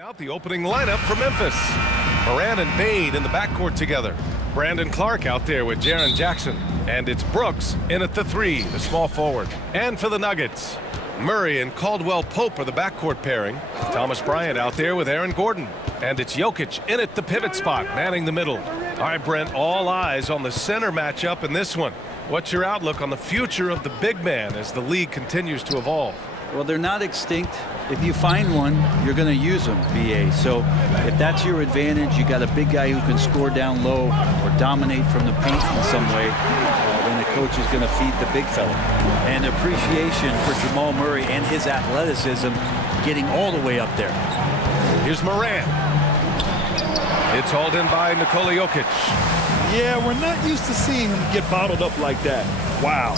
Out the opening lineup for Memphis. Moran and Bane in the backcourt together. Brandon Clark out there with Jaren Jackson. And it's Brooks in at the three, the small forward. And for the Nuggets, Murray and Caldwell Pope are the backcourt pairing. Thomas Bryant out there with Aaron Gordon. And it's Jokic in at the pivot spot, manning the middle. All right, Brent, all eyes on the center matchup in this one. What's your outlook on the future of the big man as the league continues to evolve? Well, they're not extinct. If you find one, you're going to use them, BA. So if that's your advantage, you got a big guy who can score down low or dominate from the paint in some way, then the coach is going to feed the big fella. And appreciation for Jamal Murray and his athleticism getting all the way up there. Here's Moran. It's hauled in by Nikola Jokic. Yeah, we're not used to seeing him get bottled up like that. Wow.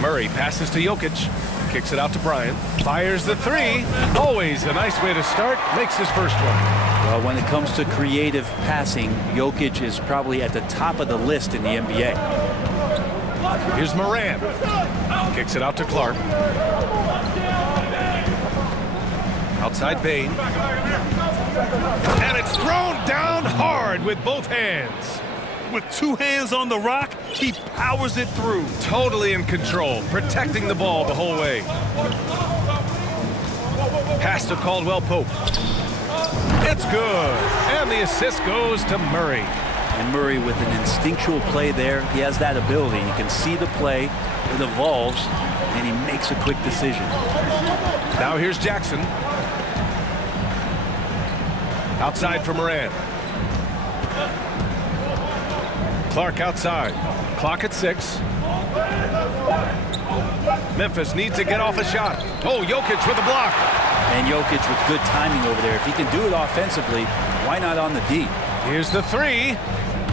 Murray passes to Jokic. Kicks it out to Bryant. Fires the three. Always a nice way to start. Makes his first one. Well, when it comes to creative passing, Jokic is probably at the top of the list in the NBA. Here's Moran. Kicks it out to Clark. Outside Bane. And it's thrown down hard with both hands. With two hands on the rock, he powers it through. Totally in control, protecting the ball the whole way. Pass to Caldwell Pope. It's good. And the assist goes to Murray. And Murray with an instinctual play there. He has that ability. You can see the play. It evolves, and he makes a quick decision. Now here's Jackson. Outside for Moran. Clark outside. Clock at 6. Memphis needs to get off a shot. Oh, Jokic with a block. And Jokic with good timing over there. If he can do it offensively, why not on the D? Here's the three.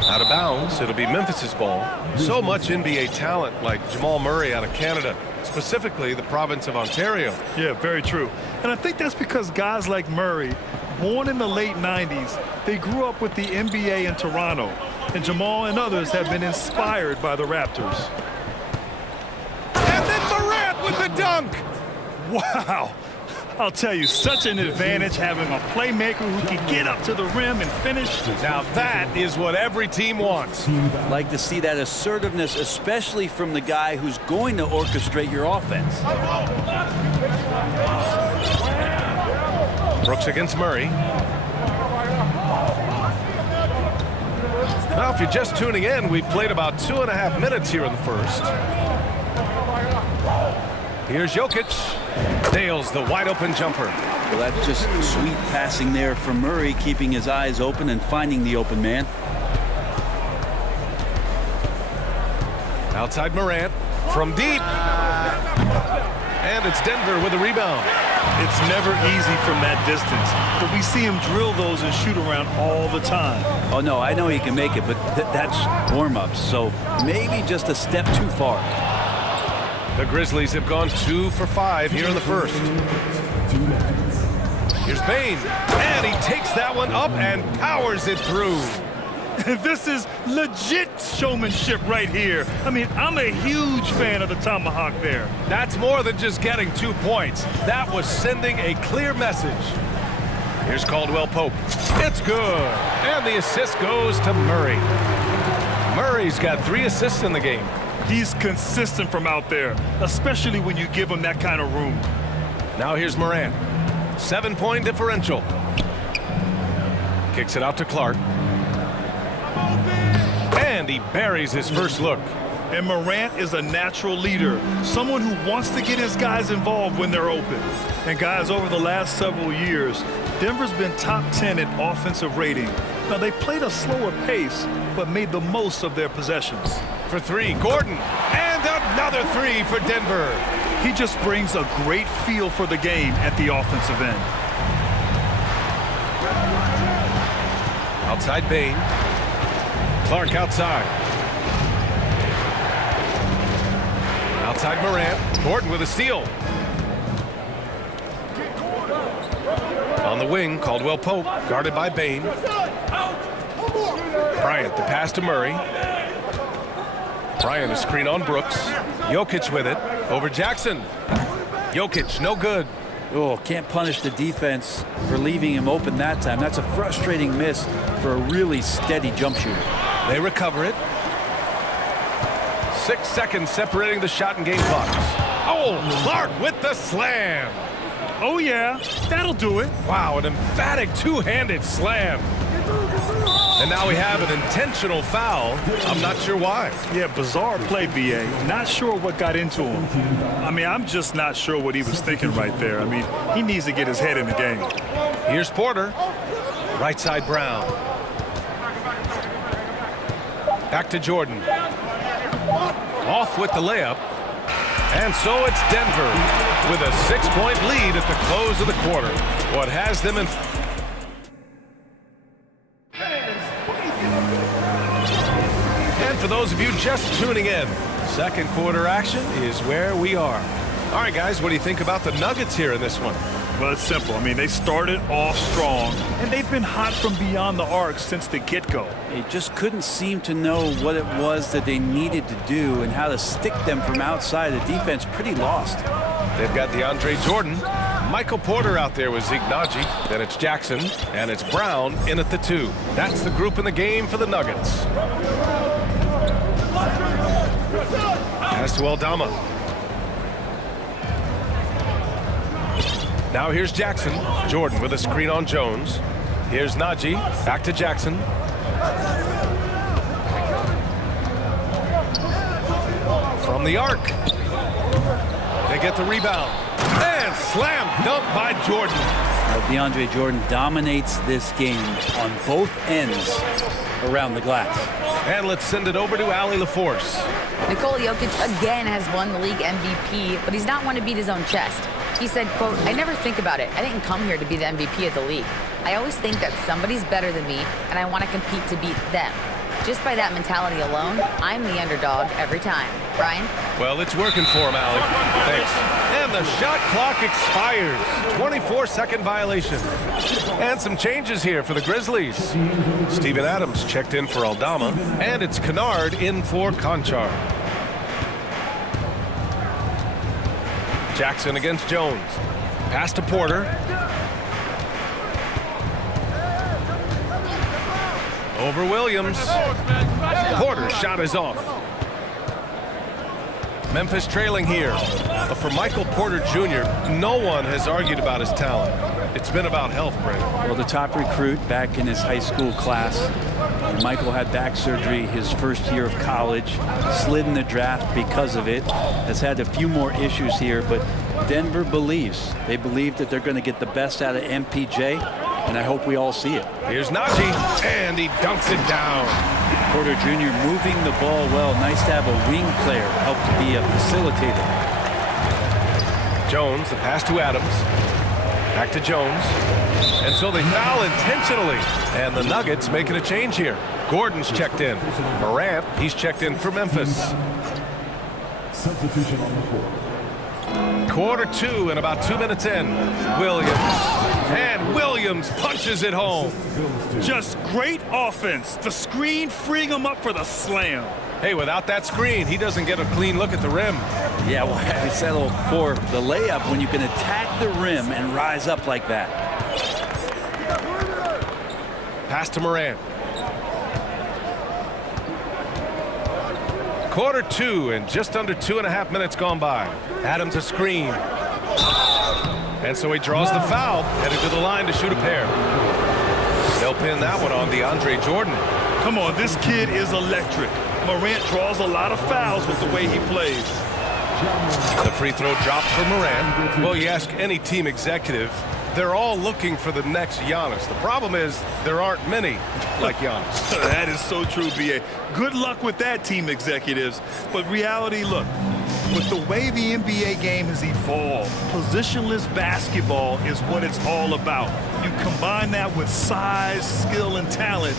Out of bounds. It'll be Memphis's ball. So much NBA talent like Jamal Murray out of Canada, specifically the province of Ontario. Yeah, very true. And I think that's because guys like Murray, born in the late 90s, they grew up with the NBA in Toronto. And Jamal and others have been inspired by the Raptors. And then Morant with the dunk. Wow. I'll tell you, such an advantage having a playmaker who can get up to the rim and finish. Now that is what every team wants. Like to see that assertiveness, especially from the guy who's going to orchestrate your offense. Brooks against Murray. Now, if you're just tuning in, we've played about 2.5 minutes here in the first. Here's Jokic. Nails the wide-open jumper. Well, that's just sweet passing there from Murray, keeping his eyes open and finding the open man. Outside Morant. From deep. And it's Denver with a rebound. It's never easy from that distance, but we see him drill those and shoot around all the time. Oh, no, I know he can make it, but that's warm-ups, so maybe just a step too far. The Grizzlies have gone 2 for 5 here in the first. Here's Bane, and he takes that one up and powers it through. This is legit showmanship right here. I mean, I'm a huge fan of the tomahawk there. That's more than just getting 2 points. That was sending a clear message. Here's Caldwell Pope. It's good. And the assist goes to Murray. Murray's got 3 assists in the game. He's consistent from out there, especially when you give him that kind of room. Now here's Moran. 7-point differential. Kicks it out to Clark. And he buries his first look. And Morant is a natural leader, someone who wants to get his guys involved when they're open. And guys, over the last several years, Denver's been top 10 in offensive rating. Now, they played a slower pace, but made the most of their possessions. For 3, Gordon. And another 3 for Denver. He just brings a great feel for the game at the offensive end. Outside Bane. Clark outside. Outside Morant. Gordon with a steal. On the wing, Caldwell Pope, guarded by Bane. Bryant, the pass to Murray. Bryant, a screen on Brooks. Jokic with it. Over Jackson. Jokic, no good. Oh, can't punish the defense for leaving him open that time. That's a frustrating miss for a really steady jump shooter. They recover it. 6 seconds separating the shot and game clocks. Oh, Clark with the slam. Oh, yeah, that'll do it. Wow, an emphatic two-handed slam. And now we have an intentional foul. I'm not sure why. Yeah, bizarre play, B.A. Not sure what got into him. I mean, I'm just not sure what he was thinking right there. I mean, he needs to get his head in the game. Here's Porter. Right side Brown. Back to Jordan. Off with the layup. And so it's Denver with a 6-point lead at the close of the quarter. What has them in... And for those of you just tuning in, second quarter action is where we are. All right, guys, what do you think about the Nuggets here in this one? Well, it's simple. I mean, they started off strong, and they've been hot from beyond the arc since the get-go. They just couldn't seem to know what it was that they needed to do and how to stick them from outside. The defense pretty lost. They've got DeAndre Jordan, Michael Porter out there with Zeke Naji, then it's Jackson, and it's Brown in at the 2. That's the group in the game for the Nuggets. Pass to Aldama. Now here's Jackson. Jordan with a screen on Jones. Here's Naji. Back to Jackson. From the arc. They get the rebound. And slam dunk by Jordan. DeAndre Jordan dominates this game on both ends around the glass. And let's send it over to Allie LaForce. Nikola Jokic again has won the league MVP, but he's not one to beat his own chest. He said, quote, "I never think about it. I didn't come here to be the MVP of the league. I always think that somebody's better than me, and I want to compete to beat them. Just by that mentality alone, I'm the underdog every time." Brian? Well, it's working for him, Allie. Thanks. And the shot clock expires. 24-second violation. And some changes here for the Grizzlies. Steven Adams checked in for Aldama, and it's Kennard in for Conchar. Jackson against Jones. Pass to Porter. Over Williams. Porter's shot is off. Memphis trailing here. But for Michael Porter Jr., no one has argued about his talent. It's been about health, Brandon. Well, the top recruit back in his high school class. Michael had back surgery his first year of college, slid in the draft because of it, has had a few more issues here, but Denver believes. They believe that they're going to get the best out of MPJ, and I hope we all see it. Here's Naji, and he dunks it down. Porter Jr. moving the ball well. Nice to have a wing player help to be a facilitator. Jones, the pass to Adams. Back to Jones. And so they foul intentionally. And the Nuggets making a change here. Gordon's checked in. Morant, he's checked in for Memphis. Substitution on the court. Quarter 2 and about 2 minutes in. Williams. And Williams punches it home. Just great offense. The screen freeing him up for the slam. Hey, without that screen, he doesn't get a clean look at the rim. Yeah, well, I settle for the layup when you can attack the rim and rise up like that. Pass to Morant. Quarter 2 and just under 2.5 minutes gone by. Adams a screen. And so he draws the foul, heading to the line to shoot a pair. They'll pin that one on DeAndre Jordan. Come on, this kid is electric. Morant draws a lot of fouls with the way he plays. The free throw dropped for Morant. Well, you ask any team executive, they're all looking for the next Giannis. The problem is there aren't many like Giannis. That is so true, B.A. Good luck with that, team executives. But reality, look, with the way the NBA game has evolved, positionless basketball is what it's all about. You combine that with size, skill, and talent,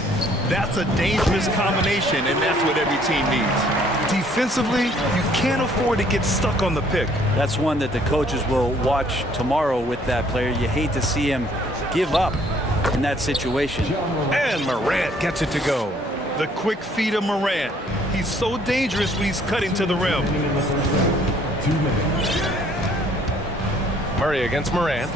that's a dangerous combination, and that's what every team needs. Defensively, you can't afford to get stuck on the pick. That's one that the coaches will watch tomorrow with that player. You hate to see him give up in that situation. And Morant gets it to go. The quick feet of Morant. He's so dangerous when he's cutting to the rim. Murray against Morant.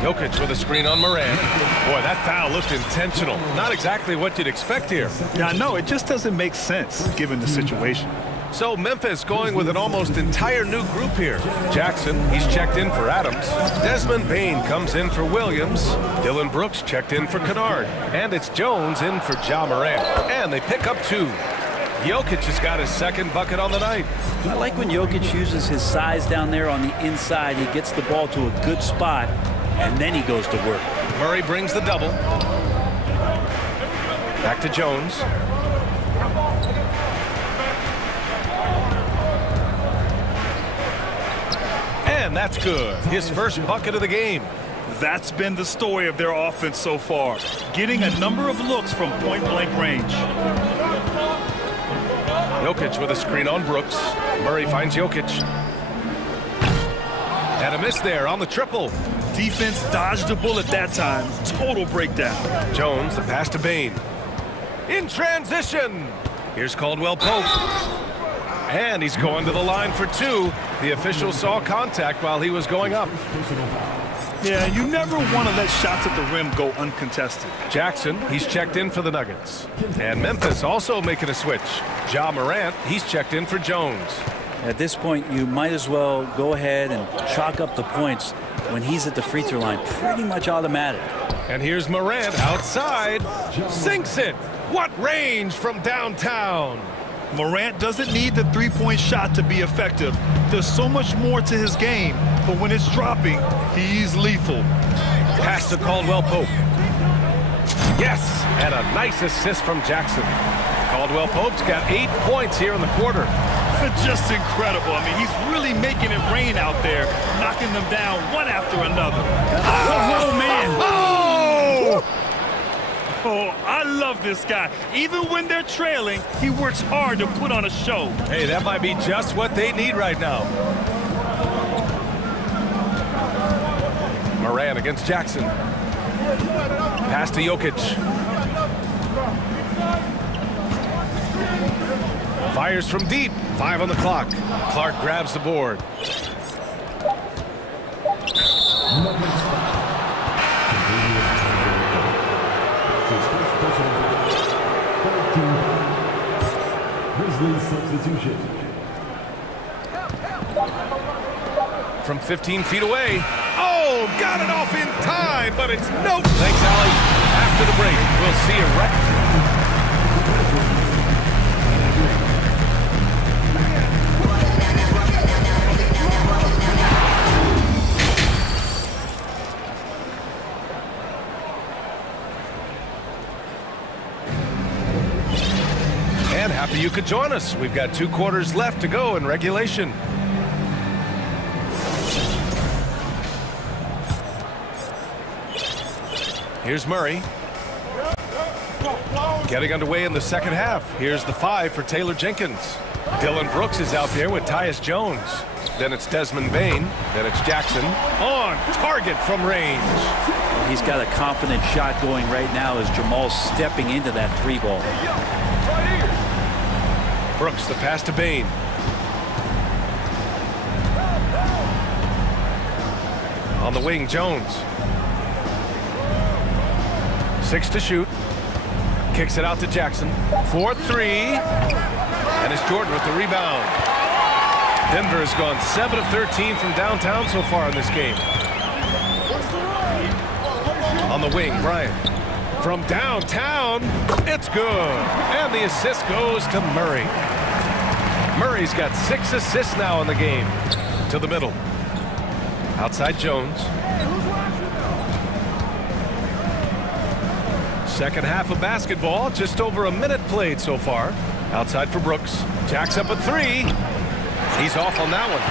Jokic with a screen on Morant. Boy, that foul looked intentional. Not exactly what you'd expect here. Yeah, I know. It just doesn't make sense given the situation. So Memphis going with an almost entire new group here. Jackson, he's checked in for Adams. Desmond Bane comes in for Williams. Dylan Brooks checked in for Kennard. And it's Jones in for Ja Morant. And they pick up 2. Jokic has got his second bucket on the night. I like when Jokic uses his size down there on the inside. He gets the ball to a good spot, and then he goes to work. Murray brings the double. Back to Jones. And that's good. His first bucket of the game. That's been the story of their offense so far, getting a number of looks from point-blank range. Jokic with a screen on Brooks. Murray finds Jokic. And a miss there on the triple. Defense dodged a bullet that time. Total breakdown. Jones, the pass to Bane. In transition. Here's Caldwell Pope. And he's going to the line for 2. The official saw contact while he was going up. Yeah, you never want to let shots at the rim go uncontested. Jackson, he's checked in for the Nuggets. And Memphis also making a switch. Ja Morant, he's checked in for Jones. At this point, you might as well go ahead and chalk up the points when he's at the free throw line. Pretty much automatic. And here's Morant outside. Sinks it. What range from downtown. Morant doesn't need the three-point shot to be effective. There's so much more to his game, but when it's dropping, he's lethal. Pass to Caldwell Pope. Yes, and a nice assist from Jackson. Caldwell Pope's got 8 points here in the quarter. Just incredible. I mean, he's really making it rain out there, knocking them down one after another. Oh, man. Oh, I love this guy. Even when they're trailing, he works hard to put on a show. Hey, that might be just what they need right now. Morant against Jackson. Pass to Jokic. Fires from deep. 5 on the clock. Clark grabs the board. Substitution. From 15 feet away. Oh, got it off in time, but it's no. Thanks, Allie. After the break, we'll see you right. And happy you could join us. We've got 2 quarters left to go in regulation. Here's Murray. Getting underway in the second half. Here's the 5 for Taylor Jenkins. Dylan Brooks is out there with Tyus Jones. Then it's Desmond Bane. Then it's Jackson. On target from range. He's got a confident shot going right now as Jamal's stepping into that 3 ball. Brooks, the pass to Bane. On the wing, Jones. 6 to shoot. Kicks it out to Jackson. 4-3. And it's Jordan with the rebound. Denver has gone 7 of 13 from downtown so far in this game. On the wing, Bryant. From downtown, it's good. And the assist goes to Murray. Murray's got 6 assists now in the game. To the middle. Outside Jones. Second half of basketball, just over a minute played so far. Outside for Brooks. Jack's up at 3. He's off on that one.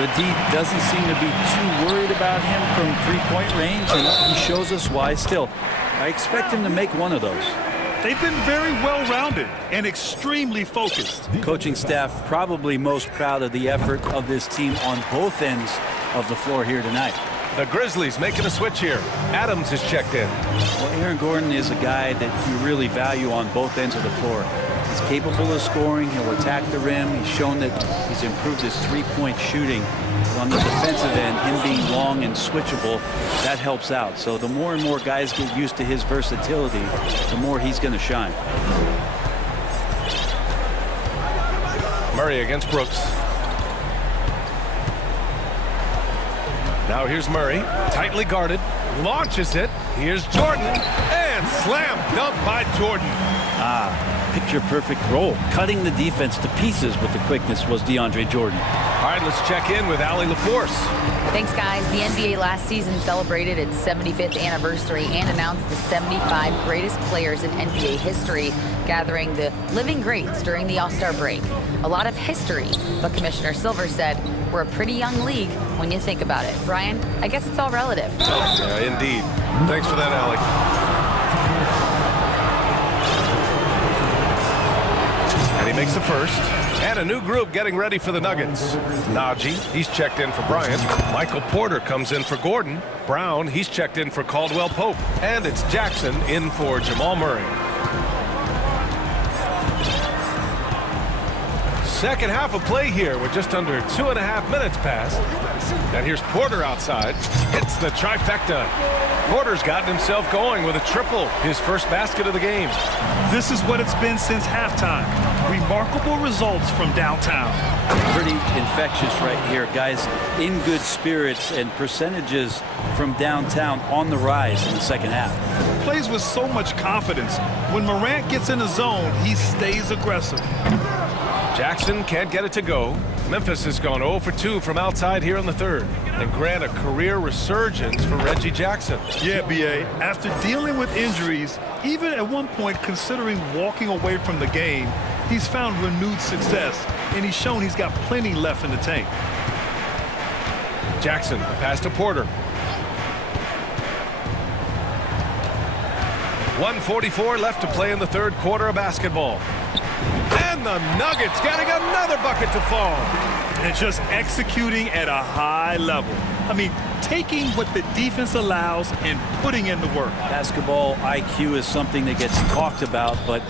The D doesn't seem to be too worried about him from 3-point range, and he shows us why. Still, I expect him to make one of those. They've been very well-rounded and extremely focused. The coaching staff probably most proud of the effort of this team on both ends of the floor here tonight. The Grizzlies making a switch here. Adams is checked in. Well, Aaron Gordon is a guy that you really value on both ends of the floor. He's capable of scoring. He'll attack the rim. He's shown that he's improved his three-point shooting. But on the defensive end, him being long and switchable, that helps out. So the more and more guys get used to his versatility, the more he's going to shine. Murray against Brooks. Now here's Murray, tightly guarded, launches it. Here's Jordan, and slam dunk by Jordan. Picture-perfect roll. Cutting the defense to pieces with the quickness was DeAndre Jordan. All right, let's check in with Allie LaForce. Thanks, guys. The NBA last season celebrated its 75th anniversary and announced the 75 greatest players in NBA history, gathering the living greats during the All-Star break. A lot of history, but Commissioner Silver said, we're a pretty young league when you think about it. Brian, I guess it's all relative. Yeah, indeed. Thanks for that, Allie. And he makes the first. And a new group getting ready for the Nuggets. Najee, he's checked in for Bryant. Michael Porter comes in for Gordon. Brown, he's checked in for Caldwell Pope. And it's Jackson in for Jamal Murray. Second half of play here with just under 2.5 minutes passed. And here's Porter outside. Hits the trifecta. Porter's gotten himself going with a triple, his first basket of the game. This is what it's been since halftime. Remarkable results from downtown. Pretty infectious right here, guys. In good spirits and percentages from downtown on the rise in the second half. Plays with so much confidence. When Morant gets in the zone, he stays aggressive. Jackson can't get it to go. Memphis has gone 0 for 2 from outside here in the third. And grant a career resurgence for Reggie Jackson. Yeah, B.A., after dealing with injuries, even at one point considering walking away from the game, he's found renewed success, and he's shown he's got plenty left in the tank. Jackson, a pass to Porter. 1:44 left to play in the third quarter of basketball. And the Nuggets getting another bucket to fall. And just executing at a high level. I mean, taking what the defense allows and putting in the work. Basketball IQ is something that gets talked about, but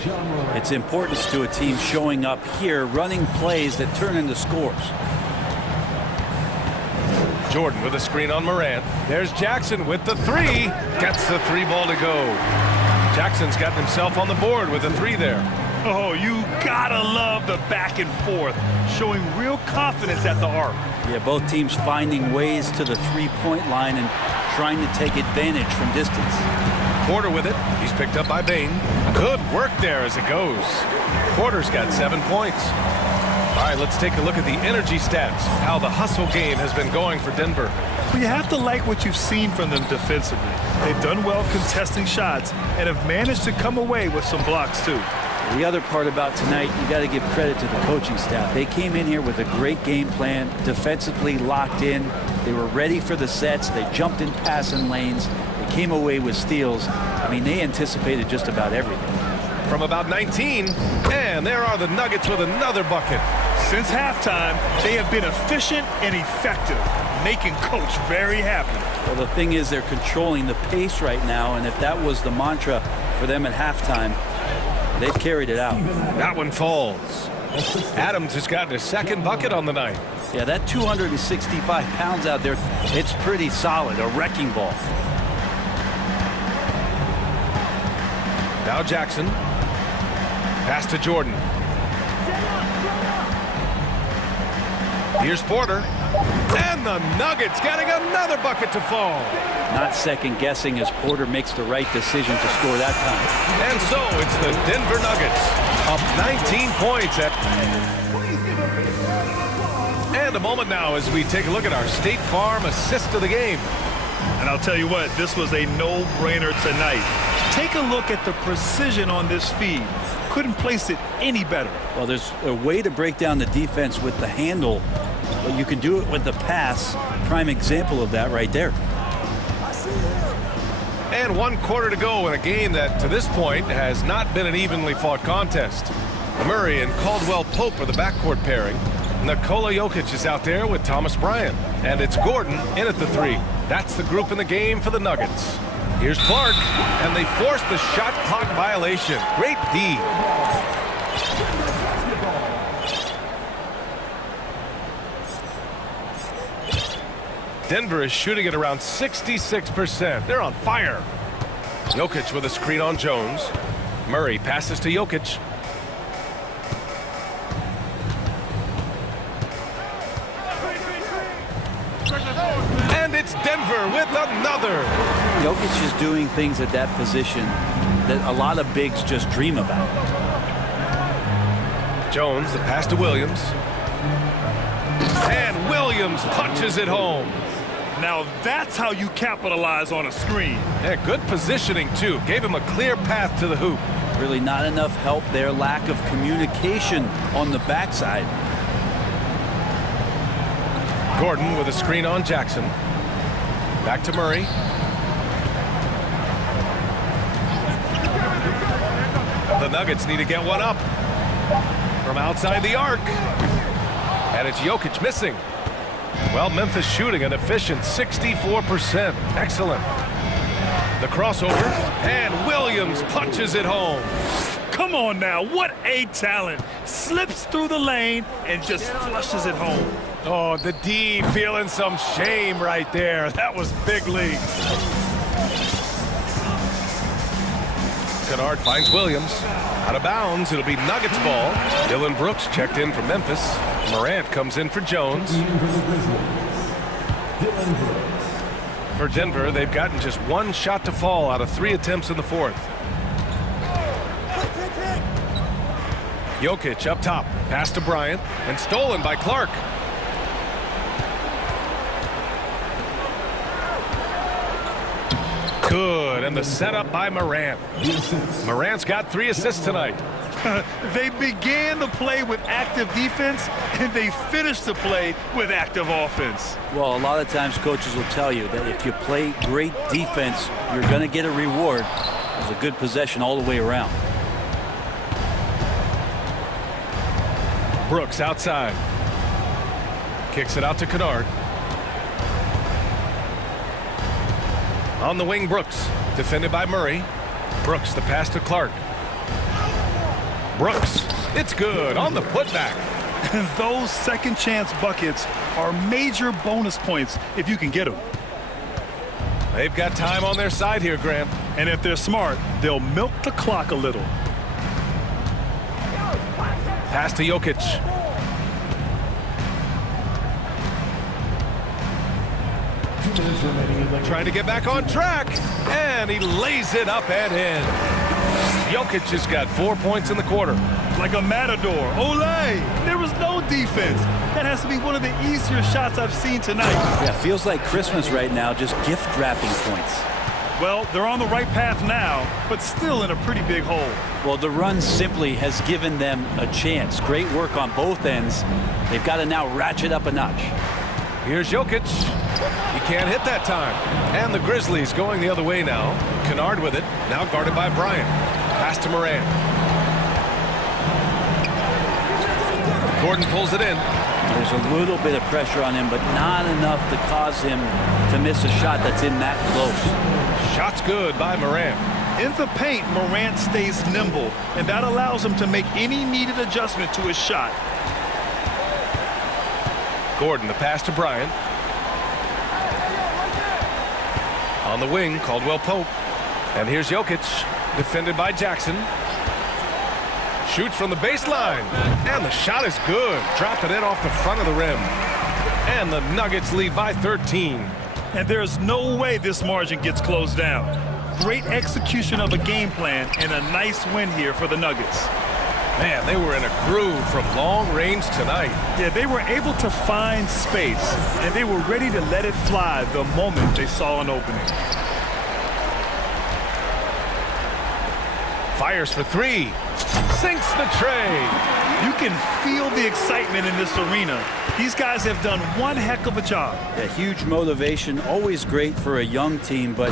its importance to a team showing up here, running plays that turn into scores. Jordan with a screen on Morant. There's Jackson with the three. Gets the three ball to go. Jackson's gotten himself on the board with a three there. Oh, you gotta love the back and forth, showing real confidence at the arc. Yeah, both teams finding ways to the three-point line and trying to take advantage from distance. Porter with it. He's picked up by Bain. Good work there as it goes. Porter's got 7 points. All right, let's take a look at the energy stats, how the hustle game has been going for Denver. Well, you have to like what you've seen from them defensively. They've done well contesting shots and have managed to come away with some blocks, too. The other part about tonight, you got to give credit to the coaching staff. They came in here with a great game plan, defensively locked in. They were ready for the sets. They jumped in passing lanes. They came away with steals. I mean, they anticipated just about everything. From about 19, and there are the Nuggets with another bucket. Since halftime, they have been efficient and effective, making Coach very happy. Well, the thing is, they're controlling the pace right now, and if that was the mantra for them at halftime, they've carried it out. That one falls. Adams has gotten his second bucket on the night. Yeah, that 265 pounds out there, it's pretty solid, a wrecking ball. Now Jackson. Pass to Jordan. Here's Porter. And the Nuggets getting another bucket to fall. Not second guessing as Porter makes the right decision to score that time. And so it's the Denver Nuggets up 19 points at... And a moment now as we take a look at our State Farm assist of the game. And I'll tell you what, this was a no-brainer tonight. Take a look at the precision on this feed. Couldn't place it any better. Well, there's a way to break down the defense with the handle, but you can do it with the pass. Prime example of that right there. And 1 quarter to go in a game that, to this point, has not been an evenly fought contest. Murray and Caldwell Pope are the backcourt pairing. Nikola Jokic is out there with Thomas Bryant. And it's Gordon in at the three. That's the group in the game for the Nuggets. Here's Clark, and they force the shot clock violation. Great D. Denver is shooting at around 66%. They're on fire. Jokic with a screen on Jones. Murray passes to Jokic. And it's Denver with another. Jokic is doing things at that position that a lot of bigs just dream about. Jones, the pass to Williams. And Williams punches it home. Now that's how you capitalize on a screen. Yeah, good positioning, too. Gave him a clear path to the hoop. Really not enough help there. Lack of communication on the backside. Gordon with a screen on Jackson. Back to Murray. The Nuggets need to get one up from outside the arc. And it's Jokic missing. Well, Memphis shooting an efficient 64%. Excellent. The crossover, and Williams punches it home. Come on now, what a talent. Slips through the lane and just flushes it home. Oh, the D feeling some shame right there. That was big league. Kennard finds Williams. Out of bounds, it'll be Nuggets ball. Dylan Brooks checked in for Memphis. Morant comes in for Jones. For Denver, they've gotten just one shot to fall out of 3 attempts in the fourth. Jokic up top. Pass to Bryant, and stolen by Clark. Good, and the setup by Morant. Morant's got 3 assists tonight. They began the play with active defense, and they finished the play with active offense. Well, a lot of times coaches will tell you that if you play great defense, you're going to get a reward. It was a good possession all the way around. Brooks outside. Kicks it out to Kennard. On the wing, Brooks. Defended by Murray. Brooks, the pass to Clark. Brooks, it's good on the putback. Those second chance buckets are major bonus points if you can get them. They've got time on their side here, Grant. And if they're smart, they'll milk the clock a little. Pass to Jokic. Trying to get back on track, and he lays it up and in. Jokic has got 4 points in the quarter. Like a matador. Olay! There was no defense. That has to be one of the easier shots I've seen tonight. Yeah, feels like Christmas right now, just gift wrapping points. Well, they're on the right path now, but still in a pretty big hole. Well, the run simply has given them a chance. Great work on both ends. They've got to now ratchet up a notch. Here's Jokic. He can't hit that time. And the Grizzlies going the other way now. Kennard with it, now guarded by Bryant. Pass to Morant. Gordon pulls it in. There's a little bit of pressure on him, but not enough to cause him to miss a shot that's in that close. Shot's good by Morant. In the paint, Morant stays nimble, and that allows him to make any needed adjustment to his shot. Gordon, the pass to Bryant. On the wing, Caldwell Pope. And here's Jokic, defended by Jackson. Shoots from the baseline, and the shot is good. Dropped it in off the front of the rim. And the Nuggets lead by 13. And there's no way this margin gets closed down. Great execution of a game plan and a nice win here for the Nuggets. Man, they were in a groove from long range tonight. Yeah, they were able to find space, and they were ready to let it fly the moment they saw an opening. Fires for 3. Sinks the tray. You can feel the excitement in this arena. These guys have done one heck of a job. A huge motivation, always great for a young team, but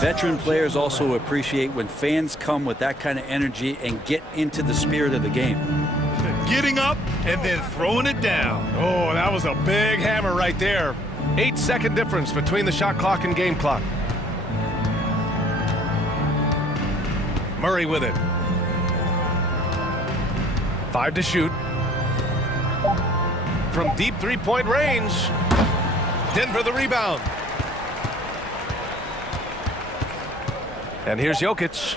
veteran players also appreciate when fans come with that kind of energy and get into the spirit of the game. Getting up and then throwing it down. Oh, that was a big hammer right there. 8-second difference between the shot clock and game clock. Murray with it. 5 to shoot. From deep 3-point range. Denver the rebound. And here's Jokic.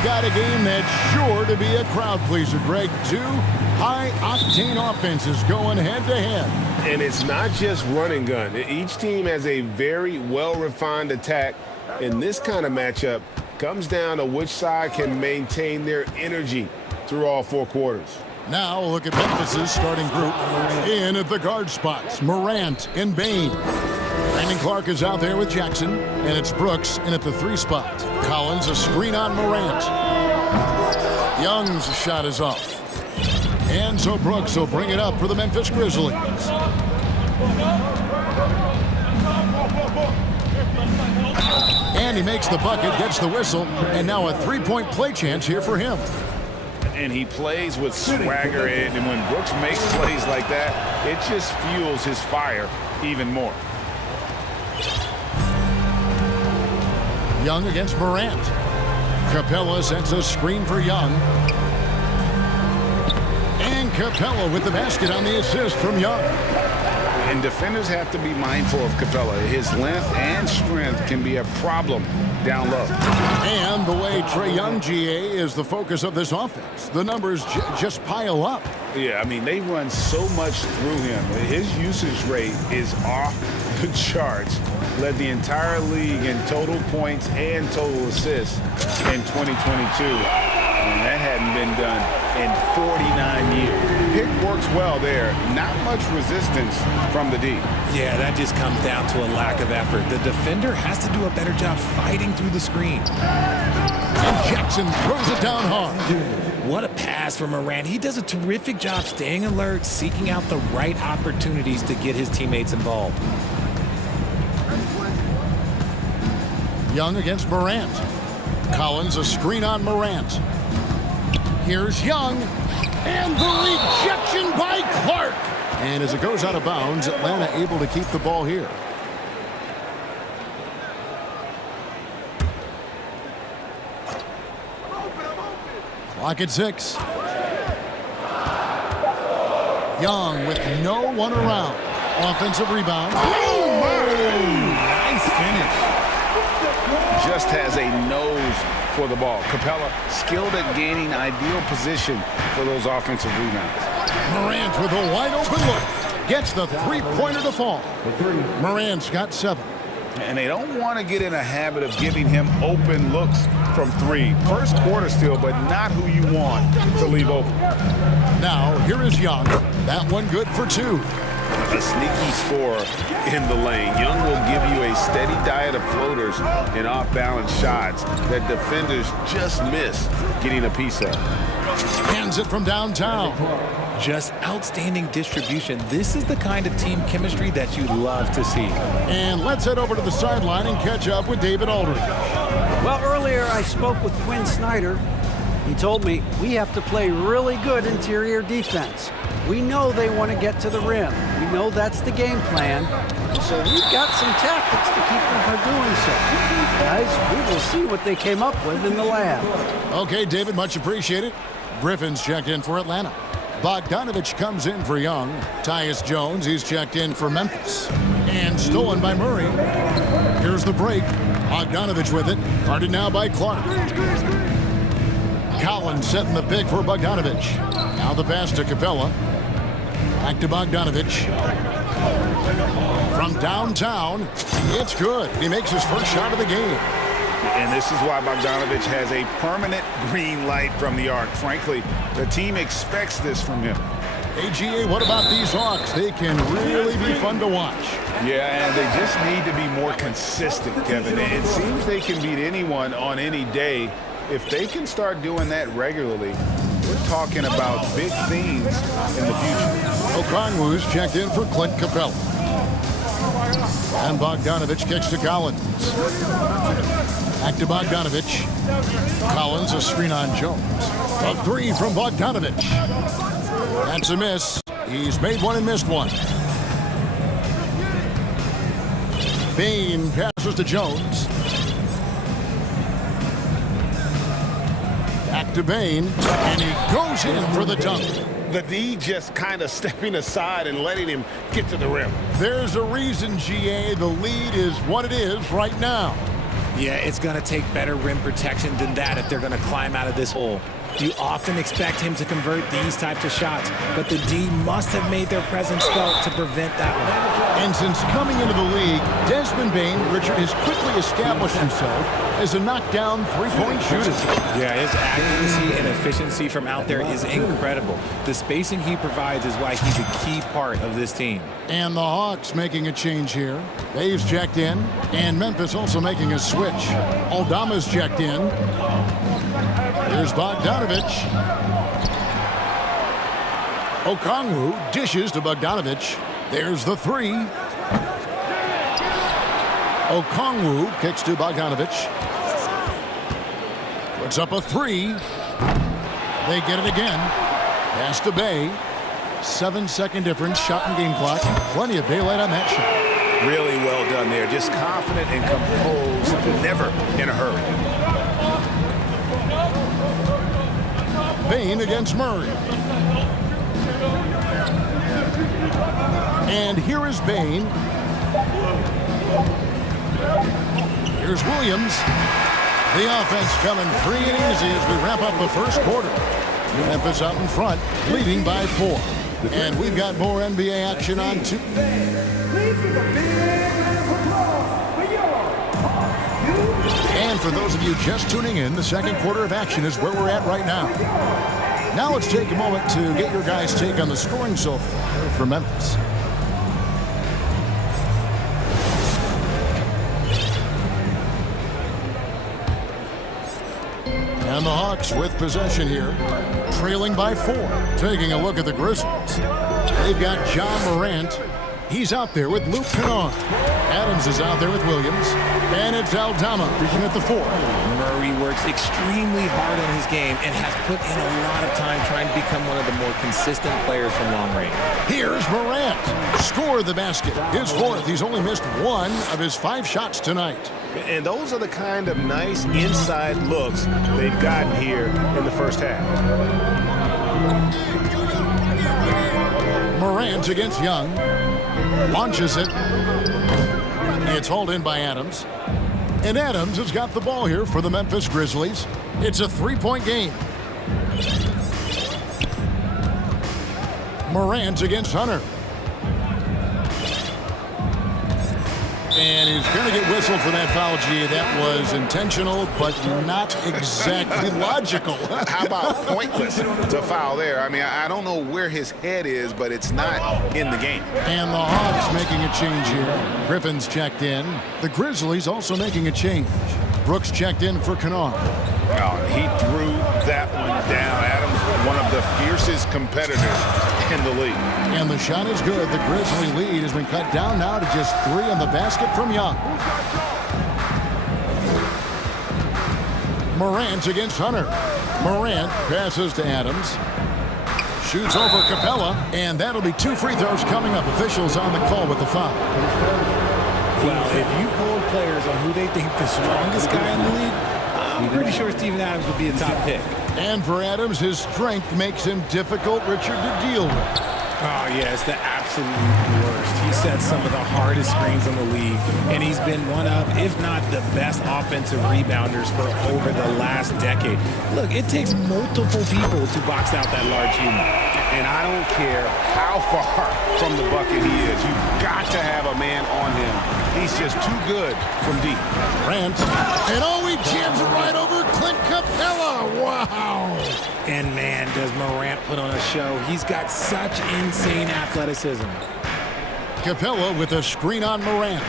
we've got a game that's sure to be a crowd pleaser, Greg. Two high-octane offenses going head-to-head. And it's not just run and gun. Each team has a very well-refined attack. And this kind of matchup comes down to which side can maintain their energy through all four quarters. Now look at Memphis's starting group. In at the guard spots, Morant and Bain. Brandon Clark is out there with Jackson, and it's Brooks in at the 3 spot. Collins a screen on Morant. Young's shot is off. And so Brooks will bring it up for the Memphis Grizzlies. And he makes the bucket, gets the whistle, and now a 3-point play chance here for him. And he plays with swagger, and when Brooks makes plays like that, it just fuels his fire even more. Young against Morant. Capella sets a screen for Young. And Capella with the basket on the assist from Young. And defenders have to be mindful of Capella. His length and strength can be a problem down low. And the way Trae Young, GA, is the focus of this offense. The numbers just pile up. Yeah, I mean, they run so much through him. His usage rate is off the charts. Led the entire league in total points and total assists in 2022. And that hadn't been done in 49 years. Pick works well there. Not much resistance from the D. Yeah, that just comes down to a lack of effort. The defender has to do a better job fighting through the screen. And Jackson throws it down hard. What a pass from Morant. He does a terrific job staying alert, seeking out the right opportunities to get his teammates involved. Young against Morant. Collins a screen on Morant. Here's Young. And the rejection by Clark. And as it goes out of bounds, Atlanta able to keep the ball here. Clock at 6. Young with no one around. Offensive rebound. Nice finish. Just has a nose for the ball. Capella skilled at gaining ideal position for those offensive rebounds. Morant with a wide open look. Gets the 3-pointer to fall. Morant's got 7. And they don't want to get in a habit of giving him open looks from 3. First quarter still, but not who you want to leave open. Now, here is Young. That one good for 2. A sneaky score in the lane. Young will give you a steady diet of floaters and off-balance shots that defenders just miss getting a piece of. Hands it from downtown. Just outstanding distribution. This is the kind of team chemistry that you love to see. And let's head over to the sideline and catch up with David Aldridge. Well, earlier I spoke with Quinn Snyder. He told me we have to play really good interior defense. We know they want to get to the rim. We know that's the game plan. So we've got some tactics to keep them from doing so. Guys, we will see what they came up with in the lab. Okay, David, much appreciated. Griffin's checked in for Atlanta. Bogdanovich comes in for Young. Tyus Jones, he's checked in for Memphis. And stolen by Murray. Here's the break. Bogdanovich with it. Guarded now by Clark. Collins setting the pick for Bogdanovich. Now the pass to Capella. Back to Bogdanovich. From downtown, it's good. He makes his first shot of the game. And this is why Bogdanovich has a permanent green light from the arc. Frankly, the team expects this from him. AGA, what about these Hawks? They can really be fun to watch. Yeah, and they just need to be more consistent, Kevin. It seems they can beat anyone on any day. If they can start doing that regularly, we're talking about big things in the future. Okongwu's checked in for Clint Capella. And Bogdanovich kicks to Collins. Back to Bogdanovich. Collins, a screen on Jones. A 3 from Bogdanovich. That's a miss. He's made one and missed one. Bain passes to Jones. Back to Bain, and he goes in for the dunk. The D just kind of stepping aside and letting him get to the rim. There's a reason, GA, the lead is what it is right now. Yeah, it's going to take better rim protection than that if they're going to climb out of this hole. You often expect him to convert these types of shots, but the D must have made their presence felt to prevent that one. And since coming into the league, Desmond Bane, Richard, has quickly established himself as a knockdown three-point shooter. Yeah, his accuracy and efficiency from out there is incredible. The spacing he provides is why he's a key part of this team. And the Hawks making a change here. Dave's checked in, and Memphis also making a switch. Aldama's checked in. Here's Bogdanovich. Okongwu dishes to Bogdanovich. There's the three. Okongwu kicks to Bogdanovich. Puts up a three. They get it again. Pass to Bay. 7-second difference, shot and game clock. Plenty of daylight on that shot. Really well done there. Just confident and composed, never in a hurry. Bane against Murray. And here is Bane. Here's Williams. The offense coming free and easy as we wrap up the first quarter. Memphis out in front, leading by 4. And we've got more NBA action on 2. And for those of you just tuning in, the second quarter of action is where we're at right now. Now let's take a moment to get your guys' take on the scoring so far for Memphis. And the Hawks with possession here, trailing by 4. Taking a look at the Grizzlies. They've got John Morant. He's out there with Luke Kennard. Adams is out there with Williams. And it's Aldama reaching at the 4. Murray works extremely hard on his game and has put in a lot of time trying to become one of the more consistent players from long range. Here's Morant. Scored the basket. His 4th. He's only missed 1 of his 5 shots tonight. And those are the kind of nice inside looks they've gotten here in the first half. Morant against Young. Launches it. It's hauled in by Adams. And Adams has got the ball here for the Memphis Grizzlies. It's a 3-point game. Morant against Hunter. And he's going to get whistled for that foul, G. That was intentional, but not exactly logical. How about pointless to foul there? I mean, I don't know where his head is, but it's not in the game. And the Hawks making a change here. Griffin's checked in. The Grizzlies also making a change. Brooks checked in for Kennard. Oh, he threw that one down. Adams, one of the fiercest competitors in the league. And the shot is good. The Grizzly lead has been cut down now to just 3 on the basket from Young. Morant against Hunter. Morant passes to Adams. Shoots over Capella, and that'll be 2 free throws coming up. Officials on the call with the foul. Well, if you poll players on who they think the strongest guy in the league, I'm pretty sure Steven Adams would be a top pick. And for Adams, his strength makes him difficult, Richard, to deal with. Oh, yeah, it's the absolute worst. He sets some of the hardest screens in the league, and he's been one of, if not the best offensive rebounders for over the last decade. Look, it takes multiple people to box out that large human. And I don't care how far from the bucket he is. You've got to have a man on him. He's just too good from deep. Morant. And oh, he jams it right over Clint Capella. Wow. And man, does Morant put on a show. He's got such insane athleticism. Capella with a screen on Morant.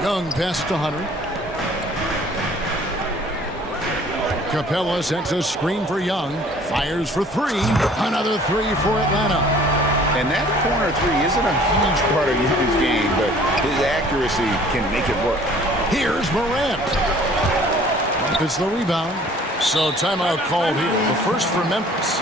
Young passes to Hunter. Capella sets a screen for Young. Fires for 3. Another 3 for Atlanta. And that corner 3 isn't a huge part of his game, but his accuracy can make it work. Here's Morant. It's the rebound. So timeout called here. The first for Memphis.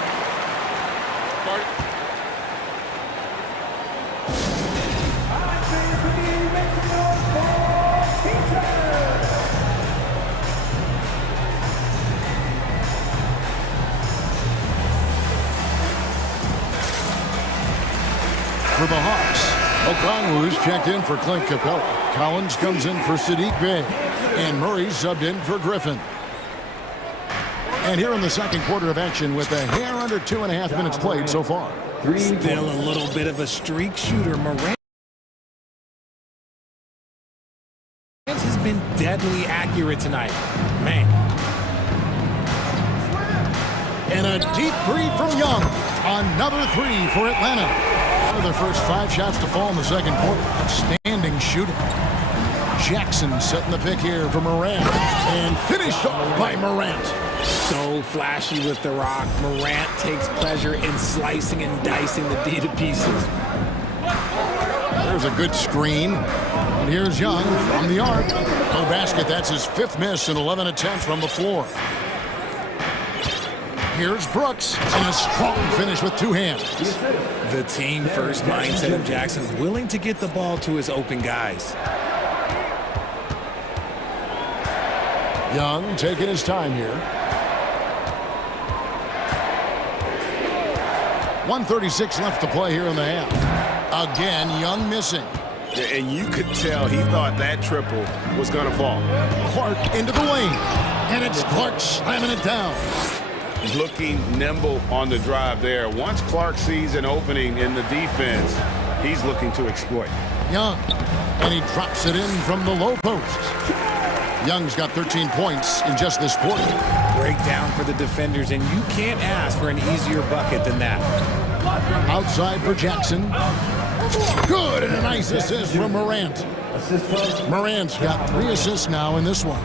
For the Hawks, Okongwu's checked in for Clint Capella. Collins comes in for Sadiq Bey. And Murray subbed in for Griffin. And here in the second quarter of action with a hair under 2.5 minutes played so far. Still a little bit of a streak shooter. Morant has been deadly accurate tonight. Man. And a deep three from Young. Another three for Atlanta. One of their first 5 shots to fall in the second quarter. Outstanding shooting. Jackson setting the pick here for Morant. And finished off by Morant. So flashy with the rock. Morant takes pleasure in slicing and dicing the D to pieces. There's a good screen. And here's Young from the arc. No basket. That's his 5th miss in 11 attempts from the floor. Here's Brooks, and a strong finish with 2 hands. The team first mindset of Jackson, willing to get the ball to his open guys. Young taking his time here. 1:36 left to play here in the half. Again, Young missing. And you could tell he thought that triple was going to fall. Clark into the lane. And it's Clark slamming it down. Looking nimble on the drive there. Once Clark sees an opening in the defense, he's looking to exploit. Young. And he drops it in from the low post. Young's got 13 points in just this quarter. Breakdown for the defenders, and you can't ask for an easier bucket than that. Outside for Jackson. Good, and a nice assist from Morant. Morant's got 3 assists now in this one.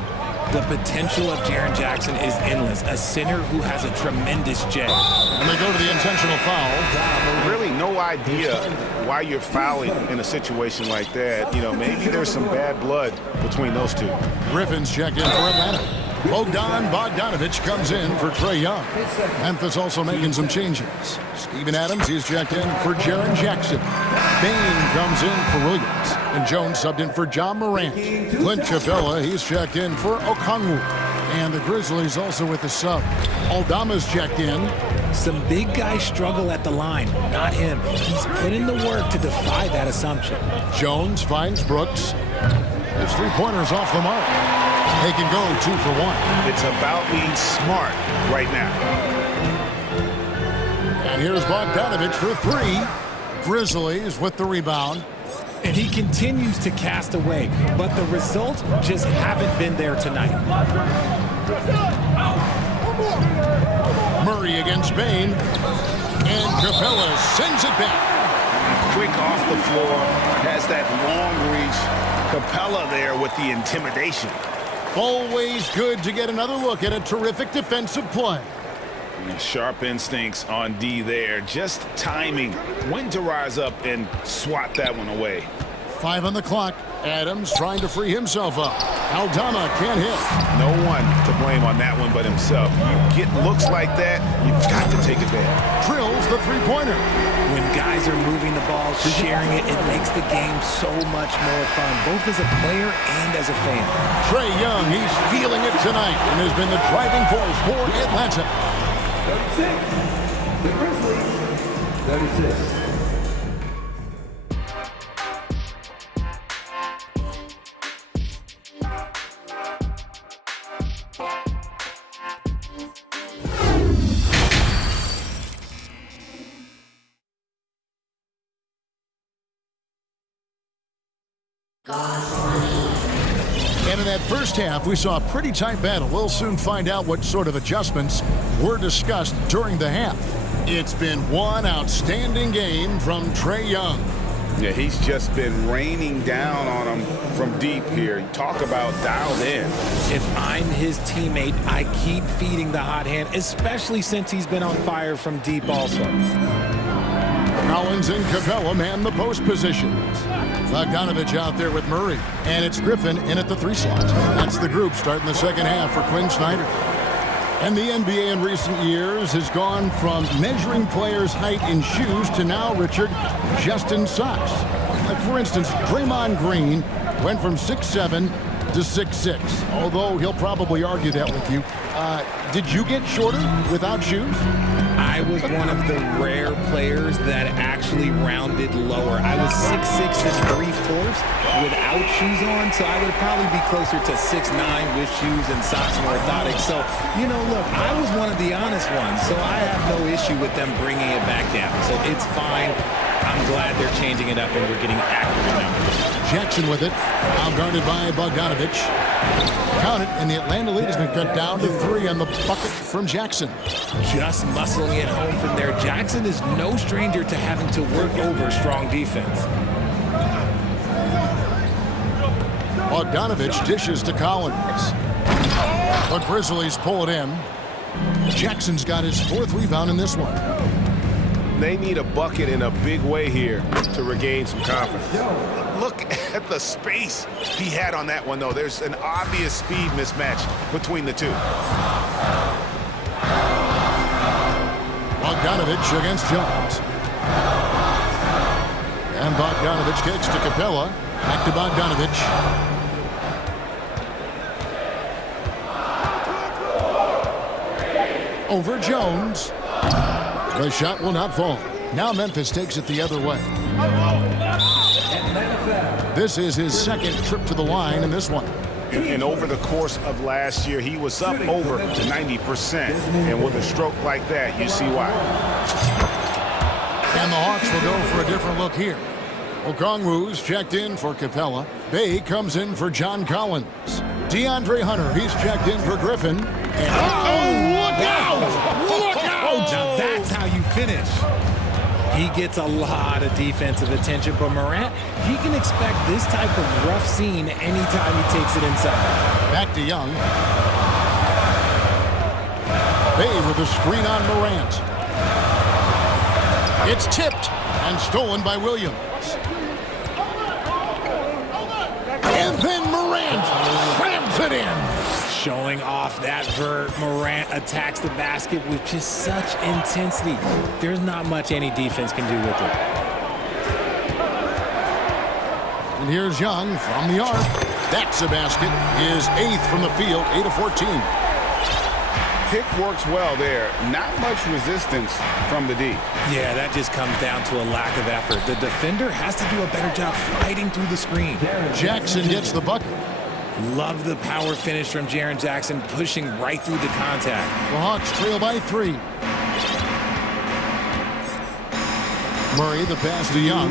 The potential of Jaren Jackson is endless. A center who has a tremendous jet. And they go to the intentional foul. Really no idea why you're fouling in a situation like that. You know, maybe there's some bad blood between those two. Griffin's checked in for Atlanta. Bogdanovich comes in for Trae Young. Memphis also making some changes. Steven Adams, he's checked in for Jaren Jackson. Bain comes in for Williams. And Jones subbed in for John Morant. Clint Capella, he's checked in for Okongwu. And the Grizzlies also with the sub. Aldama's checked in. Some big guys struggle at the line, not him. He's put in the work to defy that assumption. Jones finds Brooks. His 3-pointers off the mark. They can go 2 for 1. It's about being smart right now. And here's Bogdanovich for 3. Grizzlies with the rebound. And he continues to cast away, but the results just haven't been there tonight. Murray against Bain. And Capella sends it back. Quick off the floor, has that long reach. Capella there with the intimidation. Always good to get another look at a terrific defensive play. Sharp instincts on D there. Just timing when to rise up and swat that one away. 5 on the clock. Adams trying to free himself up. Aldama can't hit. No one to blame on that one but himself. You get looks like that, you've got to take advantage. Drills the 3-pointer. When guys are moving the ball, sharing it, it makes the game so much more fun, both as a player and as a fan. Trae Young, he's feeling it tonight and has been the driving force for Atlanta. 36. The Grizzlies, 36. And in that first half, we saw a pretty tight battle. We'll soon find out what sort of adjustments were discussed during the half. It's been one outstanding game from Trae Young. Yeah, he's just been raining down on him from deep here. Talk about dialed in. If I'm his teammate, I keep feeding the hot hand, especially since he's been on fire from deep also. Collins and Capella man the post positions. Bogdanovich out there with Murray. And it's Griffin in at the 3 slot. That's the group starting the second half for Quinn Snyder. And the NBA in recent years has gone from measuring players' height in shoes to now, Richard, just in socks. Like, for instance, Draymond Green went from 6'7" to 6'6", although he'll probably argue that with you. Did you get shorter without shoes? I was one of the rare players that actually rounded lower. I was 6'6" and 3/4 without shoes on, so I would probably be closer to 6'9" with shoes and socks and orthotics. So, you know, look, I was one of the honest ones, so I have no issue with them bringing it back down. So it's fine. I'm glad they're changing it up and we're getting accurate numbers. Jackson with it, now guarded by Bogdanovich. Count it, and the Atlanta lead has been cut down to 3 on the bucket from Jackson. Just muscling it home from there. Jackson is no stranger to having to work over strong defense. Bogdanovich dishes to Collins. The Grizzlies pull it in. Jackson's got his 4th rebound in this one. They need a bucket in a big way here to regain some confidence. Look at the space he had on that one, though. There's an obvious speed mismatch between the two. Bogdanovich against Jones. And Bogdanovich kicks to Capella. Back to Bogdanovich. Over Jones. The shot will not fall. Now Memphis takes it the other way. This is his 2nd trip to the line in this one. And over the course of last year, he was up over 90%. And with a stroke like that, you see why. And the Hawks will go for a different look here. Okongwu's checked in for Capella. Bay comes in for John Collins. DeAndre Hunter, he's checked in for Griffin. And look out! Look out! Now that's how you finish. He gets a lot of defensive attention, but Morant, he can expect this type of rough scene anytime he takes it inside. Back to Young. Bay with a screen on Morant. It's tipped and stolen by Williams. And then Morant slams it in. Showing off that vert, Morant attacks the basket with just such intensity. There's not much any defense can do with it. And here's Young from the arc. That's a basket. His 8th from the field, 8 of 14. Pick works well there. Not much resistance from the D. Yeah, that just comes down to a lack of effort. The defender has to do a better job fighting through the screen. Jackson gets the bucket. Love the power finish from Jaren Jackson, pushing right through the contact. The Hawks trail by 3. Murray, the pass to Young.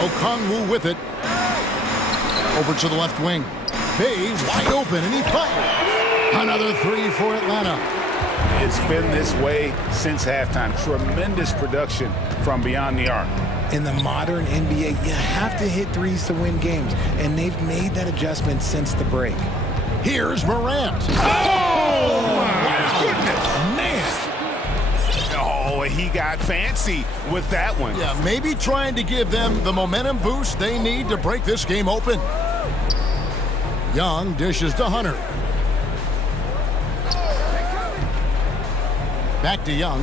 Okongwu with it. Over to the left wing. Bay wide open, and he fires. Another 3 for Atlanta. It's been this way since halftime. Tremendous production from beyond the arc. In the modern NBA, you have to hit threes to win games, and they've made that adjustment since the break. Here's Morant. Oh, my goodness. Man. Oh, he got fancy with that one. Yeah, maybe trying to give them the momentum boost they need to break this game open. Young dishes to Hunter. Back to Young.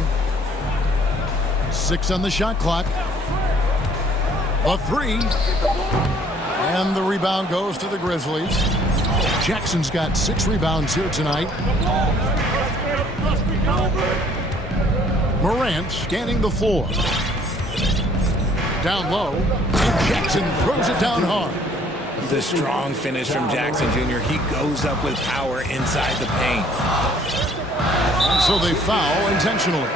6 on the shot clock. A 3. And the rebound goes to the Grizzlies. Jackson's got 6 rebounds here tonight. Morant scanning the floor. Down low. And Jackson throws it down hard. The strong finish from Jackson Jr. He goes up with power inside the paint. And so they foul intentionally.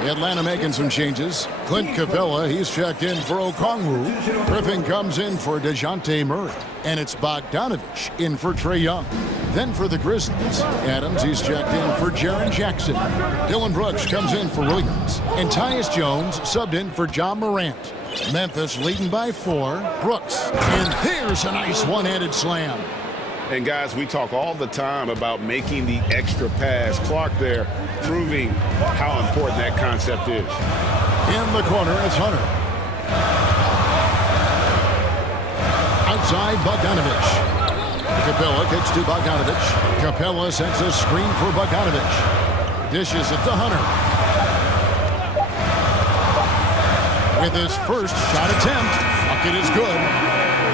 The Atlanta making some changes. Clint Capella, he's checked in for Okongwu. Griffin comes in for DeJounte Murray. And it's Bogdanovich in for Trae Young. Then for the Grizzlies, Adams, he's checked in for Jaren Jackson. Dylan Brooks comes in for Williams. And Tyus Jones subbed in for John Morant. Memphis leading by 4. Brooks. And there's a nice one-handed slam. And guys, we talk all the time about making the extra pass. Clark there proving how important that concept is. In the corner, it's Hunter. Outside, Bogdanovich. Capella kicks to Bogdanovich. Capella sets a screen for Bogdanovich. Dishes it to Hunter. With his first shot attempt, bucket is good.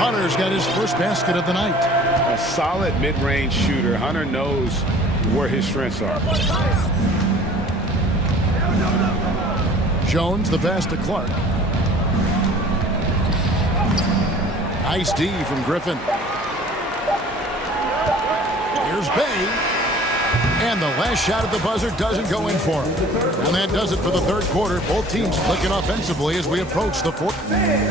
Hunter's got his first basket of the night. A solid mid-range shooter. Hunter knows where his strengths are. Jones the pass to Clark. Nice D from Griffin. Here's Bay. And the last shot at the buzzer doesn't go in for him. And that does it for the third quarter. Both teams clicking offensively as we approach the fourth. And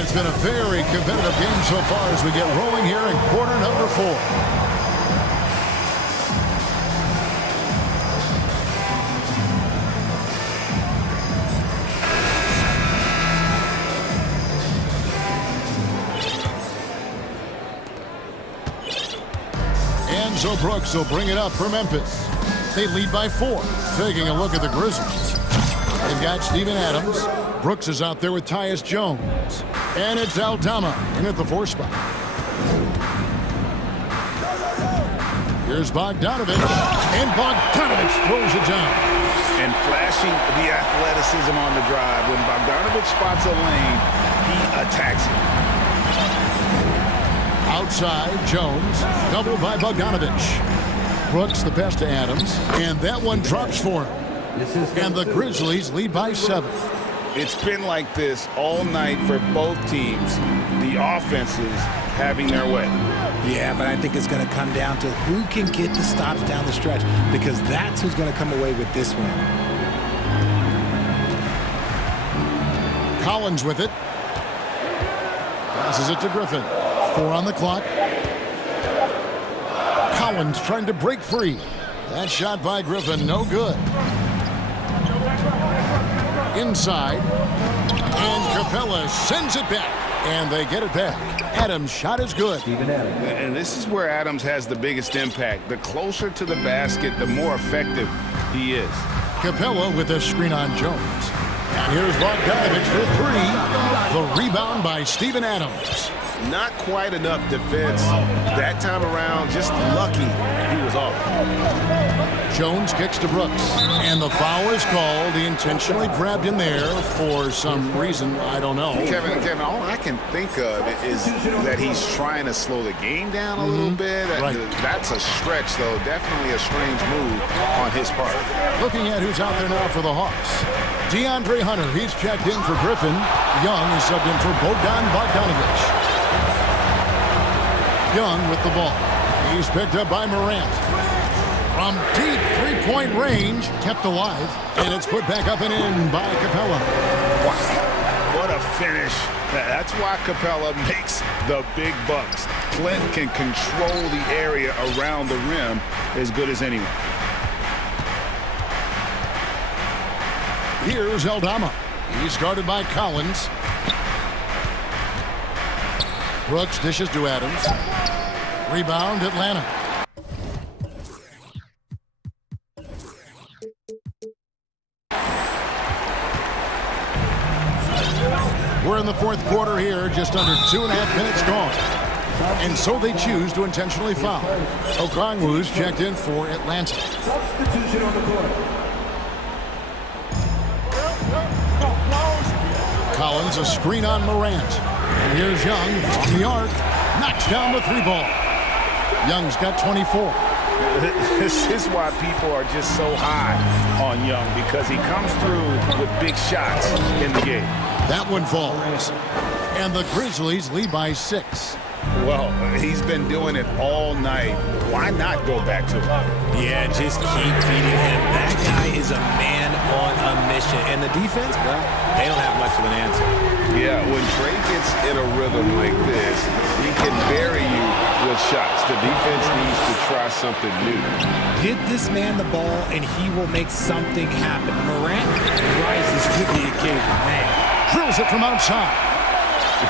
it's been a very competitive game so far as we get rolling here in quarter number 4. So Brooks will bring it up for Memphis. They lead by 4. Taking a look at the Grizzlies. They've got Steven Adams. Brooks is out there with Tyus Jones. And it's Aldama in at the 4 spot. Here's Bogdanovich. And Bogdanovich throws it down. And flashing the athleticism on the drive. When Bogdanovich spots a lane, he attacks it. Outside, Jones, doubled by Bogdanovich. Brooks the pass to Adams, and that one drops for him. And the Grizzlies lead by 7. It's been like this all night for both teams. The offenses having their way. Yeah, but I think it's going to come down to who can get the stops down the stretch, because that's who's going to come away with this one. Collins with it. Passes it to Griffin. 4 on the clock. Collins trying to break free. That shot by Griffin, no good. Inside. And Capella sends it back. And they get it back. Adams' shot is good. And this is where Adams has the biggest impact. The closer to the basket, the more effective he is. Capella with a screen on Jones. And here's Bogdanovich for 3. The rebound by Steven Adams. Not quite enough defense that time around. Just lucky he was off. Jones kicks to Brooks. And the foul is called. He intentionally grabbed him there for some reason. I don't know. Kevin, all I can think of is that he's trying to slow the game down a little bit. Right. That's a stretch, though. Definitely a strange move on his part. Looking at who's out there now for the Hawks. DeAndre Hunter, he's checked in for Griffin. Young is subbed in for Bogdanovich. Young with the ball. He's picked up by Morant. From deep three-point range, kept alive. And it's put back up and in by Capella. Wow. What a finish. That's why Capella makes the big bucks. Clint can control the area around the rim as good as anyone. Here's Aldama. He's guarded by Collins. Brooks dishes to Adams. Rebound, Atlanta. We're in the fourth quarter here, just under 2.5 minutes gone. And so they choose to intentionally foul. Okongwu's checked in for Atlanta. Substitution on the court. Collins, a screen on Morant. And here's Young from the arc. Knocks down the 3 ball. Young's got 24. This is why people are just so high on Young, because he comes through with big shots in the game. That one falls. And the Grizzlies lead by 6. Well, he's been doing it all night. Why not go back to him? Yeah, just keep feeding him. That guy is a man on a mission. And the defense, well, they don't have much of an answer. Yeah, when Trey gets in a rhythm like this, he can bury you with shots. The defense needs to try something new. Give this man the ball, and he will make something happen. Morant rises to the occasion. Man, drills it from outside.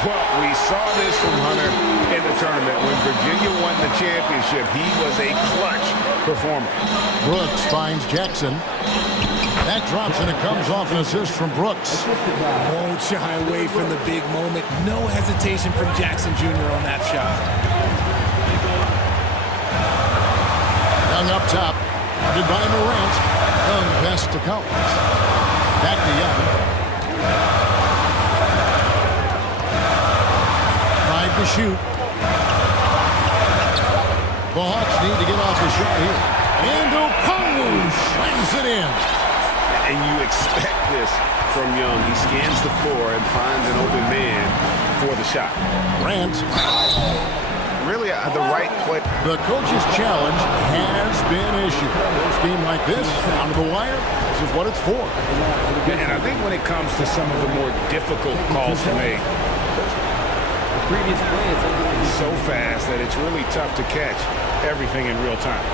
Well, we saw this from Hunter in the tournament. When Virginia won the championship, he was a clutch performer. Brooks finds Jackson. That drops, and it comes off an assist from Brooks. Won't shy away from the big moment. No hesitation from Jackson Jr. on that shot. Young up top. Guarded by Morant. Young pass to Collins. Back to Young. 5 to shoot. The Hawks need to get off the shot here. And Okongwu slings it in. And you expect this from Young. He scans the floor and finds an open man for the shot. Morant. Really, the right play. The coach's challenge has been issued. This game like this, down to the wire, this is what it's for. And I think when it comes to some of the more difficult calls to make, The previous play is so fast that it's really tough to catch everything in real time.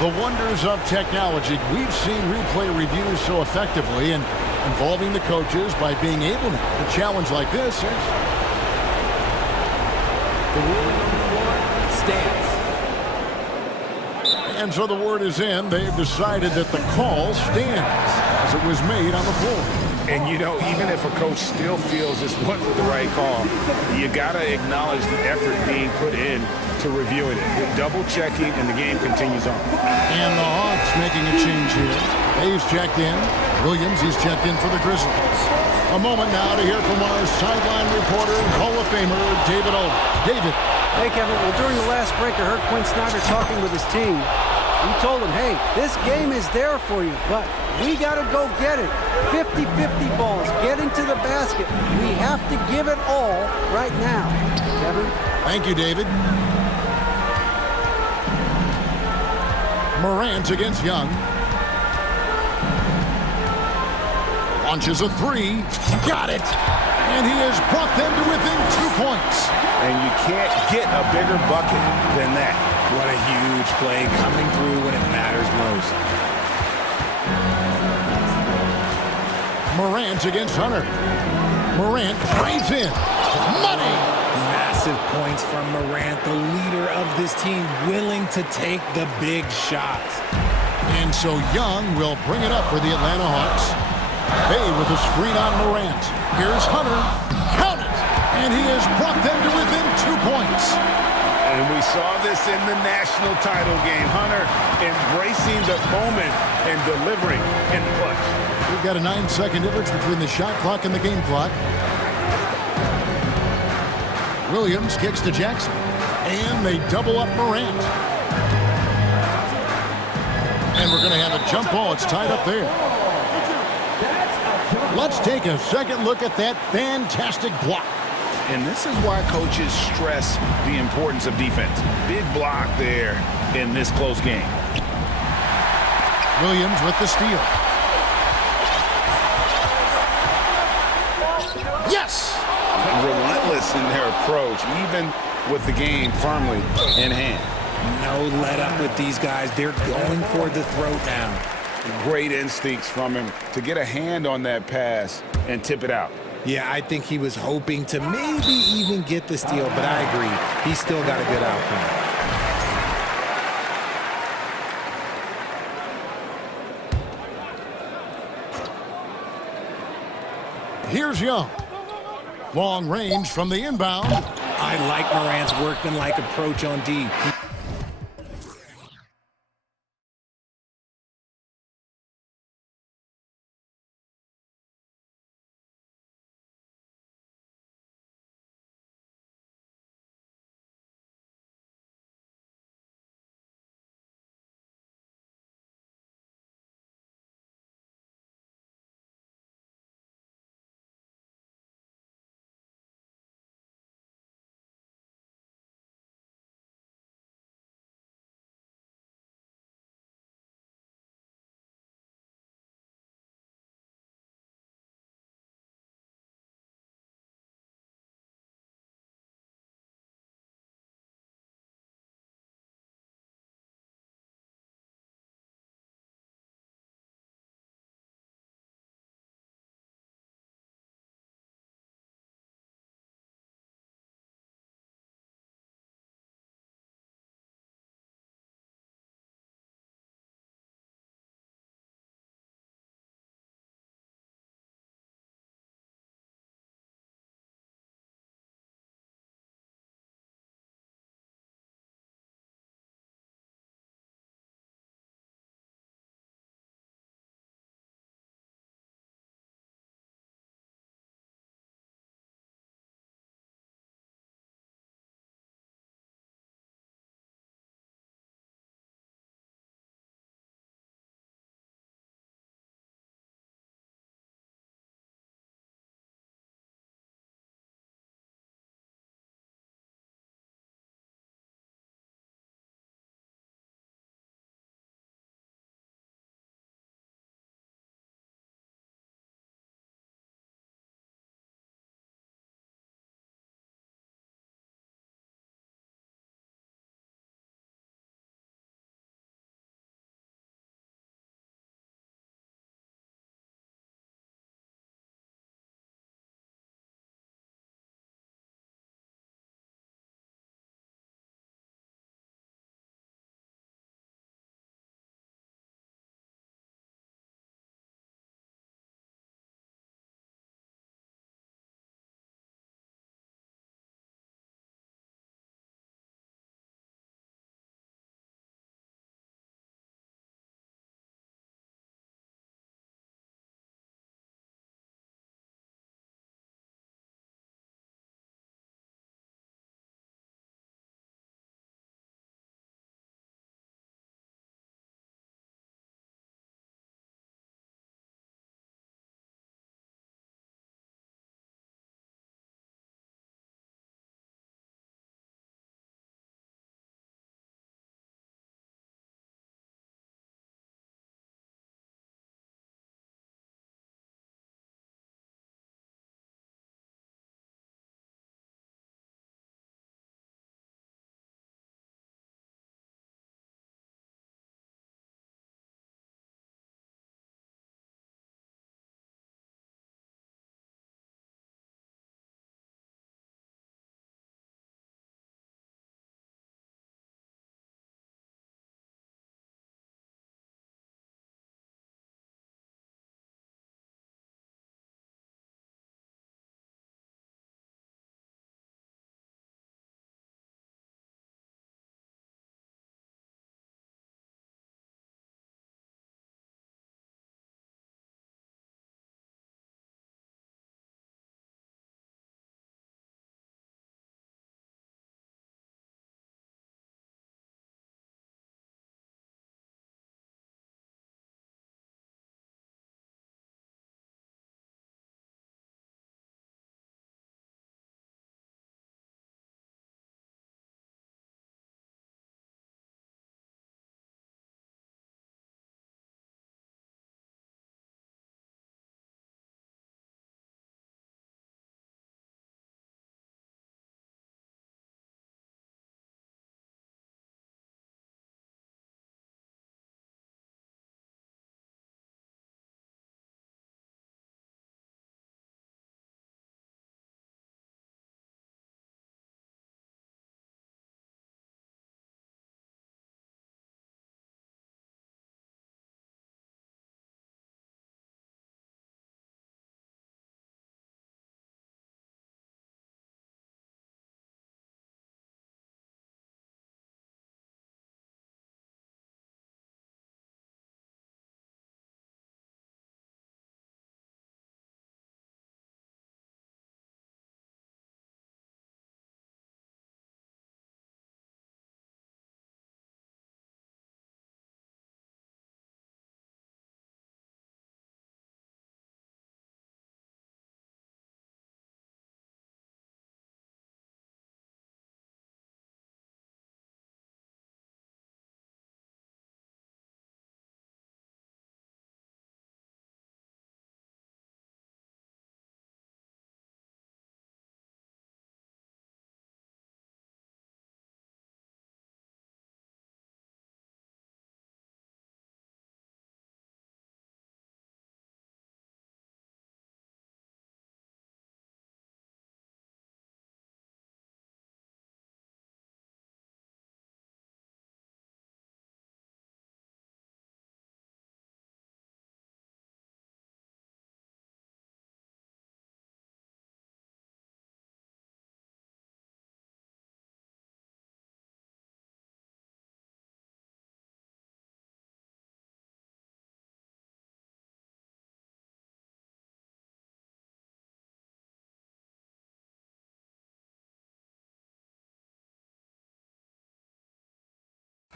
The wonders of technology. We've seen replay reviews so effectively and involving the coaches by being able to. A challenge like this is... the ruling on the floor stands. And so the word is in. They've decided that the call stands as it was made on the floor. And you know, even if a coach still feels this wasn't the right call, you gotta acknowledge the effort being put in to reviewing it. Double checking, and the game continues on. And the Hawks making a change here. Dave's checked in. Williams, he's checked in for the Grizzlies. A moment now to hear from our sideline reporter, Hall of Famer, David Olin. David. Hey, Kevin. Well, during the last break, I heard Quinn Snyder talking with his team. He told them, hey, this game is there for you, but we got to go get it. 50-50 balls, getting to the basket. We have to give it all right now. Kevin? Thank you, David. Morant against Young. Launches a three. Got it. And he has brought them to within 2 points. And you can't get a bigger bucket than that. What a huge play coming through when it matters most. Morant against Hunter. Morant drives in. Money. Massive points from Morant, the leader of this team, willing to take the big shots. And so Young will bring it up for the Atlanta Hawks. Bay with a screen on Morant. Here's Hunter. Count it. And he has brought them to within 2 points. And we saw this in the national title game. Hunter embracing the moment and delivering in the clutch. We've got a 9-second difference between the shot clock and the game clock. Williams kicks to Jackson. And they double up Morant. And we're going to have a jump ball. It's tied up there. Let's take a second look at that fantastic block. And this is why coaches stress the importance of defense. Big block there in this close game. Williams with the steal. Yes! Relentless in their approach, even with the game firmly in hand. No let up with these guys. They're going for the throat now. Great instincts from him to get a hand on that pass and tip it out. Yeah, I think he was hoping to maybe even get the steal, but I agree. He's still got a good outcome. Here's Young. Long range from the inbound. I like Morant's workmanlike approach on D.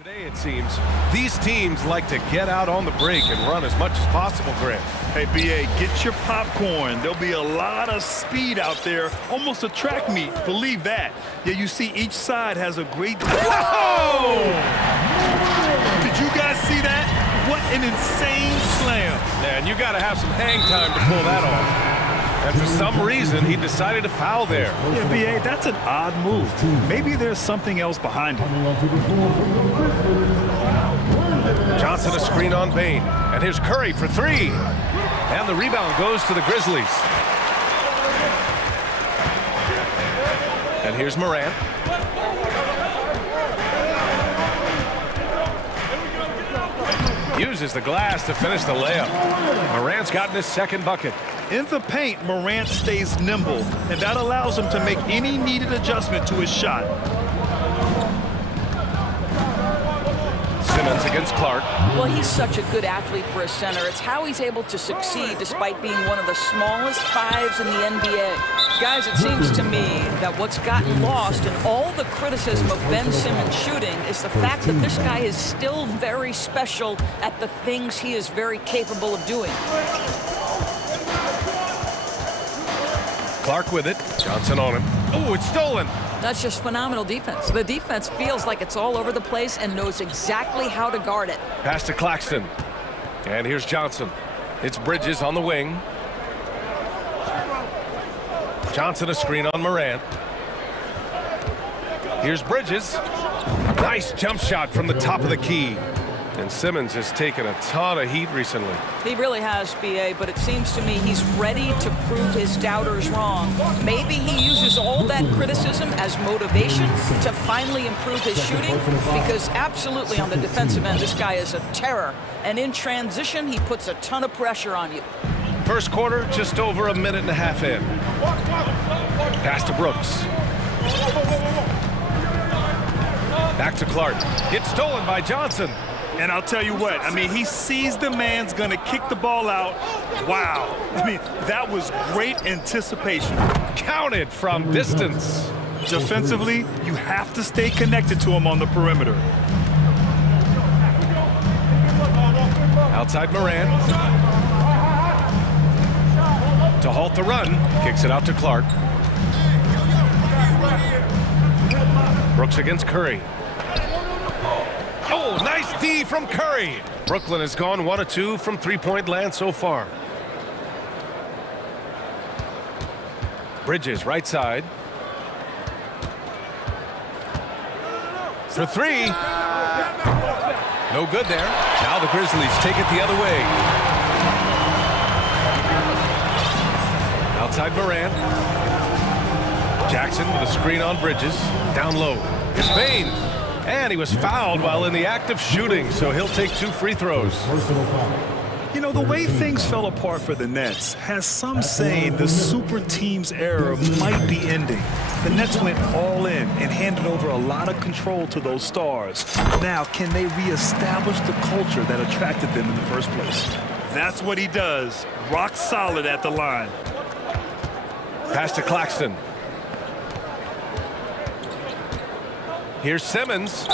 Today, it seems, these teams like to get out on the break and run as much as possible, Grant. Hey, B.A., get your popcorn. There'll be a lot of speed out there, almost a track meet. Believe that. Yeah, you see each side has a great... Whoa! Did you guys see that? What an insane slam. Man, you got to have some hang time to pull that off. And for some reason, he decided to foul there. Yeah, B.A., that's an odd move. Maybe there's something else behind it. Johnson a screen on Bain. And here's Curry for three. And the rebound goes to the Grizzlies. And here's Morant. Uses the glass to finish the layup. Morant's gotten his second bucket. In the paint, Morant stays nimble, and that allows him to make any needed adjustment to his shot. Simmons against Clark. Well, he's such a good athlete for a center. It's how he's able to succeed despite being one of the smallest fives in the NBA. Guys, it seems to me that what's gotten lost in all the criticism of Ben Simmons shooting is the fact that this guy is still very special at the things he is very capable of doing. Clark with it. Johnson on him. Oh, it's stolen. That's just phenomenal defense. The defense feels like it's all over the place and knows exactly how to guard it. Pass to Claxton. And here's Johnson. It's Bridges on the wing. Johnson a screen on Morant. Here's Bridges. Nice jump shot from the top of the key. And Simmons has taken a ton of heat recently. He really has, B.A., but it seems to me he's ready to prove his doubters wrong. Maybe he uses all that criticism as motivation to finally improve his shooting, because absolutely on the defensive end, this guy is a terror. And in transition, he puts a ton of pressure on you. First quarter, just over a minute and a half in. Pass to Brooks. Back to Clark. It's stolen by Johnson. And I'll tell you what, I mean, he sees the man's going to kick the ball out. Wow. I mean, that was great anticipation. Counted from distance. Defensively, you have to stay connected to him on the perimeter. Outside Morant. To halt the run, kicks it out to Clark. Brooks against Curry. Oh, nice D from Curry. Brooklyn has gone 1 of 2 from three-point land so far. Bridges, right side. For three. No good there. Now the Grizzlies take it the other way. Outside Morant. Jackson with a screen on Bridges. Down low. It's Bain. And he was fouled while in the act of shooting, so he'll take 2 free throws. You know, the way things fell apart for the Nets has some saying the super team's era might be ending. The Nets went all in and handed over a lot of control to those stars. Now, can they reestablish the culture that attracted them in the first place? That's what he does. Rock solid at the line. Pass to Claxton. Here's Simmons.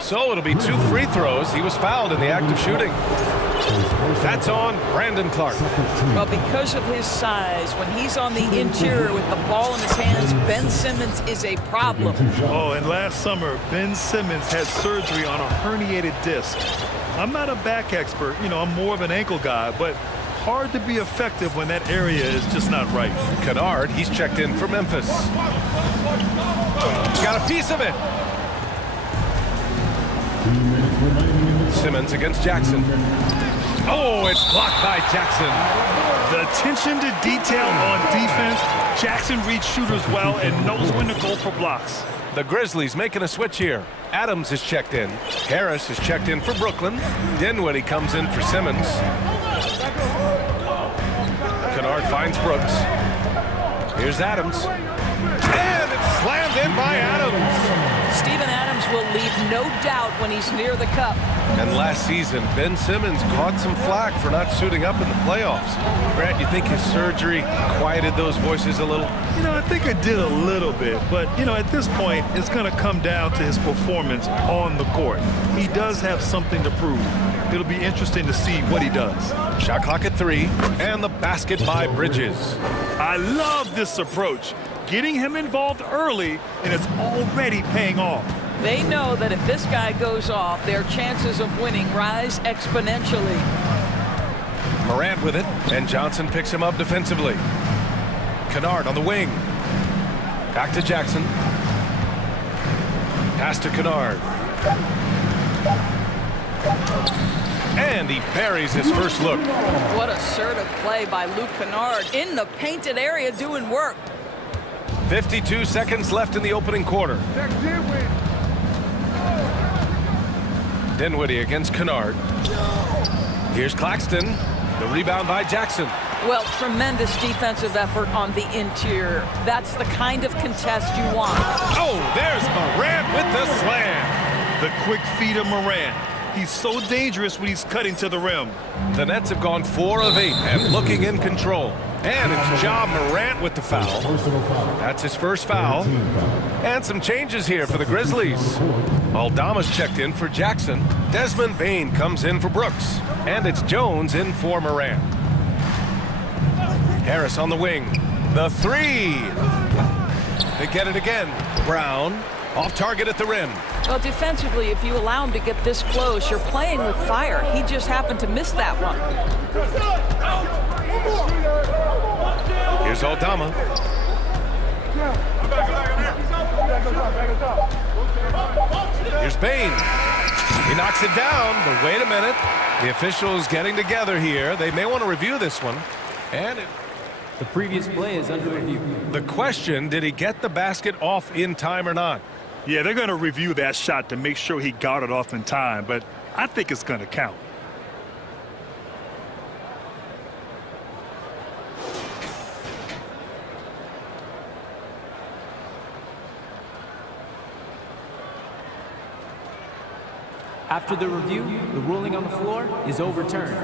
So it'll be 2 free throws. He was fouled in the act of shooting. That's on Brandon Clark. Well, because of his size, when he's on the interior with the ball in his hands, Ben Simmons is a problem. Oh, and last summer, Ben Simmons had surgery on a herniated disc. I'm not a back expert. You know, I'm more of an ankle guy, but hard to be effective when that area is just not right. Kennard, he's checked in for Memphis. Got a piece of it. Simmons against Jackson. Oh, it's blocked by Jackson. The attention to detail on defense. Jackson reads shooters well and knows when to go for blocks. The Grizzlies making a switch here. Adams is checked in. Harris is checked in for Brooklyn. Dinwiddie comes in for Simmons. Kennard finds Brooks. Here's Adams. And it's slammed in by Adams. Steven Adams will leave no doubt when he's near the cup. And last season, Ben Simmons caught some flack for not suiting up in the playoffs. Grant, you think his surgery quieted those voices a little? You know, I think it did a little bit, but, you know, at this point, it's going to come down to his performance on the court. He does have something to prove. It'll be interesting to see what he does. Shot clock at 3, and the basket by Bridges. I love this approach. Getting him involved early, and it's already paying off. They know that if this guy goes off, their chances of winning rise exponentially. Morant with it, and Johnson picks him up defensively. Kennard on the wing. Back to Jackson. Pass to Kennard. And he parries his first look. What assertive play by Luke Kennard in the painted area doing work. 52 seconds left in the opening quarter. Dinwiddie against Kennard. Here's Claxton. The rebound by Jackson. Well, tremendous defensive effort on the interior. That's the kind of contest you want. Oh, there's Morant with the slam. The quick feed of Morant. He's so dangerous when he's cutting to the rim. The Nets have gone 4 of 8 and looking in control. And it's Ja Morant with the foul. That's his first foul. And some changes here for the Grizzlies. Aldama's checked in for Jackson. Desmond Bane comes in for Brooks. And it's Jones in for Morant. Harris on the wing. The 3. They get it again. Brown off target at the rim. Well, defensively, if you allow him to get this close, you're playing with fire. He just happened to miss that one. Here's Aldama. Here's Bane. He knocks it down, but wait a minute. The officials getting together here. They may want to review this one. And the previous play is under review. The question, did he get the basket off in time or not? Yeah, they're going to review that shot to make sure he got it off in time, but I think it's going to count. After the review, the ruling on the floor is overturned.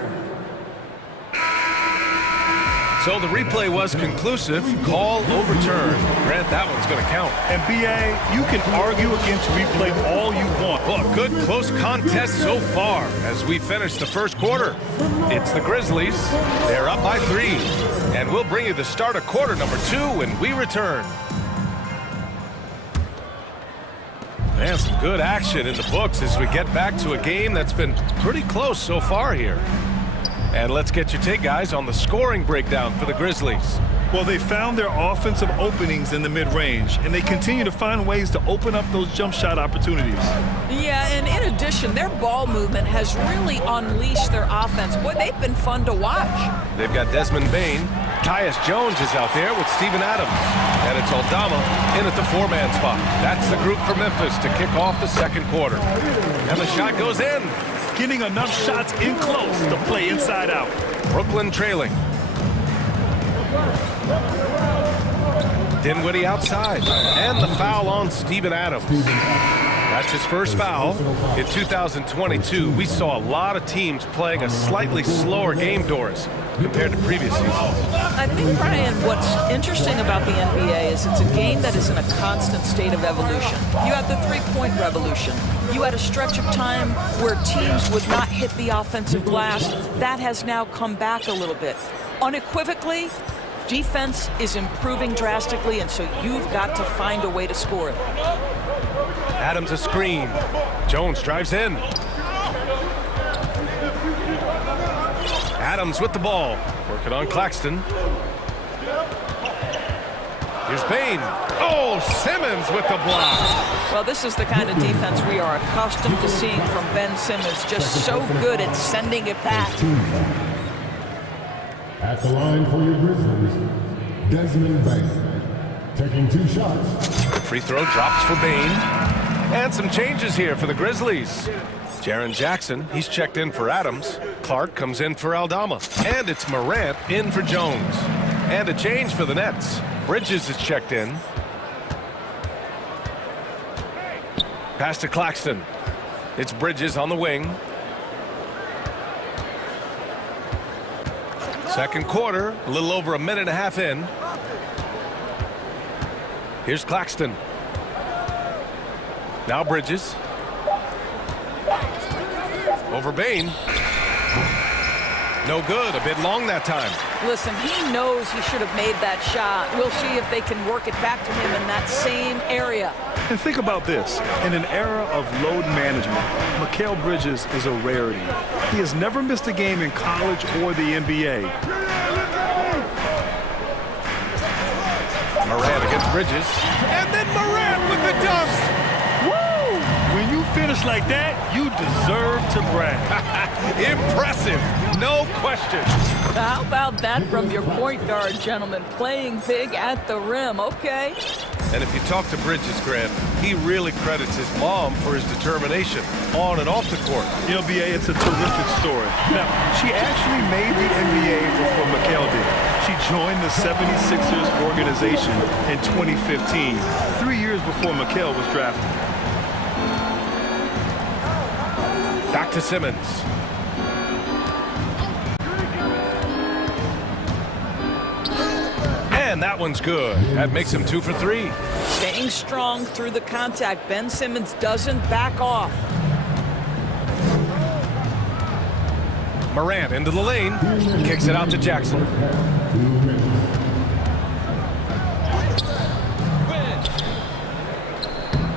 So the replay was conclusive. Call overturned. Grant, that one's going to count. And B.A., you can argue against replay all you want. Well, a good close contest so far as we finish the first quarter. It's the Grizzlies. They're up by 3. And we'll bring you the start of quarter number 2 when we return. And some good action in the books as we get back to a game that's been pretty close so far here. And let's get your take, guys, on the scoring breakdown for the Grizzlies. Well, they found their offensive openings in the mid-range, and they continue to find ways to open up those jump shot opportunities. Yeah, and in addition, their ball movement has really unleashed their offense. Boy, they've been fun to watch. They've got Desmond Bane. Tyus Jones is out there with Steven Adams. And it's Aldama in at the 4-man spot. That's the group for Memphis to kick off the second quarter. And the shot goes in. Getting enough shots in close to play inside out. Brooklyn trailing. Dinwiddie outside. And the foul on Steven Adams. That's his first foul. In 2022, we saw a lot of teams playing a slightly slower game, Doris, compared to previous seasons. I think, Brian, what's interesting about the NBA is it's a game that is in a constant state of evolution. You had the three-point revolution. You had a stretch of time where teams would not hit the offensive glass. That has now come back a little bit. Unequivocally, defense is improving drastically, and so you've got to find a way to score it. Adams a screen. Jones drives in. Adams with the ball. Working on Claxton. Here's Bane. Oh, Simmons with the block. Well, this is the kind of defense we are accustomed to seeing from Ben Simmons. Just so good at sending it back. At the line for your Grizzlies, Desmond Bane. Taking 2 shots. The free throw drops for Bane. And some changes here for the Grizzlies. Jaren Jackson, he's checked in for Adams. Clark comes in for Aldama. And it's Morant in for Jones. And a change for the Nets. Bridges is checked in. Pass to Claxton. It's Bridges on the wing. Second quarter, a little over a minute and a half in. Here's Claxton. Now Bridges. Over Bain. No good. A bit long that time. Listen, he knows he should have made that shot. We'll see if they can work it back to him in that same area. And think about this. In an era of load management, Mikal Bridges is a rarity. He has never missed a game in college or the NBA. Morant against Bridges. And then Morant with the dunk. Woo! When you finish like that, you deserve to brag. Impressive. No question. How about that from your point guard, gentlemen? Playing big at the rim, okay? And if you talk to Bridges, Grant, he really credits his mom for his determination on and off the court. You know, BA, it's a terrific story. Now, she actually made the NBA before Mikal did. She joined the 76ers organization in 2015, 3 years before Mikal was drafted. Back to Simmons. And that one's good. That makes him 2 for 3. Staying strong through the contact. Ben Simmons doesn't back off. Morant into the lane. Kicks it out to Jackson.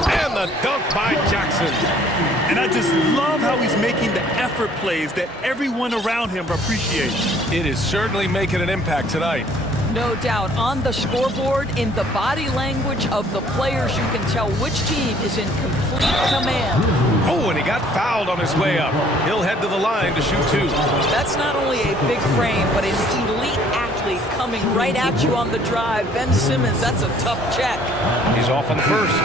And the dunk by Jackson. And I just love how he's making the effort plays that everyone around him appreciates. It is certainly making an impact tonight. No doubt. On the scoreboard, in the body language of the players, you can tell which team is in complete command. Oh, and he got fouled on his way up. He'll head to the line to shoot 2. That's not only a big frame, but an elite athlete coming right at you on the drive. Ben Simmons, that's a tough check. He's off on the first.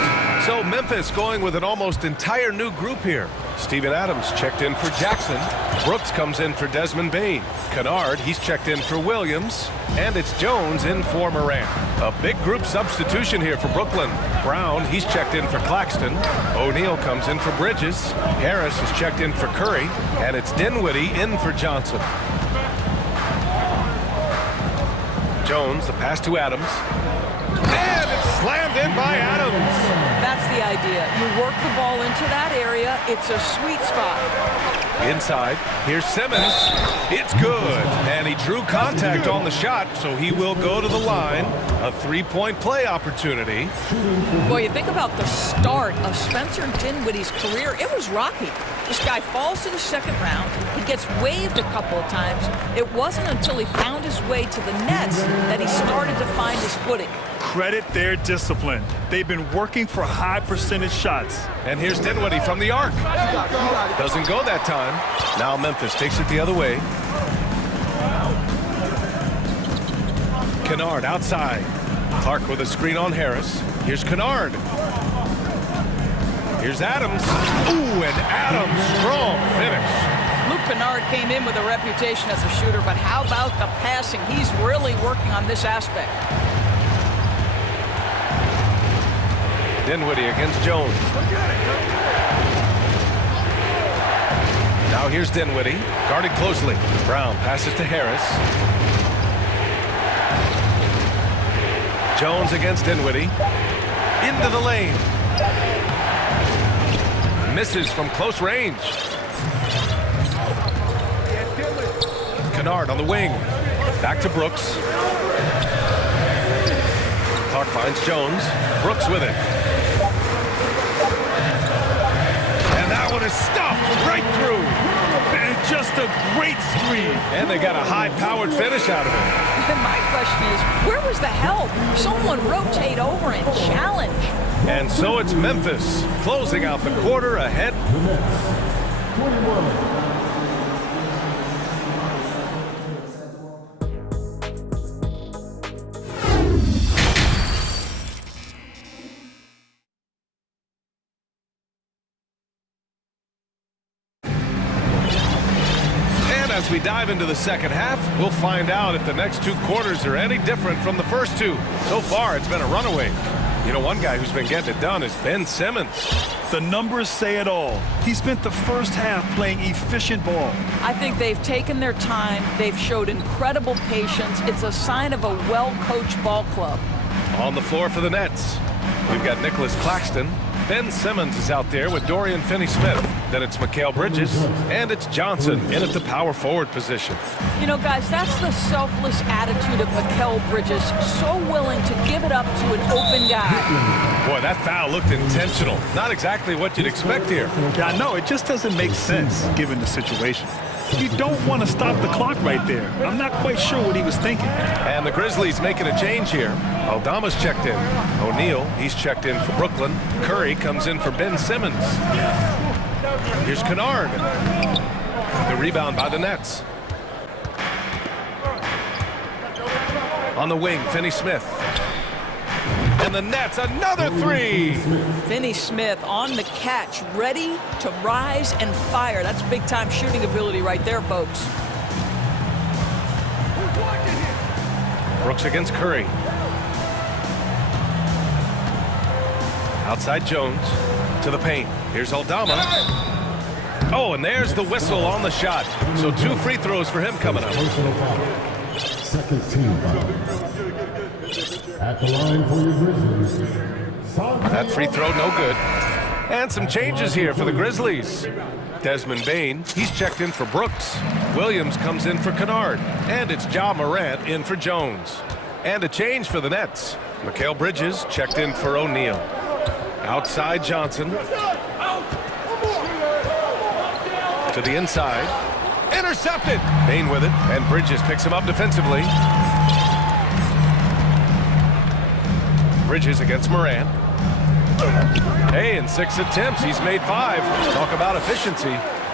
So Memphis going with an almost entire new group here. Steven Adams checked in for Jackson. Brooks comes in for Desmond Bain. Kennard, he's checked in for Williams. And it's Jones in for Morant. A big group substitution here for Brooklyn. Brown, he's checked in for Claxton. O'Neal comes in for Bridges. Harris is checked in for Curry. And it's Dinwiddie in for Johnson. Jones, the pass to Adams. And it's slammed in by Adams. That's the idea. You work the ball into that area. It's a sweet spot. Inside, here's Simmons. It's good. And he drew contact on the shot, so he will go to the line. A three-point play opportunity. Boy, you think about the start of Spencer Dinwiddie's career. It was rocky. This guy falls to the second round. He gets waived a couple of times. It wasn't until he found his way to the Nets that he started to find his footing. Credit their discipline. They've been working for high percentage shots. And here's Dinwiddie from the arc. Doesn't go that time. Now Memphis takes it the other way. Kennard outside. Clark with a screen on Harris. Here's Kennard. Here's Adams. Ooh, and Adams, strong finish. Luke Kennard came in with a reputation as a shooter, but how about the passing? He's really working on this aspect. Dinwiddie against Jones. Now here's Dinwiddie, guarded closely. Brown passes to Harris. Jones against Dinwiddie. Into the lane. Misses from close range. Kennard on the wing. Back to Brooks. Clark finds Jones. Brooks with it. And that one is stuffed right through. And just a great screen. And they got a high-powered finish out of it. And my question is, where was the help? Someone rotate over and challenge. And so it's Memphis closing out the quarter ahead. The Nets, 21. As we dive into the second half, we'll find out if the next two quarters are any different from the first two. So far, it's been a runaway. You know, one guy who's been getting it done is Ben Simmons. The numbers say it all. He spent the first half playing efficient ball. I think they've taken their time. They've showed incredible patience. It's a sign of a well-coached ball club. On the floor for the Nets, we've got Nicholas Claxton. Ben Simmons is out there with Dorian Finney-Smith. Then it's Mikal Bridges, and it's Johnson in at the power forward position. You know, guys, that's the selfless attitude of Mikal Bridges. So willing to give it up to an open guy. Boy, that foul looked intentional. Not exactly what you'd expect here. Yeah, I know. It just doesn't make sense given the situation. You don't want to stop the clock right there. I'm not quite sure what he was thinking. And the Grizzlies making a change here. Aldama's checked in. O'Neal, he's checked in for Brooklyn. Curry comes in for Ben Simmons. Here's Kennard. The rebound by the Nets. On the wing, Finney-Smith. And the Nets, another three! Finney-Smith on the catch, ready to rise and fire. That's big-time shooting ability right there, folks. Brooks against Curry. Outside Jones to the paint. Here's Aldama. Oh, and there's the whistle on the shot. So 2 free throws for him coming up. Second team foul. At the line for your Grizzlies. That free throw no good. And some changes here for the Grizzlies. Desmond Bane, he's checked in for Brooks. Williams comes in for Kennard. And it's Ja Morant in for Jones. And a change for the Nets. Mikal Bridges checked in for O'Neal. Outside Johnson. To the inside. Intercepted. Bane with it. And Bridges picks him up defensively. Bridges against Morant. Hey, in 6 attempts, he's made 5. Talk about efficiency.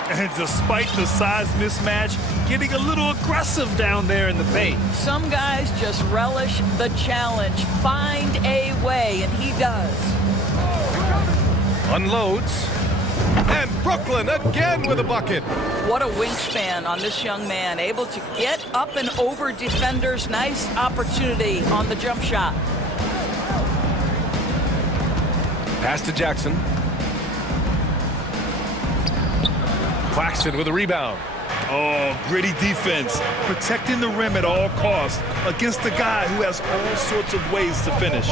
And despite the size mismatch, getting a little aggressive down there in the paint. Some guys just relish the challenge. Find a way, and he does. Unloads. And Brooklyn again with a bucket. What a wingspan on this young man. Able to get up and over defenders. Nice opportunity on the jump shot. Pass to Jackson. Claxton with a rebound. Oh, gritty defense. Protecting the rim at all costs against a guy who has all sorts of ways to finish.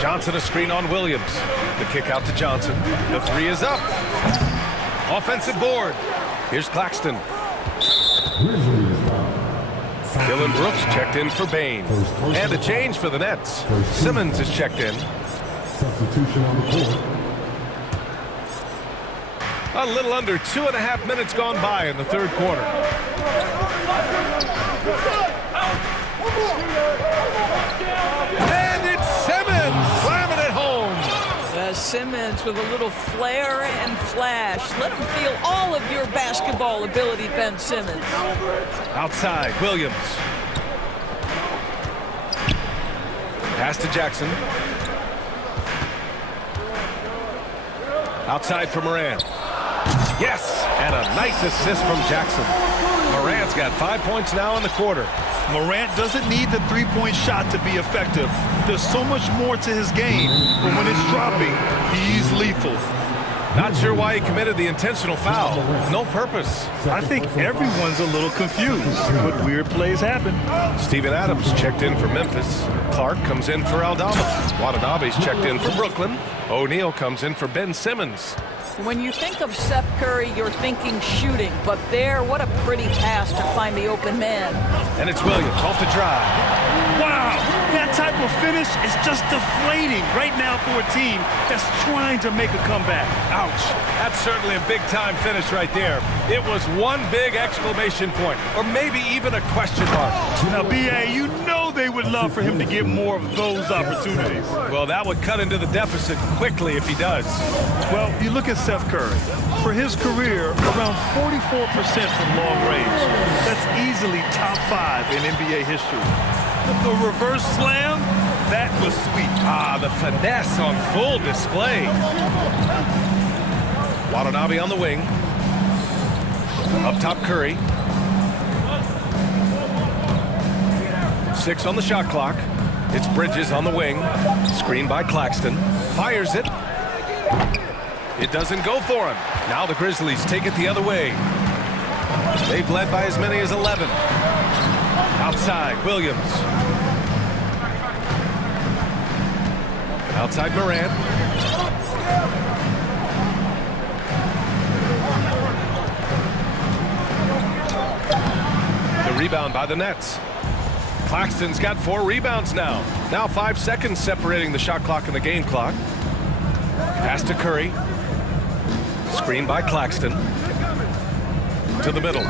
Johnson a screen on Williams. The kick out to Johnson. The 3 is up. Offensive board. Here's Claxton. Dylan Brooks checked in for Bane. And a change for the Nets. Simmons is checked in. Substitution on the court. A little under 2.5 minutes gone by in the third quarter. And it's Simmons slamming it home. Simmons with a little flair and flash. Let him feel all of your basketball ability, Ben Simmons. Outside, Williams. Pass to Jackson. Outside for Morant. Yes, and a nice assist from Jackson. Morant's got 5 points now in the quarter. Morant doesn't need the three-point shot to be effective. There's so much more to his game, but when it's dropping, he's lethal. Not sure why he committed the intentional foul. No purpose. I think everyone's a little confused, but weird plays happen. Steven Adams checked in for Memphis. Clark comes in for Aldama. Watanabe's checked in for Brooklyn. O'Neal comes in for Ben Simmons. When you think of Seth Curry, you're thinking shooting, but there, what a pretty pass to find the open man. And it's Williams off the drive. Wow, that type of finish is just deflating right now for a team that's trying to make a comeback. Ouch, that's certainly a big-time finish right there. It was one big exclamation point, or maybe even a question mark. Now, B.A., you know they would love for him to get more of those opportunities. Well, that would cut into the deficit quickly if he does. Well, you look at Seth Curry. For his career, around 44% from long range. That's easily top 5 in NBA history. The reverse slam, that was sweet. Ah, the finesse on full display. Watanabe on the wing. Up top, Curry. 6 on the shot clock. It's Bridges on the wing. Screen by Claxton. Fires it. It doesn't go for him. Now the Grizzlies take it the other way. They've led by as many as 11. Outside, Williams. Outside Morant. The rebound by the Nets. Claxton's got 4 rebounds now. Now 5 seconds separating the shot clock and the game clock. Pass to Curry. Screen by Claxton. To the middle.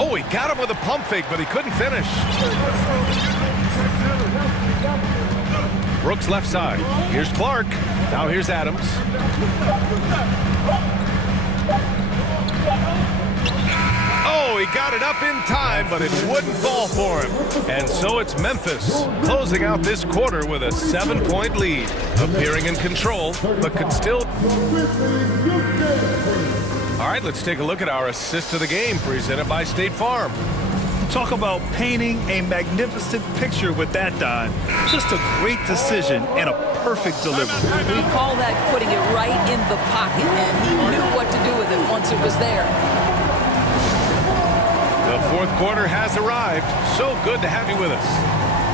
Oh, he got him with a pump fake, but he couldn't finish. Brooks left side. Here's Clark. Now here's Adams. Oh, he got it up in time, but it wouldn't fall for him. And so it's Memphis closing out this quarter with a 7-point lead. Appearing in control, but could still... All right, let's take a look at our assist of the game presented by State Farm. Talk about painting a magnificent picture with that dime. Just a great decision and a perfect delivery. We call that putting it right in the pocket, and he knew what to do with it once it was there. The fourth quarter has arrived. So good to have you with us.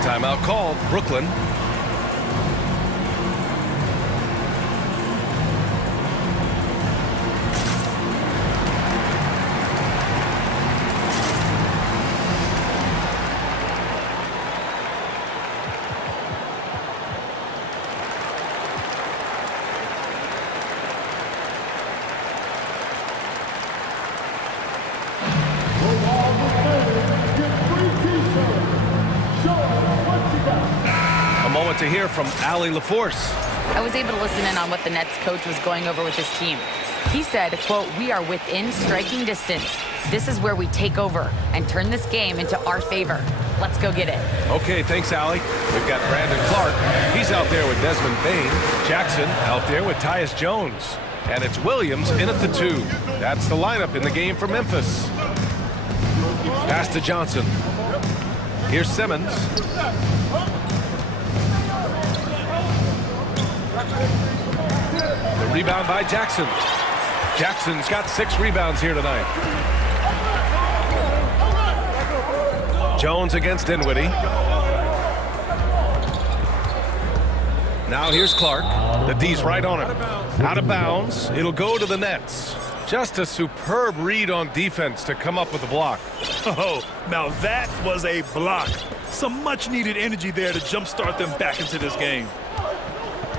Timeout called, Brooklyn. To hear from Allie LaForce. I was able to listen in on what the Nets coach was going over with his team. He said, quote, "We are within striking distance. This is where we take over and turn this game into our favor. Let's go get it." Okay, thanks, Allie. We've got Brandon Clark. He's out there with Desmond Bain. Jackson out there with Tyus Jones. And it's Williams in at the 2. That's the lineup in the game for Memphis. Pass to Johnson. Here's Simmons. The rebound by Jackson. Jackson's got 6 rebounds here tonight. Jones against Dinwiddie. Now here's Clark. The D's right on him. Out of bounds. It'll go to the Nets. Just a superb read on defense to come up with the block. Oh, now that was a block. Some much-needed energy there to jumpstart them back into this game.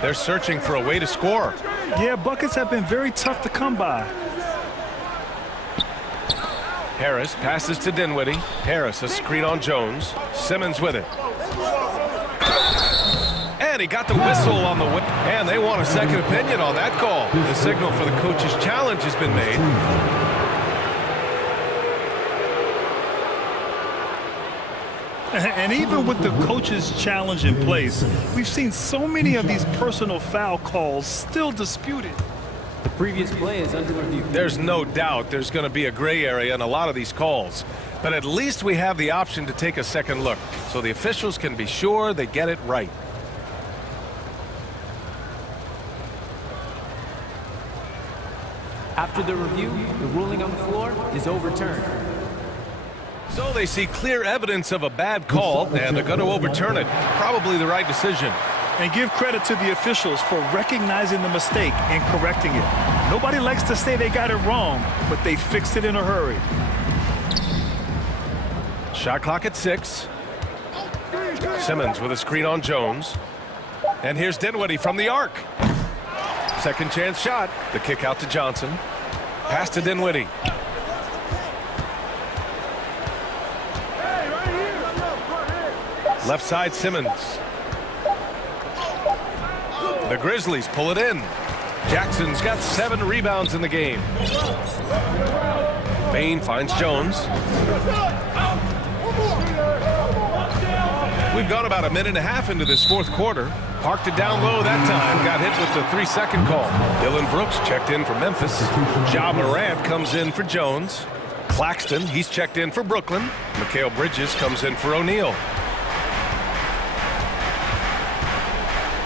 They're searching for a way to score. Yeah, buckets have been very tough to come by. Harris passes to Dinwiddie. Harris, a screen on Jones. Simmons with it. And he got the whistle on the whip. And they want a second opinion on that call. The signal for the coach's challenge has been made. And even with the coach's challenge in place, we've seen so many of these personal foul calls still disputed. The previous play is under review. There's no doubt there's going to be a gray area in a lot of these calls. But at least we have the option to take a second look, so the officials can be sure they get it right. After the review, the ruling on the floor is overturned. So they see clear evidence of a bad call, and they're going to overturn it. Probably the right decision. And give credit to the officials for recognizing the mistake and correcting it. Nobody likes to say they got it wrong, but they fixed it in a hurry. Shot clock at 6. Simmons with a screen on Jones. And here's Dinwiddie from the arc. Second chance shot. The kick out to Johnson. Pass to Dinwiddie. Left side, Simmons. The Grizzlies pull it in. Jackson's got 7 rebounds in the game. Bain finds Jones. We've gone about a minute and a half into this fourth quarter. Parked it down low that time. Got hit with the 3-second call. Dillon Brooks checked in for Memphis. Ja Morant comes in for Jones. Claxton, he's checked in for Brooklyn. Mikal Bridges comes in for O'Neal.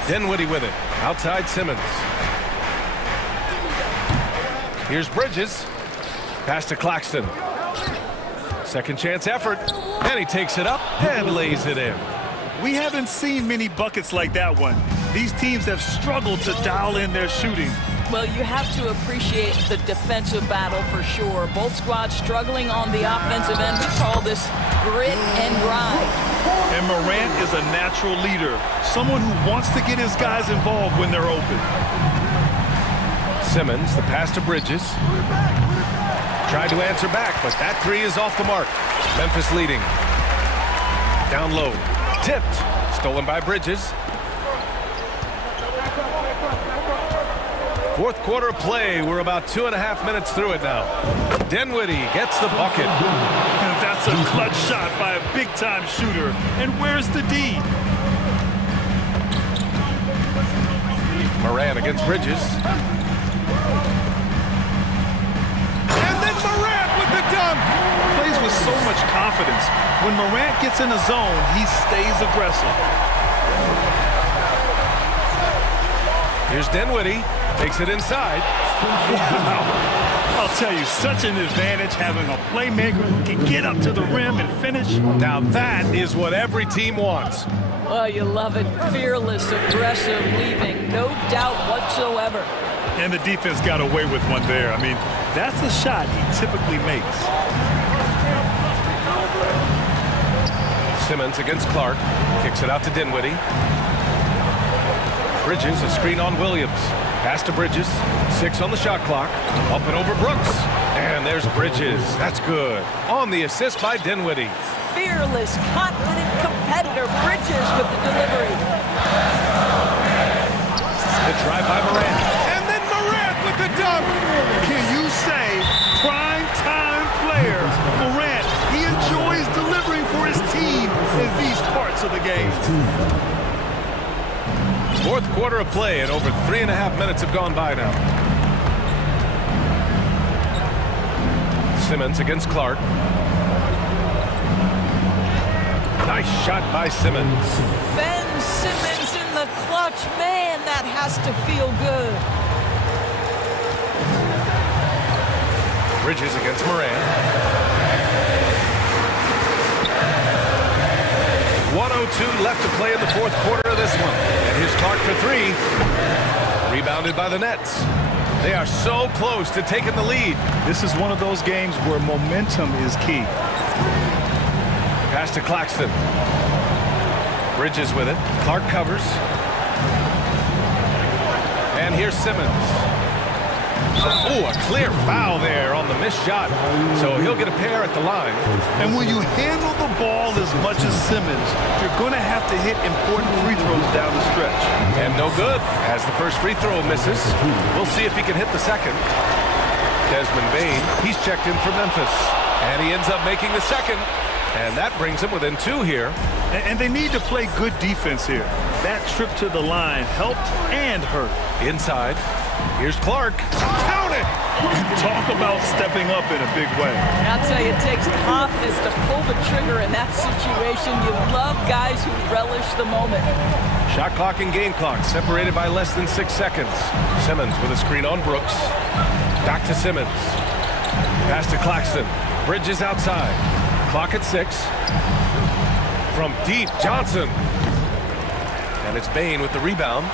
Dinwiddie with it. Outside Simmons. Here's Bridges. Pass to Claxton. Second chance effort. And he takes it up and lays it in. We haven't seen many buckets like that one. These teams have struggled to dial in their shooting. Well, you have to appreciate the defensive battle for sure. Both squads struggling on the offensive end. We call this grit and grind. And Morant is a natural leader, someone who wants to get his guys involved when they're open. Simmons, the pass to Bridges. Tried to answer back, but that three is off the mark. Memphis leading. Down low. Tipped. Stolen by Bridges. Fourth quarter play. We're about 2.5 minutes through it now. Dinwiddie gets the bucket. And that's a clutch shot by a big-time shooter. And where's the D? Morant against Bridges. And then Morant with the dunk. Plays with so much confidence. When Morant gets in the zone, he stays aggressive. Here's Dinwiddie. Takes it inside. Wow. I'll tell you, such an advantage having a playmaker who can get up to the rim and finish. Now that is what every team wants. Well, you love it. Fearless, aggressive, leaving. No doubt whatsoever. And the defense got away with one there. I mean, that's a shot he typically makes. Simmons against Clark. Kicks it out to Dinwiddie. Bridges, a screen on Williams. Pass to Bridges. 6 on the shot clock. Up and over Brooks. And there's Bridges. That's good. On the assist by Dinwiddie. Fearless, confident competitor. Bridges with the delivery. The try by Morant. And then Morant with the dunk. Can you say prime time player? Morant, he enjoys delivering for his team in these parts of the game. Fourth quarter of play, and over 3.5 minutes have gone by now. Simmons against Clark. Nice shot by Simmons. Ben Simmons in the clutch. Man, that has to feel good. Bridges against Morant. 1:02 left to play in the fourth quarter of this one. And here's Clark for 3. Rebounded by the Nets. They are so close to taking the lead. This is one of those games where momentum is key. Pass to Claxton. Bridges with it. Clark covers. And here's Simmons. Oh, a clear foul there on the missed shot. So he'll get a pair at the line. And when you handle the ball as much as Simmons, you're going to have to hit important free throws down the stretch. And no good, as the first free throw misses. We'll see if he can hit the second. Desmond Bane, he's checked in for Memphis. And he ends up making the second. And that brings him within 2 here. And they need to play good defense here. That trip to the line helped and hurt. Inside. Here's Clark. Count it! Talk about stepping up in a big way. I'll tell you, it takes confidence to pull the trigger in that situation. You love guys who relish the moment. Shot clock and game clock separated by less than 6 seconds. Simmons with a screen on Brooks. Back to Simmons. Pass to Claxton. Bridges outside. Clock at 6. From deep, Johnson. And it's Bane with the rebound.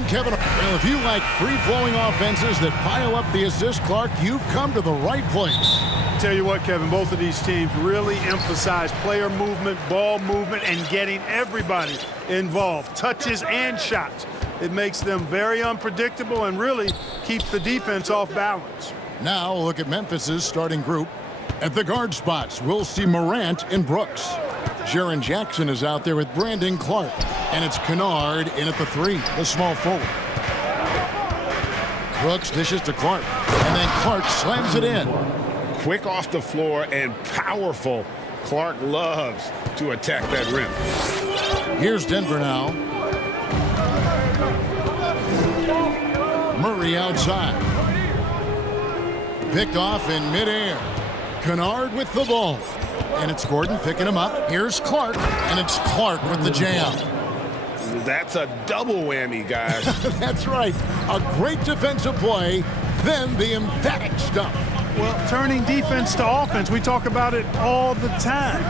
and Kevin. Well, if you like free-flowing offenses that pile up the assist, Clark, you've come to the right place. Tell you what, Kevin, both of these teams really emphasize player movement, ball movement, and getting everybody involved, touches and shots. It makes them very unpredictable and really keeps the defense off balance. Now look at Memphis's starting group. At the guard spots, we'll see Morant and Brooks. Jaren Jackson is out there with Brandon Clark. And it's Kennard in at the 3, the small forward. Brooks dishes to Clark. And then Clark slams it in. Quick off the floor and powerful. Clark loves to attack that rim. Here's Denver now. Murray outside. Picked off in midair. Kennard with the ball. And it's Gordon picking him up. Here's Clark. And it's Clark with the jam. That's a double whammy, guys. That's right. A great defensive play, then the emphatic stuff. Well, turning defense to offense, we talk about it all the time.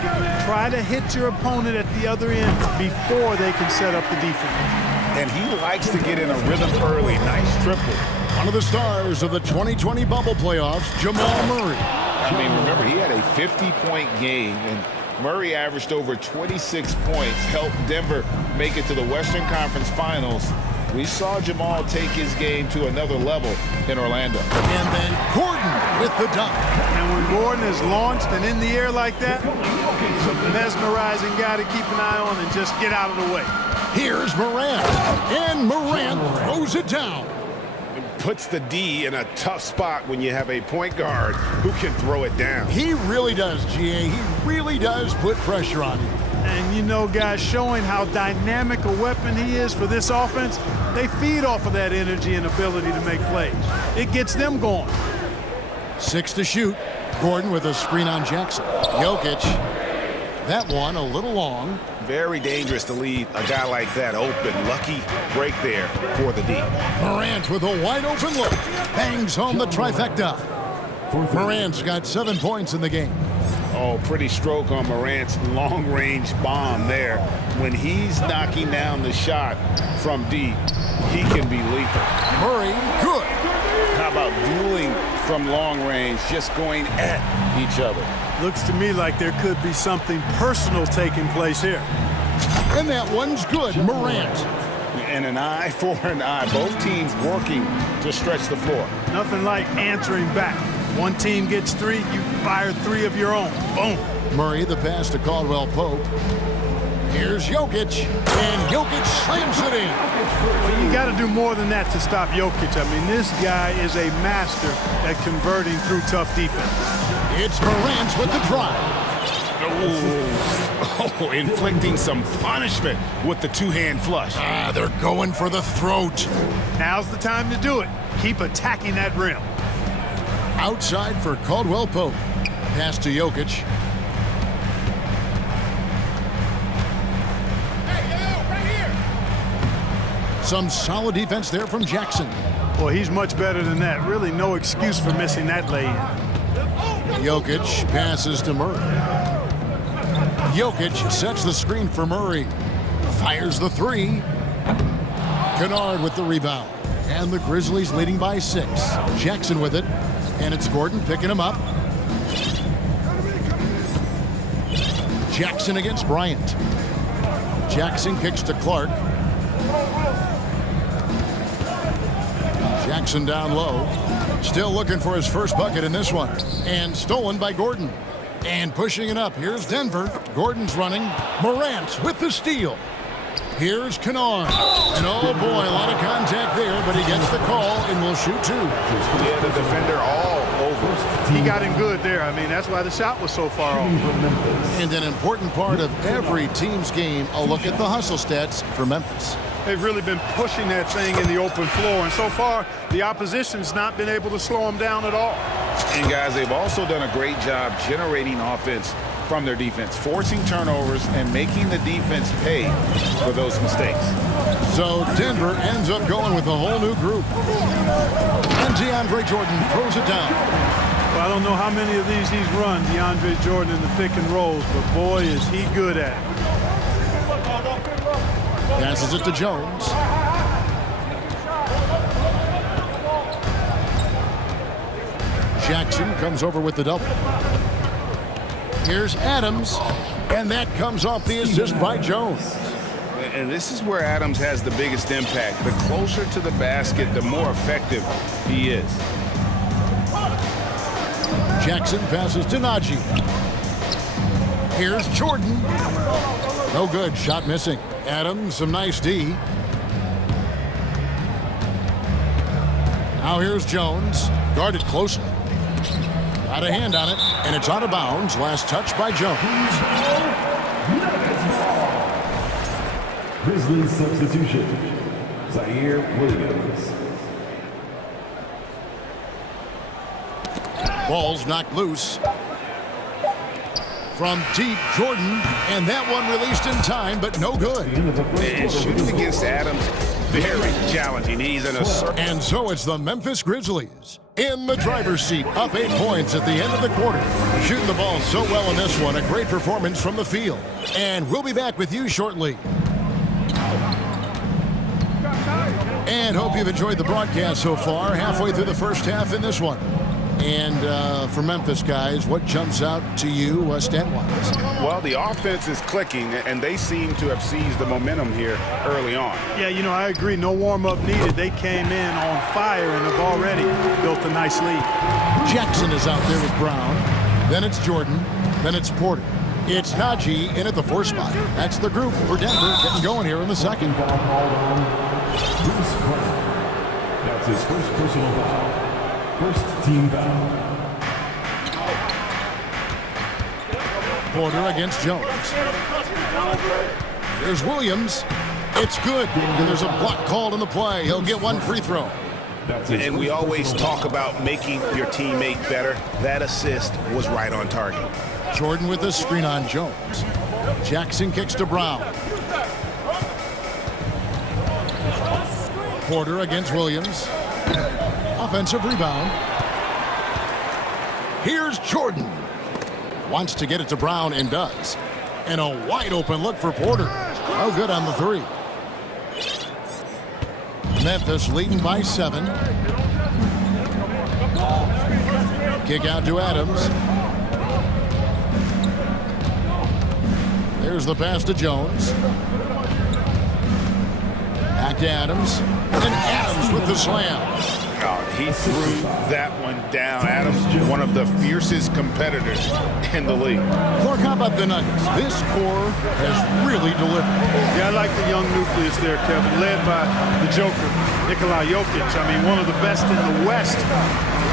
Try to hit your opponent at the other end before they can set up the defense. And he likes to get in a rhythm early. Nice triple. One of the stars of the 2020 bubble playoffs, Jamal Murray. I mean, remember, he had a 50-point game, and Murray averaged over 26 points, helped Denver make it to the Western Conference Finals. We saw Jamal take his game to another level in Orlando. And then Gordon with the dunk. And when Gordon is launched and in the air like that, he's a mesmerizing guy to keep an eye on and just get out of the way. Here's Morant. And Morant throws it down. Puts the D in a tough spot when you have a point guard who can throw it down. He really does, GA. He really does put pressure on him. And you know, guys, showing how dynamic a weapon he is for this offense, they feed off of that energy and ability to make plays. It gets them going. 6 to shoot. Gordon with a screen on Jackson. Jokic. That one a little long. Very dangerous to leave a guy like that open. Lucky break there for the D. Morant with a wide open look. Bangs home the trifecta. Morant's got 7 points in the game. Oh, pretty stroke on Morant's long-range bomb there. When he's knocking down the shot from deep, he can be lethal. Murray, good. How about dueling from long range, just going at each other? Looks to me like there could be something personal taking place here. And that one's good, Morant. And an eye for an eye. Both teams working to stretch the floor. Nothing like answering back. One team gets 3, you fire 3 of your own. Boom. Murray, the pass to Caldwell Pope. Here's Jokic, and Jokic slams it in. Well, you got to do more than that to stop Jokic. I mean, this guy is a master at converting through tough defense. It's Morant with the drive. Oh, inflicting some punishment with the two-hand flush. They're going for the throat. Now's the time to do it. Keep attacking that rim. Outside for Caldwell Pope. Pass to Jokic. Some solid defense there from Jackson. Well, he's much better than that. Really no excuse for missing that lay-in. Jokic passes to Murray. Jokic sets the screen for Murray. Fires the 3. Kennard with the rebound. And the Grizzlies leading by 6. Jackson with it. And it's Gordon picking him up. Jackson against Bryant. Jackson kicks to Clark. Jackson down low. Still looking for his first bucket in this one. And stolen by Gordon. And pushing it up. Here's Denver. Gordon's running. Morant with the steal. Here's Kennard. And oh boy, a lot of contact there, but he gets the call and will shoot 2. Yeah, the defender all over. He got him good there. I mean, that's why the shot was so far off. And an important part of every team's game, a look at the hustle stats for Memphis. They've really been pushing that thing in the open floor, and so far, the opposition's not been able to slow them down at all. And guys, they've also done a great job generating offense from their defense, forcing turnovers and making the defense pay for those mistakes. So Denver ends up going with a whole new group. And DeAndre Jordan throws it down. Well, I don't know how many of these he's run, DeAndre Jordan, in the pick and rolls, but boy, is he good at it. Passes it to Jones. Jackson comes over with the double. Here's Adams, and that comes off the assist by Jones. And this is where Adams has the biggest impact. The closer to the basket, the more effective he is. Jackson passes to Najee. Here's Jordan. No good. Shot missing. Adams, some nice D. Now here's Jones. Guarded closely. Got a hand on it, and it's out of bounds. Last touch by Jones. Grizzlies substitution. Zaire Williams. Ball's knocked loose. From deep, Jordan, and that one released in time, but no good. And shooting against Adams, very challenging. He's in a... And so it's the Memphis Grizzlies in the driver's seat, up 8 points at the end of the quarter. Shooting the ball so well in this one, a great performance from the field. And we'll be back with you shortly. And hope you've enjoyed the broadcast so far, halfway through the first half in this one. And for Memphis, guys, what jumps out to you stat-wise? Well, the offense is clicking, and they seem to have seized the momentum here early on. Yeah, you know, I agree. No warm-up needed. They came in on fire and have already built a nice lead. Jackson is out there with Brown. Then it's Jordan. Then it's Porter. It's Najee in at the 4 spot. That's the group for Denver getting going here in the second. That's his first personal foul. First team foul. Porter against Jones. There's Williams. It's good. And there's a block called in the play. He'll get 1 free throw. And we always talk about making your teammate better. That assist was right on target. Jordan with a screen on Jones. Jackson kicks to Brown. Porter against Williams. Offensive rebound. Here's Jordan. Wants to get it to Brown and does. And a wide open look for Porter. Oh, good on the 3. Memphis leading by 7. Kick out to Adams. There's the pass to Jones. Back to Adams. And Adams with the slam. Oh, he threw that one down. Adams, one of the fiercest competitors in the league. Clark, how about the Nuggets? This core has really delivered. Yeah, I like the young nucleus there, Kevin, led by the Joker, Nikola Jokic. I mean, one of the best in the West.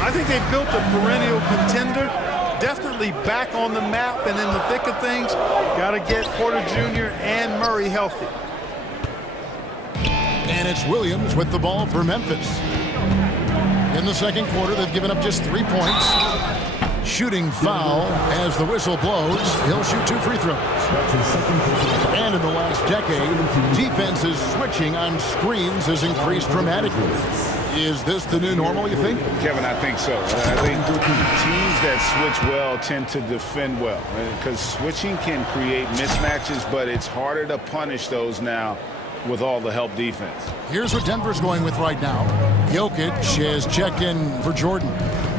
I think they've built a perennial contender. Definitely back on the map and in the thick of things. Got to get Porter Jr. and Murray healthy. And it's Williams with the ball for Memphis. In the second quarter, they've given up just 3 points. Shooting foul as the whistle blows. He'll shoot 2 free throws. And in the last decade, defenses switching on screens has increased dramatically. Is this the new normal, you think? Kevin, I think so. I think teams that switch well tend to defend well. Because switching can create mismatches, but it's harder to punish those now with all the help defense. Here's what Denver's going with right now. Jokic has checked in for Jordan.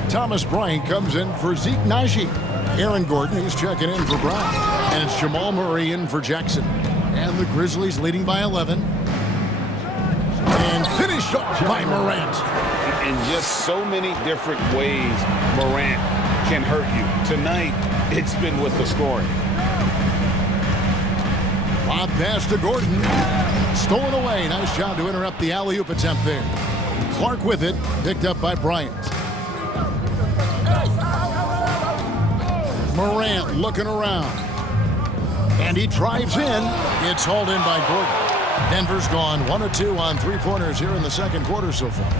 Thomas Bryant comes in for Zeke Najee. Aaron Gordon, he's checking in for Brown. And it's Jamal Murray in for Jackson. And the Grizzlies leading by 11. And finished off by Morant. In just so many different ways, Morant can hurt you. Tonight, it's been with the scoring. Lob pass to Gordon. Stolen away. Nice job to interrupt the alley-oop attempt there. Clark with it. Picked up by Bryant. Morant looking around. And he drives in. It's hauled in by Gordon. Denver's gone 1 of 2 on 3-pointers here in the second quarter so far.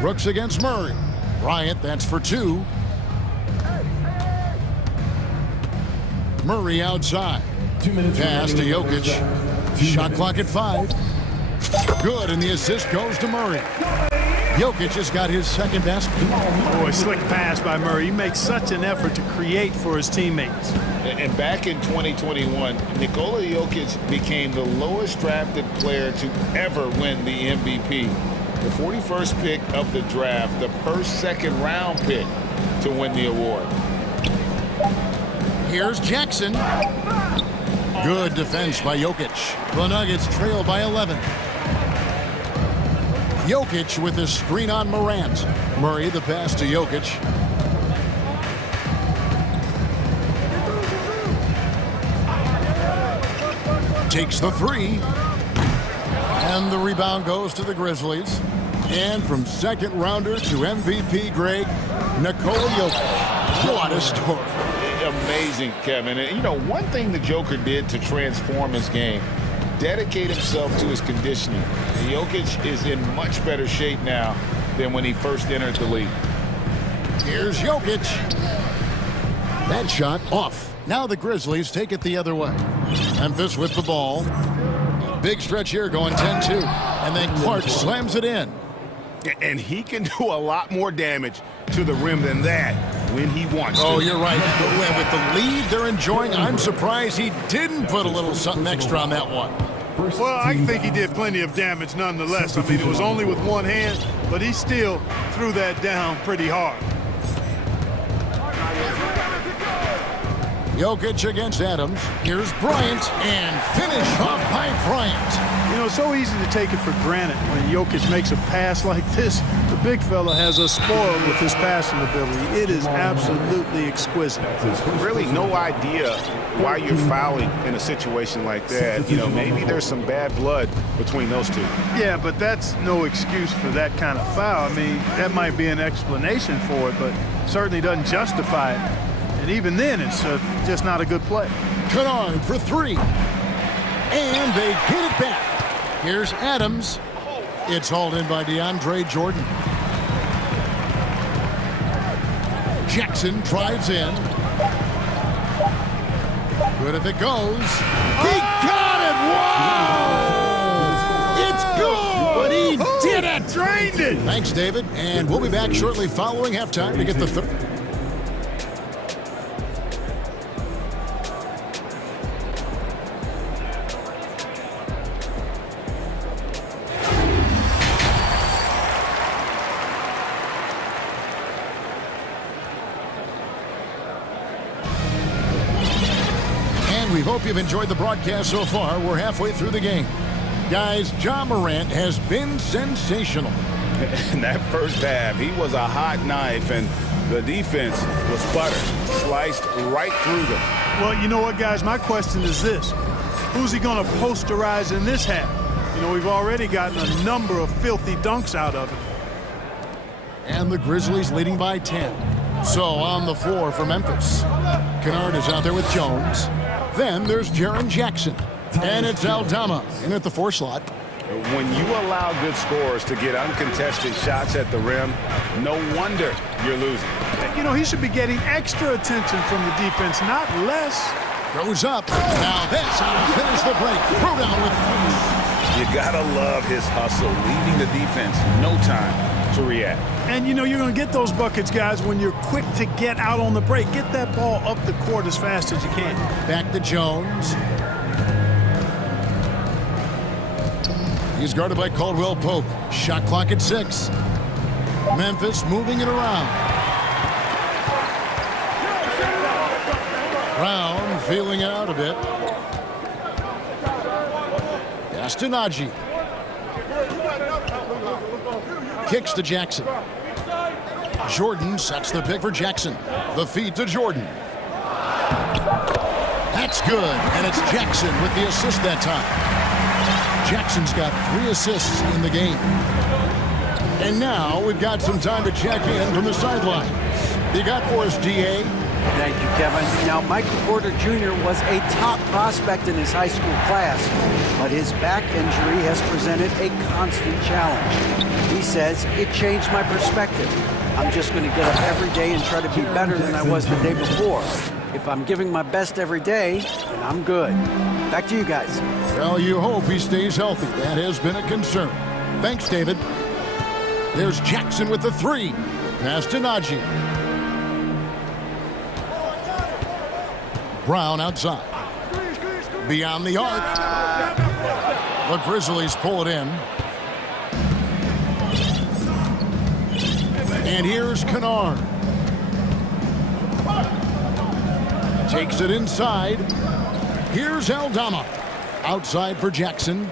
Brooks against Murray. Bryant, that's for 2. Murray outside. 2 minutes. Pass to Jokic. Shot clock at 5. Good, and the assist goes to Murray. Jokic has got his second basket. Boy, slick pass by Murray. He makes such an effort to create for his teammates. And back in 2021, Nikola Jokic became the lowest drafted player to ever win the MVP. the 41st pick of the draft, the first second-round pick to win the award. Here's Jackson. Good defense by Jokic. The Nuggets trail by 11. Jokic with the screen on Morant. Murray the pass to Jokic. Takes the three. And the rebound goes to the Grizzlies. And from second rounder to MVP Greg, Nikola Jokic. What a story. Amazing, Kevin. And, you know, one thing the Joker did to transform his game, dedicate himself to his conditioning. And Jokic is in much better shape now than when he first entered the league. Here's Jokic. That shot off. Now the Grizzlies take it the other way. Memphis with the ball. Big stretch here going 10-2. And then Clark slams it in. And he can do a lot more damage to the rim than that when he wants to. Oh, you're right. With the lead they're enjoying, I'm surprised he didn't put a little something extra on that one. Well, I think he did plenty of damage nonetheless. I mean, it was only with one hand, but he still threw that down pretty hard. Jokic against Adams. Here's Bryant, and finish off by Bryant. You know, it's so easy to take it for granted when Jokic makes a pass like this. The big fella has us spoiled with his passing ability. It is absolutely exquisite. Really no idea why you're fouling in a situation like that. You know, maybe there's some bad blood between those two. Yeah, but that's no excuse for that kind of foul. I mean, that might be an explanation for it, but certainly doesn't justify it. And even then, it's just not a good play. Kennard for three. And they get it back. Here's Adams. It's hauled in by DeAndre Jordan. Jackson drives in. Good if it goes. He got it! Whoa! It's good! But he did it! Drained it! Thanks, David. And we'll be back shortly following halftime to get the third. We hope you've enjoyed the broadcast so far. We're halfway through the game. Guys, Ja Morant has been sensational. In that first half, he was a hot knife, and the defense was butter, sliced right through them. Well, you know what, guys? My question is this. Who's he going to posterize in this half? You know, we've already gotten a number of filthy dunks out of it. And the Grizzlies leading by 10. So on the floor for Memphis. Kennard is out there with Jones. Then there's Jaren Jackson. And it's Aldama in at the 4 slot. When you allow good scorers to get uncontested shots at the rim, no wonder you're losing. You know, he should be getting extra attention from the defense, not less. Goes up. Now that's how to finish the break. Throw down with 3. You gotta love his hustle, leaving the defense no time to react. And, you know, you're going to get those buckets, guys, when you're quick to get out on the break. Get that ball up the court as fast as you can. Back to Jones. He's guarded by Caldwell Pope. Shot clock at 6. Memphis moving it around. Brown feeling it out a bit. Pass to Najee. Kicks to Jackson. Jordan sets the pick for Jackson. The feed to Jordan. That's good, and it's Jackson with the assist that time. Jackson's got 3 assists in the game. And now we've got some time to check in from the sidelines. You got for us, DA? Thank you, Kevin. Now, Michael Porter Jr. was a top prospect in his high school class, but his back injury has presented a constant challenge. He says, it changed my perspective. I'm just going to get up every day and try to be better than I was the day before. If I'm giving my best every day, then I'm good. Back to you guys. Well, you hope he stays healthy. That has been a concern. Thanks, David. There's Jackson with the 3. Pass to Najee. Brown outside. Beyond the arc. The Grizzlies pull it in. And here's Kennard. Takes it inside. Here's Aldama. Outside for Jackson.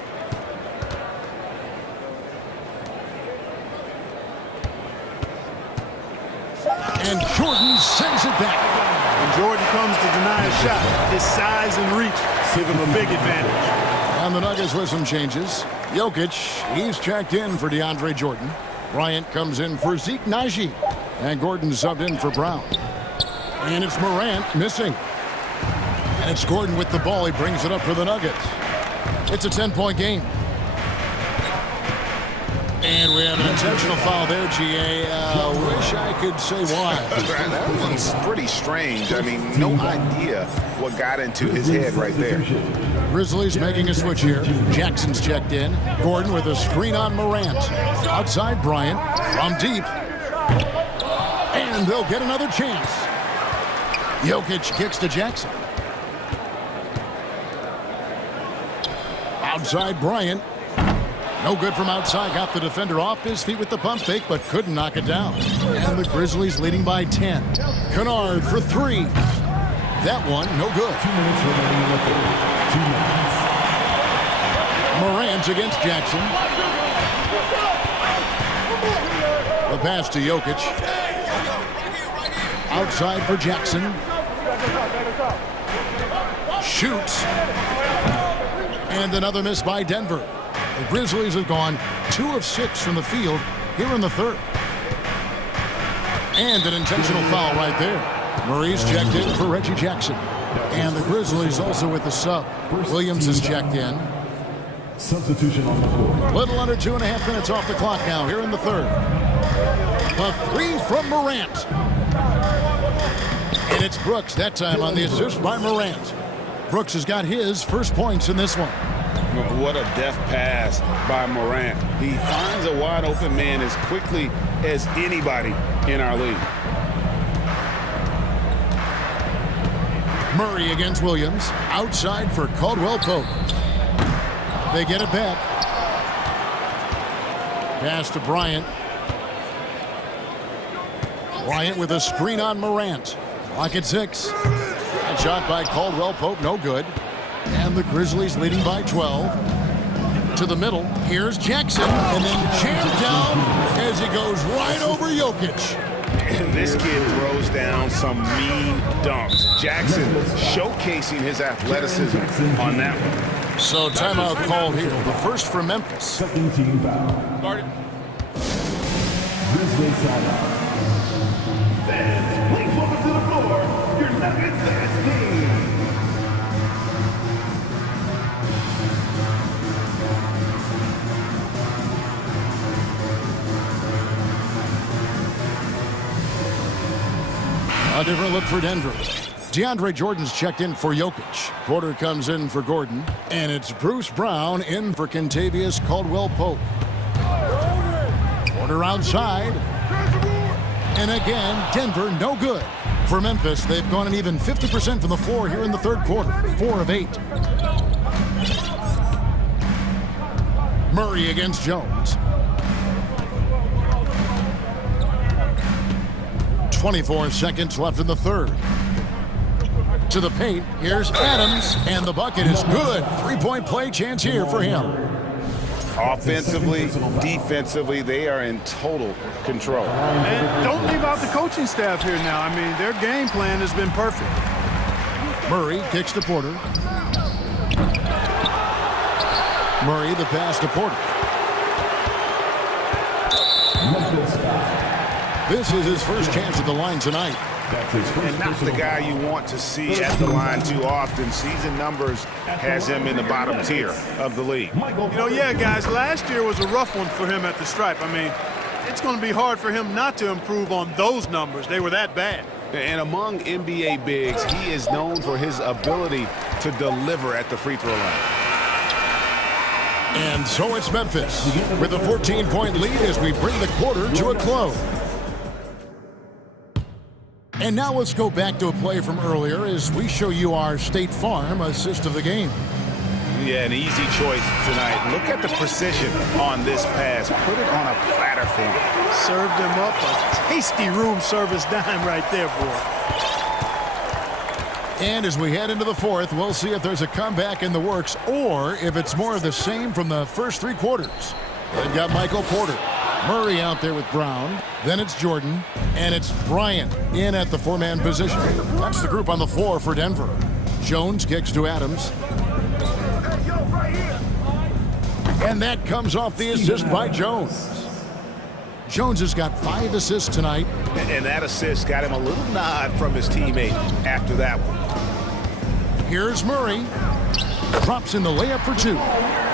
And Jordan sends it back. When Jordan comes to deny a shot, his size and reach give him a big advantage. And the Nuggets with some changes. Jokic, he's checked in for DeAndre Jordan. Bryant comes in for Zeke Naji. And Gordon subbed in for Brown. And it's Morant missing. And it's Gordon with the ball. He brings it up for the Nuggets. It's a 10-point game. And we have an intentional foul there, GA. Wish I could say why. That one's pretty strange. I mean, no idea what got into his head right there. Grizzlies making a switch here. Jackson's checked in. Gordon with a screen on Morant. Outside Bryant. From deep. And they'll get another chance. Jokic kicks to Jackson. Outside Bryant. No good from outside. Got the defender off his feet with the pump fake, but couldn't knock it down. And the Grizzlies leading by 10. Kennard for three. That one, no good. 2 minutes remaining in the third. 2 minutes. Morant against Jackson. The pass to Jokic. Outside for Jackson. Shoots. And another miss by Denver. The Grizzlies have gone 2 of 6 from the field here in the third. And an intentional foul right there. Murray's checked in for Reggie Jackson. And the Grizzlies also with the sub. Williams is checked in. Substitution on the floor. Little under 2.5 minutes off the clock now here in the third. The three from Morant. And it's Brooks that time on the assist by Morant. Brooks has got his first points in this one. What a deft pass by Morant. He finds a wide open man as quickly as anybody in our league. Murray against Williams. Outside for Caldwell Pope. They get it back. Pass to Bryant. Bryant with a screen on Morant. Clock at 6. That shot by Caldwell Pope, no good. And the Grizzlies leading by 12. To the middle, here's Jackson, and then jammed down as he goes right over Jokic. And this kid throws down some mean dunks. Jackson showcasing his athleticism on that one. So timeout called here. The first for Memphis. Second team foul. Started. Grizzlies timeout. Fans, please welcome to the floor your Nuggets dance team. A different look for Denver. DeAndre Jordan's checked in for Jokic. Porter comes in for Gordon. And it's Bruce Brown in for Kentavious Caldwell-Pope. Porter outside. And again, Denver no good. For Memphis, they've gone an even 50% from the floor here in the third quarter. 4 of 8. Murray against Jones. 24 seconds left in the third. To the paint, here's Adams, and the bucket is good. 3-point play chance here for him. Offensively, defensively, they are in total control. And don't leave out the coaching staff here now. I mean, their game plan has been perfect. Murray kicks to Porter. Murray the pass to Porter. This is his first chance at the line tonight. And not the guy you want to see at the line too often. Season numbers has him in the bottom tier of the league. You know, yeah, guys, last year was a rough one for him at the stripe. I mean, it's going to be hard for him not to improve on those numbers. They were that bad. And among NBA bigs, he is known for his ability to deliver at the free throw line. And so it's Memphis with a 14-point lead as we bring the quarter to a close. And now let's go back to a play from earlier as we show you our State Farm assist of the game. Yeah, an easy choice tonight. Look at the precision on this pass. Put it on a platter for him. Served him up a tasty room service dime right there, boy. And as we head into the fourth, we'll see if there's a comeback in the works or if it's more of the same from the first three quarters. They've got Michael Porter. Murray out there with Brown. Then it's Jordan. And it's Bryant in at the four-man position. That's the group on the floor for Denver. Jones kicks to Adams. And that comes off the assist by Jones. Jones has got 5 assists tonight. And that assist got him a little nod from his teammate after that one. Here's Murray. Drops in the layup for 2.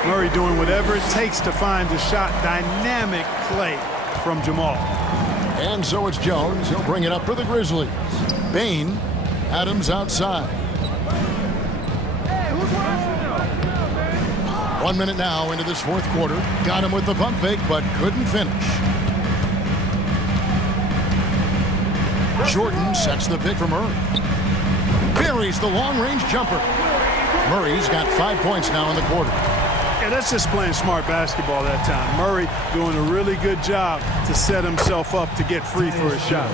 Murray doing whatever it takes to find the shot. Dynamic play from Jamal. And so it's Jones. He'll bring it up for the Grizzlies. Bain. Adams outside. 1 minute now into this fourth quarter. Got him with the pump fake, but couldn't finish. Jordan sets the pick for Murray. Buries the long-range jumper. Murray's got 5 points now in the quarter. Yeah, that's just playing smart basketball that time. Murray doing a really good job to set himself up to get free for his shot.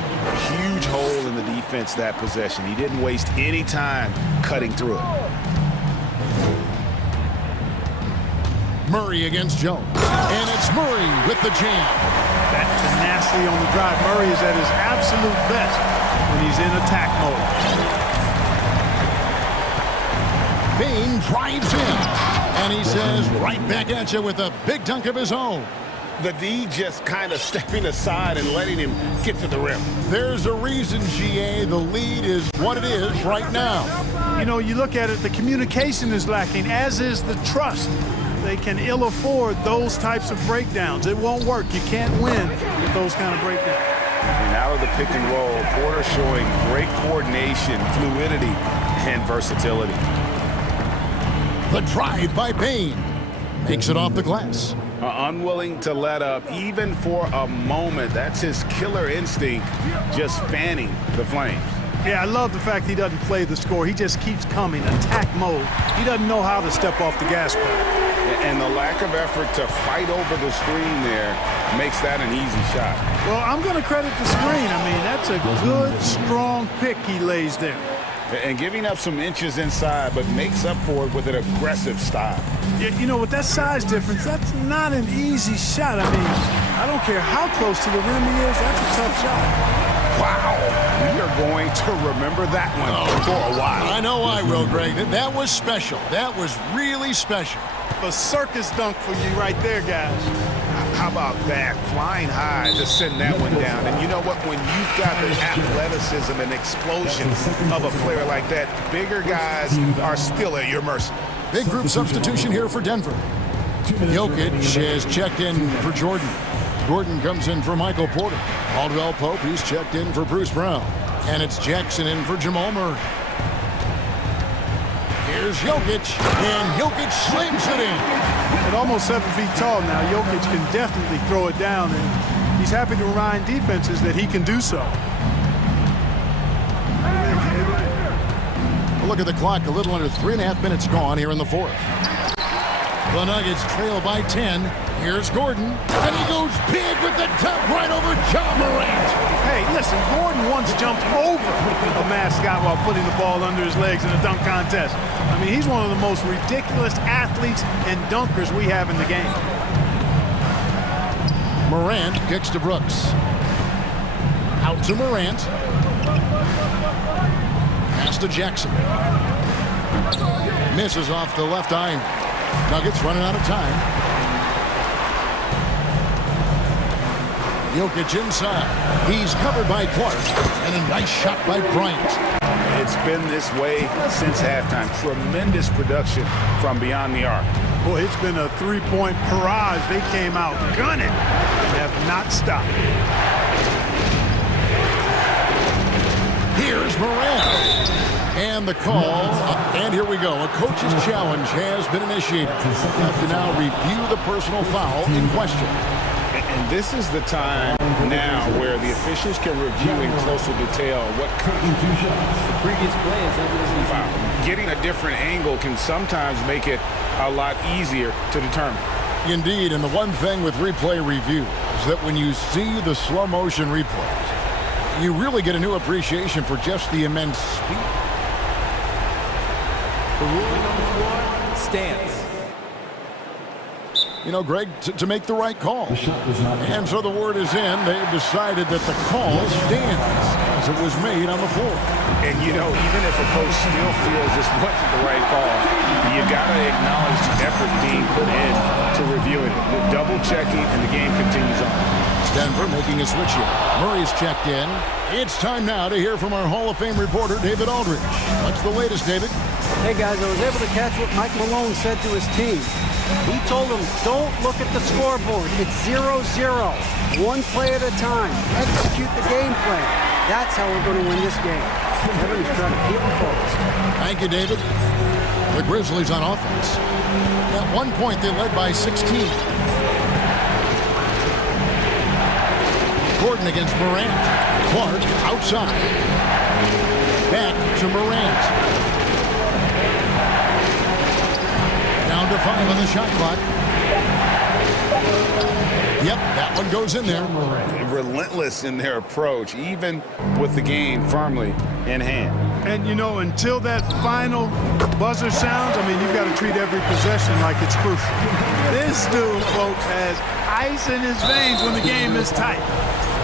Huge hole in the defense that possession. He didn't waste any time cutting through it. Murray against Jones. And it's Murray with the jam. That tenacity on the drive. Murray is at his absolute best when he's in attack mode. Bain drives in. And he says, right back at you with a big dunk of his own. The D just kind of stepping aside and letting him get to the rim. There's a reason, GA, the lead is what it is right now. You know, you look at it, the communication is lacking, as is the trust. They can ill afford those types of breakdowns. It won't work. You can't win with those kind of breakdowns. And out of the pick and roll, Porter showing great coordination, fluidity, and versatility. The drive by Bain. Makes it off the glass. Unwilling to let up even for a moment. That's his killer instinct, just fanning the flames. Yeah, I love the fact he doesn't play the score. He just keeps coming, attack mode. He doesn't know how to step off the gas pedal. And the lack of effort to fight over the screen there makes that an easy shot. Well, I'm going to credit the screen. I mean, that's a good, strong pick he lays there. And giving up some inches inside, but makes up for it with an aggressive style. Yeah, you know, with that size difference, that's not an easy shot. I mean, I don't care how close to the rim he is, that's a tough shot. Wow, we are going to remember that one for a while. I know I will, Greg. That was special. That was really special. A circus dunk for you right there, guys. How about that? Flying high to send that one down. And you know what? When you've got the athleticism and explosion of a player like that, bigger guys are still at your mercy. Big group substitution here for Denver. Jokic has checked in for Jordan. Gordon comes in for Michael Porter. Caldwell Pope, he's checked in for Bruce Brown. And it's Jackson in for Jamal Murray. Here's Jokic, and Jokic slings it in. At almost 7 feet tall now, Jokic can definitely throw it down, and he's happy to remind defenses that he can do so. Look at the clock, a little under 3.5 minutes gone here in the fourth. The Nuggets trail by 10. Here's Gordon, and he goes big with the dunk right over John Morant. Hey, listen, Gordon once jumped over a mascot while putting the ball under his legs in a dunk contest. I mean, he's one of the most ridiculous athletes and dunkers we have in the game. Morant kicks to Brooks. Out to Morant. Pass to Jackson. Misses off the left iron. Nuggets running out of time. Jokic inside. He's covered by Clark. And a nice shot by Bryant. It's been this way since halftime. Tremendous production from beyond the arc. Boy, it's been a three-point barrage. They came out gunning and have not stopped. Here's Morant. And the call. And here we go. A coach's challenge has been initiated. Have to now review the personal foul in question. And this is the time now where the officials can review in closer detail what constitution the previous play is evidently foul. getting a different angle can sometimes make it a lot easier to determine. Indeed, and the one thing with replay review is that when you see the slow motion replays, you really get a new appreciation for just the immense speed. The ruling on the floor stands. You know, Greg, to make the right call. And so the word is in. They've decided that the call stands as it was made on the floor. And, you know, even if a coach still feels this wasn't the right call, you got to acknowledge the effort being put in to reviewing it. The double checking, and the game continues on. Denver making a switch here. Murray's checked in. It's time now to hear from our Hall of Fame reporter, David Aldridge. What's the latest, David? Hey, guys, I was able to catch what Mike Malone said to his team. He told them, don't look at the scoreboard. It's 0-0. One play at a time. Execute the game plan. That's how we're going to win this game. Everybody's trying to keep them focused. Thank you, David. The Grizzlies on offense. At one point, they led by 16. Gordon against Morant. Clark outside. Back to Morant. Down to 5 on the shot clock. Yep, that one goes in there. Relentless in their approach, even with the game firmly in hand. And, you know, until that final buzzer sounds, I mean, you've got to treat every possession like it's crucial. This dude, folks, has ice in his veins when the game is tight.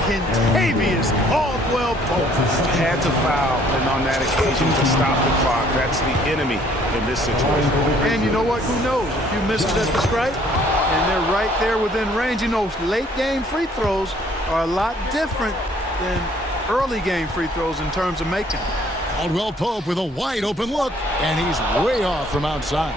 Kentavious Caldwell Pope had to foul, and on that occasion to stop the clock. That's the enemy in this situation. And you know what? Who knows? If you miss it at the stripe, and they're right there within range. You know, late game free throws are a lot different than early game free throws in terms of making. Caldwell Pope with a wide open look, and he's way off from outside.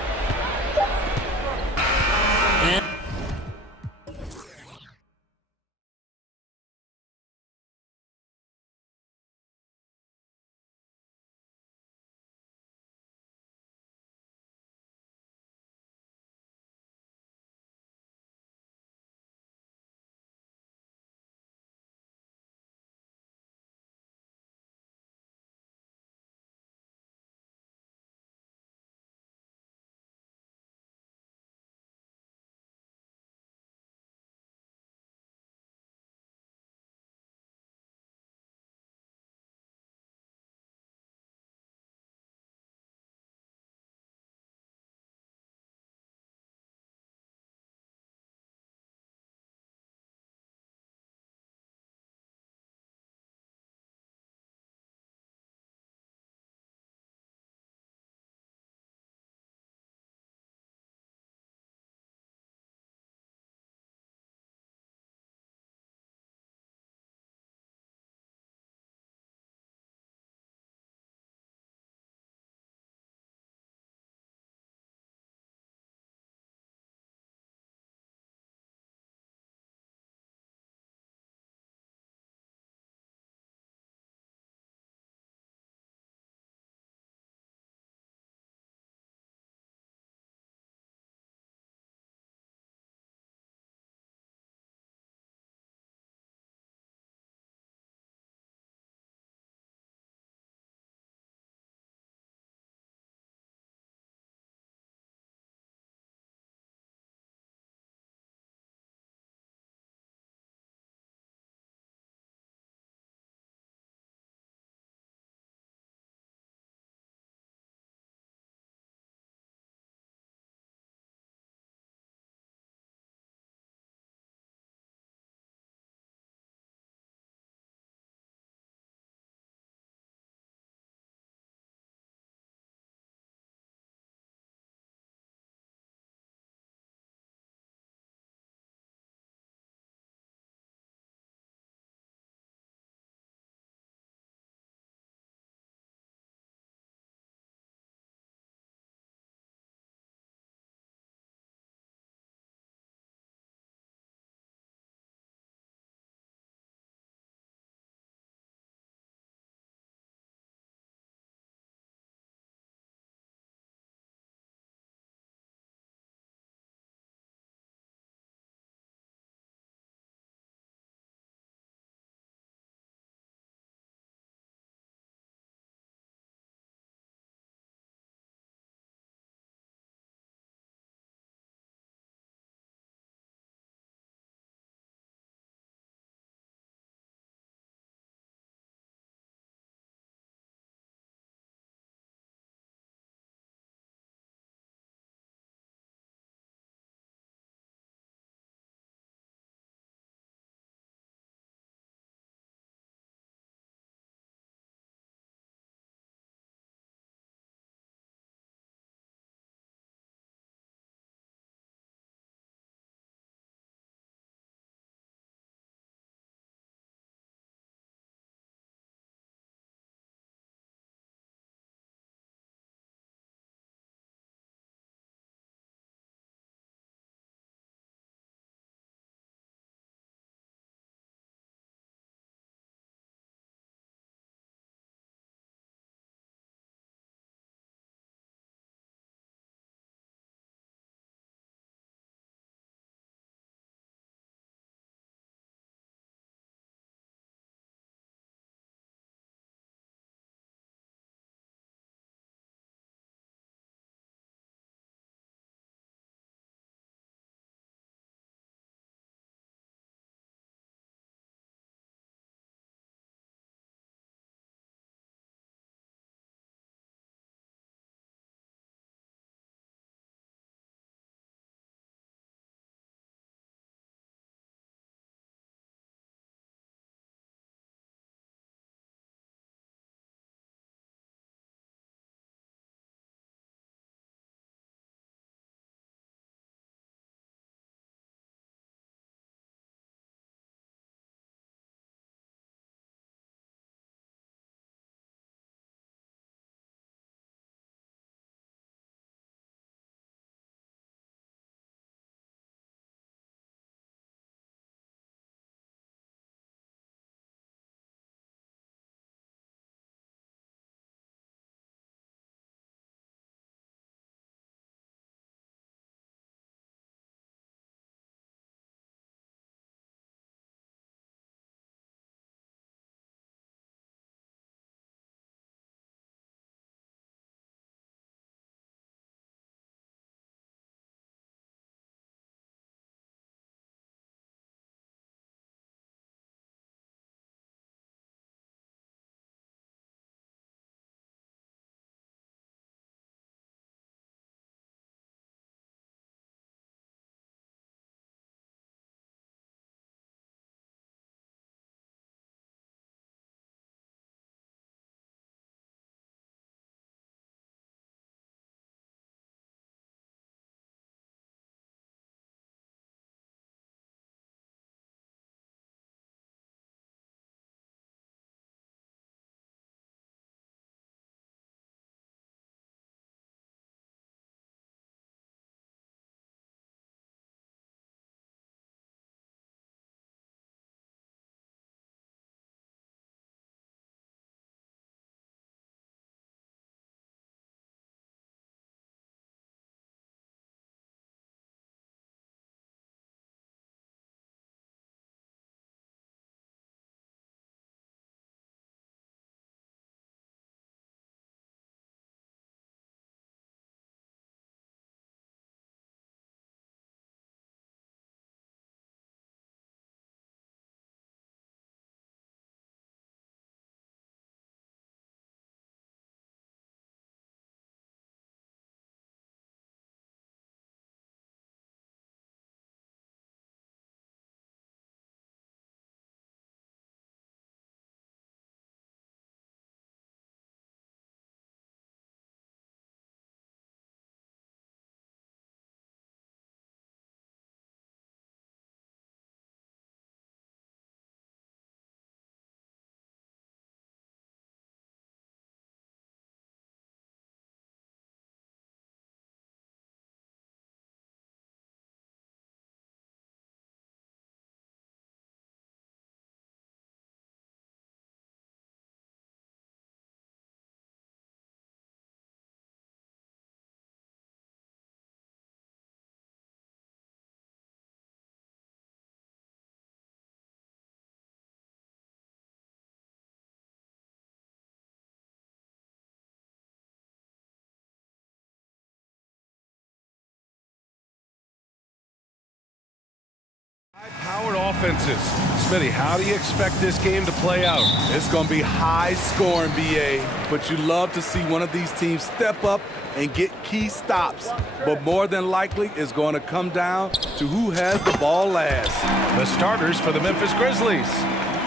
high-powered offenses. Smitty, how do you expect this game to play out? It's going to be high-scoring, BA, but you love to see one of these teams step up and get key stops. But more than likely, it's going to come down to who has the ball last. The starters for the Memphis Grizzlies.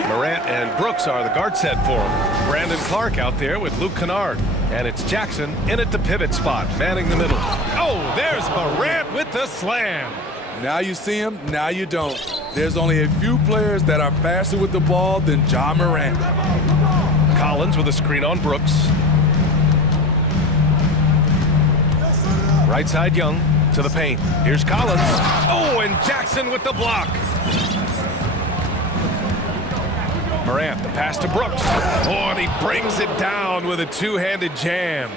Morant and Brooks are the guard set for him. Brandon Clark out there with Luke Kennard. And it's Jackson in at the pivot spot, manning the middle. Oh, there's Morant with the slam. Now you see him, now you don't. There's only a few players that are faster with the ball than Ja Morant. Collins with a screen on Brooks. Right side Young to the paint. Here's Collins. Oh, and Jackson with the block. Morant, the pass to Brooks. Oh, and he brings it down with a two-handed jam.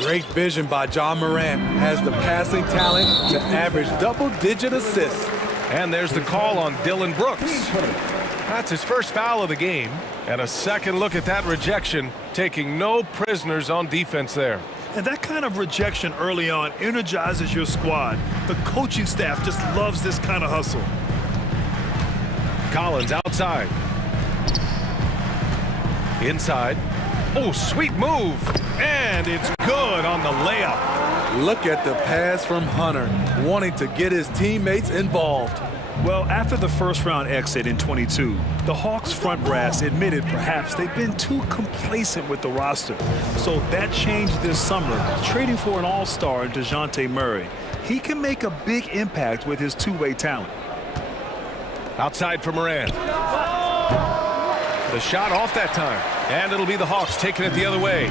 Great vision by Ja Morant. Has the passing talent to average double-digit assists. And there's the call on Dylan Brooks. That's his first foul of the game. And a second look at that rejection, taking no prisoners on defense there. And that kind of rejection early on energizes your squad. The coaching staff just loves this kind of hustle. Collins outside. Inside. Oh, sweet move. And it's good on the layup. Look at the pass from Hunter, wanting to get his teammates involved. Well, after the first-round exit in 22, the Hawks front brass admitted perhaps they've been too complacent with the roster. So that changed this summer, trading for an all-star in DeJounte Murray. He can make a big impact with his two-way talent. Outside for Morant. The shot off that time. And it'll be the Hawks taking it the other way.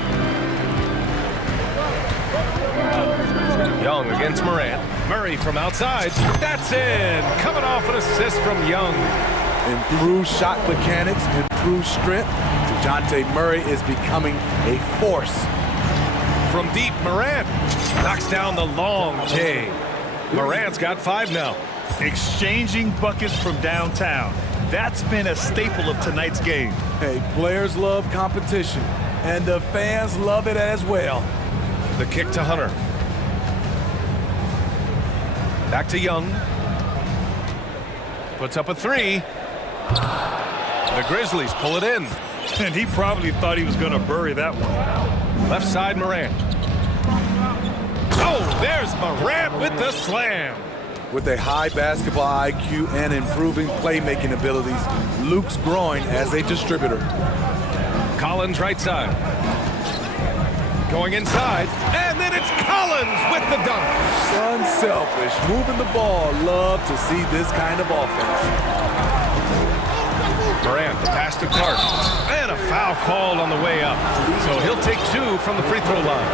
Young against Morant. Murray from outside. That's in. Coming off an assist from Young. Improved shot mechanics, improved strength. DeJounte Murray is becoming a force. From deep, Morant knocks down the long J. Morant's got 5 now. Exchanging buckets from downtown. That's been a staple of tonight's game. Hey, players love competition, and the fans love it as well. The kick to Hunter. Back to Young. Puts up a 3. The Grizzlies pull it in. And he probably thought he was going to bury that one. Left side, Morant. Oh, there's Morant with the slam. With a high basketball IQ and improving playmaking abilities, Luke's growing as a distributor. Collins right side. Going inside, and then it's Collins with the dunk. Unselfish, moving the ball. Love to see this kind of offense. Morant, the pass to Clark. And a foul called on the way up. So he'll take 2 from the free throw line.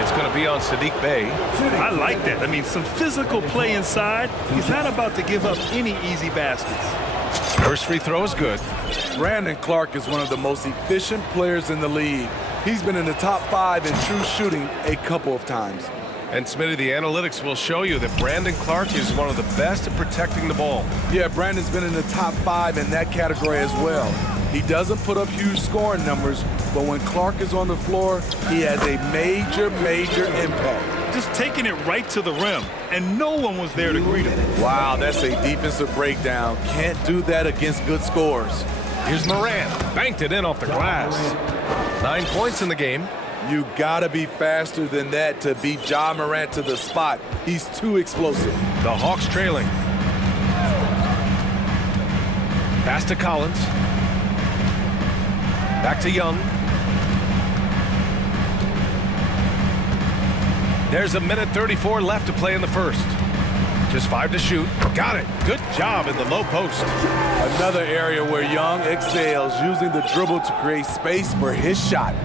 It's going to be on Sadiq Bey. I like that. I mean, some physical play inside. He's not about to give up any easy baskets. First free throw is good. Brandon Clark is one of the most efficient players in the league. He's been in the top 5 in true shooting a couple of times. And Smitty, the analytics will show you that Brandon Clark is one of the best at protecting the ball. Yeah, Brandon's been in the top 5 in that category as well. He doesn't put up huge scoring numbers, but when Clark is on the floor, he has a major impact. Just taking it right to the rim, and no one was there to greet him. Wow, that's a defensive breakdown. Can't do that against good scores. Here's Morant. Banked it in off the glass. 9 points in the game. You gotta be faster than that to beat Ja Morant to the spot. He's too explosive. The Hawks trailing. Pass to Collins. Back to Young. There's a minute 34 left to play in the first. Just 5 to shoot. Got it. Good job in the low post. Another area where Young excels, using the dribble to create space for his shot.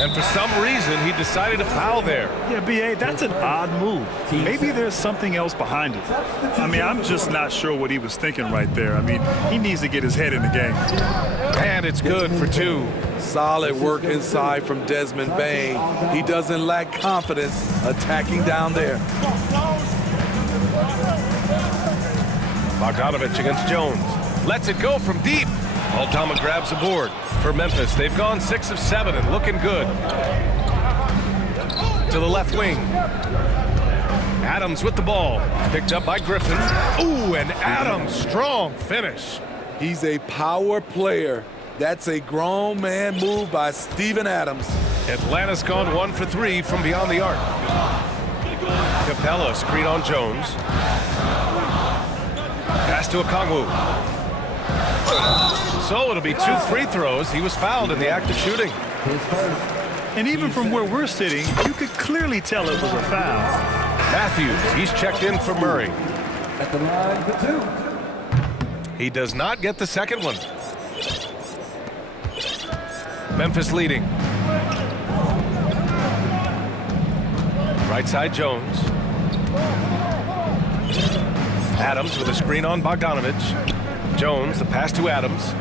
And for some reason, he decided to foul there. Yeah, B.A., that's an odd move. Maybe there's something else behind it. I mean, I'm just not sure what he was thinking right there. I mean, he needs to get his head in the game. And it's good for 2. Solid work inside from Desmond Bane. He doesn't lack confidence attacking down there. Bogdanovich against Jones. Lets it go from deep. Aldama grabs the board. For Memphis, they've gone 6 of 7 and looking good. To the left wing. Adams with the ball. Picked up by Griffin. Ooh, and Adams, strong finish. He's a power player. That's a grown man move by Steven Adams. Atlanta's gone 1 for 3 from beyond the arc. Capella, screen on Jones. Pass to Okongwu. So it'll be 2 free throws. He was fouled in the act of shooting. And even from where we're sitting, you could clearly tell it was a foul. Matthews, he's checked in for Murray. At the line for 2. He does not get the second one. Memphis leading. Right side Jones. Adams with a screen on Bogdanovich. Jones, the pass to Adams.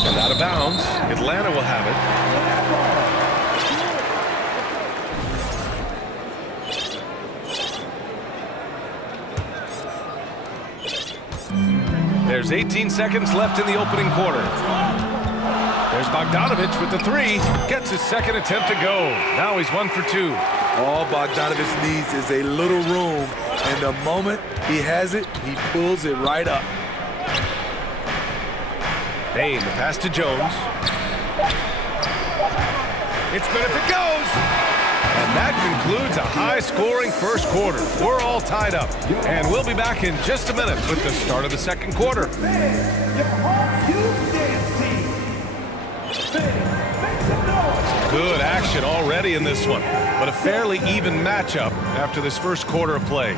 And out of bounds. Atlanta will have it. There's 18 seconds left in the opening quarter. There's Bogdanovich with the 3. Gets his second attempt to go. Now he's 1 for 2. All Bogdanovich needs is a little room, and the moment he has it, he pulls it right up. Bain, the pass to Jones. It's good if it goes. And that concludes a high-scoring first quarter. We're all tied up. And we'll be back in just a minute with the start of the second quarter. Good action already in this one, but a fairly even matchup after this first quarter of play.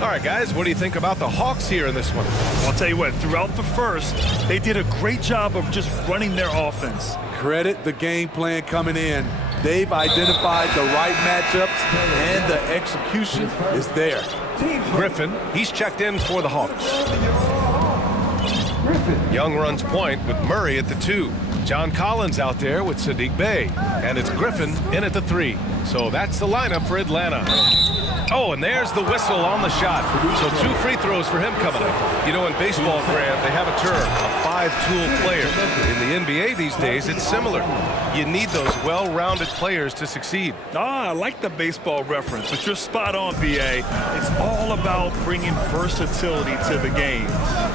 All right, guys, what do you think about the Hawks here in this one? I'll tell you what, throughout the first, they did a great job of just running their offense. Credit the game plan coming in. They've identified the right matchups, and the execution is there. Griffin, he's checked in for the Hawks. Young runs point with Murray at the 2. John Collins out there with Sadiq Bey. And it's Griffin in at the 3. So that's the lineup for Atlanta. Oh, and there's the whistle on the shot. So 2 free throws for him coming up. You know, in baseball, Graham, they have a term, a 5-tool player. In the NBA these days, it's similar. You need those well-rounded players to succeed. I like the baseball reference, but you're spot on, BA. It's all about bringing versatility to the game.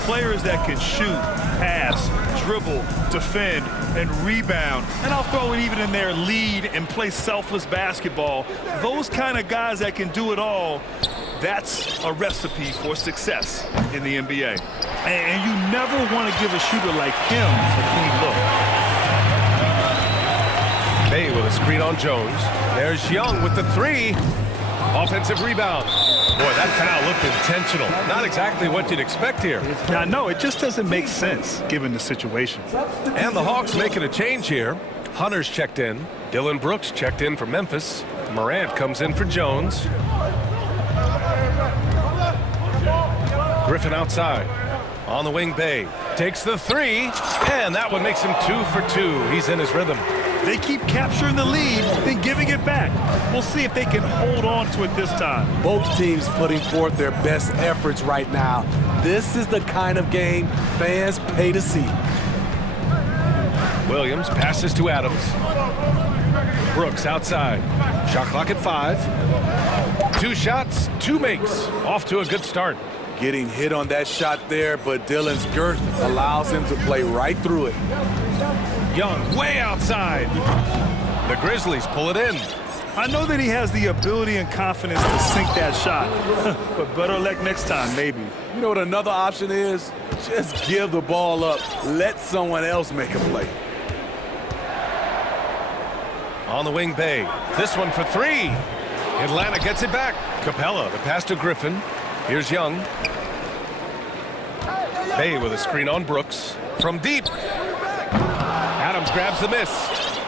Players that can shoot, pass, dribble, defend, and rebound. And I'll throw it even in there, lead and play selfless basketball. Those kind of guys that can do it all, that's a recipe for success in the NBA. And you never want to give a shooter like him a clean look. Bay with a screen on Jones. There's Young with the 3. Offensive rebound. Boy, that foul looked intentional. Not exactly what you'd expect here. Now, no, it just doesn't make sense given the situation. And the Hawks making a change here. Hunter's checked in. Dylan Brooks checked in for Memphis. Morant comes in for Jones. Griffin outside. On the wing, Bay takes the 3, and that one makes him 2 for 2. He's in his rhythm. They keep capturing the lead, then giving it back. We'll see if they can hold on to it this time. Both teams putting forth their best efforts right now. This is the kind of game fans pay to see. Williams passes to Adams. Brooks outside. Shot clock at 5. 2 shots, 2 makes. Off to a good start. Getting hit on that shot there, but Dylan's girth allows him to play right through it. Young way outside. The Grizzlies pull it in. I know that he has the ability and confidence to sink that shot, but better luck next time, maybe. You know what another option is? Just give the ball up. Let someone else make a play. On the wing, Bay. This one for 3. Atlanta gets it back. Capella, the pass to Griffin. Here's Young. Bay with a screen on Brooks. From deep. Adams grabs the miss.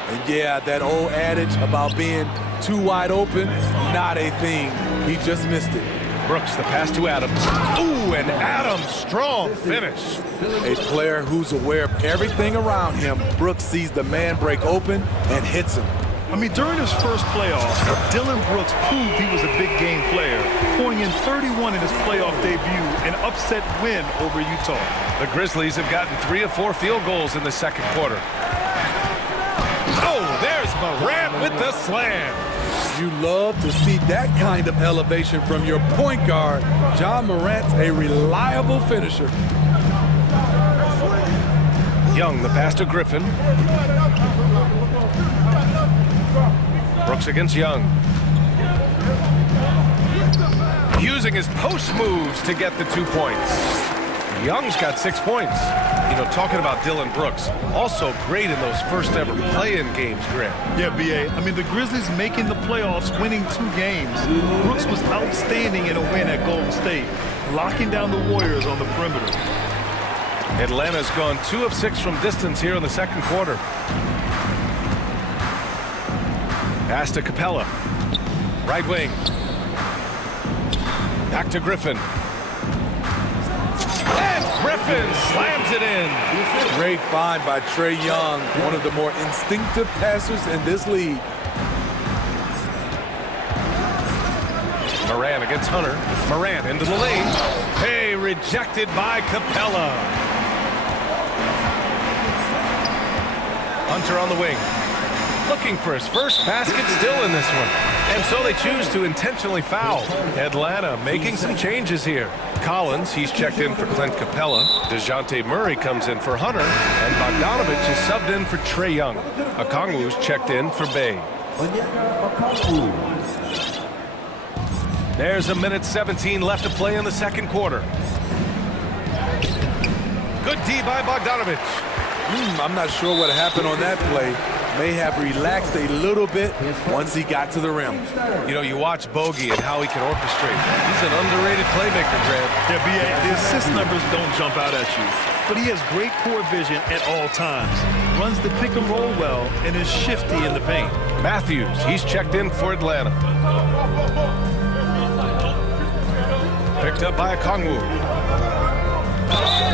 And yeah, that old adage about being too wide open, not a thing. He just missed it. Brooks, the pass to Adams. Ooh, and Adams, strong finish. A player who's aware of everything around him. Brooks sees the man break open and hits him. I mean, during his first playoffs, Dylan Brooks proved he was a big game player, pouring in 31 in his playoff debut, an upset win over Utah. The Grizzlies have gotten 3 of 4 field goals in the second quarter. Oh, there's Morant with the slam. You love to see that kind of elevation from your point guard. Ja Morant's a reliable finisher. Young, the pass to Griffin. Brooks against Young. Using his post moves to get the 2 points. Young's got 6 points. You know, talking about Dylan Brooks, also great in those first ever play-in games, Grant. Yeah, B.A. I mean, the Grizzlies making the playoffs, winning 2 games. Brooks was outstanding in a win at Golden State, locking down the Warriors on the perimeter. Atlanta's gone 2 of 6 from distance here in the second quarter. Pass to Capella. Right wing. Back to Griffin. And Griffin slams it in. Great find by Trae Young, one of the more instinctive passers in this league. Morant against Hunter. Morant into the lane. Hey, rejected by Capella. Hunter on the wing. Looking for his first basket, still in this one. And so they choose to intentionally foul. Atlanta making some changes here. Collins, he's checked in for Clint Capella. DeJounte Murray comes in for Hunter. And Bogdanovich is subbed in for Trae Young. Okongwu's checked in for Bay. There's a minute 17 left to play in the second quarter. Good D by Bogdanovich. I'm not sure what happened on that play. May have relaxed a little bit once he got to the rim. You know, you watch Bogey and how he can orchestrate. He's an underrated playmaker, Grant. Yeah, B.A., the assist numbers don't jump out at you, but he has great court vision at all times. Runs the pick and roll well and is shifty in the paint. Matthews, he's checked in for Atlanta. Picked up by Okongwu.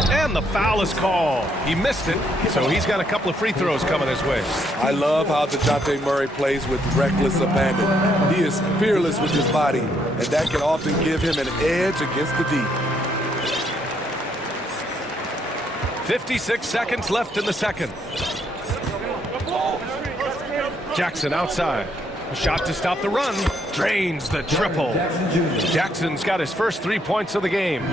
And the foul is called. He missed it, so he's got a couple of free throws coming his way. I love how DeJounte Murray plays with reckless abandon. He is fearless with his body, and that can often give him an edge against the D. 56 seconds left in the second. Jackson outside. Shot to stop the run. Drains the triple. Jackson's got his first 3 points of the game.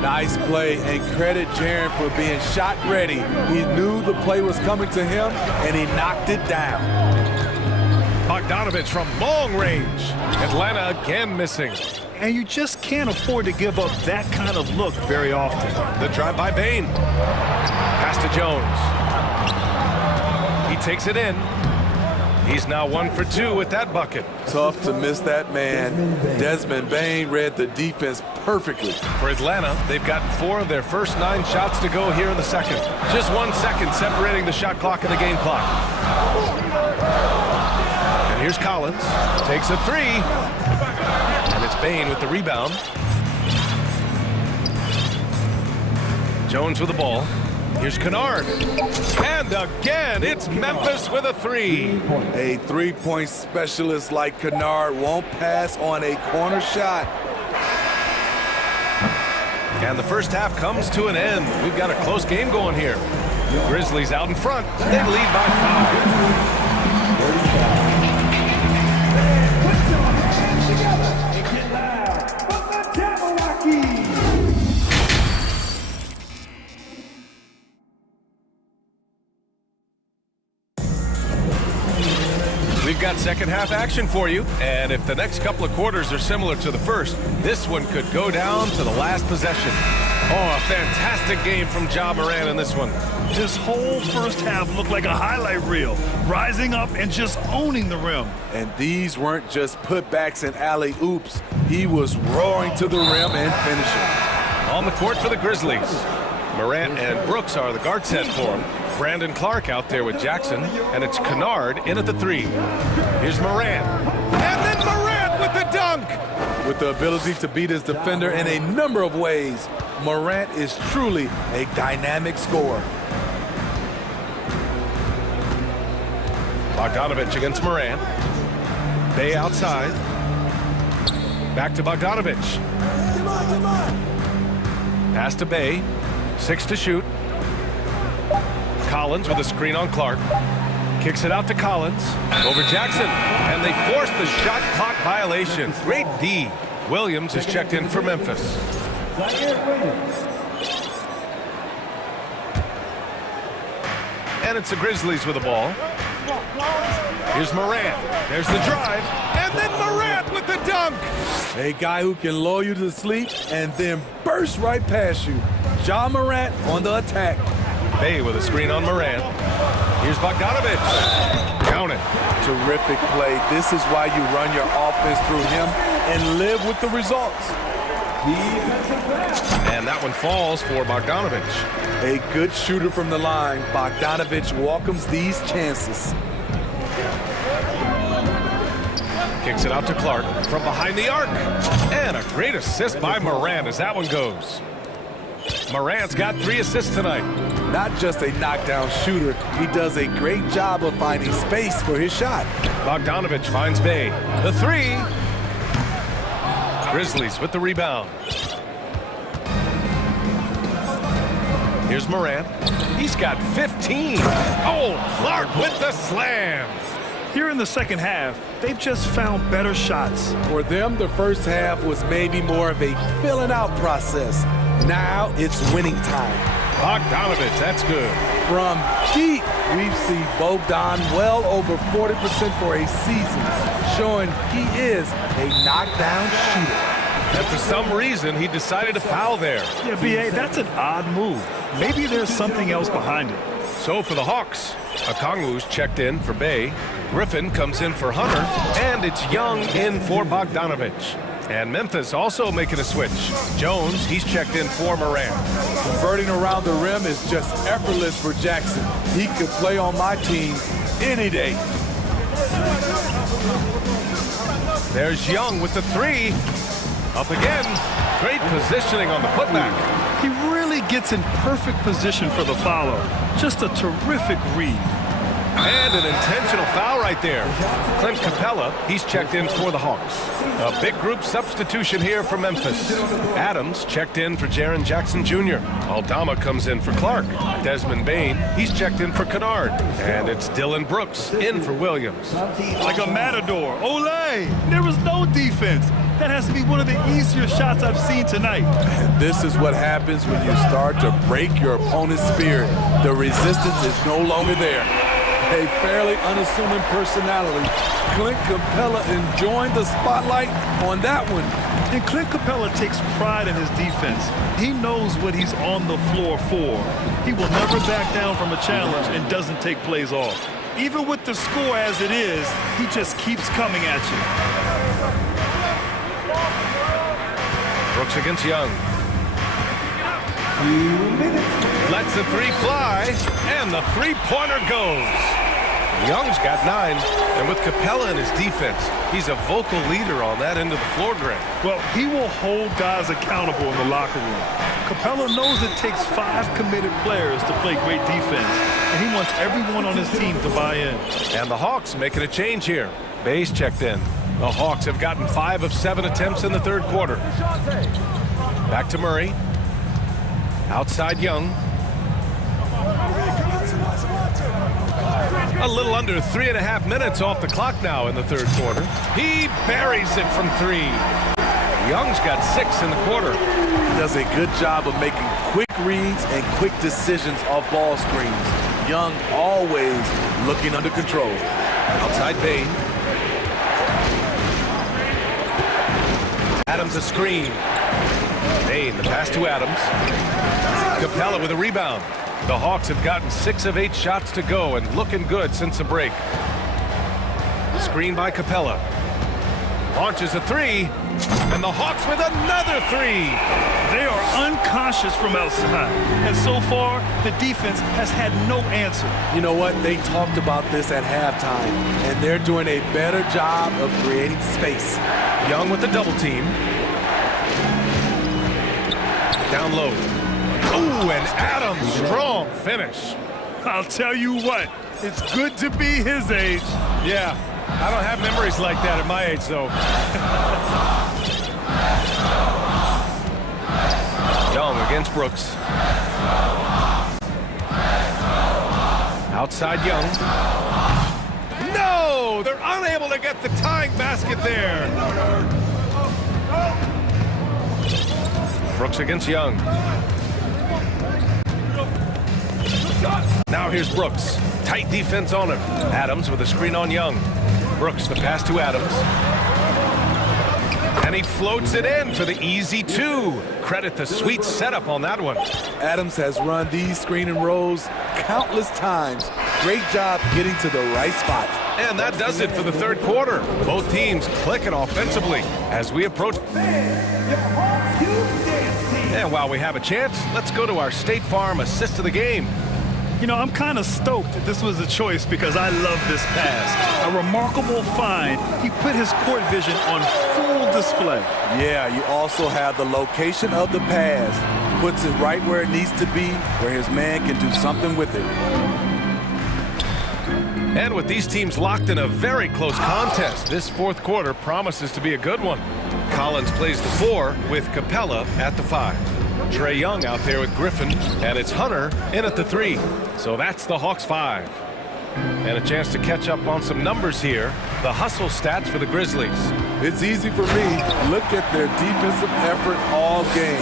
Nice play, and credit Jaren for being shot ready. He knew the play was coming to him, and he knocked it down. Bogdanovich from long range. Atlanta again missing. And you just can't afford to give up that kind of look very often. The drive by Bane. Pass to Jones. He takes it in. He's now 1 for 2 with that bucket. Tough to miss that man. Desmond Bane read the defense perfectly. For Atlanta, they've gotten 4 of their first 9 shots to go here in the second. Just 1 second separating the shot clock and the game clock. And here's Collins. Takes a 3. And it's Bane with the rebound. Jones with the ball. Here's Kennard. And again, it's Memphis with a 3. A three-point specialist like Kennard won't pass on a corner shot. And the first half comes to an end. We've got a close game going here. The Grizzlies out in front. They lead by 5. We've got second half action for you, and if the next couple of quarters are similar to the first, this one could go down to the last possession. Oh, a fantastic game from Ja Morant in this one. This whole first half looked like a highlight reel, rising up and just owning the rim. And these weren't just putbacks and alley-oops. He was roaring to the rim and finishing. On the court for the Grizzlies, Morant and Brooks are the guard set for him. Brandon Clark out there with Jackson, and it's Kennard in at the 3. Here's Morant. And then Morant with the dunk! With the ability to beat his defender in a number of ways, Morant is truly a dynamic scorer. Bogdanovich against Morant. Bay outside. Back to Bogdanovich. Pass to Bay. 6 to shoot. Collins with a screen on Clark. Kicks it out to Collins. Over Jackson. And they force the shot clock violation. Great D. Williams is checked in for Memphis. And it's the Grizzlies with the ball. Here's Morant. There's the drive. And then Morant with the dunk. A guy who can lull you to sleep and then burst right past you. Ja Morant on the attack. Bay with a screen on Morant. Here's Bogdanovich. Count it. Terrific play. This is why you run your offense through him and live with the results. And that one falls for Bogdanovich. A good shooter from the line. Bogdanovich welcomes these chances. Kicks it out to Clark from behind the arc. And a great assist by Morant as that one goes. Morant's got 3 assists tonight. Not just a knockdown shooter, he does a great job of finding space for his shot. Bogdanovich finds Bay. The 3. Grizzlies with the rebound. Here's Morant. He's got 15. Oh, Clark with the slam. Here in the second half, they've just found better shots. For them, the first half was maybe more of a filling out process. Now it's winning time. Bogdanovich, that's good. From deep, we've seen Bogdan well over 40% for a season, showing he is a knockdown shooter. And for some reason, he decided to foul there. Yeah, B.A., that's an odd move. Maybe there's something else behind it. So for the Hawks, Okongwu's checked in for Bay. Griffin comes in for Hunter. And it's Young in for Bogdanovich. And Memphis also making a switch. Jones, he's checked in for Morant. Converting around the rim is just effortless for Jackson. He could play on my team any day. There's Young with the 3. Up again. Great positioning on the putback. He really gets in perfect position for the follow. Just a terrific read. And an intentional foul right there. Clint Capella, he's checked in for the Hawks. A big group substitution here for Memphis. Adams checked in for Jaren Jackson Jr. Aldama comes in for Clark. Desmond Bane, he's checked in for Kennard. And it's Dylan Brooks in for Williams. Like a matador. Olay! There was no defense. That has to be one of the easier shots I've seen tonight. And this is what happens when you start to break your opponent's spirit. The resistance is no longer there. A fairly unassuming personality. Clint Capella enjoying the spotlight on that one. And Clint Capella takes pride in his defense. He knows what he's on the floor for. He will never back down from a challenge and doesn't take plays off. Even with the score as it is, he just keeps coming at you. Brooks against Young. Lets the 3 fly, and the 3-pointer goes. Young's got 9, and with Capella in his defense, he's a vocal leader on that end of the floor, Greg. Well, he will hold guys accountable in the locker room. Capella knows it takes 5 committed players to play great defense, and he wants everyone on his team to buy in. And the Hawks making a change here. Bay's checked in. The Hawks have gotten 5 of 7 attempts in the third quarter. Back to Murray. Outside Young. A little under 3.5 minutes off the clock now in the third quarter. He buries it from 3. Young's got 6 in the quarter. He does a good job of making quick reads and quick decisions off ball screens. Young always looking under control. Outside Bane. Adams a screen. Bane, the pass to Adams. Capella with a rebound. The Hawks have gotten 6 of 8 shots to go and looking good since the break. Screen by Capella. Launches a 3. And the Hawks with another 3. They are unconscious from outside. And so far, the defense has had no answer. You know what? They talked about this at halftime, and they're doing a better job of creating space. Young with the double team. Down low. Ooh, and Adams, strong finish. I'll tell you what, it's good to be his age. Yeah, I don't have memories like that at my age, though. Young against Brooks. Outside Young. Oh, they're unable to get the tying basket there. Brooks against Young. Now here's Brooks. Tight defense on him. Adams with a screen on Young. Brooks, the pass to Adams. And he floats it in for the easy two. Credit the sweet setup on that one. Adams has run these screen and rolls countless times. Great job getting to the right spot. And that does it for the third quarter. Both teams clicking offensively as we approach. And while we have a chance, let's go to our State Farm assist of the game. You know, I'm kind of stoked that this was a choice because I love this pass. A remarkable find. He put his court vision on full display. Yeah, you also have the location of the pass. Puts it right where it needs to be, where his man can do something with it. And with these teams locked in a very close contest, this fourth quarter promises to be a good one. Collins plays the 4 with Capella at the 5. Trae Young out there with Griffin, and it's Hunter in at the 3. So that's the Hawks 5. And a chance to catch up on some numbers here. The hustle stats for the Grizzlies. It's easy for me. Look at their defensive effort all game.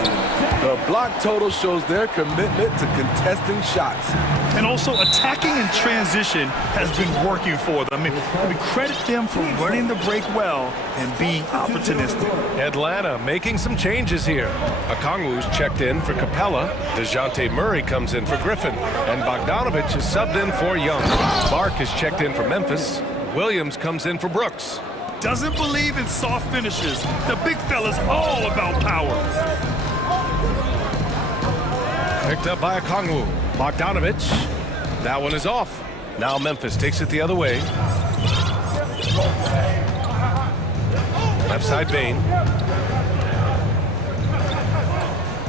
The block total shows their commitment to contesting shots. And also attacking in transition has been working for them. I mean, we credit them for running the break well and being opportunistic. Atlanta making some changes here. Okongwu's checked in for Capella. DeJounte Murray comes in for Griffin. And Bogdanovich is subbed in for Young. Clark is checked in for Memphis. Williams comes in for Brooks. Doesn't believe in soft finishes. The big fella's all about power. Picked up by Okongwu. Bogdanovich. That one is off. Now Memphis takes it the other way. Left side Bain.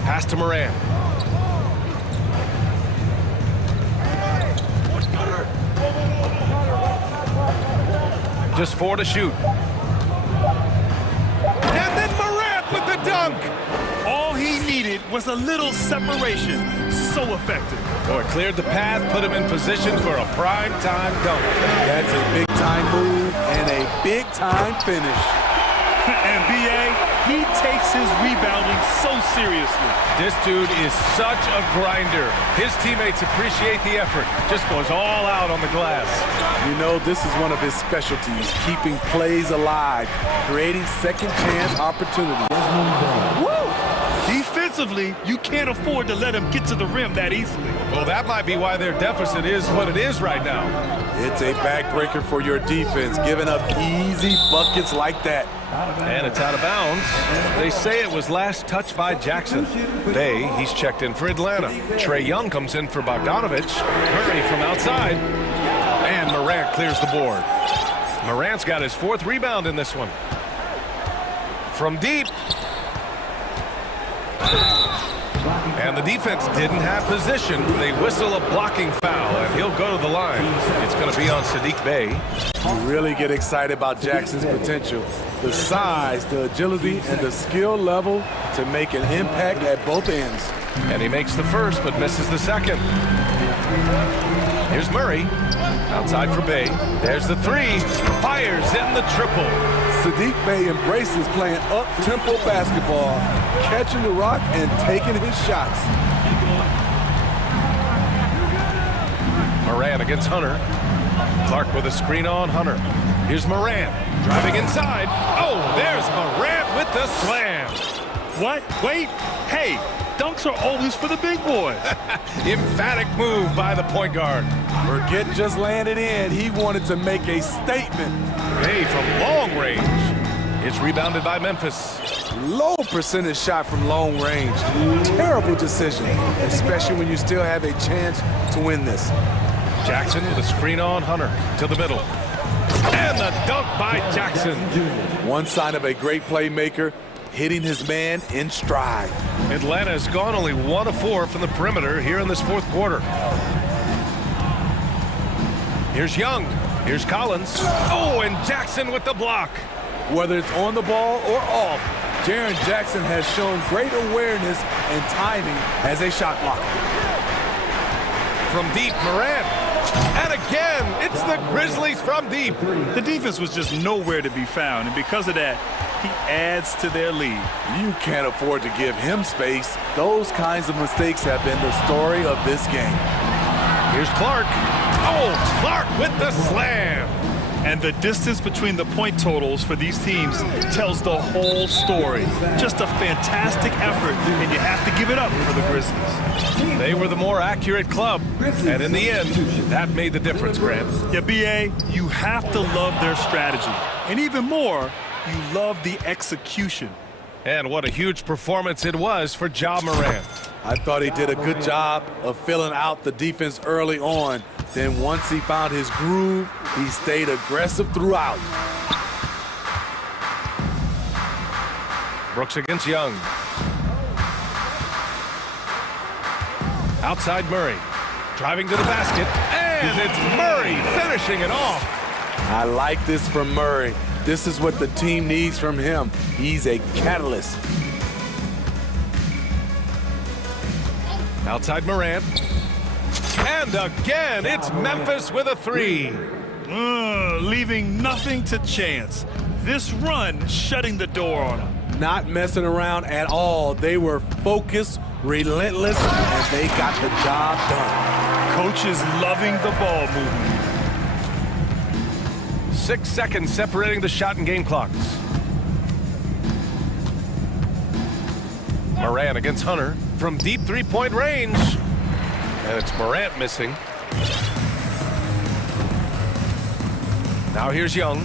Pass to Moran. Just 4 to shoot. And then Moran with the dunk. All he needed was a little separation. So effective. Oh, it cleared the path, put him in position for a prime-time dunk. That's a big-time move and a big-time finish. And B.A., he takes his rebounding so seriously. This dude is such a grinder. His teammates appreciate the effort. Just goes all out on the glass. You know, this is one of his specialties, keeping plays alive, creating second-chance opportunities. Woo! Defensively, you can't afford to let him get to the rim that easily. Well, that might be why their deficit is what it is right now. It's a backbreaker for your defense, giving up easy buckets like that. And it's out of bounds. They say it was last touched by Jackson. He's checked in for Atlanta. Trae Young comes in for Bogdanovich. Murray from outside. And Morant clears the board. Morant's got his 4th rebound in this one. From deep. And the defense didn't have position. They whistle a blocking foul, and he'll go to the line. It's going to be on Sadiq Bey. You really get excited about Jackson's potential. The size, the agility, and the skill level to make an impact at both ends. And he makes the first, but misses the second. Here's Murray. Outside for Bey. There's the 3. Fires in the triple. Sadiq Bey embraces playing up-tempo basketball, catching the rock and taking his shots. Moran against Hunter. Clark with a screen on Hunter. Here's Moran driving inside. Oh, there's Moran with the slam. What? Wait. Hey, dunks are always for the big boys. Emphatic move by the point guard. Forget just landed in. He wanted to make a statement. Bey from long range. It's rebounded by Memphis. Low percentage shot from long range. Terrible decision, especially when you still have a chance to win this. Jackson with a screen on Hunter to the middle. And the dunk by Jackson. One sign of a great playmaker, hitting his man in stride. Atlanta has gone only 1 of 4 from the perimeter here in this 4th quarter. Here's Young. Here's Collins. Oh, and Jackson with the block. Whether it's on the ball or off, Jaren Jackson has shown great awareness and timing as a shot blocker. From deep, Moran. And again, it's the Grizzlies from deep. The defense was just nowhere to be found, and because of that, he adds to their lead. You can't afford to give him space. Those kinds of mistakes have been the story of this game. Here's Clark. Oh, Clark with the slam. And the distance between the point totals for these teams tells the whole story. Just a fantastic effort, and you have to give it up for the Grizzlies. They were the more accurate club, and in the end, that made the difference, Grant. Yeah, B.A., you have to love their strategy. And even more, you love the execution. And what a huge performance it was for Ja Morant. I thought he did a good job of filling out the defense early on. Then once he found his groove, he stayed aggressive throughout. Brooks against Young. Outside Murray. Driving to the basket. And it's Murray finishing it off. I like this from Murray. This is what the team needs from him. He's a catalyst. Outside Morant. And again, it's Memphis with a three. Leaving nothing to chance. This run shutting the door on him. Not messing around at all. They were focused, relentless, and they got the job done. Coach is loving the ball movement. 6 seconds separating the shot and game clocks. Morant against Hunter from deep three-point range. And it's Morant missing. Now here's Young.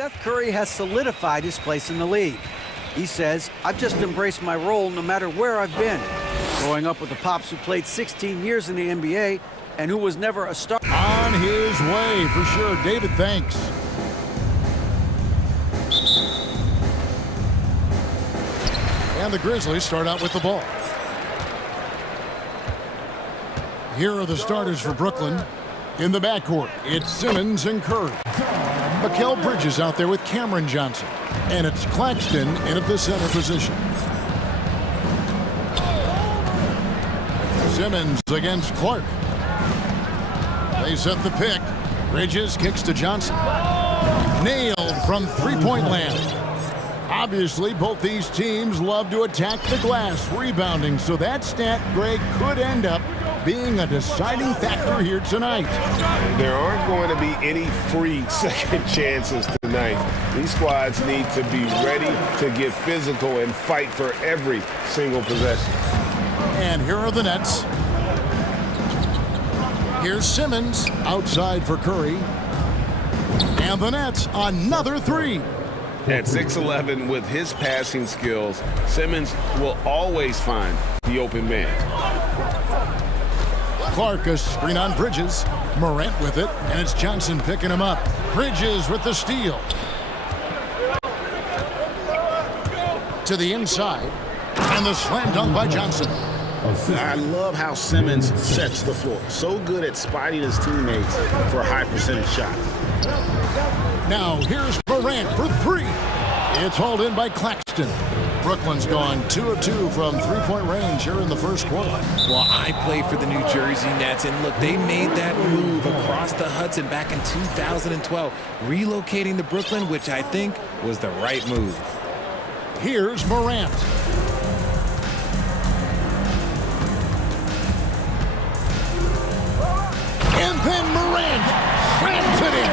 Seth Curry has solidified his place in the league. He says, I've just embraced my role no matter where I've been. Growing up with the pops who played 16 years in the NBA and who was never a star. On his way, for sure. David, thanks. And the Grizzlies start out with the ball. Here are the starters for Brooklyn. In the backcourt, it's Simmons and Curry. Mikal Bridges out there with Cameron Johnson. And it's Claxton in at the center position. Simmons against Clark. They set the pick. Bridges kicks to Johnson. Nailed from three-point land. Obviously, both these teams love to attack the glass, rebounding, so that stat, Greg, could end up being a deciding factor here tonight. There aren't going to be any free second chances tonight. These squads need to be ready to get physical and fight for every single possession. And here are the Nets. Here's Simmons outside for Curry. And the Nets, another three. At 6'11", with his passing skills, Simmons will always find the open man. Clark, a screen on Bridges. Morant with it, and it's Johnson picking him up. Bridges with the steal. To the inside, and the slam dunk by Johnson. I love how Simmons sets the floor. So good at spotting his teammates for high percentage shots. Now here's Morant for three. It's hauled in by Claxton. Brooklyn's gone 2 of 2 from three-point range here in the first quarter. Well, I play for the New Jersey Nets, and look, they made that move across the Hudson back in 2012, relocating to Brooklyn, which I think was the right move. Here's Morant. And then Morant slams it in.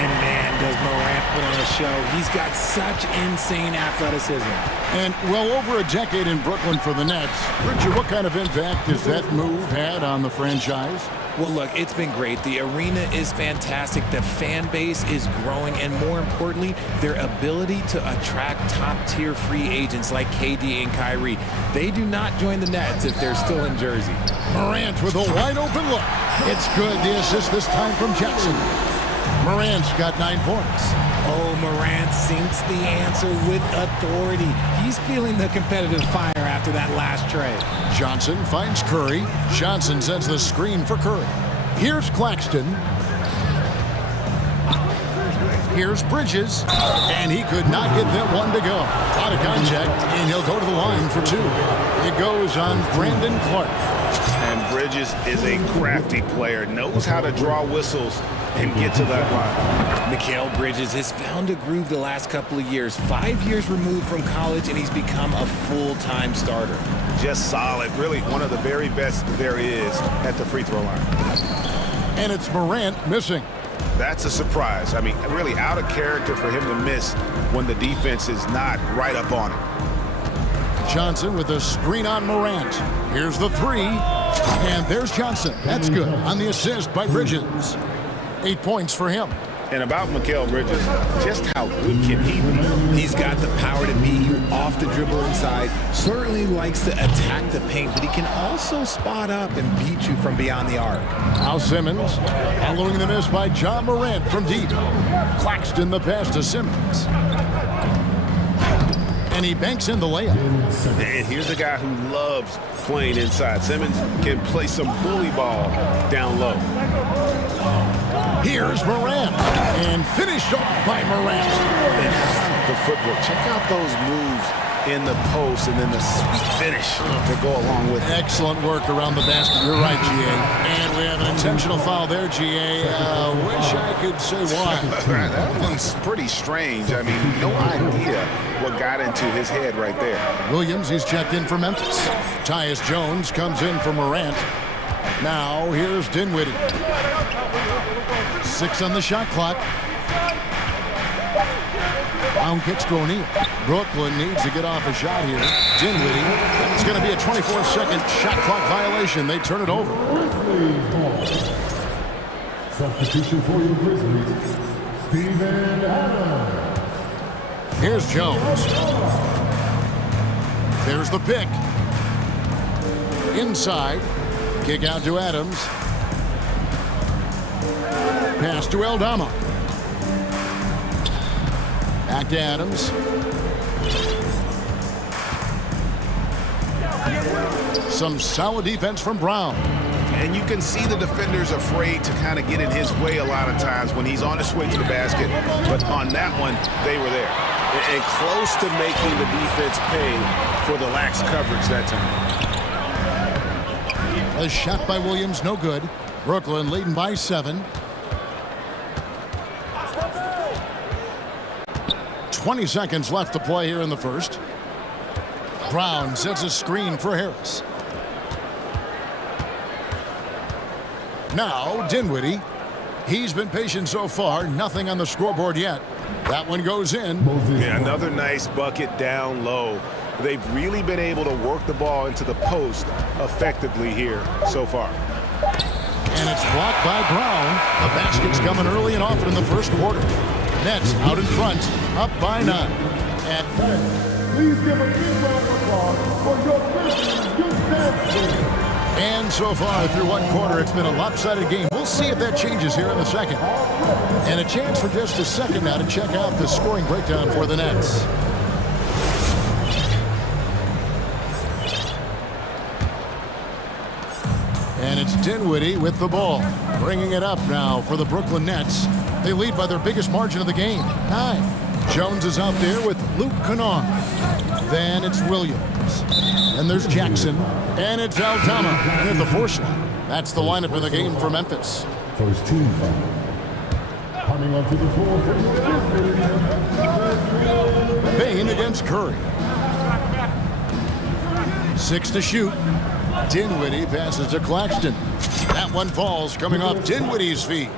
And man, does Morant put on a show. He's got such insane athleticism. And well over a decade in Brooklyn for the Nets. Richard, what kind of impact has that move had on the franchise? Well, look, it's been great. The arena is fantastic. The fan base is growing. And more importantly, their ability to attract top-tier free agents like KD and Kyrie. They do not join the Nets if they're still in Jersey. Morant with a wide-open look. It's good. The assist this time from Jackson. Morant's got 9 points. Oh, Morant sinks the answer with authority. He's feeling the competitive fire after that last trade. Johnson finds Curry. Johnson sends the screen for Curry. Here's Claxton. Here's Bridges. And he could not get that one to go. Out of contact, and he'll go to the line for 2. It goes on Brandon Clark. And Bridges is a crafty player, knows how to draw whistles and get to that line. Mikal Bridges has found a groove the last couple of years. 5 years removed from college, and he's become a full-time starter. Just solid. Really one of the very best there is at the free throw line. And it's Morant missing. That's a surprise. I mean, really out of character for him to miss when the defense is not right up on him. Johnson with a screen on Morant. Here's the 3. And there's Johnson. That's good on the assist by Bridges. 8 points for him. And about Mikal Bridges, just how good can he be? He's got the power to beat you off the dribble inside. Certainly likes to attack the paint, but he can also spot up and beat you from beyond the arc. Now Simmons, following the miss by John Morant from deep. Claxton the pass to Simmons. And he banks in the layup. And here's a guy who loves playing inside. Simmons can play some bully ball down low. Here's Morant, and finished off by Morant. And how about the footwork? Check out those moves in the post and then the sweet finish to go along with it. Excellent work around the basket. You're right, G.A. And we have an intentional foul there, G.A. Wish I could say why. That one's pretty strange. I mean, no idea what got into his head right there. Williams, he's checked in for Memphis. Tyus Jones comes in for Morant. Now here's Dinwiddie. 6 on the shot clock. Brown kicks to O'Neal. Brooklyn needs to get off a shot here. Dinwiddie. It's going to be a 24-second shot clock violation. They turn it over. Substitution for your Grizzlies. Here's Jones. There's the pick. Inside. Kick out to Adams. Pass to Aldama. Back to Adams. Some solid defense from Brown. And you can see the defenders afraid to kind of get in his way a lot of times when he's on his way to the basket. But on that one, they were there. And close to making the defense pay for the lax coverage that time. A shot by Williams, no good. Brooklyn leading by 7. 20 seconds left to play here in the first. Brown sets a screen for Harris. Now Dinwiddie. He's been patient so far. Nothing on the scoreboard yet. That one goes in. Yeah, another nice bucket down low. They've really been able to work the ball into the post effectively here so far. And it's blocked by Brown. The basket's coming early and often in the first quarter. Nets out in front, up by 9. And please give a big round of applause for your Christian youth dance team. And so far through one quarter, it's been a lopsided game. We'll see if that changes here in the second. And a chance for just a second now to check out the scoring breakdown for the Nets. And it's Dinwiddie with the ball. Bringing it up now for the Brooklyn Nets. They lead by their biggest margin of the game, 9. Jones is out there with Luke Kennard. Then it's Williams. And there's Jackson. And it's Aldama at the 4 slot. That's the lineup in the game for Memphis. First team foul. Coming onto the floor for Payne against Curry. 6 to shoot. Dinwiddie passes to Claxton. That one falls, coming off Dinwiddie's feet.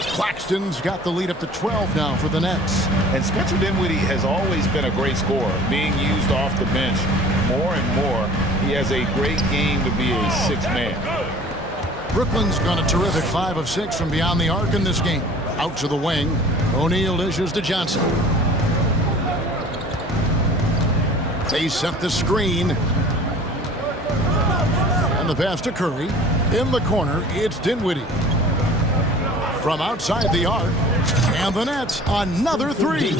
Claxton's got the lead up to 12 now for the Nets. And Spencer Dinwiddie has always been a great scorer, being used off the bench more and more. He has a great game to be a 6th man. Brooklyn's gone a terrific 5 of 6 from beyond the arc in this game. Out to the wing. O'Neal dishes to Johnson. They set the screen. And the pass to Curry. In the corner, it's Dinwiddie. From outside the arc. And the Nets, another 3.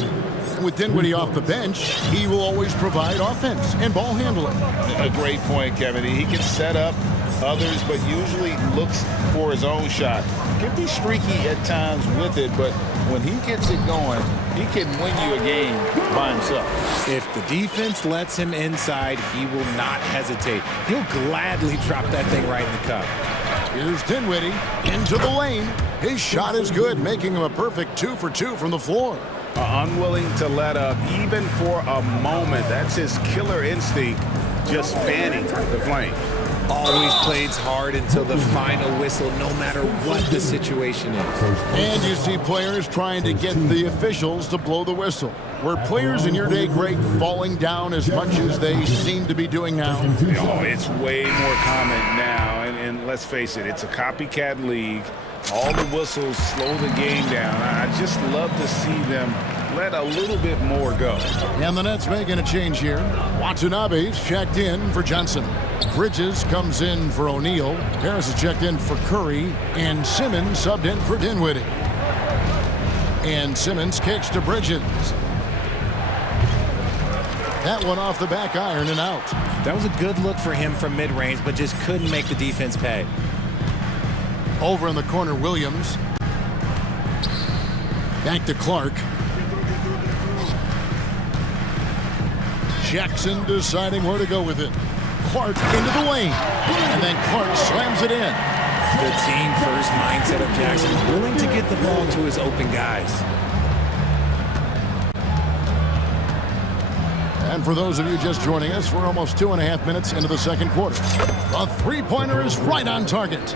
With Dinwiddie off the bench, he will always provide offense and ball handling. A great point, Kevin. He can set up others, but usually looks for his own shot. Can be streaky at times with it, but when he gets it going, he can win you a game by himself. If the defense lets him inside, he will not hesitate. He'll gladly drop that thing right in the cup. Here's Dinwiddie into the lane. His shot is good, making him a perfect 2 for 2 from the floor. Unwilling to let up even for a moment. That's his killer instinct, just fanning the flame. Always plays hard until the final whistle, no matter what the situation is. And you see players trying to get the officials to blow the whistle. Were players in your day, Greg, falling down as much as they seem to be doing now? Oh, it's way more common now. And let's face it, it's a copycat league. All the whistles slow the game down. I just love to see them let a little bit more go. And the Nets making a change here. Watanabe's checked in for Johnson. Bridges comes in for O'Neal. Harris is checked in for Curry. And Simmons subbed in for Dinwiddie. And Simmons kicks to Bridges. That one off the back iron and out. That was a good look for him from mid-range, but just couldn't make the defense pay. Over in the corner, Williams. Back to Clark. Jackson deciding where to go with it. Clark into the lane. And then Clark slams it in. The team first mindset of Jackson, willing to get the ball to his open guys. And for those of you just joining us, we're almost 2.5 minutes into the second quarter. The three-pointer is right on target.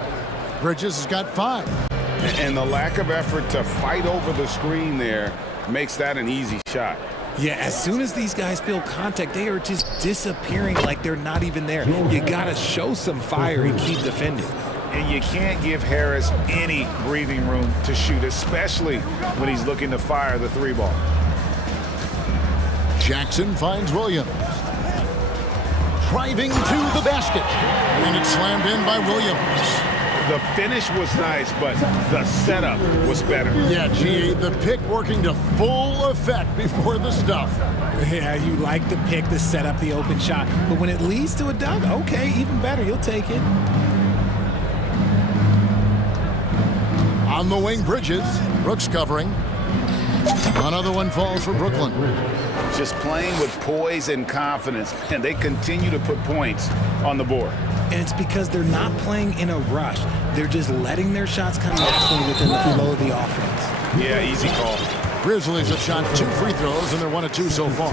Bridges has got 5. And the lack of effort to fight over the screen there makes that an easy shot. Yeah, as soon as these guys feel contact, they are just disappearing like they're not even there. You got to show some fire and keep defending. And you can't give Harris any breathing room to shoot, especially when he's looking to fire the three ball. Jackson finds Williams. Driving to the basket. And it's slammed in by Williams. The finish was nice, but the setup was better. Yeah, G.A., the pick working to full effect before the stuff. Yeah, you like the pick to set up the open shot. But when it leads to a dunk, okay, even better. You'll take it. On the wing, Bridges. Brooks covering. Another one falls for Brooklyn. Just playing with poise and confidence, and they continue to put points on the board. And it's because they're not playing in a rush. They're just letting their shots come naturally within the flow of the offense. Yeah, easy call. Grizzlies have shot 2 free throws, and they're 1 of 2 so far.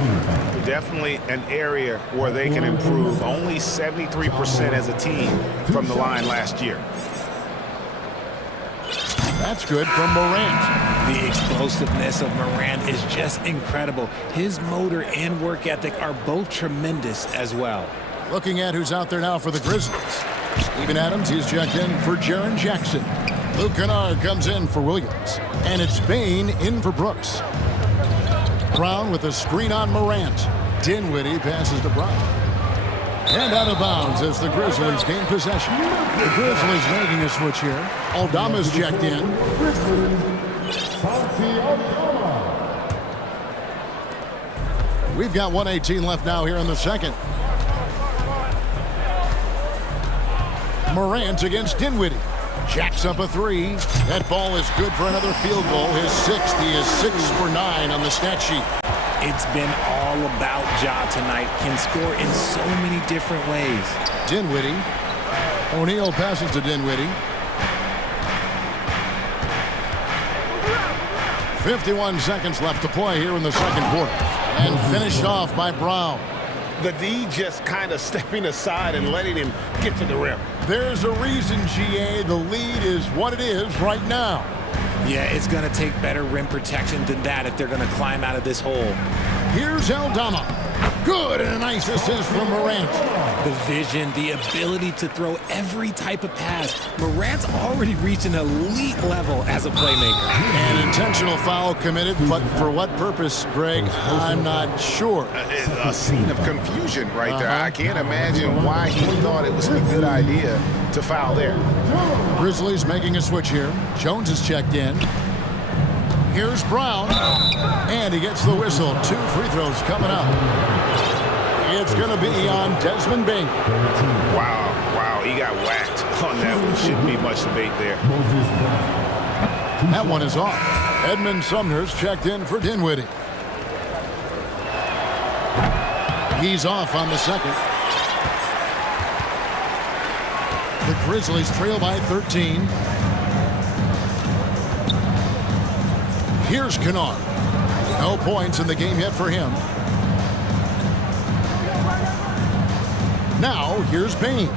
Definitely an area where they can improve. Only 73% as a team from the line last year. That's good from Morant. The explosiveness of Morant is just incredible. His motor and work ethic are both tremendous as well. Looking at who's out there now for the Grizzlies. Steven Adams, he's checked in for Jaren Jackson. Luke Kennard comes in for Williams. And it's Bain in for Brooks. Brown with a screen on Morant. Dinwiddie passes to Brown. And out of bounds as the Grizzlies gain possession. The Grizzlies making a switch here. Aldama's checked in. We've got 1:18 left now here in the second. Morant against Dinwiddie. Jacks up a 3. That ball is good for another field goal. His 6th. He is 6 for 9 on the stat sheet. It's been all about Ja tonight. Can score in so many different ways. Dinwiddie. O'Neal passes to Dinwiddie. 51 seconds left to play here in the second quarter. And finished off by Brown. The D just kind of stepping aside and letting him get to the rim. There's a reason, GA, the lead is what it is right now. Yeah, it's going to take better rim protection than that if they're going to climb out of this hole. Here's Aldama. Good, and a nice assist from Morant. The vision, the ability to throw every type of pass. Morant's already reached an elite level as a playmaker. An intentional foul committed, but for what purpose, Greg? I'm not sure. A scene of confusion right there. I can't imagine why he thought it was a good idea to foul there. Grizzlies making a switch here. Jones is checked in. Here's Brown, and he gets the whistle. 2 free throws coming up. It's going to be on Desmond Bain. Wow, he got whacked on that one. Shouldn't be much debate there. That one is off. Edmund Sumner's checked in for Dinwiddie. He's off on the second. The Grizzlies trail by 13. Here's Kennard. No points in the game yet for him. Now, here's Bain.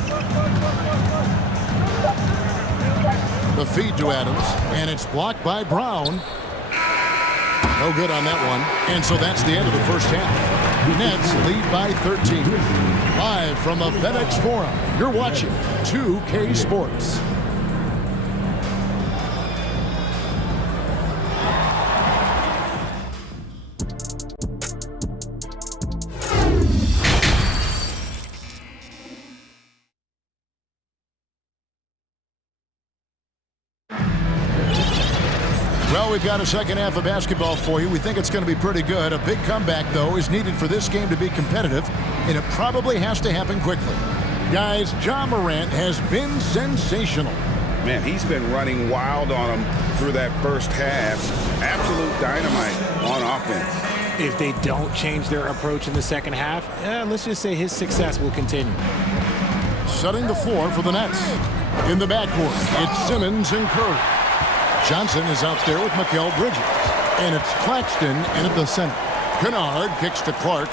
The feed to Adams, and it's blocked by Brown. No good on that one. And so that's the end of the first half. Nets lead by 13. Live from the FedEx Forum, you're watching 2K Sports. Well, we've got a second half of basketball for you. We think it's going to be pretty good. A big comeback, though, is needed for this game to be competitive, and it probably has to happen quickly. Guys, Ja Morant has been sensational. Man, he's been running wild on him through that first half. Absolute dynamite on offense. If they don't change their approach in the second half, let's just say his success will continue. Setting the floor for the Nets. In the backcourt, it's Simmons and Curry. Johnson is out there with Mikal Bridges. And it's Claxton in at the center. Kennard kicks to Clark.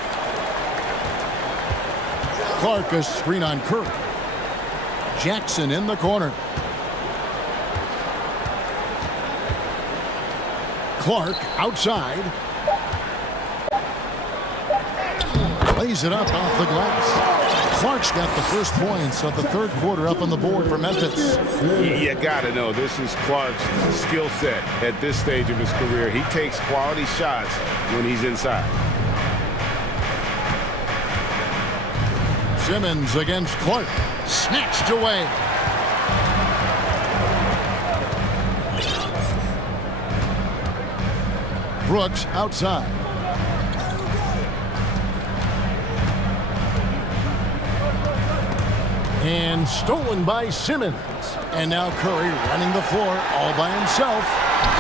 Clark a screen on Curry. Jackson in the corner. Clark outside. Lays it up off the glass. Clark's got the first points of the third quarter up on the board for Memphis. You got to know this is Clark's skill set at this stage of his career. He takes quality shots when he's inside. Simmons against Clark. Snatched away. Brooks outside. And stolen by Simmons. And now Curry running the floor all by himself.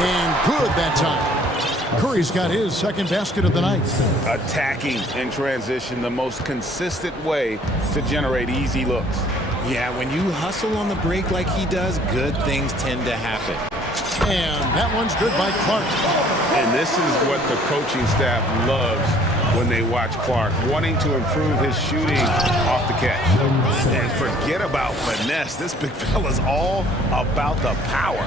And good that time. Curry's got his second basket of the night. Attacking in transition, the most consistent way to generate easy looks. Yeah, when you hustle on the break like he does, good things tend to happen. And that one's good by Clark. And this is what the coaching staff loves when they watch Clark, wanting to improve his shooting off the catch. And forget about finesse. This big fella's all about the power.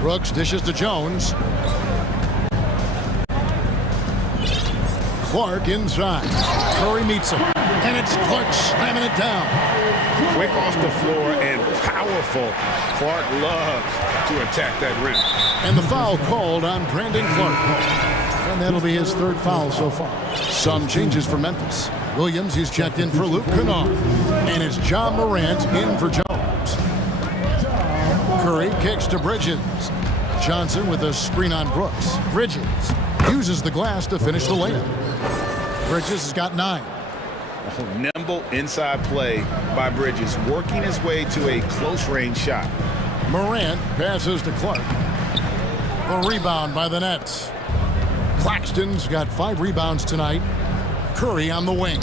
Brooks dishes to Jones. Clark inside. Curry meets him. And it's Clark slamming it down. Quick off the floor and powerful. Clark loves to attack that rim. And the foul called on Brandon Clark. And that'll be his third foul so far. Some changes for Memphis. Williams, he's checked in for Luke Kennard. And it's John Morant in for Jones. Curry kicks to Bridges. Johnson with a screen on Brooks. Bridges uses the glass to finish the layup. Bridges has got 9. Nimble inside play by Bridges, working his way to a close-range shot. Morant passes to Clark. A rebound by the Nets. Claxton's got 5 rebounds tonight. Curry on the wing.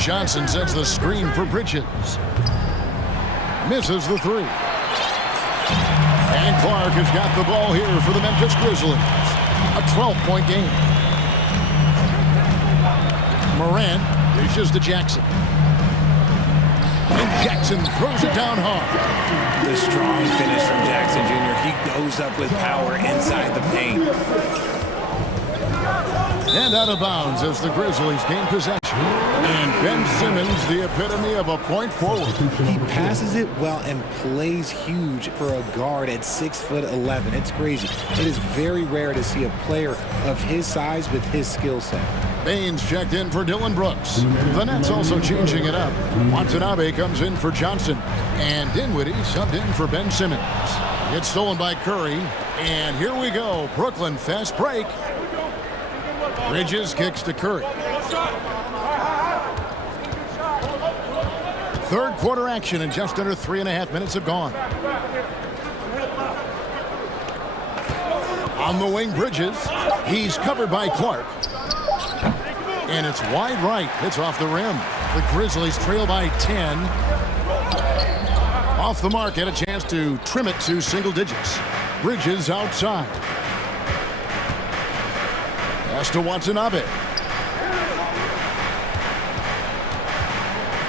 Johnson sets the screen for Bridges. Misses the 3. And Clark has got the ball here for the Memphis Grizzlies. A 12-point game. Morant dishes to Jackson. And Jackson throws it down hard. The strong finish from Jackson Jr. He goes up with power inside the paint. And out of bounds as the Grizzlies gain possession. And Ben Simmons, the epitome of a point forward. He passes it well and plays huge for a guard at 6'11". It's crazy. It is very rare to see a player of his size with his skill set. Baines checked in for Dylan Brooks. The Nets also changing it up. Watanabe comes in for Johnson. And Dinwiddie subbed in for Ben Simmons. It's stolen by Curry. And here we go. Brooklyn fast break. Bridges kicks to Curry. Third quarter action, and just under 3.5 minutes have gone. On the wing, Bridges. He's covered by Clark. And it's wide right. It's off the rim. The Grizzlies trail by 10. Off the mark, had a chance to trim it to single digits. Bridges outside. Pass to Watanabe.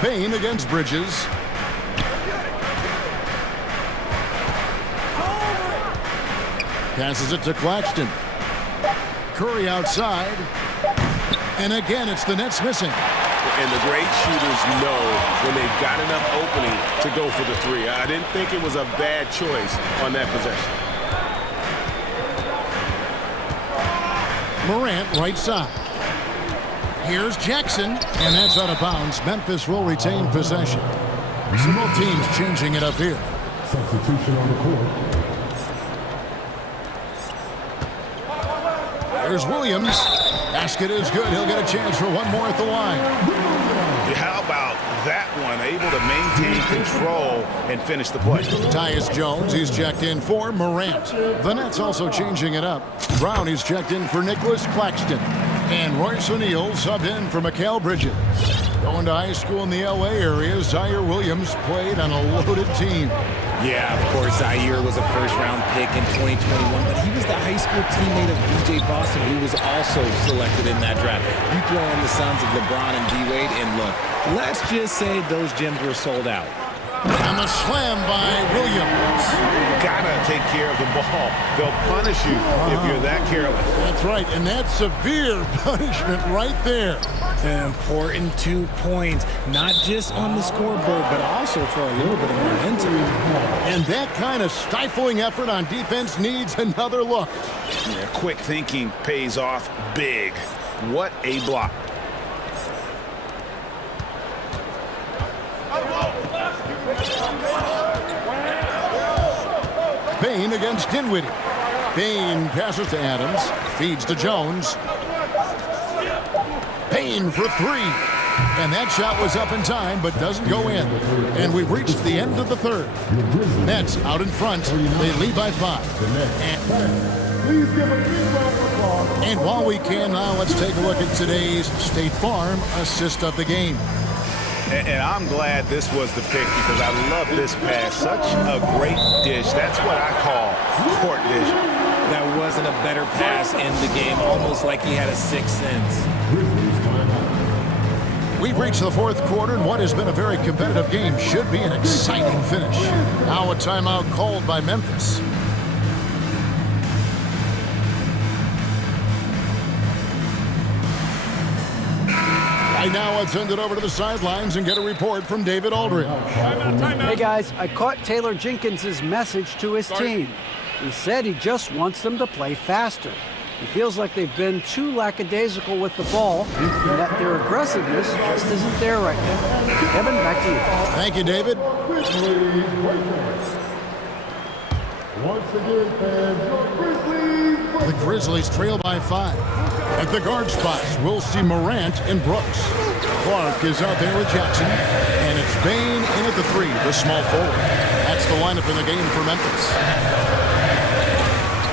Payne against Bridges. Passes it to Claxton. Curry outside. And again, it's the Nets missing. And the great shooters know when they've got enough opening to go for the 3. I didn't think it was a bad choice on that possession. Morant right side. Here's Jackson, and that's out of bounds. Memphis will retain possession. So both teams changing it up here. Substitution on the court. There's Williams. Basket is good. He'll get a chance for one more at the line. How about that one? Able to maintain control and finish the play. Tyus Jones, he's checked in for Morant. The Nets also changing it up. Brown, he's checked in for Nicholas Claxton. And Royce O'Neal subbed in for Mikal Bridges. Going to high school in the L.A. area, Zaire Williams played on a loaded team. Yeah, of course, Zaire was a first-round pick in 2021, but he was the high school teammate of B.J. Boston, who was also selected in that draft. You throw in the sons of LeBron and D-Wade, and look, let's just say those gyms were sold out. And the slam by Williams. Gotta take care of the ball. They'll punish you if you're that careless. That's right, and that's severe punishment right there. An important 2 points, not just on the scoreboard, but also for a little bit of momentum. And that kind of stifling effort on defense needs another look. Yeah, quick thinking pays off big. What a block. Bain against Dinwiddie. Bain passes to Adams, feeds to Jones. Bain for three. And that shot was up in time, but doesn't go in. And we've reached the end of the third. Nets out in front. They lead by 5. Please give a big round of applause. And while we can now, let's take a look at today's State Farm assist of the game. And I'm glad this was the pick because I love this pass. Such a great dish. That's what I call court vision. That wasn't a better pass in the game, almost like he had a sixth sense. We've reached the fourth quarter, and what has been a very competitive game should be an exciting finish. Now a timeout called by Memphis. Right now, let's send it over to the sidelines and get a report from David Aldridge. Hey guys, I caught Taylor Jenkins' message to his team. He said he just wants them to play faster. He feels like they've been too lackadaisical with the ball and that their aggressiveness just isn't there right now. Kevin, back to you. Thank you, David. Once again, fans, your Grizzlies. The Grizzlies trail by 5. At the guard spots, we'll see Morant and Brooks. Clark is out there with Jackson, and it's Bain in at the 3, the small forward. That's the lineup in the game for Memphis.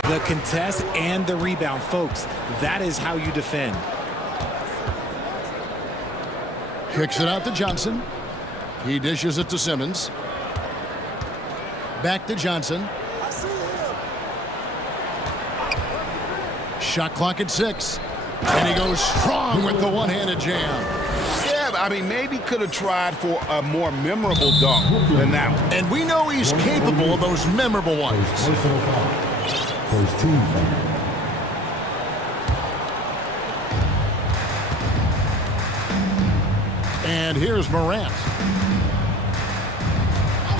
The contest and the rebound, folks. That is how you defend. Kicks it out to Johnson. He dishes it to Simmons. Back to Johnson. Shot clock at 6. And he goes strong with the one-handed jam. Yeah, I mean, maybe could have tried for a more memorable dunk than that one. And we know he's capable of those memorable ones. First team foul. And here's Morant.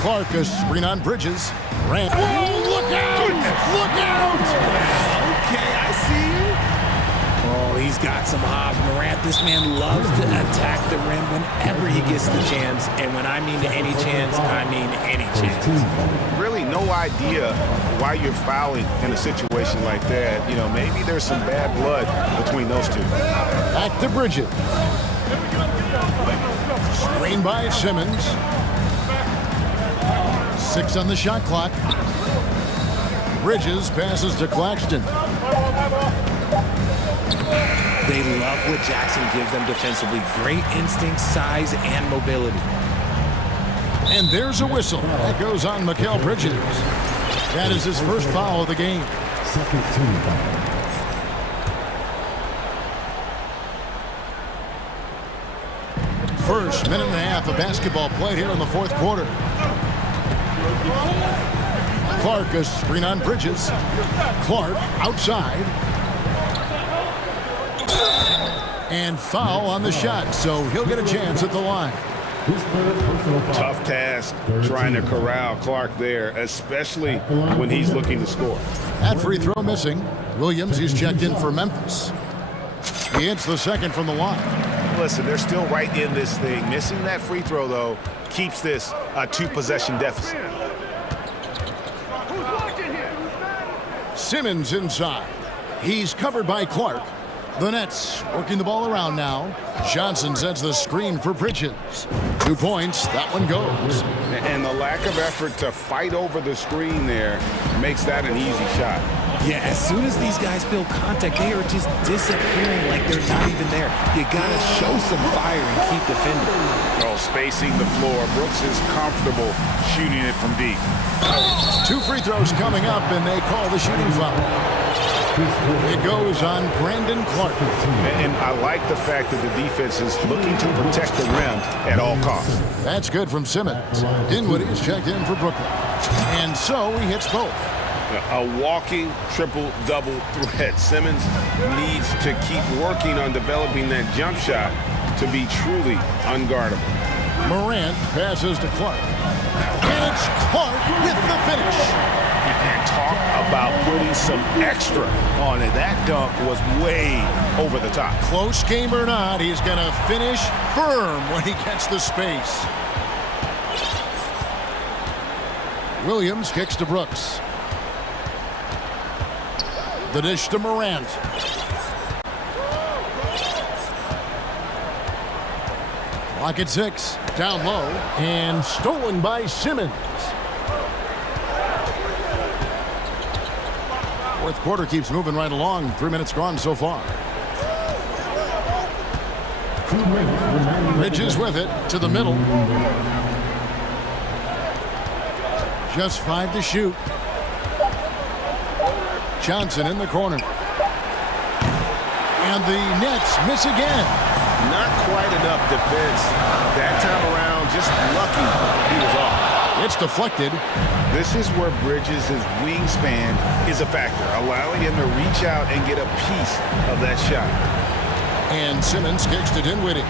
Clark, a screen on Bridges. Morant. Whoa, look out! Look out! Okay, I see you. Oh, he's got some hops. Morant, this man loves to attack the rim whenever he gets the chance. And when I mean any chance, I mean any chance. Really no idea why you're fouling in a situation like that. You know, maybe there's some bad blood between those two. Back to Bridges. Screen by Simmons. 6 on the shot clock. Bridges passes to Claxton. They love what Jackson gives them defensively. Great instinct, size, and mobility. And there's a whistle. That goes on Mikal Bridges. That is his first foul of the game. Second team foul. First minute and a half of basketball played here in the fourth quarter. Clark, a screen on Bridges. Clark outside. And foul on the shot, so he'll get a chance at the line. Tough task trying to corral Clark there, especially when he's looking to score. That free throw missing. Williams, he's checked in for Memphis. He hits the second from the line. Listen, they're still right in this thing. Missing that free throw, though, keeps this a 2-possession deficit. Simmons inside. He's covered by Clark. The Nets working the ball around now. Johnson sets the screen for Bridges. 2 points, that one goes. And the lack of effort to fight over the screen there makes that an easy shot. Yeah, as soon as these guys feel contact, they are just disappearing like they're not even there. You gotta show some fire and keep defending. Oh, spacing the floor. Brooks is comfortable shooting it from deep. 2 free throws coming up, and they call the shooting foul. It goes on Brandon Clark. And I like the fact that the defense is looking to protect the rim at all costs. That's good from Simmons. Dinwiddie is checked in for Brooklyn. And so he hits both. A walking triple-double threat. Simmons needs to keep working on developing that jump shot to be truly unguardable. Morant passes to Clark. And it's Clark with the finish. And talk about putting some extra on it. That dunk was way over the top. Close game or not, he's going to finish firm when he gets the space. Williams kicks to Brooks. The dish to Morant. Clock at 6. Down low. And stolen by Simmons. Fourth quarter keeps moving right along. 3 minutes gone so far. Bridges with it to the middle. Just 5 to shoot. Johnson in the corner. And the Nets miss again. Not quite enough defense. That time around, just lucky he was off. It's deflected. This is where Bridges' wingspan is a factor, allowing him to reach out and get a piece of that shot. And Simmons kicks to Dinwiddie.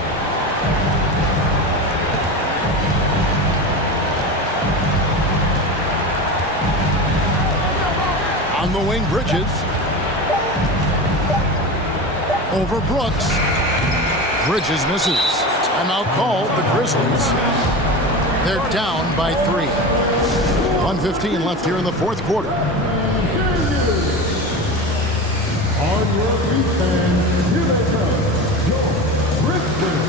On the wing, Bridges. Over Brooks. Bridges misses. Timeout called, the Grizzlies. They're down by 3. 1:15 left here in the fourth quarter. On your feet, fans, here they come, your Grizzlies.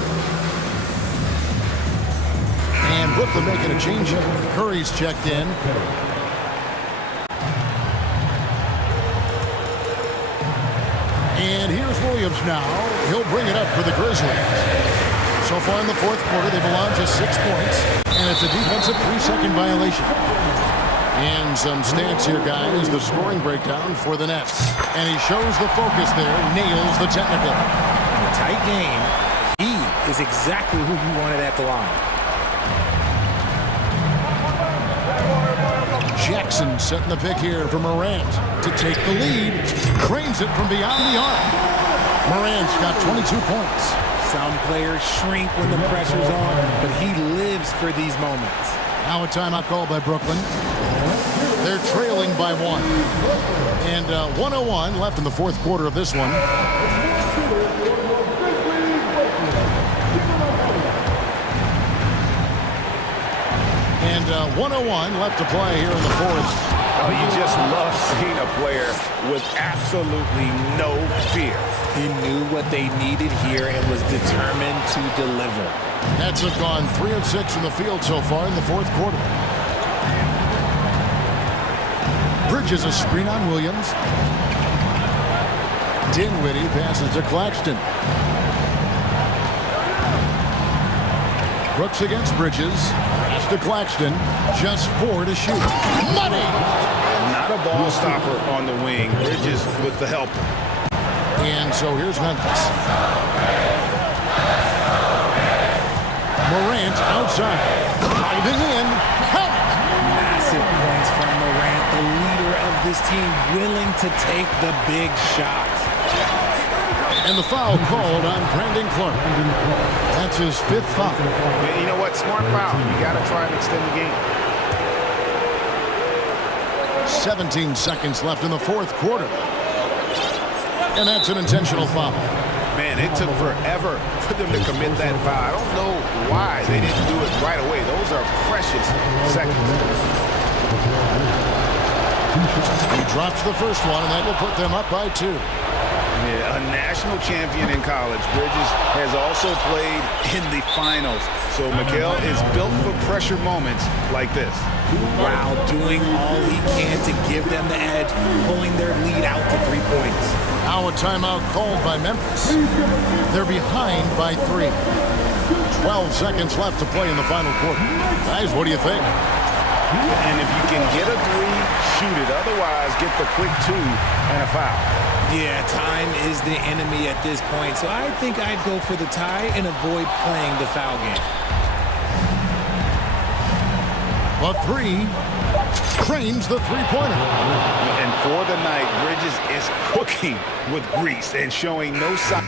And Brooklyn making a change. Curry's checked in. And here's Williams now. He'll bring it up for the Grizzlies. So far in the fourth quarter, they've allowed just 6 points. And it's a defensive 3-second violation. And some stats here, guys. The scoring breakdown for the Nets. And he shows the focus there. Nails the technical. In a tight game, he is exactly who you wanted at the line. Jackson setting the pick here for Morant to take the lead. Cranes it from beyond the arc. Morant's got 22 points. Some players shrink when the pressure's on, but he lives for these moments. Now a timeout called by Brooklyn. They're trailing by 1. And 1:01 left in the fourth quarter of this one. And 1:01 left to play here in the fourth. Oh, you just love seeing a player with absolutely no fear. He knew what they needed here and was determined to deliver. Nets have gone 3 of 6 from the field so far in the fourth quarter. Bridges a screen on Williams. Dinwiddie passes to Claxton. Brooks against Bridges. Pass to Claxton. Just 4 to shoot. Money! Not a ball stopper on the wing. Bridges with the help. And so here's Memphis. Morant outside. Diving in. Count! Massive points from Morant, the leader of this team, willing to take the big shots. And the foul called on Brandon Clark. That's his 5th foul. You know what? Smart foul. You got to try and extend the game. 17 seconds left in the fourth quarter. And that's an intentional foul. Man, it took forever for them to commit that foul. I don't know why they didn't do it right away. Those are precious seconds. He drops the first one, and that will put them up by 2. Yeah, a national champion in college. Bridges has also played in the finals. So Mikal is built for pressure moments like this. Wow, doing all he can to give them the edge, pulling their lead out to 3 points. Now a timeout called by Memphis. They're behind by 3. 12 seconds left to play in the final quarter. Guys, what do you think? And if you can get a three, shoot it. Otherwise, get the quick two and a foul. Yeah, time is the enemy at this point. So I think I'd go for the tie and avoid playing the foul game. The three trains the three-pointer. And for the night, Bridges is cooking with grease and showing no sign.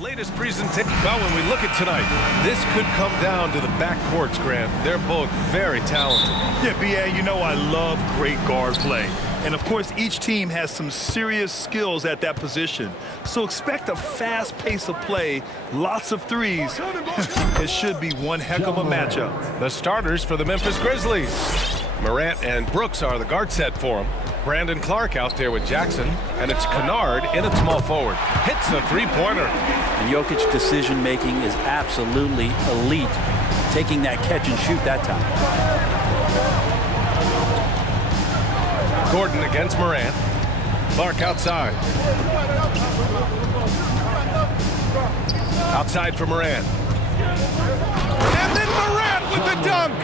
Latest presentation. Well, when we look at tonight, this could come down to the backcourts, Grant. They're both very talented. Yeah, B.A., you know I love great guard play. And, of course, each team has some serious skills at that position. So expect a fast pace of play, lots of threes. It should be one heck of a matchup. The starters for the Memphis Grizzlies. Morant and Brooks are the guard set for him. Brandon Clark out there with Jackson, and it's Kennard in at small forward. Hits the three-pointer. And Jokic's decision-making is absolutely elite, taking that catch and shoot that time. Gordon against Morant. Clark outside. Outside for Morant. And then Morant with the dunk!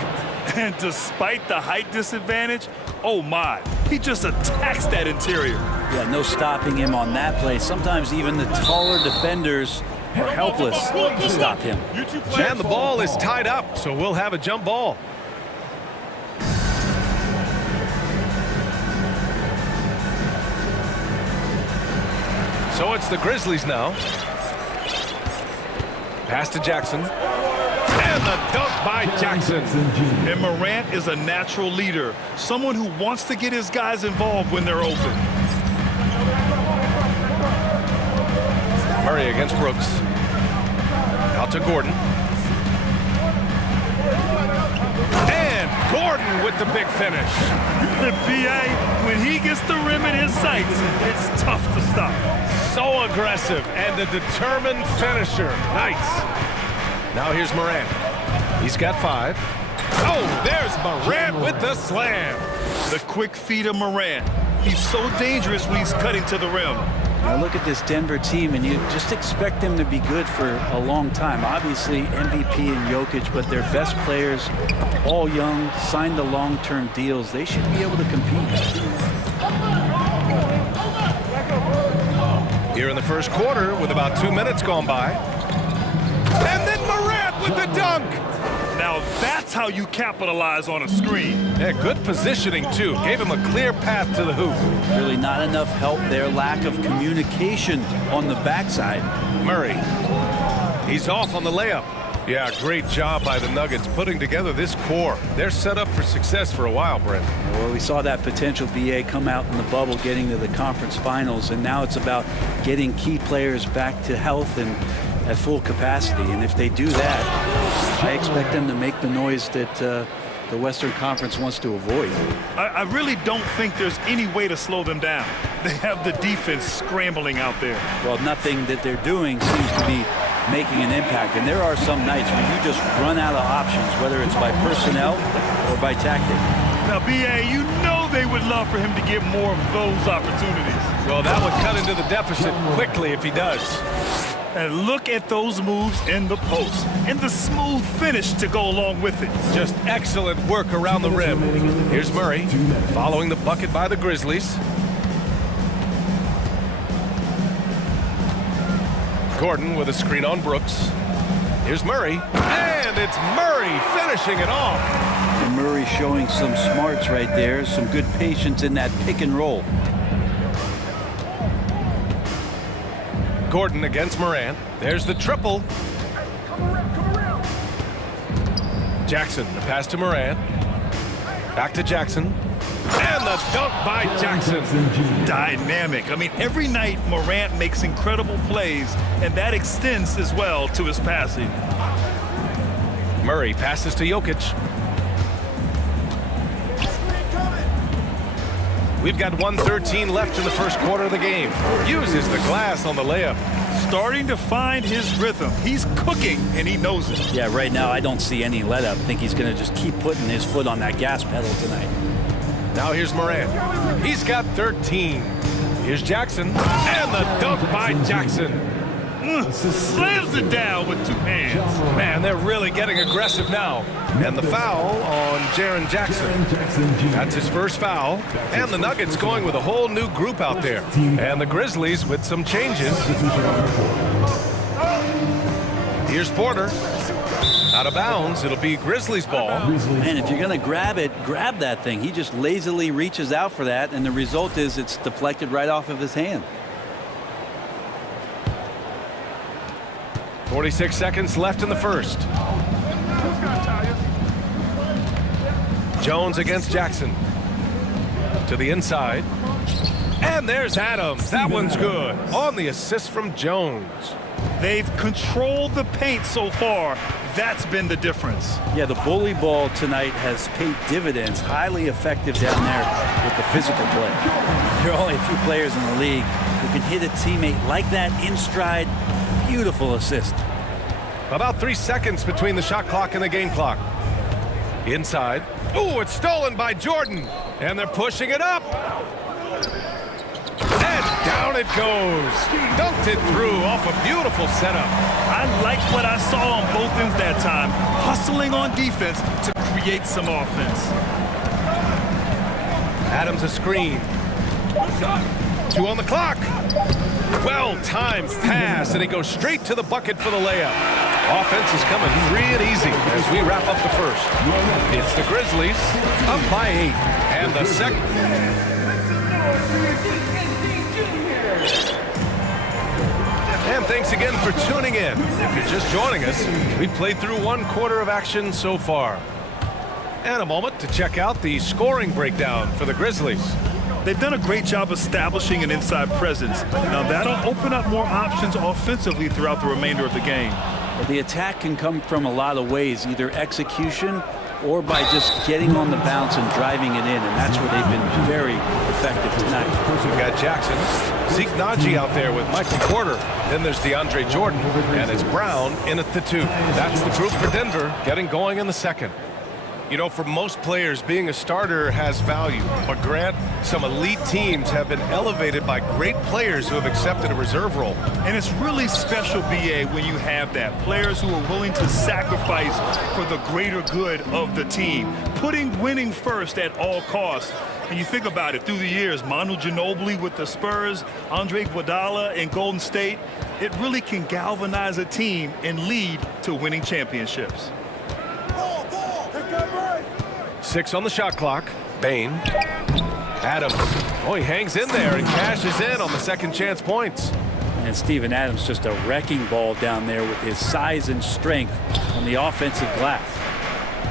And despite the height disadvantage, oh my, he just attacks that interior. Yeah, no stopping him on that play. Sometimes even the taller defenders are helpless to stop him. And the ball is tied up, so we'll have a jump ball. So it's the Grizzlies now. Pass to Jackson. And the dunk by Jackson. And Morant is a natural leader, someone who wants to get his guys involved when they're open. Murray against Brooks. Out to Gordon. And Gordon with the big finish. The B.A., when he gets the rim in his sights, it's tough to stop. So aggressive and a determined finisher. Nice. Now here's Morant. He's got 5. Oh, there's Morant with the slam. The quick feet of Morant. He's so dangerous when he's cutting to the rim. Now look at this Denver team, and you just expect them to be good for a long time. Obviously, MVP and Jokic, but their best players, all young, signed the long-term deals. They should be able to compete. Here in the first quarter with about 2 minutes gone by. And then Morant with the dunk. Now that's how you capitalize on a screen. Yeah, good positioning too. Gave him a clear path to the hoop. Really not enough help there. Lack of communication on the backside. Murray. He's off on the layup. Yeah, great job by the Nuggets putting together this core. They're set up for success for a while, Brent. Well, we saw that potential BA come out in the bubble, getting to the conference finals, and now it's about getting key players back to health and at full capacity. And if they do that, I expect them to make the noise that the Western Conference wants to avoid. I really don't think there's any way to slow them down. They have the defense scrambling out there. Well, nothing that they're doing seems to be making an impact. And there are some nights where you just run out of options, whether it's by personnel or by tactic. Now, B.A., you know they would love for him to get more of those opportunities. Well, that would cut into the deficit quickly if he does. And look at those moves in the post and the smooth finish to go along with it. Just excellent work around the rim. Here's Murray following the bucket by the Grizzlies. Gordon with a screen on Brooks. Here's Murray. And it's Murray finishing it off. And Murray showing some smarts right there, some good patience in that pick and roll. Gordon against Morant. There's the triple. Jackson, the pass to Morant. Back to Jackson. And the dunk by Jackson. Dynamic. I mean, every night Morant makes incredible plays, and that extends as well to his passing. Murray passes to Jokic. We've got 1:13 left in the first quarter of the game. Uses the glass on the layup. Starting to find his rhythm. He's cooking, and he knows it. Yeah, right now I don't see any let up. I think he's going to just keep putting his foot on that gas pedal tonight. Now here's Morant. He's got 13. Here's Jackson. And the dunk by Jackson. Slams it down with 2 hands. Man, they're really getting aggressive now. And the foul on Jaren Jackson. That's his first foul. And the Nuggets going with a whole new group out there. And the Grizzlies with some changes. Here's Porter. Out of bounds. It'll be Grizzlies ball. Man, if you're going to grab it, grab that thing. He just lazily reaches out for that, and the result is it's deflected right off of his hand. 46 seconds left in the first. Jones against Jackson. To the inside. And there's Adams. That one's good. On the assist from Jones. They've controlled the paint so far. That's been the difference. Yeah, the bully ball tonight has paid dividends. Highly effective down there with the physical play. There are only a few players in the league who can hit a teammate like that in stride. Beautiful assist. About 3 seconds between the shot clock and the game clock. Inside. Oh, it's stolen by Jordan. And they're pushing it up. And down it goes. Dunked it through off a beautiful setup. I like what I saw on both ends that time. Hustling on defense to create some offense. Adams a screen. 2 on the clock. Well-timed pass, and he goes straight to the bucket for the layup. Offense is coming free and easy as we wrap up the first. It's the Grizzlies up by 8. And the second. And thanks again for tuning in. If you're just joining us, we've played through 1 quarter of action so far. And a moment to check out the scoring breakdown for the Grizzlies. They've done a great job establishing an inside presence. Now that'll open up more options offensively throughout the remainder of the game. Well, the attack can come from a lot of ways, either execution or by just getting on the bounce and driving it in, and that's where they've been very effective tonight. We've got Jackson, Zeke Naji out there with Michael Porter. Then there's DeAndre Jordan, and it's Brown in at the 2. That's the group for Denver getting going in the second. You know, for most players, being a starter has value. But Grant, some elite teams have been elevated by great players who have accepted a reserve role. And it's really special, BA, when you have that. Players who are willing to sacrifice for the greater good of the team. Putting winning first at all costs. And you think about it, through the years, Manu Ginobili with the Spurs, Andre Iguodala in Golden State, it really can galvanize a team and lead to winning championships. 6 on the shot clock. Bain. Adams. Oh, he hangs in there and cashes in on the second chance points. And Steven Adams just a wrecking ball down there with his size and strength on the offensive glass.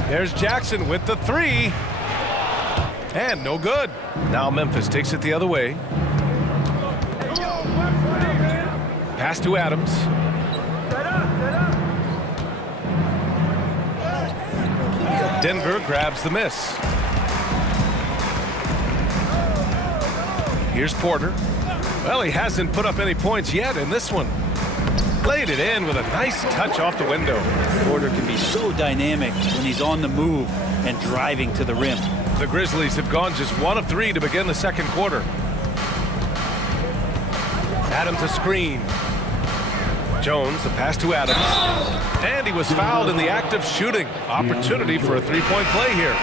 There's Jackson with the 3. And no good. Now Memphis takes it the other way. Pass to Adams. Denver grabs the miss. Here's Porter. Well, he hasn't put up any points yet in this one. Played it in with a nice touch off the window. Porter can be so dynamic when he's on the move and driving to the rim. The Grizzlies have gone just 1 of 3 to begin the second quarter. Adams a screen. Jones, the pass to Adams. And he was fouled in the act of shooting. Opportunity for a 3-point play here.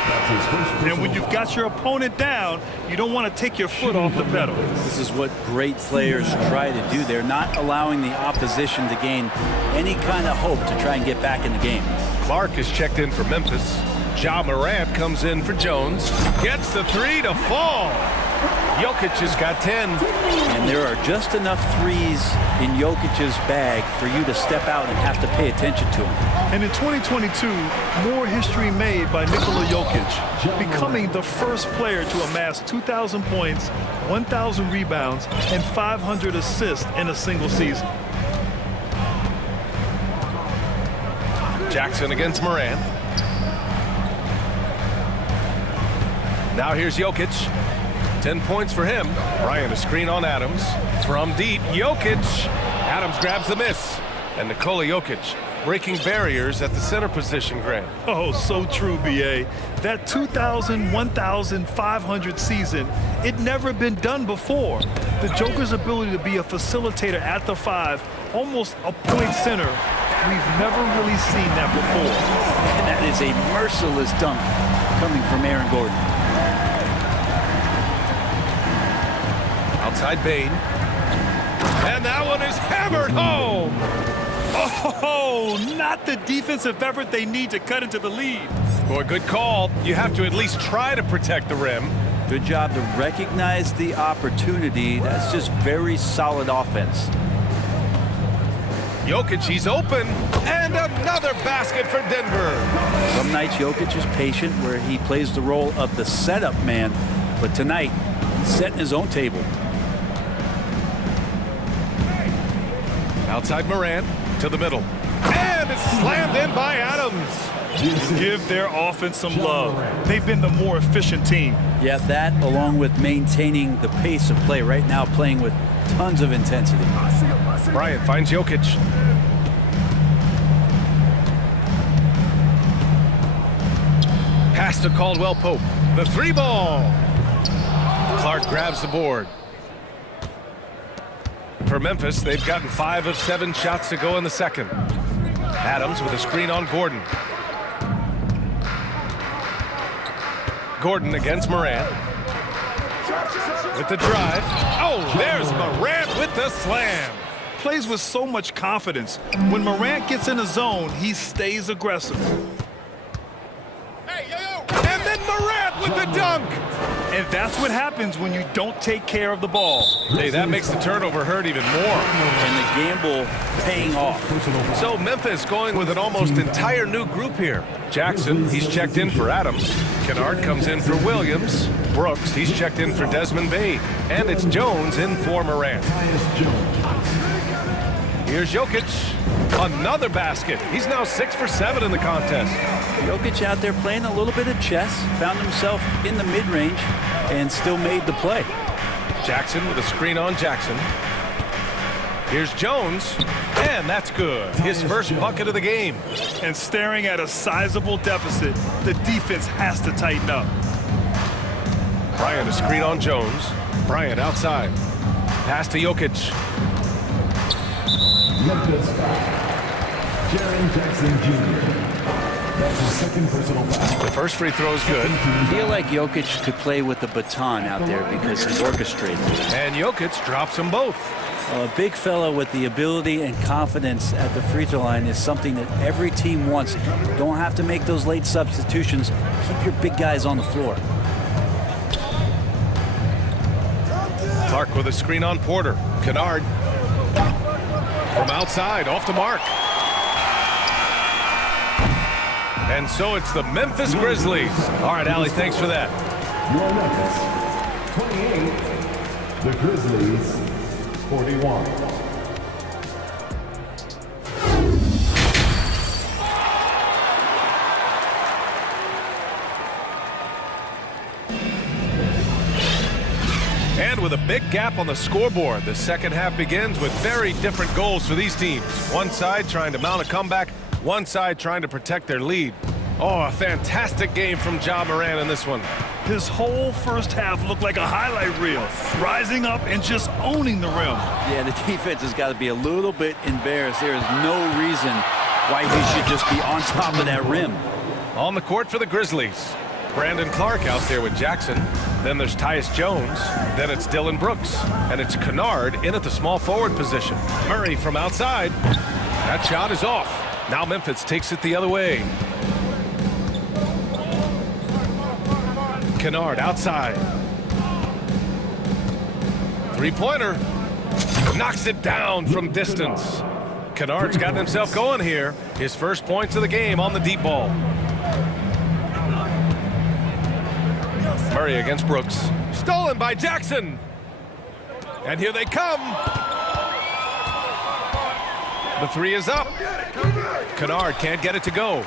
And when you've got your opponent down, you don't want to take your foot off the pedal. This is what great players try to do. They're not allowing the opposition to gain any kind of hope to try and get back in the game. Clark is checked in for Memphis. Ja Morant comes in for Jones. Gets the 3 to fall. Jokic has got 10. And there are just enough threes in Jokic's bag for you to step out and have to pay attention to him. And in 2022, more history made by Nikola Jokic, becoming the first player to amass 2,000 points, 1,000 rebounds, and 500 assists in a single season. Jackson against Morant. Now here's Jokic. 10 points for him. Bryant a screen on Adams. From deep, Jokic. Adams grabs the miss. And Nikola Jokic breaking barriers at the center position, Grant. Oh, so true, BA. That 2,000, 1,500 season, it never been done before. The Joker's ability to be a facilitator at the 5, almost a point center, we've never really seen that before. And that is a merciless dunk coming from Aaron Gordon. Outside Bain. And that one is hammered home. Oh, not the defensive effort they need to cut into the lead. Boy, good call. You have to at least try to protect the rim. Good job to recognize the opportunity. That's just very solid offense. Jokic, he's open. And another basket for Denver. Some nights Jokic is patient where he plays the role of the setup man. But tonight, he's setting his own table. Outside Morant to the middle. And it's slammed in by Adams. Give their offense some love. They've been the more efficient team. Yeah, that along with maintaining the pace of play right now, playing with tons of intensity. Bryant finds Jokic. Pass to Caldwell Pope. The three ball. Clark grabs the board. For Memphis, they've gotten 5 of 7 shots to go in the second. Adams with a screen on Gordon. Gordon against Morant. With the drive. Oh, there's Morant with the slam. Plays with so much confidence. When Morant gets in the zone, he stays aggressive. And then Morant with the dunk. And that's what happens when you don't take care of the ball. Hey, that makes the turnover hurt even more. And the gamble paying off. So Memphis going with an almost entire new group here. Jackson, he's checked in for Adams. Kennard comes in for Williams. Brooks, he's checked in for Desmond Bane. And it's Jones in for Morant. Here's Jokic. Another basket. He's now 6 for 7 in the contest. Jokic out there playing a little bit of chess. Found himself in the mid-range and still made the play. Jackson with a screen on Jackson. Here's Jones. And that's good. His first bucket of the game. And staring at a sizable deficit, the defense has to tighten up. Bryant a screen on Jones. Bryant outside. Pass to Jokic. Memphis foul. Jaren Jackson Jr. That's his second personal foul. The first free throw is good. I feel like Jokic could play with the baton out there because he's orchestrated. And Jokic drops them both. A big fella with the ability and confidence at the free throw line is something that every team wants. You don't have to make those late substitutions. Keep your big guys on the floor. Clark with a screen on Porter. Kennard. From outside, off the mark. And so it's the Memphis Grizzlies. All right, Allie, thanks for that. Your Memphis, 28. The Grizzlies, 41. And with a big gap on the scoreboard, the second half begins with very different goals for these teams. One side trying to mount a comeback, one side trying to protect their lead. Oh, a fantastic game from Ja Morant in this one. His whole first half looked like a highlight reel, rising up and just owning the rim. Yeah, the defense has got to be a little bit embarrassed. There is no reason why he should just be on top of that rim. On the court for the Grizzlies. Brandon Clark out there with Jackson. Then there's Tyus Jones. Then it's Dylan Brooks. And it's Kennard in at the small forward position. Murray from outside. That shot is off. Now Memphis takes it the other way. Kennard outside. Three-pointer. Knocks it down from distance. Kennard's gotten himself going here. His first points of the game on the deep ball. Murray against Brooks. Stolen by Jackson. And here they come. The three is up. Kennard can't get it to go.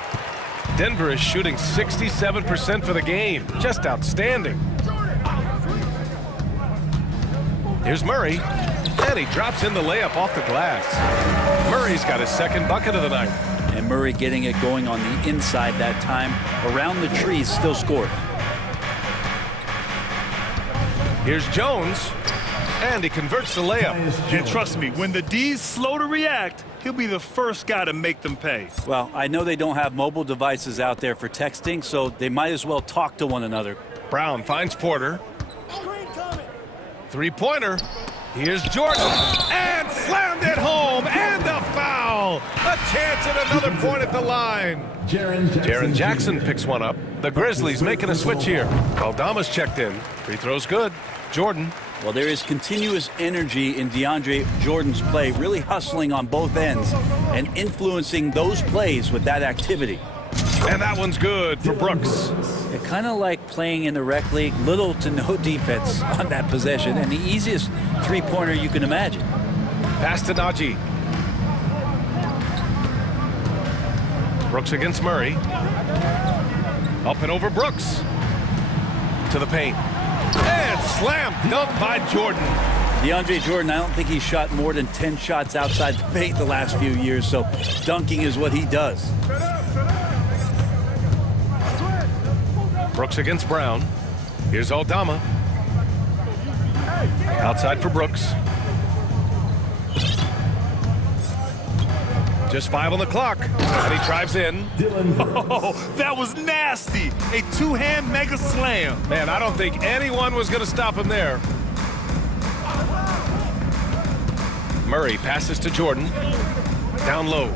Denver is shooting 67% for the game. Just outstanding. Here's Murray. And he drops in the layup off the glass. Murray's got his second bucket of the night. And Murray getting it going on the inside that time. Around the trees, still scored. Here's Jones, and he converts the layup. And trust me, when the D's slow to react, he'll be the first guy to make them pay. Well, I know they don't have mobile devices out there for texting, so they might as well talk to one another. Brown finds Porter. Three-pointer. Here's Jordan, and slammed it home, and a foul. A chance at another point at the line. Jaren Jackson picks one up. The Grizzlies making a switch here. Aldama's checked in. Free throw's good. Jordan Well, there is continuous energy in DeAndre Jordan's play, really hustling on both ends and influencing those plays with that activity. And that one's good for Brooks. It kind of like playing in the rec league, little to no defense on that possession, and the easiest three-pointer you can imagine. Pass to Najee. Brooks against Murray. Up and over Brooks. To the paint. And slam dunk by Jordan. DeAndre Jordan, I don't think he's shot more than 10 shots outside the paint the last few years, so dunking is what he does. Brooks against Brown. Here's Aldama. Outside for Brooks. Just 5 on the clock. And he drives in. Oh, that was nasty. A two-hand mega slam. Man, I don't think anyone was going to stop him there. Murray passes to Jordan. Down low.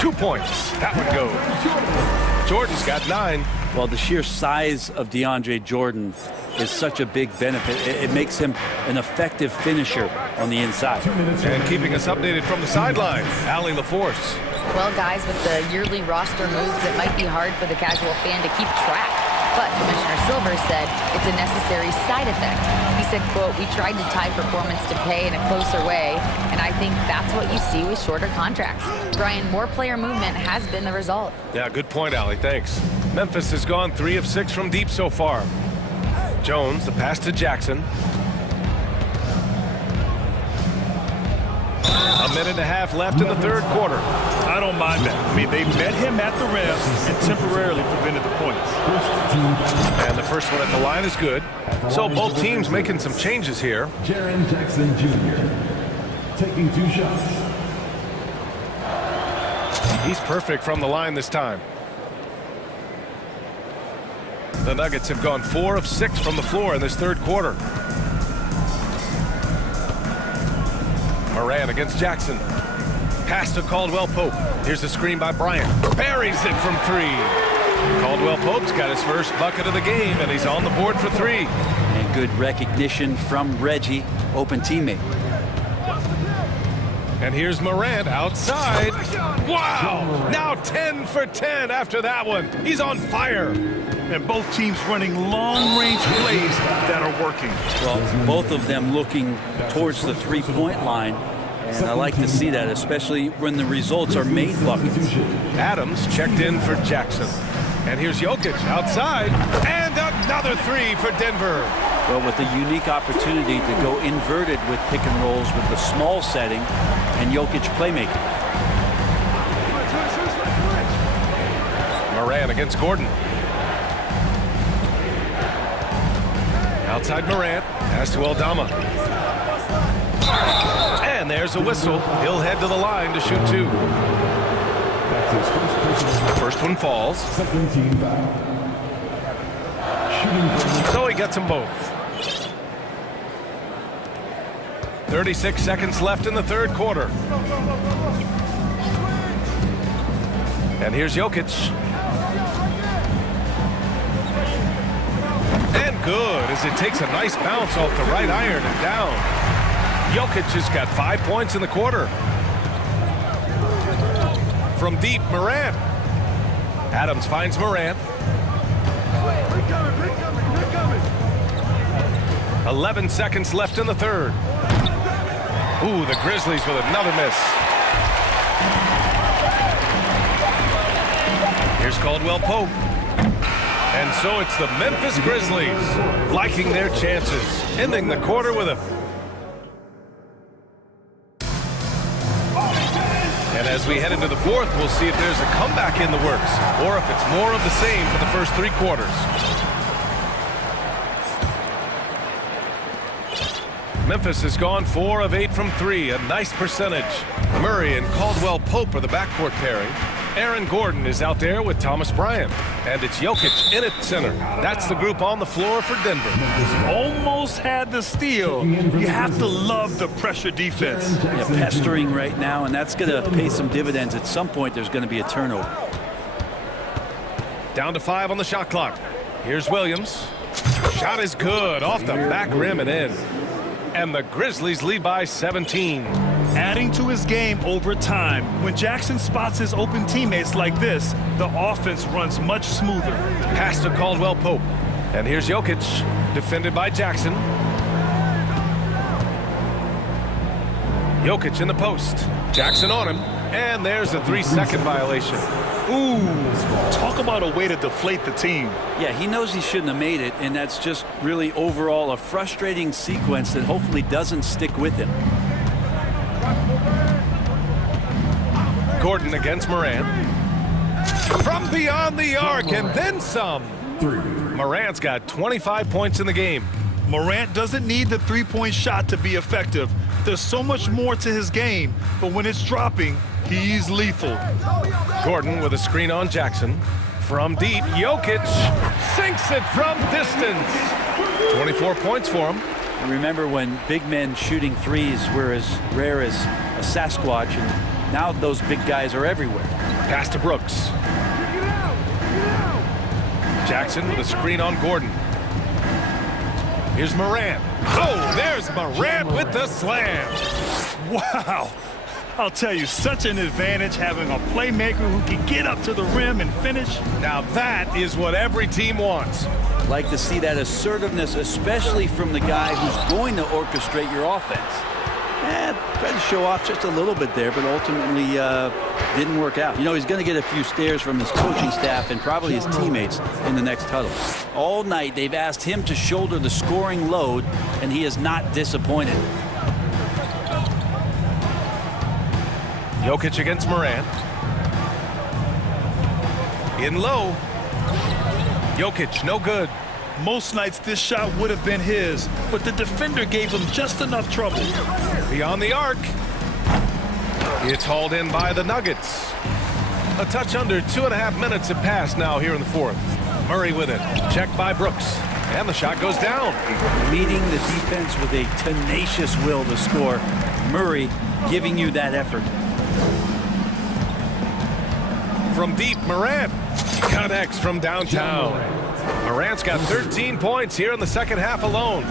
2 points. That one goes. Jordan's got 9. Well, the sheer size of DeAndre Jordan is such a big benefit. It makes him an effective finisher on the inside. And keeping us updated from the sideline, Allie LaForce. Well, guys, with the yearly roster moves, it might be hard for the casual fan to keep track. But Commissioner Silver said it's a necessary side effect. He said, quote, "We tried to tie performance to pay in a closer way, and I think that's what you see with shorter contracts." Brian, more player movement has been the result. Yeah, good point, Allie. Thanks. Memphis has gone 3 of 6 from deep so far. Jones, the pass to Jackson. A minute and a half left in the third quarter. I don't mind that. I mean, they met him at the rim and temporarily prevented the points. And the first one at the line is good. So both teams making some changes here. Jaren Jackson Jr. taking 2 shots. He's perfect from the line this time. The Nuggets have gone 4 of 6 from the floor in this third quarter. Moran against Jackson. Pass to Caldwell Pope. Here's a screen by Bryant. Buries it from 3. Caldwell Pope's got his first bucket of the game, and he's on the board for 3. And good recognition from Reggie, open teammate. And here's Morant outside. Wow! Now 10 for 10 after that one. He's on fire. And both teams running long-range plays that are working. Well, both of them looking towards the three-point line. And I like to see that, especially when the results are made buckets. Adams checked in for Jackson. And here's Jokic outside. And another 3 for Denver. Well, with a unique opportunity to go inverted with pick and rolls with the small setting and Jokic playmaking. Moran against Gordon. Outside Morant, pass to Aldama. And there's a whistle. He'll head to the line to shoot 2. First one falls. So he gets them both. 36 seconds left in the third quarter. And here's Jokic. And good, as it takes a nice bounce off the right iron and down. Jokic has got 5 points in the quarter. From deep, Morant. Adams finds Morant. 11 seconds left in the third. Ooh, the Grizzlies with another miss. Here's Caldwell Pope. And so it's the Memphis Grizzlies liking their chances, ending the quarter with a... And as we head into the fourth, we'll see if there's a comeback in the works, or if it's more of the same for the first 3 quarters. Memphis has gone 4 of 8 from 3, a nice percentage. Murray and Caldwell Pope are the backcourt pairing. Aaron Gordon is out there with Thomas Bryant. And it's Jokic in at center. That's the group on the floor for Denver. Almost had the steal. You have to love the pressure defense. Yeah, pestering right now, and that's going to pay some dividends. At some point, there's going to be a turnover. Down to 5 on the shot clock. Here's Williams. Shot is good, off the back rim and in. And the Grizzlies lead by 17. Adding to his game over time. When Jackson spots his open teammates like this, the offense runs much smoother. Pass to Caldwell Pope. And here's Jokic, defended by Jackson. Jokic in the post. Jackson on him. And there's a 3-second violation. Ooh, talk about a way to deflate the team. Yeah, he knows he shouldn't have made it, and that's just really overall a frustrating sequence that hopefully doesn't stick with him. Gordon against Morant. From beyond the arc, and then some. Morant's got 25 points in the game. Morant doesn't need the three-point shot to be effective. There's so much more to his game, but when it's dropping, he's lethal. Gordon with a screen on Jackson. From deep, Jokic sinks it from distance. 24 points for him. Remember when big men shooting threes were as rare as a Sasquatch, and now those big guys are everywhere. Pass to Brooks. Jackson with a screen on Gordon. Here's Morant. Oh, there's Morant with the slam. Wow. I'll tell you, such an advantage having a playmaker who can get up to the rim and finish. Now that is what every team wants. Like to see that assertiveness, especially from the guy who's going to orchestrate your offense. Tried to show off just a little bit there, but ultimately didn't work out. You know, he's going to get a few stares from his coaching staff and probably his teammates in the next huddle. All night, they've asked him to shoulder the scoring load, and he is not disappointed. Jokic against Morant. In low. Jokic, no good. Most nights this shot would have been his, but the defender gave him just enough trouble. Beyond the arc. It's hauled in by the Nuggets. A touch under 2.5 minutes have passed now here in the fourth. Murray with it. Checked by Brooks. And the shot goes down. Meeting the defense with a tenacious will to score. Murray giving you that effort. From deep, Morant connects from downtown. Morant's got 13 points here in the second half alone.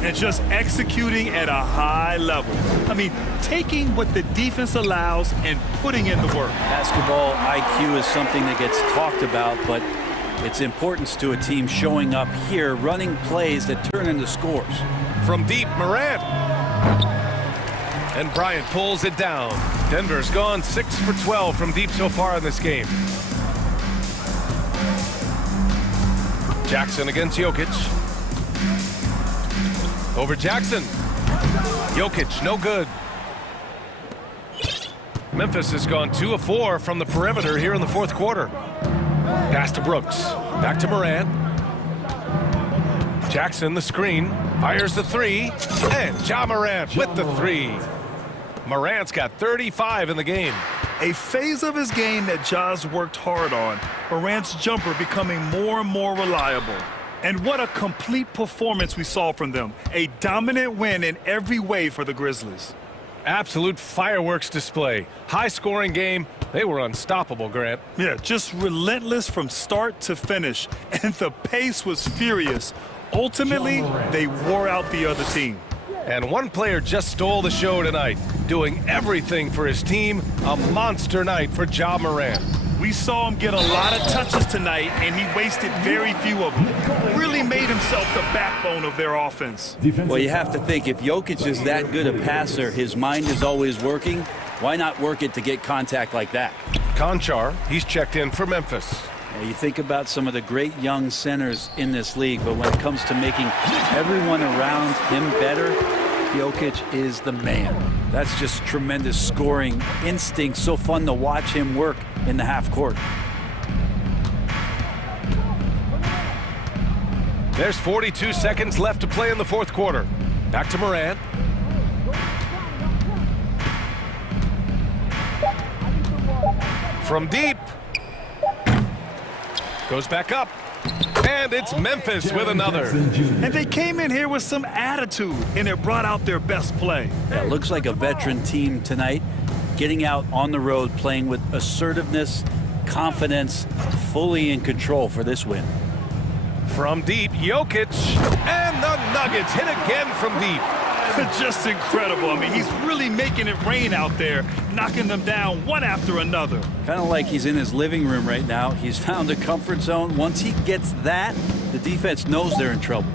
And just executing at a high level. I mean, taking what the defense allows and putting in the work. Basketball IQ is something that gets talked about, but its importance to a team showing up here, running plays that turn into scores. From deep, Morant. And Bryant pulls it down. Denver's gone 6 for 12 from deep so far in this game. Jackson against Jokic. Over Jackson. Jokic, no good. Memphis has gone 2 of 4 from the perimeter here in the fourth quarter. Pass to Brooks. Back to Morant. Jackson, the screen. Fires the three. And Ja Morant with the three. Morant's got 35 in the game. A phase of his game that Ja's worked hard on. Morant's jumper becoming more and more reliable. And what a complete performance we saw from them. A dominant win in every way for the Grizzlies. Absolute fireworks display. High-scoring game. They were unstoppable, Grant. Yeah, just relentless from start to finish. And the pace was furious. Ultimately, they wore out the other team. And one player just stole the show tonight, doing everything for his team. A monster night for Ja Morant. We saw him get a lot of touches tonight, and he wasted very few of them. Really made himself the backbone of their offense. Well, you have to think, if Jokic is that good a passer, his mind is always working. Why not work it to get contact like that? Conchar, he's checked in for Memphis. You think about some of the great young centers in this league, but when it comes to making everyone around him better, Jokic is the man. That's just tremendous scoring instinct. So fun to watch him work in the half court. There's 42 seconds left to play in the fourth quarter. Back to Morant. From deep. Goes back up. And it's Memphis with another. And they came in here with some attitude, and it brought out their best play. Yeah, looks like a veteran team tonight, getting out on the road, playing with assertiveness, confidence, fully in control for this win. From deep, Jokic. And the Nuggets hit again from deep. Just incredible. I mean, he's really making it rain out there, knocking them down one after another. Kind of like he's in his living room right now. He's found a comfort zone. Once he gets that, the defense knows they're in trouble.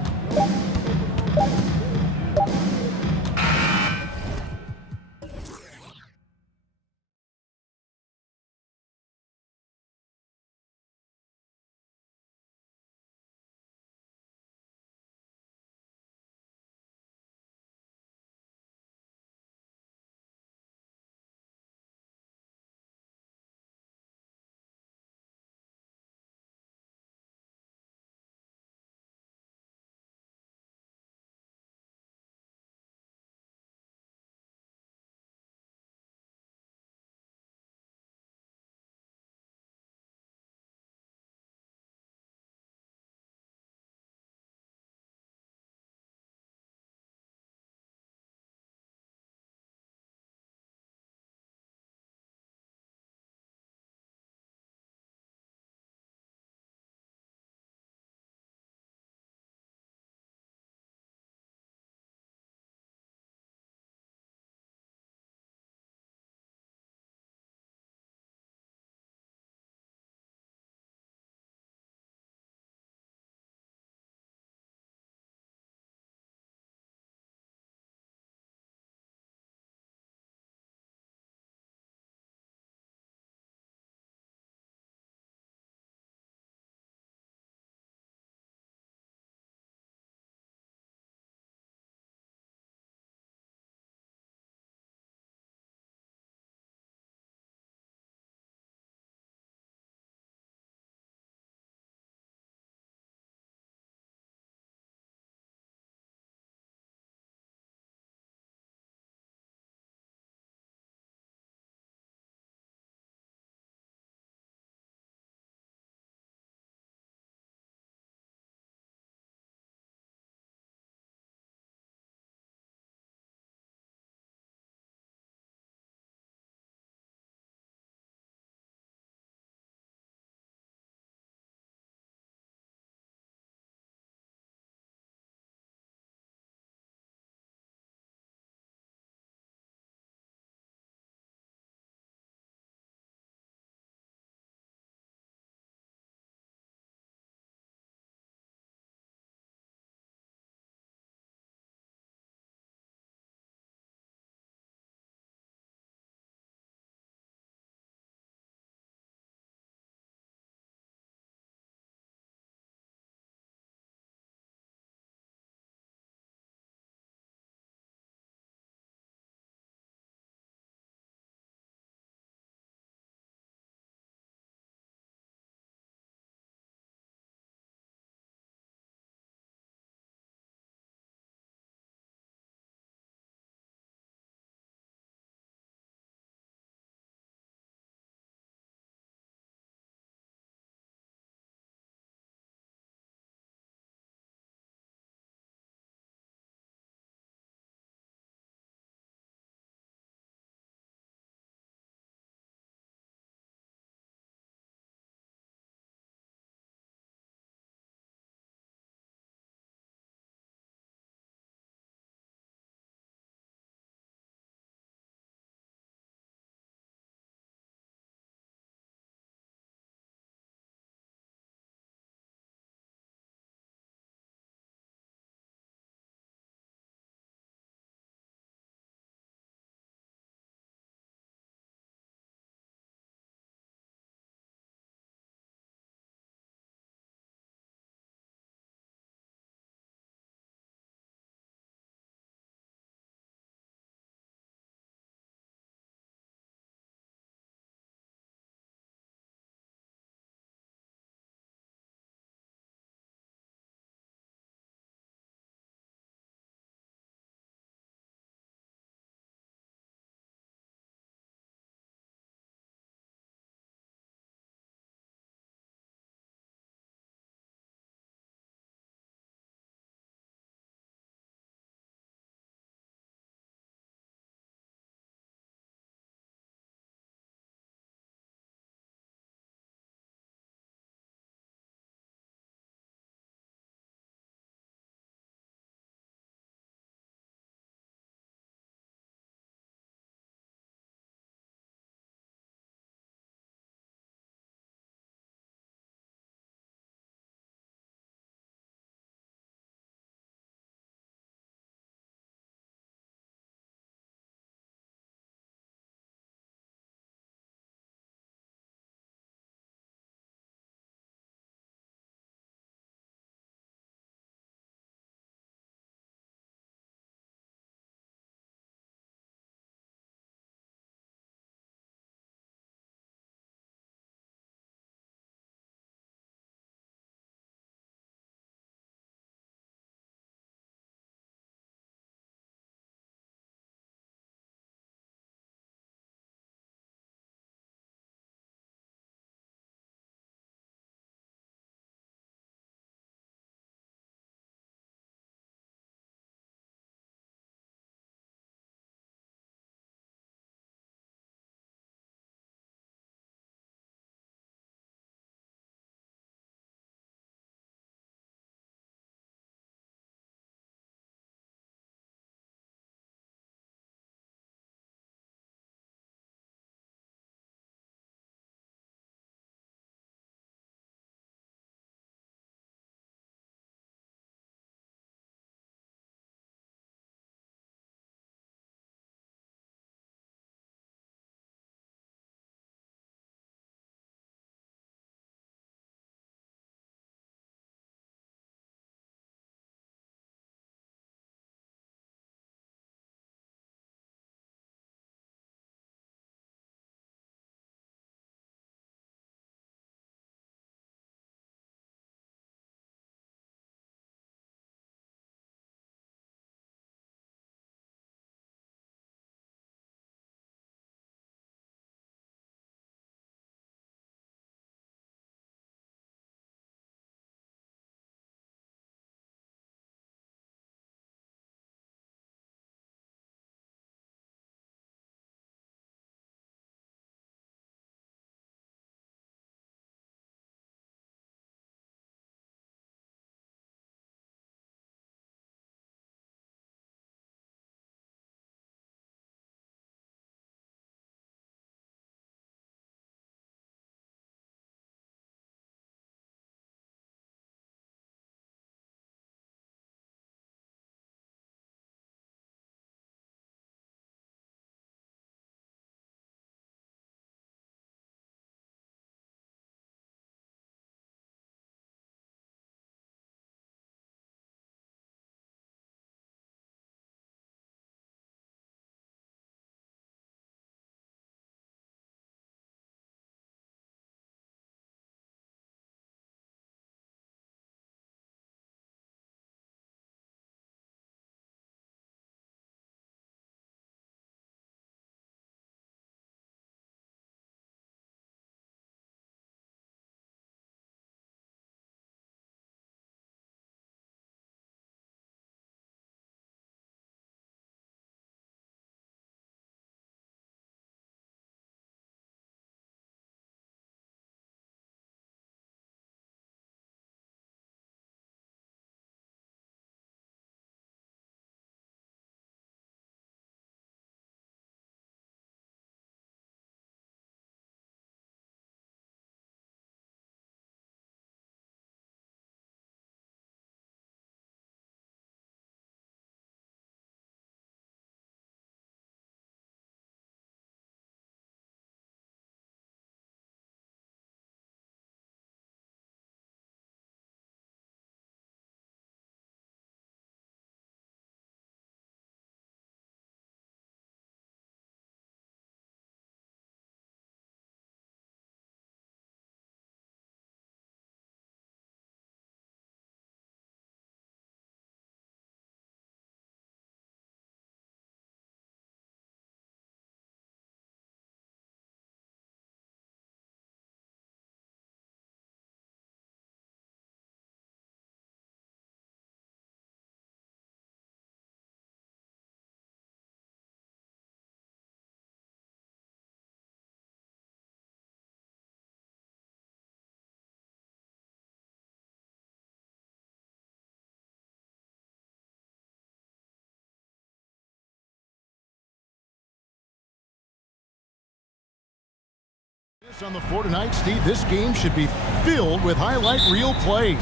On the floor tonight, Steve, this game should be filled with highlight reel plays.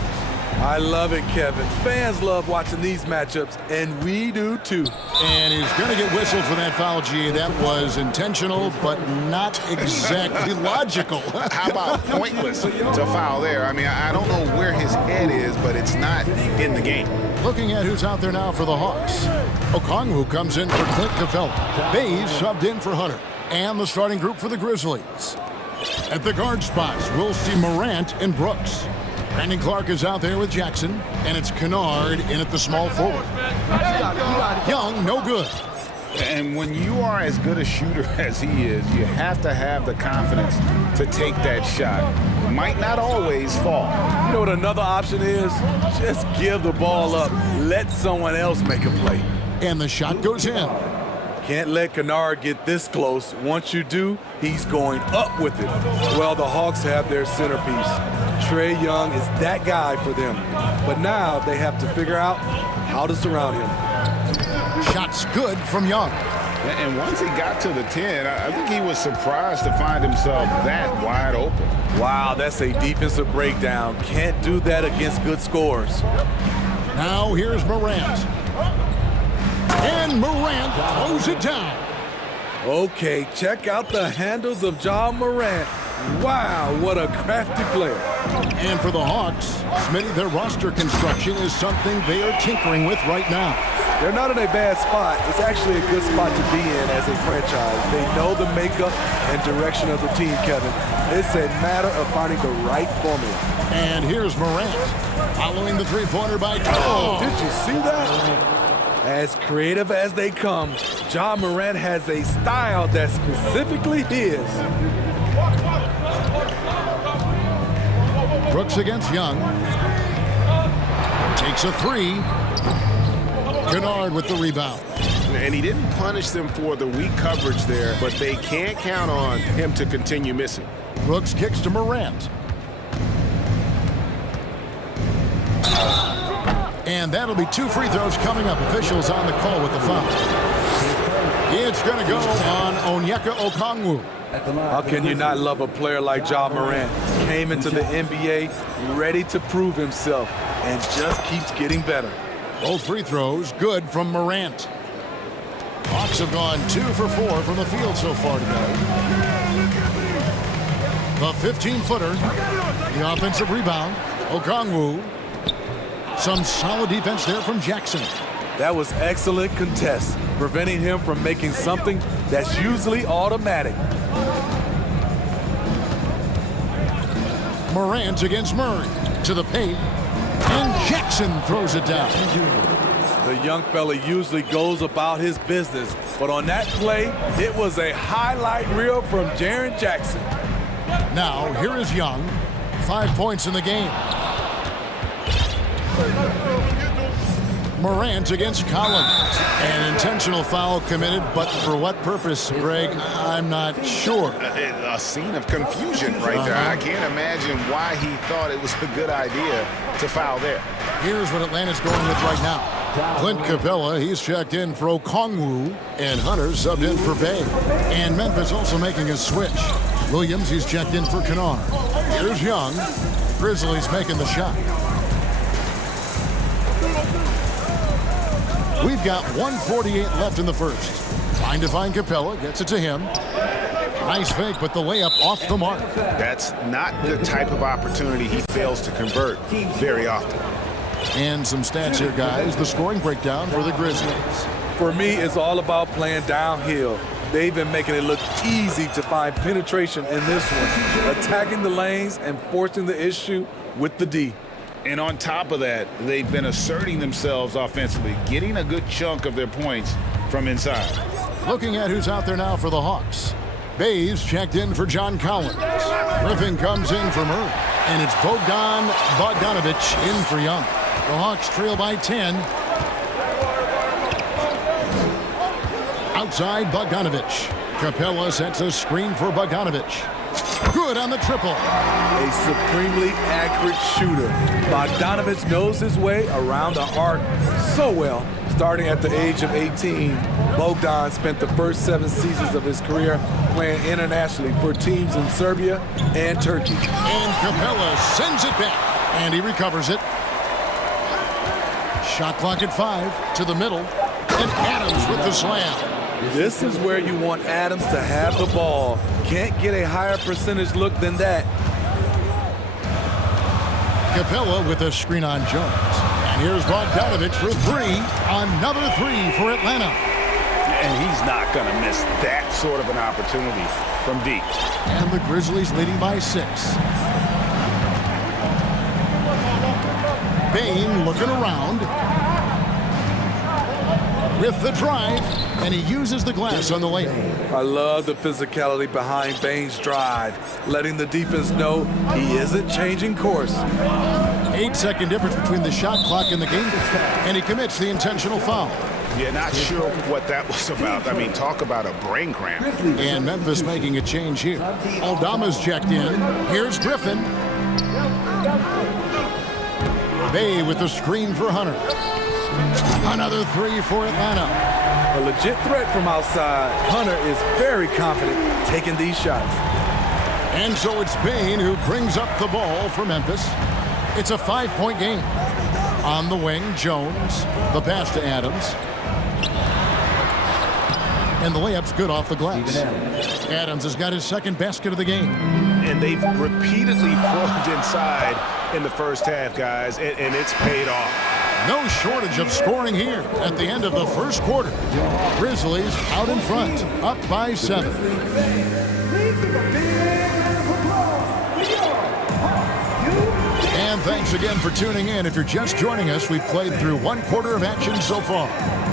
I love it, Kevin. Fans love watching these matchups, and we do too. And he's going to get whistled for that foul, G. That was intentional, but not exactly logical. How about pointless to foul there? I mean, I don't know where his head is, but it's not in the game. Looking at who's out there now for the Hawks. Okongwu comes in for Clint Capella. Bays subbed in for Hunter. And the starting group for the Grizzlies. At the guard spots, we'll see Morant and Brooks. Brandon Clark is out there with Jackson, and it's Kennard in at the small forward. Young, no good. And when you are as good a shooter as he is, you have to have the confidence to take that shot. Might not always fall. You know what another option is? Just give the ball up. Let someone else make a play. And the shot goes in. Can't let Kennard get this close. Once you do, he's going up with it. Well, the Hawks have their centerpiece. Trae Young is that guy for them. But now they have to figure out how to surround him. Shot's good from Young. And once he got to the 10, I think he was surprised to find himself that wide open. Wow, that's a defensive breakdown. Can't do that against good scores. Now here's Morant. And Morant throws it down. Okay, check out the handles of Ja Morant. Wow, what a crafty player. And for the Hawks, Smitty, their roster construction is something they are tinkering with right now. They're not in a bad spot. It's actually a good spot to be in as a franchise. They know the makeup and direction of the team, Kevin. It's a matter of finding the right formula. And here's Morant, following the three-pointer by Oh, did you see that? As creative as they come, Ja Morant has a style that's specifically his. Brooks against Young. Takes a three. Kennard with the rebound. And he didn't punish them for the weak coverage there, but they can't count on him to continue missing. Brooks kicks to Morant. And that'll be 2 free throws coming up. Officials on the call with the foul. It's going to go on Onyeka Okongwu. How can you not love a player like Ja Morant? Came into the NBA ready to prove himself and just keeps getting better. Both free throws good from Morant. Hawks have gone 2 for 4 from the field so far today. The 15-footer, the offensive rebound, Okongwu. Some solid defense there from Jackson. That was excellent contest, preventing him from making something that's usually automatic. Morant against Murray to the paint, and Jackson throws it down. The young fella usually goes about his business, but on that play, it was a highlight reel from Jaren Jackson. Now, here is Young, 5 points in the game. Morant against Collins. An intentional foul committed, but for what purpose, Greg, I'm not sure. A scene of confusion right there. I can't imagine why he thought it was a good idea to foul there. Here's what Atlanta's going with right now. Clint Capella, he's checked in for Okongwu, and Hunter subbed in for Bay. And Memphis also making a switch. Williams, he's checked in for Kennard. Here's Young. Grizzlies making the shot. We've got 1:48 left in the first. Trying to find Capella, gets it to him. Nice fake, but the layup off the mark. That's not the type of opportunity he fails to convert very often. And some stats here, guys. The scoring breakdown for the Grizzlies. For me, it's all about playing downhill. They've been making it look easy to find penetration in this one, attacking the lanes and forcing the issue with the D. And on top of that, they've been asserting themselves offensively, getting a good chunk of their points from inside. Looking at who's out there now for the Hawks. Bays checked in for John Collins. Griffin comes in for Murray. And it's Bogdanovich in for Young. The Hawks trail by 10. Outside Bogdanovich. Capella sets a screen for Bogdanovich. Good on the triple. A supremely accurate shooter. Bogdanovich knows his way around the arc so well. Starting at the age of 18, Bogdan spent the first 7 seasons of his career playing internationally for teams in Serbia and Turkey. And Capella sends it back, and he recovers it. Shot clock at 5 to the middle, and Adams with the slam. This is where you want Adams to have the ball. Can't get a higher percentage look than that. Capella with a screen on Jones. And here's Bogdanovich for 3. Another 3 for Atlanta. And he's not going to miss that sort of an opportunity from deep. And the Grizzlies leading by 6. Bane looking around with the drive, and he uses the glass on the layup. I love the physicality behind Bane's drive, letting the defense know he isn't changing course. 8-second difference between the shot clock and the game, and he commits the intentional foul. Yeah, not sure what that was about. I mean, talk about a brain cramp. And Memphis making a change here. Aldama's checked in. Here's Griffin. Bay with the screen for Hunter. Another 3 for Atlanta. A legit threat from outside. Hunter is very confident taking these shots. And so it's Bane who brings up the ball for Memphis. It's a 5-point game. On the wing, Jones. The pass to Adams. And the layup's good off the glass. Adams has got his second basket of the game. And they've repeatedly probed inside in the first half, guys, and it's paid off. No shortage of scoring here at the end of the first quarter. Grizzlies out in front, up by 7. And thanks again for tuning in. If you're just joining us, we've played through 1 quarter of action so far.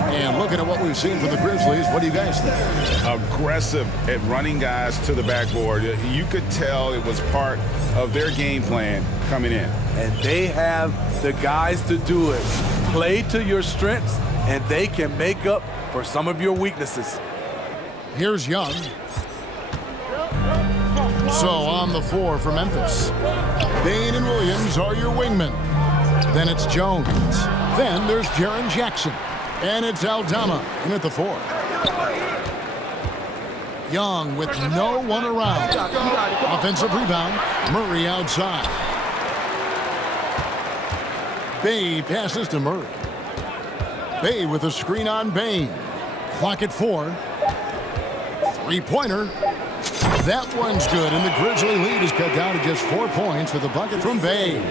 And looking at what we've seen from the Grizzlies, what do you guys think? Aggressive at running guys to the backboard. You could tell it was part of their game plan coming in. And they have the guys to do it. Play to your strengths, and they can make up for some of your weaknesses. Here's Young. So on the 4 for Memphis. Bane and Williams are your wingmen. Then it's Jones. Then there's Jaren Jackson. And it's Aldama in at the 4. Young with no one around. Offensive rebound. Murray outside. Bay passes to Murray. Bay with a screen on Bane. Clock at 4. 3-pointer. That one's good, and the Grizzly lead is cut down to just 4 points with a bucket from Bay.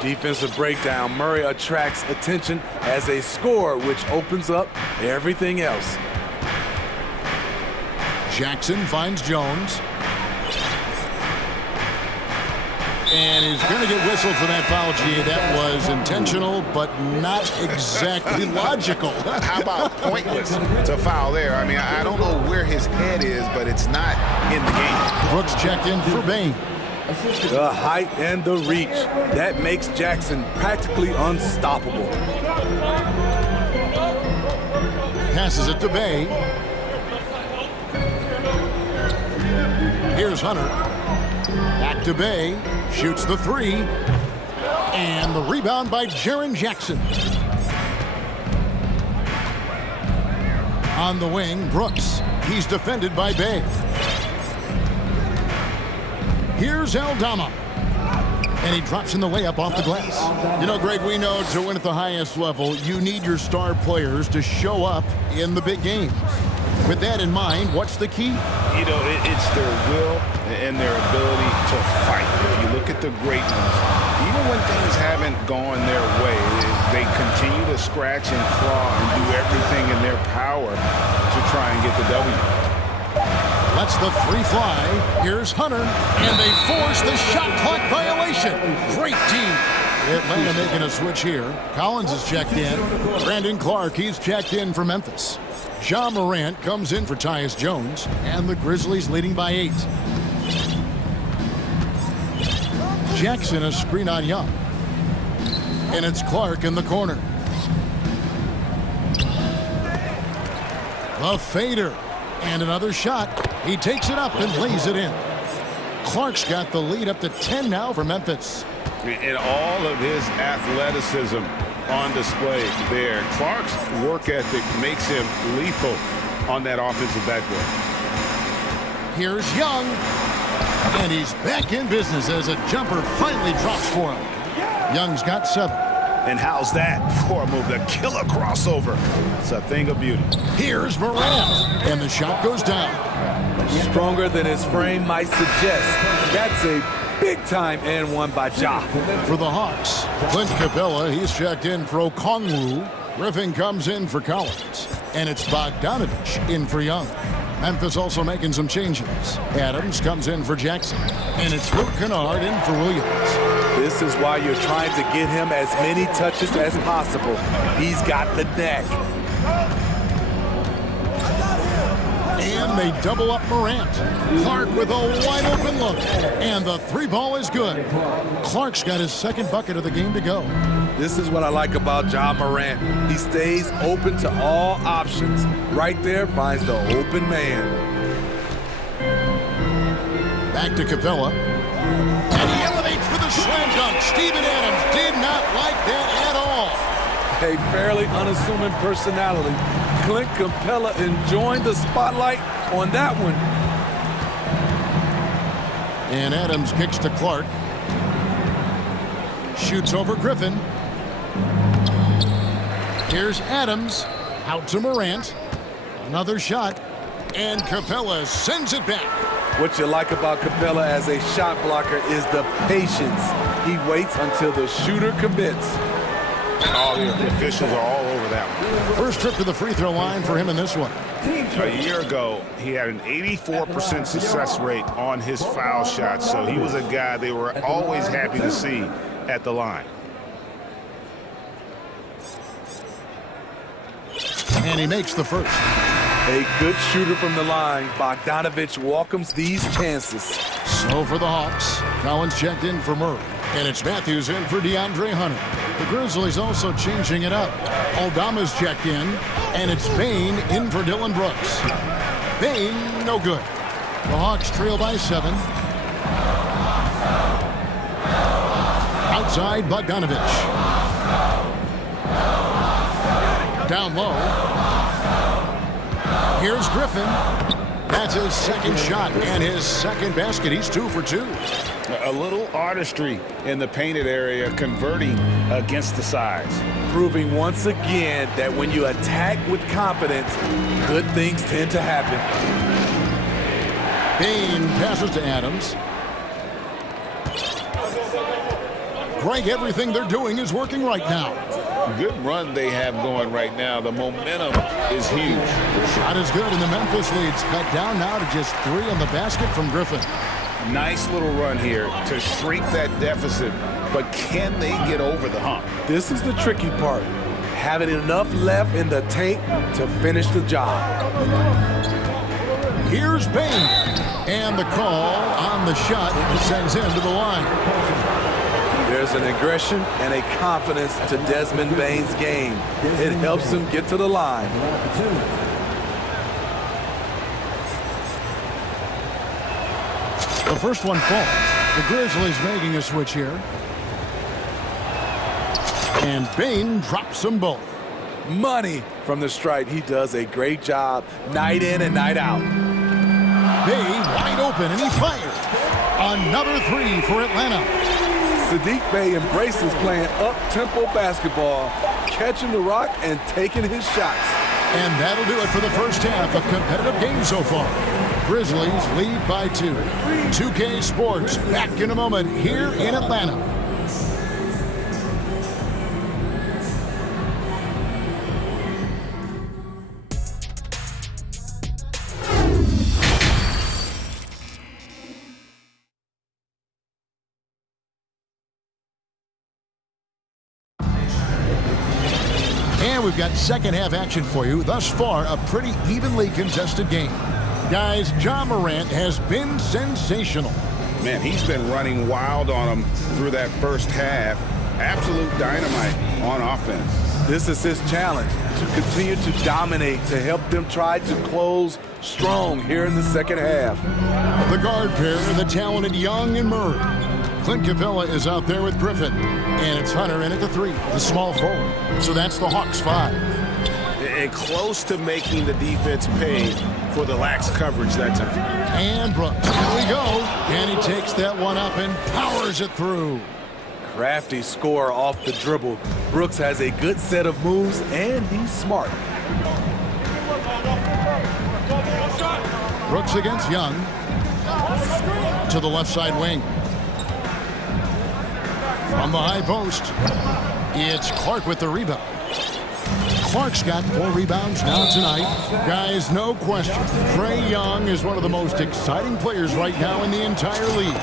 Defensive breakdown. Murray attracts attention as a scorer, which opens up everything else. Jackson finds Jones. And he's going to get whistled for that foul, G. That was intentional, but not exactly logical. How about pointless to foul there? I mean, I don't know where his head is, but it's not in the game. Brooks checked in for Bane. The height and the reach. That makes Jackson practically unstoppable. Passes it to Bay. Here's Hunter. Back to Bay. Shoots the 3. And the rebound by Jaren Jackson. On the wing, Brooks. He's defended by Bay. Here's Aldama. And he drops in the layup off the glass. You know, Greg, we know to win at the highest level, you need your star players to show up in the big games. With that in mind, what's the key? You know, it's their will and their ability to fight. If you look at the great ones, even when things haven't gone their way, they continue to scratch and claw and do everything in their power to try and get the W. Lets the 3 fly. Here's Hunter. And they force the shot clock violation. Great team. Atlanta making a switch here. Collins is checked in. Brandon Clark, he's checked in for Memphis. Ja Morant comes in for Tyus Jones. And the Grizzlies leading by 8. Jackson a screen on Young. And it's Clark in the corner. The fader. And another shot. He takes it up and lays it in. Clark's got the lead up to 10 now for Memphis. In all of his athleticism, on display there. Clark's work ethic makes him lethal on that offensive backboard. Here's Young, and he's back in business as a jumper finally drops for him. Young's got 7. And how's that for a move? The killer crossover. It's a thing of beauty. Here's Morant, and the shot goes down. Stronger than his frame might suggest. That's a big-time and one by Ja. For the Hawks, Clint Capella, he's checked in for Okongwu. Griffin comes in for Collins. And it's Bogdanovich in for Young. Memphis also making some changes. Adams comes in for Jackson. And it's Luke Kennard in for Williams. This is why you're trying to get him as many touches as possible. He's got the neck. And they double up Morant. Clark with a wide open look. And the 3 ball is good. Clark's got his 2nd bucket of the game to go. This is what I like about Ja Morant. He stays open to all options. Right there finds the open man. Back to Capella. And he elevates for the slam dunk. Steven Adams did not like that at all. A fairly unassuming personality. Clint Capella enjoying the spotlight on that one. And Adams kicks to Clark. Shoots over Griffin. Here's Adams. Out to Morant. Another shot. And Capella sends it back. What you like about Capella as a shot blocker is the patience. He waits until the shooter commits. All the officials are all over that one. First trip to the free throw line for him in this one. A year ago, he had an 84% success rate on his foul shots, so he was a guy they were always happy to see at the line. And he makes the first. A good shooter from the line. Bogdanovich welcomes these chances. So for the Hawks, Collins checked in for Murray. And it's Matthews in for DeAndre Hunter. The Grizzlies also changing it up. Aldama's checked in, and it's Bane in for Dylan Brooks. Bane, no good. The Hawks trail by 7. Outside, Bogdanovich. Down low. Here's Griffin. That's his 2nd shot and his 2nd basket. He's 2 for 2. A little artistry in the painted area, converting against the size. Proving once again that when you attack with confidence, good things tend to happen. Bane passes to Adams. Greg, everything they're doing is working right now. Good run they have going right now. The momentum is huge. Shot is good, and the Memphis lead's cut down now to just 3 on the basket from Griffin. Nice little run here to shrink that deficit, but can they get over the hump? This is the tricky part. Having enough left in the tank to finish the job. Here's Bane. And the call on the shot that sends him to the line. There's an aggression and a confidence to Desmond Bane's game. It helps him get to the line. The first one falls. The Grizzlies making a switch here. And Bane drops them both. Money from the stripe. He does a great job night in and night out. Bane wide open, and he fires. Another 3 for Atlanta. Saddiq Bey embraces playing up-tempo basketball, catching the rock and taking his shots. And that'll do it for the first half. A competitive game so far. Grizzlies lead by 2. 2K Sports back in a moment here in Atlanta. And we've got second half action for you. Thus far, a pretty evenly contested game. Guys, Ja Morant has been sensational. Man, he's been running wild on them through that first half. Absolute dynamite on offense. This is his challenge, to continue to dominate, to help them try to close strong here in the second half. The guard pair, the talented Young and Murray. Clint Capella is out there with Griffin. And it's Hunter in at the 3, the small forward. So that's the Hawks 5. And close to making the defense pay for the lax coverage that time. And Brooks, here we go. And he takes that one up and powers it through. Crafty score off the dribble. Brooks has a good set of moves, and he's smart. Brooks against Young. To the left side wing. From the high post, it's Clark with the rebound. Clark's got 4 rebounds now tonight. Guys, no question, Trae Young is one of the most exciting players right now in the entire league.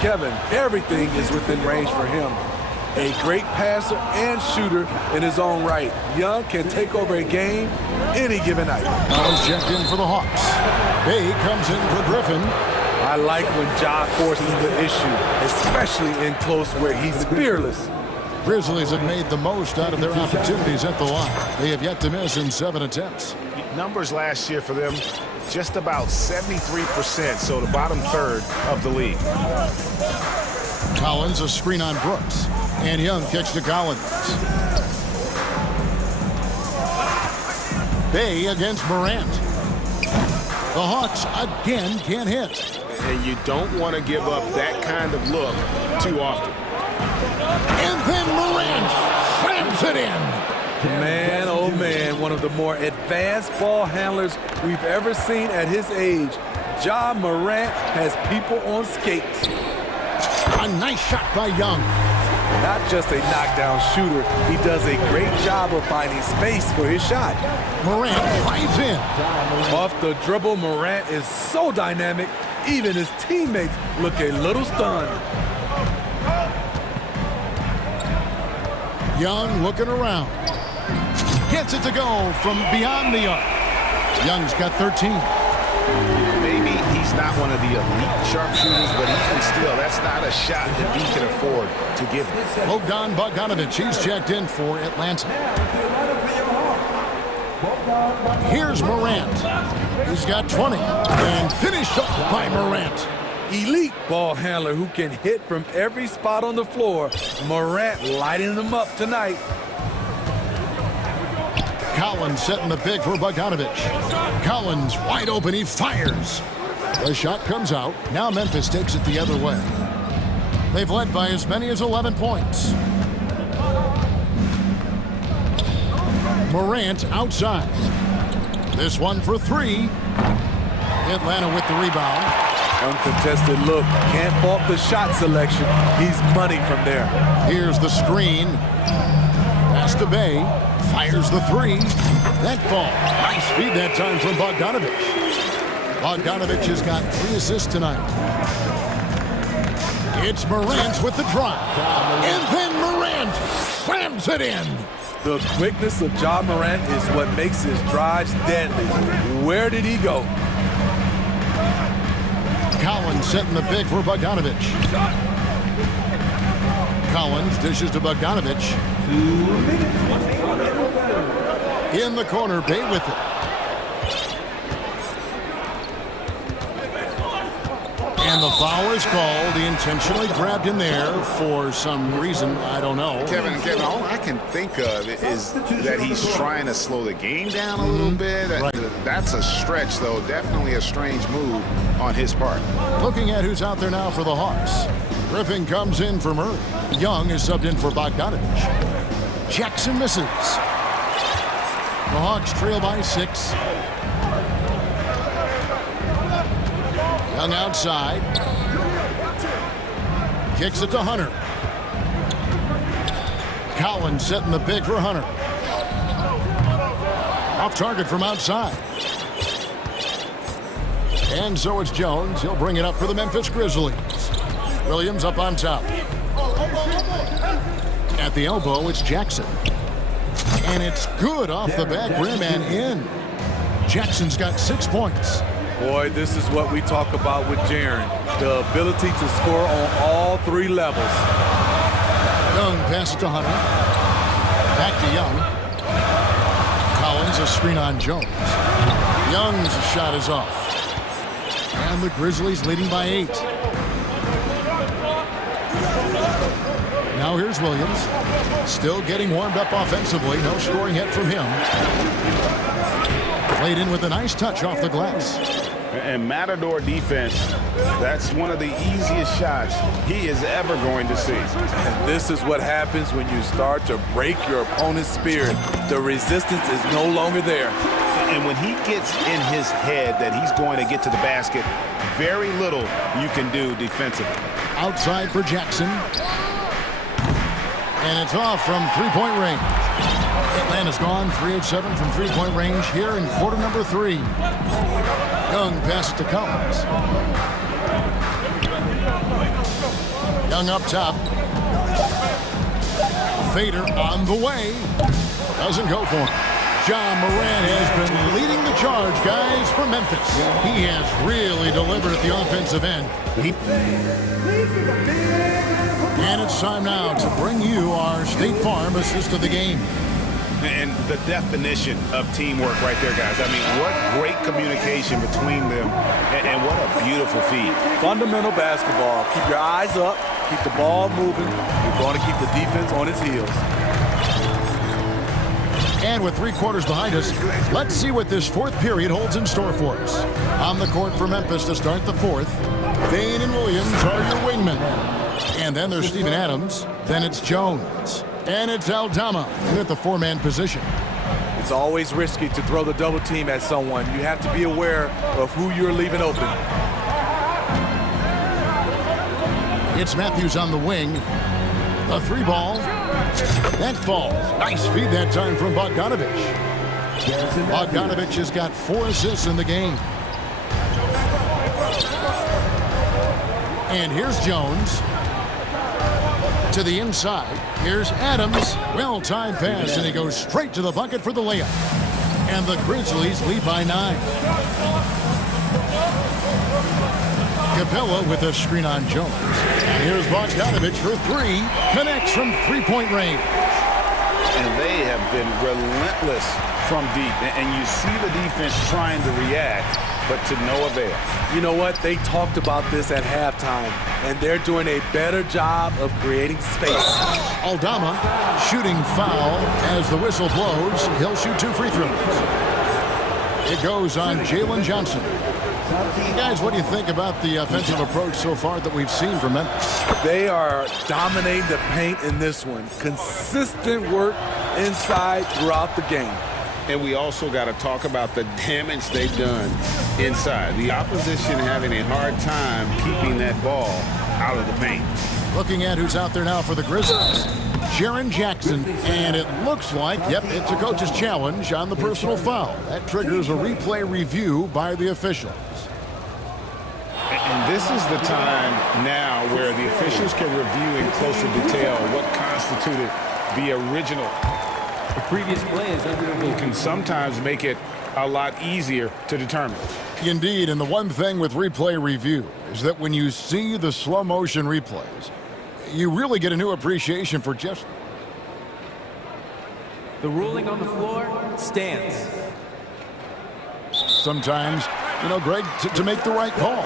Kevin, everything is within range for him. A great passer and shooter in his own right. Young can take over a game any given night. Collins checked in for the Hawks. Bay comes in for Griffin. I like when Ja forces the issue, especially in close where he's fearless. Grizzlies have made the most out of their opportunities at the line. They have yet to miss in 7 attempts. Numbers last year for them, just about 73%, so the bottom third of the league. Collins, a screen on Brooks. And Young kicks to Collins. Bay against Morant. The Hawks again can't hit. And you don't want to give up that kind of look too often. And then Morant slams it in. Man, oh man, one of the more advanced ball handlers we've ever seen at his age. Ja Morant has people on skates. A nice shot by Young. Not just a knockdown shooter, he does a great job of finding space for his shot. Morant drives in. Off the dribble, Morant is so dynamic, even his teammates look a little stunned. Young looking around. Gets it to go from beyond the arc. Young's got 13. Maybe he's not one of the elite sharpshooters, but even still, that's not a shot that he can afford to give him. Bogdan Bogdanovic, he's checked in for Atlanta. Here's Morant. He's got 20. And finished off by Morant. Elite ball handler who can hit from every spot on the floor. Morant lighting them up tonight. Collins setting the pick for Bogdanovic. Collins wide open, he fires. The shot comes out. Now Memphis takes it the other way. They've led by as many as 11 points. Morant outside. This one for 3. Atlanta with the rebound. Uncontested look. Can't fault the shot selection. He's money from there. Here's the screen. Pass to Bay. Fires the 3. That ball. Nice feed that time from Bogdanovic. Bogdanovic has got 3 assists tonight. It's Morant with the drive. And then Morant slams it in. The quickness of Ja Morant is what makes his drives deadly. Where did he go? Collins setting the pick for Bogdanovic. Collins dishes to Bogdanovic. In the corner, Bay with it. And the foul is called. He intentionally grabbed in there for some reason. I don't know. Kevin, all I can think of is that he's trying to slow the game down a little bit. Right. That's a stretch, though. Definitely a strange move on his part. Looking at who's out there now for the Hawks. Griffin comes in for Murray. Young is subbed in for Bogdanovic. Jackson misses. The Hawks trail by 6. Young outside. Kicks it to Hunter. Collins setting the pick for Hunter. Off target from outside. And so it's Jones. He'll bring it up for the Memphis Grizzlies. Williams up on top. At the elbow, it's Jackson. And it's good off the back rim and in. Jackson's got 6 points. Boy, this is what we talk about with Jaren. The ability to score on all 3 levels. Young passes to Hunter. Back to Young. Collins, a screen on Jones. Young's shot is off. And the Grizzlies leading by 8. Now here's Williams. Still getting warmed up offensively. No scoring hit from him. Played in with a nice touch off the glass. And Matador defense, that's one of the easiest shots he is ever going to see. And this is what happens when you start to break your opponent's spirit. The resistance is no longer there. And when he gets in his head that he's going to get to the basket, very little you can do defensively. Outside for Jackson. And it's off from three-point range. Atlanta's gone 3 of 7 from three-point range here in quarter number 3. Young passes to Collins. Young up top. Fader on the way. Doesn't go for him. John Moran has been leading the charge, guys, for Memphis. He has really delivered at the offensive end. And it's time now to bring you our State Farm assist of the game. And the definition of teamwork right there, guys. I mean, what great communication between them, and what a beautiful feed. Fundamental basketball. Keep your eyes up, keep the ball moving. You're going to keep the defense on its heels. And with 3 quarters behind us, let's see what this fourth period holds in store for us. On the court for Memphis to start the fourth, Bain and Williams are your wingmen. And then there's Steven Adams. Then it's Jones. And it's Aldama at the 4-man position. It's always risky to throw the double team at someone. You have to be aware of who you're leaving open. It's Matthews on the wing. A 3-ball. That falls. Nice feed that time from Bogdanovich. Bogdanovich has got 4 assists in the game. And here's Jones. To the inside. Here's Adams. Well-timed pass, and he goes straight to the bucket for the layup. And the Grizzlies lead by 9. Capella with a screen on Jones. And here's Bogdanovich for 3. Connects from three-point range. And they have been relentless from deep. And you see the defense trying to react, but to no avail. You know what? They talked about this at halftime, and they're doing a better job of creating space. Aldama shooting foul as the whistle blows. He'll shoot 2 free throws. It goes on Jalen Johnson. Guys, what do you think about the offensive approach so far that we've seen from Memphis? They are dominating the paint in this one. Consistent work inside throughout the game. And we also got to talk about the damage they've done inside. The opposition having a hard time keeping that ball out of the paint. Looking at who's out there now for the Grizzlies. Jaren Jackson. And it looks like, yep, it's a coach's challenge on the personal foul. That triggers a replay review by the officials. And this is the time now where the officials can review in closer detail what constituted the original. The previous play is under. Can sometimes make it a lot easier to determine. Indeed, and the one thing with replay review is that when you see the slow motion replays, you really get a new appreciation for just. The ruling on the floor stands. Sometimes, you know, Greg, to make the right call.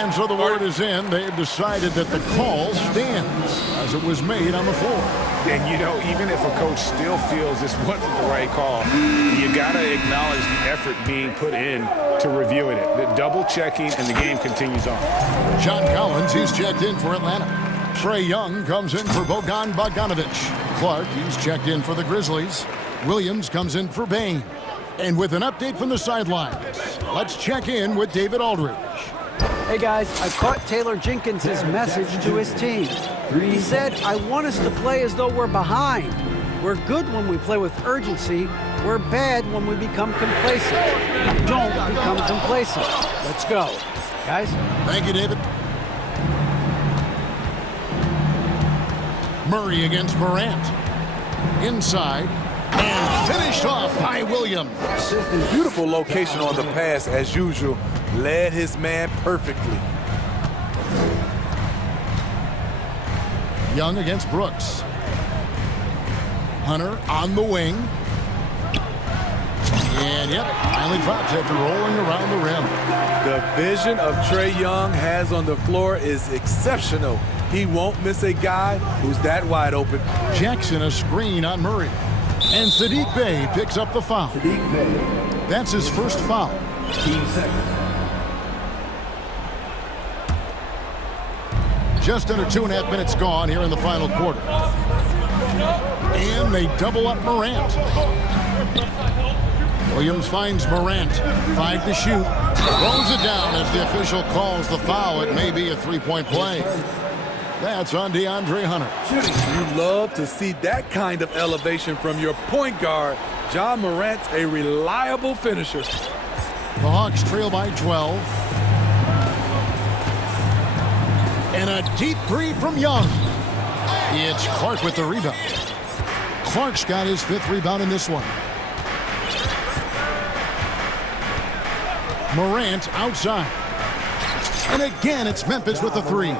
And so the word is in. They've decided that the call stands as it was made on the floor. And, you know, even if a coach still feels this wasn't the right call, you got to acknowledge the effort being put in to reviewing it. The double checking, and the game continues on. John Collins, he's checked in for Atlanta. Trae Young comes in for Bogdanovich. Clark, he's checked in for the Grizzlies. Williams comes in for Bain. And with an update from the sidelines, let's check in with David Aldridge. Hey guys, I caught Taylor Jenkins' message to his team. He said, I want us to play as though we're behind. We're good when we play with urgency. We're bad when we become complacent. Don't become complacent. Let's go. Guys? Thank you, David. Murray against Morant. Inside. And finished off by Williams. Beautiful location on the pass, as usual. Led his man perfectly. Young against Brooks. Hunter on the wing. And, yep, finally drops after rolling around the rim. The vision of Trae Young has on the floor is exceptional. He won't miss a guy who's that wide open. Jackson a screen on Murray. And Sadiq Bey picks up the foul. That's his first foul. Team second. Just under 2.5 minutes gone here in the final quarter. And they double up Morant. Williams finds Morant. 5 to shoot. Throws it down as the official calls the foul. It may be a three-point play. That's on DeAndre Hunter. You love to see that kind of elevation from your point guard. John Morant's a reliable finisher. The Hawks trail by 12. And a deep three from Young. It's Clark with the rebound. Clark's got his 5th rebound in this one. Morant outside. And again, it's Memphis with the 3.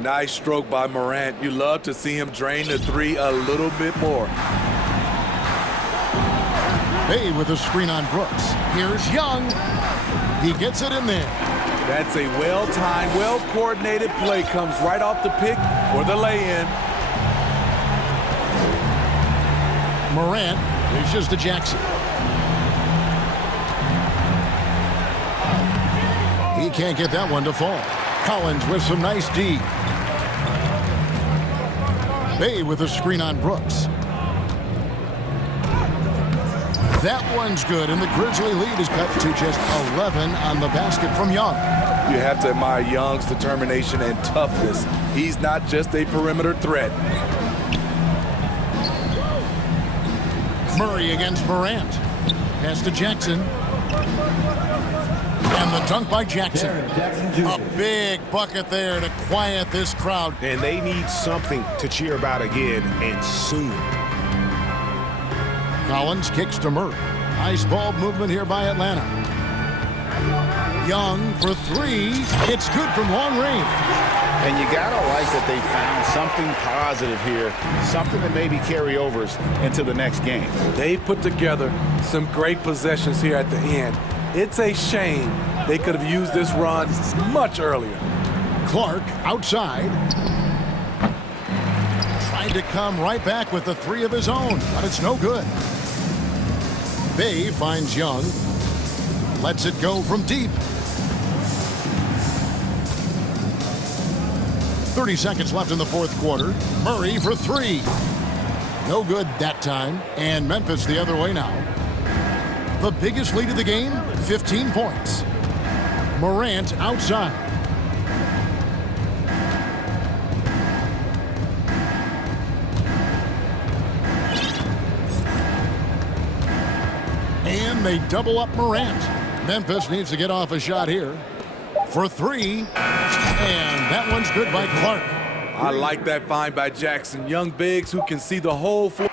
Nice stroke by Morant. You love to see him drain the 3 a little bit more. Bey with a screen on Brooks. Here's Young. He gets it in there. That's a well-timed, well-coordinated play. Comes right off the pick for the lay-in. Morant dishes to Jackson. He can't get that one to fall. Collins with some nice D. Bey with a screen on Brooks. That one's good, and the Grizzly lead is cut to just 11 on the basket from Young. You have to admire Young's determination and toughness. He's not just a perimeter threat. Murray against Morant. Pass to Jackson. And the dunk by Jackson. A big bucket there to quiet this crowd. And they need something to cheer about again, and soon. Collins kicks to Murray. Nice ball movement here by Atlanta. Young for 3. It's good from long range. And you gotta like that they found something positive here, something that maybe carry overs into the next game. They put together some great possessions here at the end. It's a shame they could have used this run much earlier. Clark outside. Tried to come right back with the 3 of his own, but it's no good. Bey finds Young. Lets it go from deep. 30 seconds left in the 4th quarter. Murray for 3. No good that time. And Memphis the other way now. The biggest lead of the game, 15 points. Morant outside. And they double up Morant. Memphis needs to get off a shot here. For 3. And that one's good by Clark. I like that find by Jackson. Young bigs who can see the whole floor.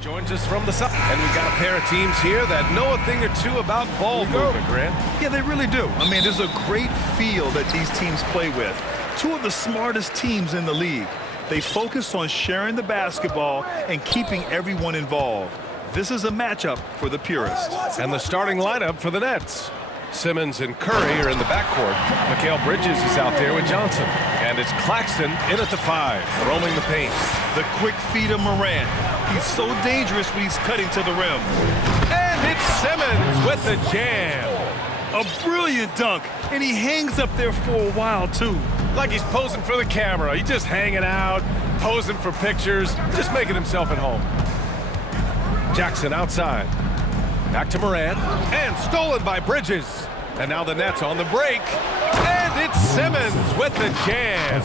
Joins us from the side. And we've got a pair of teams here that know a thing or two about ball movement, Grant. Yeah, they really do. I mean, there's a great feel that these teams play with. Two of the smartest teams in the league. They focus on sharing the basketball and keeping everyone involved. This is a matchup for the purists. And the starting lineup for the Nets. Simmons and Curry are in the backcourt. Mikal Bridges is out there with Johnson. And it's Claxton in at the 5, roaming the paint. The quick feed of Morant. He's so dangerous when he's cutting to the rim. And it's Simmons with the jam. A brilliant dunk, and he hangs up there for a while, too. Like he's posing for the camera. He's just hanging out, posing for pictures, just making himself at home. Jackson outside. Back to Morant, and stolen by Bridges. And now the Nets on the break. And it's Simmons with the jam.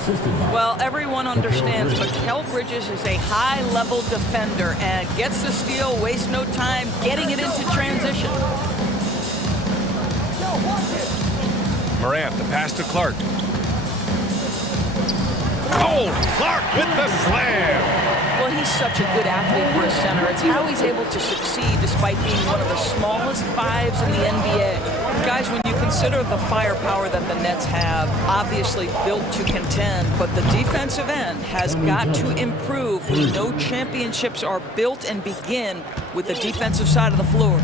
Well, everyone understands Mikal Bridges is a high-level defender and gets the steal, wastes no time getting it into transition. Morant, the pass to Clark. Oh, Clark with the slam. Well, he's such a good athlete for a center. It's how he's able to succeed despite being one of the smallest 5s in the NBA. Guys, when you consider the firepower that the Nets have, obviously built to contend, but the defensive end has got to improve. We know championships are built and begin with the defensive side of the floor.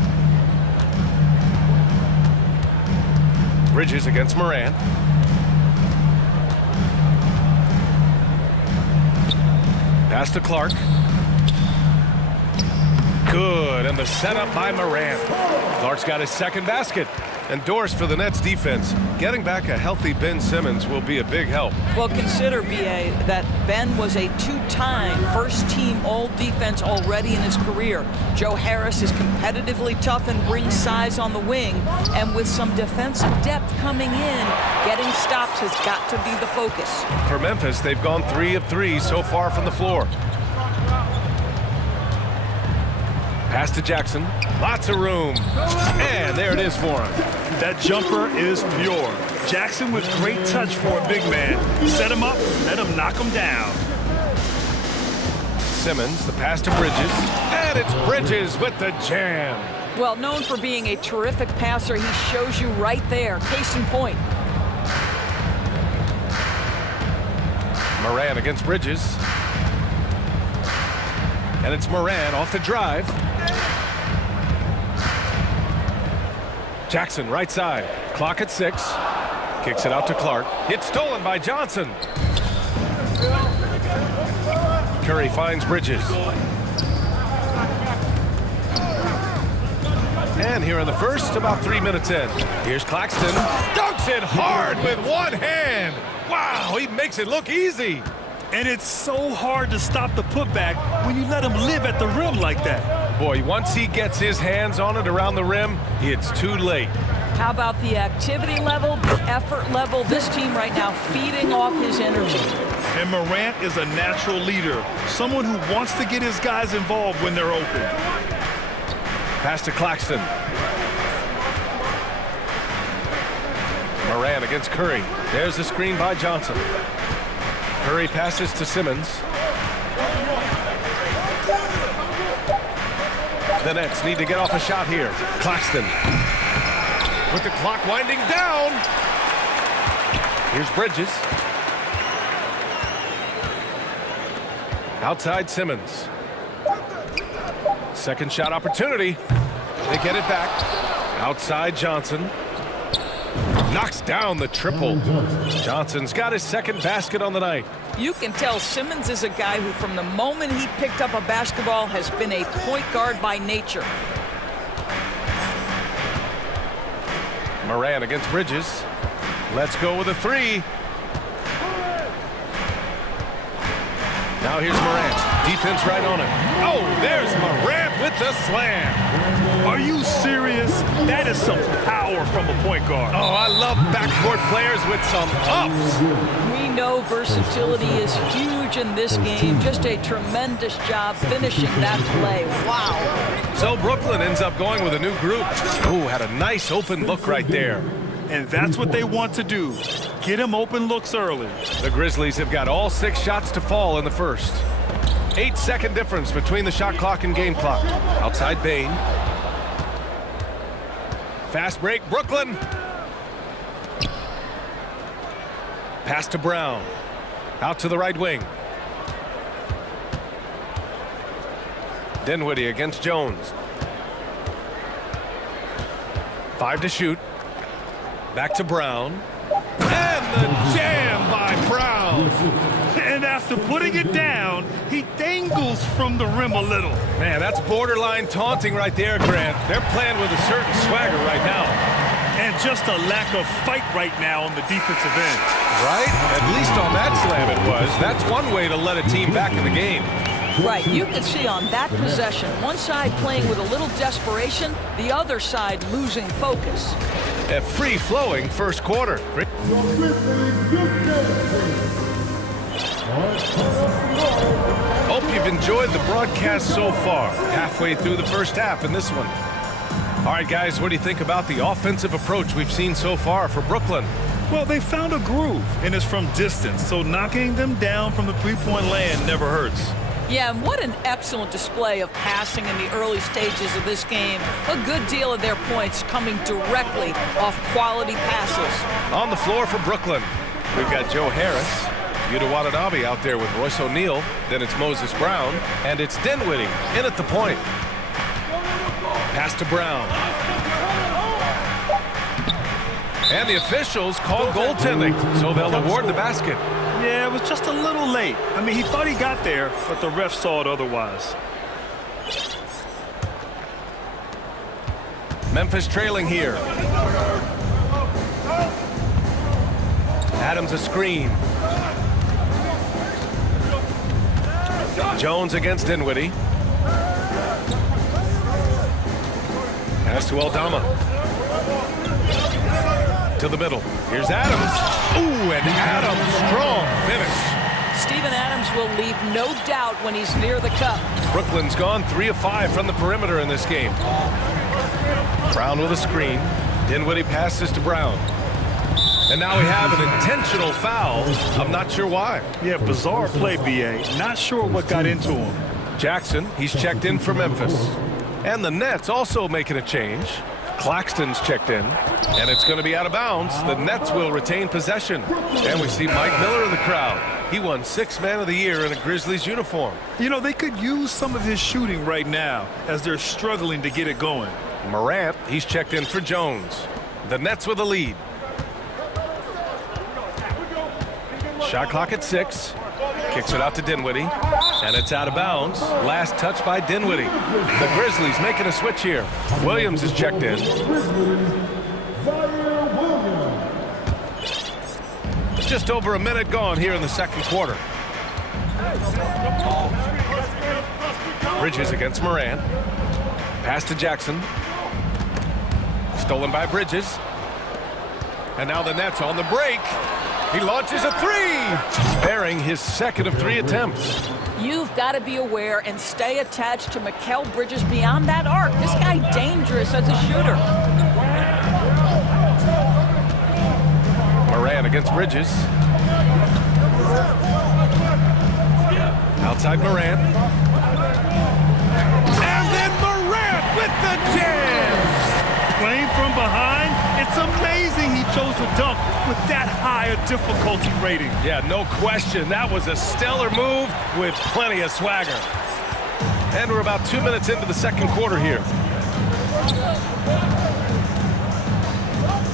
Bridges against Morant. Pass to Clark. Good, and the setup by Morant. Clark's got his second basket. Endorsed for the Nets defense. Getting back a healthy Ben Simmons will be a big help. Well, consider, B.A., that Ben was a 2-time first-team all-defense already in his career. Joe Harris is competitively tough and brings size on the wing. And with some defensive depth coming in, getting stops has got to be the focus. For Memphis, they've gone 3 of 3 so far from the floor. Pass to Jackson. Lots of room. And there it is for him. That jumper is pure. Jackson with great touch for a big man. Set him up, let him knock him down. Simmons, the pass to Bridges. And it's Bridges with the jam. Well, known for being a terrific passer, he shows you right there. Case in point. Morant against Bridges. And it's Morant off the drive. Jackson right side. Clock at 6. Kicks it out to Clark. It's stolen by Johnson. Curry finds Bridges. And here in the first, about 3 minutes in. Here's Claxton. Dunks it hard with one hand. Wow, he makes it look easy. And it's so hard to stop the putback when you let him live at the rim like that. Boy, once he gets his hands on it around the rim, it's too late. How about the activity level, the effort level? This team right now feeding off his energy. And Morant is a natural leader, someone who wants to get his guys involved when they're open. Pass to Claxton. Morant against Curry. There's the screen by Johnson. Curry passes to Simmons. The Nets need to get off a shot here. Claxton. With the clock winding down. Here's Bridges. Outside Simmons. Second shot opportunity. They get it back. Outside Johnson. Knocks down the triple. Johnson's got his second basket on the night. You can tell Simmons is a guy who, from the moment he picked up a basketball, has been a point guard by nature. Morant against Bridges. Let's go with a 3. Now here's Morant. Defense right on him. Oh, there's Morant with the slam. Are you serious? That is some power from a point guard. Oh, I love backcourt players with some ups. We know versatility is huge in this game. Just a tremendous job finishing that play. Wow. So Brooklyn ends up going with a new group. Ooh, had a nice open look right there. And that's what they want to do. Get him open looks early. The Grizzlies have got all 6 shots to fall in the first. 8-second difference between the shot clock and game clock. Outside Bain. Fast break, Brooklyn. Pass to Brown. Out to the right wing. Dinwiddie against Jones. 5 to shoot. Back to Brown. And the jam by Brown. And after putting it down, he dangles from the rim a little. Man, that's borderline taunting right there, Grant. They're playing with a certain swagger right now. And just a lack of fight right now on the defensive end. Right? At least on that slam it was. That's one way to let a team back in the game. Right, you can see on that possession, one side playing with a little desperation, the other side losing focus. A free-flowing first quarter. Hope you've enjoyed the broadcast so far. Halfway through the first half in this one. All right, guys, what do you think about the offensive approach we've seen so far for Brooklyn? Well, they found a groove, and it's from distance, so knocking them down from the three-point land never hurts. Yeah, and what an excellent display of passing in the early stages of this game. A good deal of their points coming directly off quality passes. On the floor for Brooklyn, we've got Joe Harris, Yuta Watanabe out there with Royce O'Neal. Then it's Moses Brown, and it's Dinwiddie in at the point. Pass to Brown. And the officials call goaltending, so they'll award the basket. Yeah, it was just a little late. I mean, he thought he got there, but the ref saw it otherwise. Memphis trailing here. Adams a screen. Jones against Dinwiddie. Pass to Aldama. To the middle. Here's Adams. Ooh, and Adams, strong finish. Steven Adams will leave no doubt when he's near the cup. Brooklyn's gone 3 of 5 from the perimeter in this game. Brown with a screen. Dinwiddie passes to Brown. And now we have an intentional foul. I'm not sure why. Yeah, bizarre play, B.A. Not sure what got into him. Jackson, he's checked in for Memphis. And the Nets also making a change. Claxton's checked in, and it's going to be out of bounds. The Nets will retain possession. And we see Mike Miller in the crowd. He won 6th Man of the Year in a Grizzlies uniform. You know, they could use some of his shooting right now as they're struggling to get it going. Morant, he's checked in for Jones. The Nets with a lead. Shot clock at 6. Kicks it out to Dinwiddie. And it's out of bounds. Last touch by Dinwiddie. The Grizzlies making a switch here. Williams is checked in. Just over a minute gone here in the second quarter. Bridges against Morant. Pass to Jackson. Stolen by Bridges. And now the Nets on the break. He launches a 3, bearing his 2nd of 3 attempts. You've got to be aware and stay attached to Mikal Bridges beyond that arc. This guy dangerous as a shooter. Morant against Bridges. Outside Morant. And then Morant with the jam! Playing from behind, it's amazing he chose to dunk with that high a difficulty rating. Yeah, no question. That was a stellar move with plenty of swagger. And we're about 2 minutes into the second quarter here.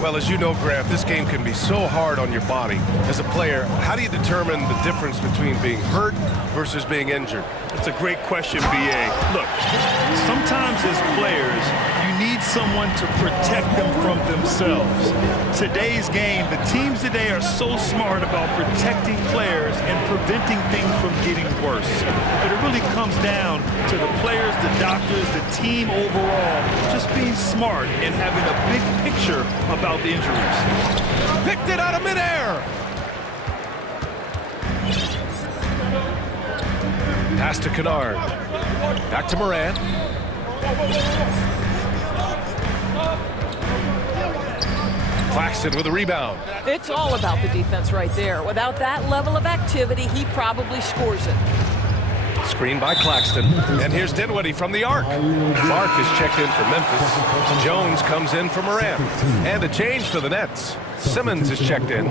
Well, as you know, Grant, this game can be so hard on your body. As a player, how do you determine the difference between being hurt versus being injured? That's a great question, B.A. Look, sometimes as players, you need someone to protect them from themselves. Today's game, the teams today are so smart about protecting players and preventing things from getting worse. But it really comes down to the players, the doctors, the team overall, just being smart and having a big picture about the injuries. Picked it out of midair. Pass to Kennard. Back to Morant. Claxton with a rebound. It's all about the defense right there. Without that level of activity, he probably scores it. Screen by Claxton. And here's Dinwiddie from the arc. Clark is checked in for Memphis. Jones comes in for Morant. And a change for the Nets. Simmons is checked in.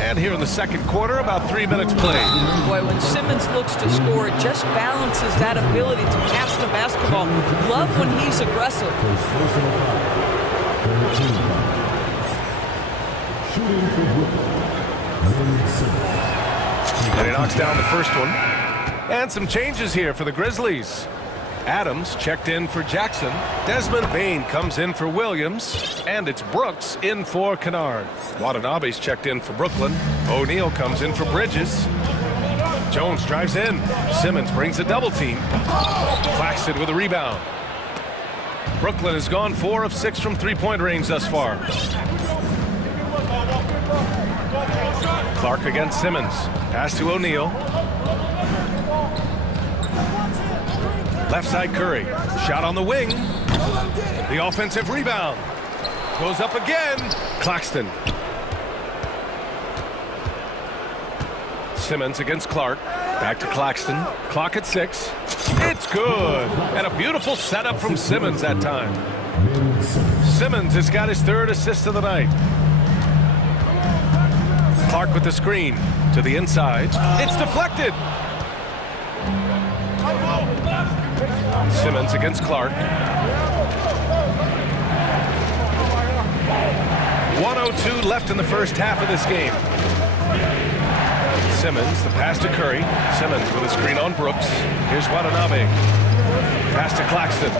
And here in the second quarter, about 3 minutes played. Boy, when Simmons looks to score, it just balances that ability to pass the basketball. Love when he's aggressive. And he knocks down the first one. And some changes here for the Grizzlies. Adams checked in for Jackson. Desmond Bane comes in for Williams. And it's Brooks in for Kennard. Watanabe's checked in for Brooklyn. O'Neal comes in for Bridges. Jones drives in. Simmons brings a double team. Claxton with a rebound. Brooklyn has gone 4 of 6 from three-point range thus far. Clark against Simmons. Pass to O'Neal. Left side Curry. Shot on the wing. The offensive rebound. Goes up again. Claxton. Simmons against Clark. Back to Claxton. Clock at 6. It's good. And a beautiful setup from Simmons that time. Simmons has got his 3rd assist of the night. Clark with the screen to the inside. It's deflected. Simmons against Clark. 1:02 left in the first half of this game. Simmons, the pass to Curry. Simmons with a screen on Brooks. Here's Watanabe. Pass to Claxton.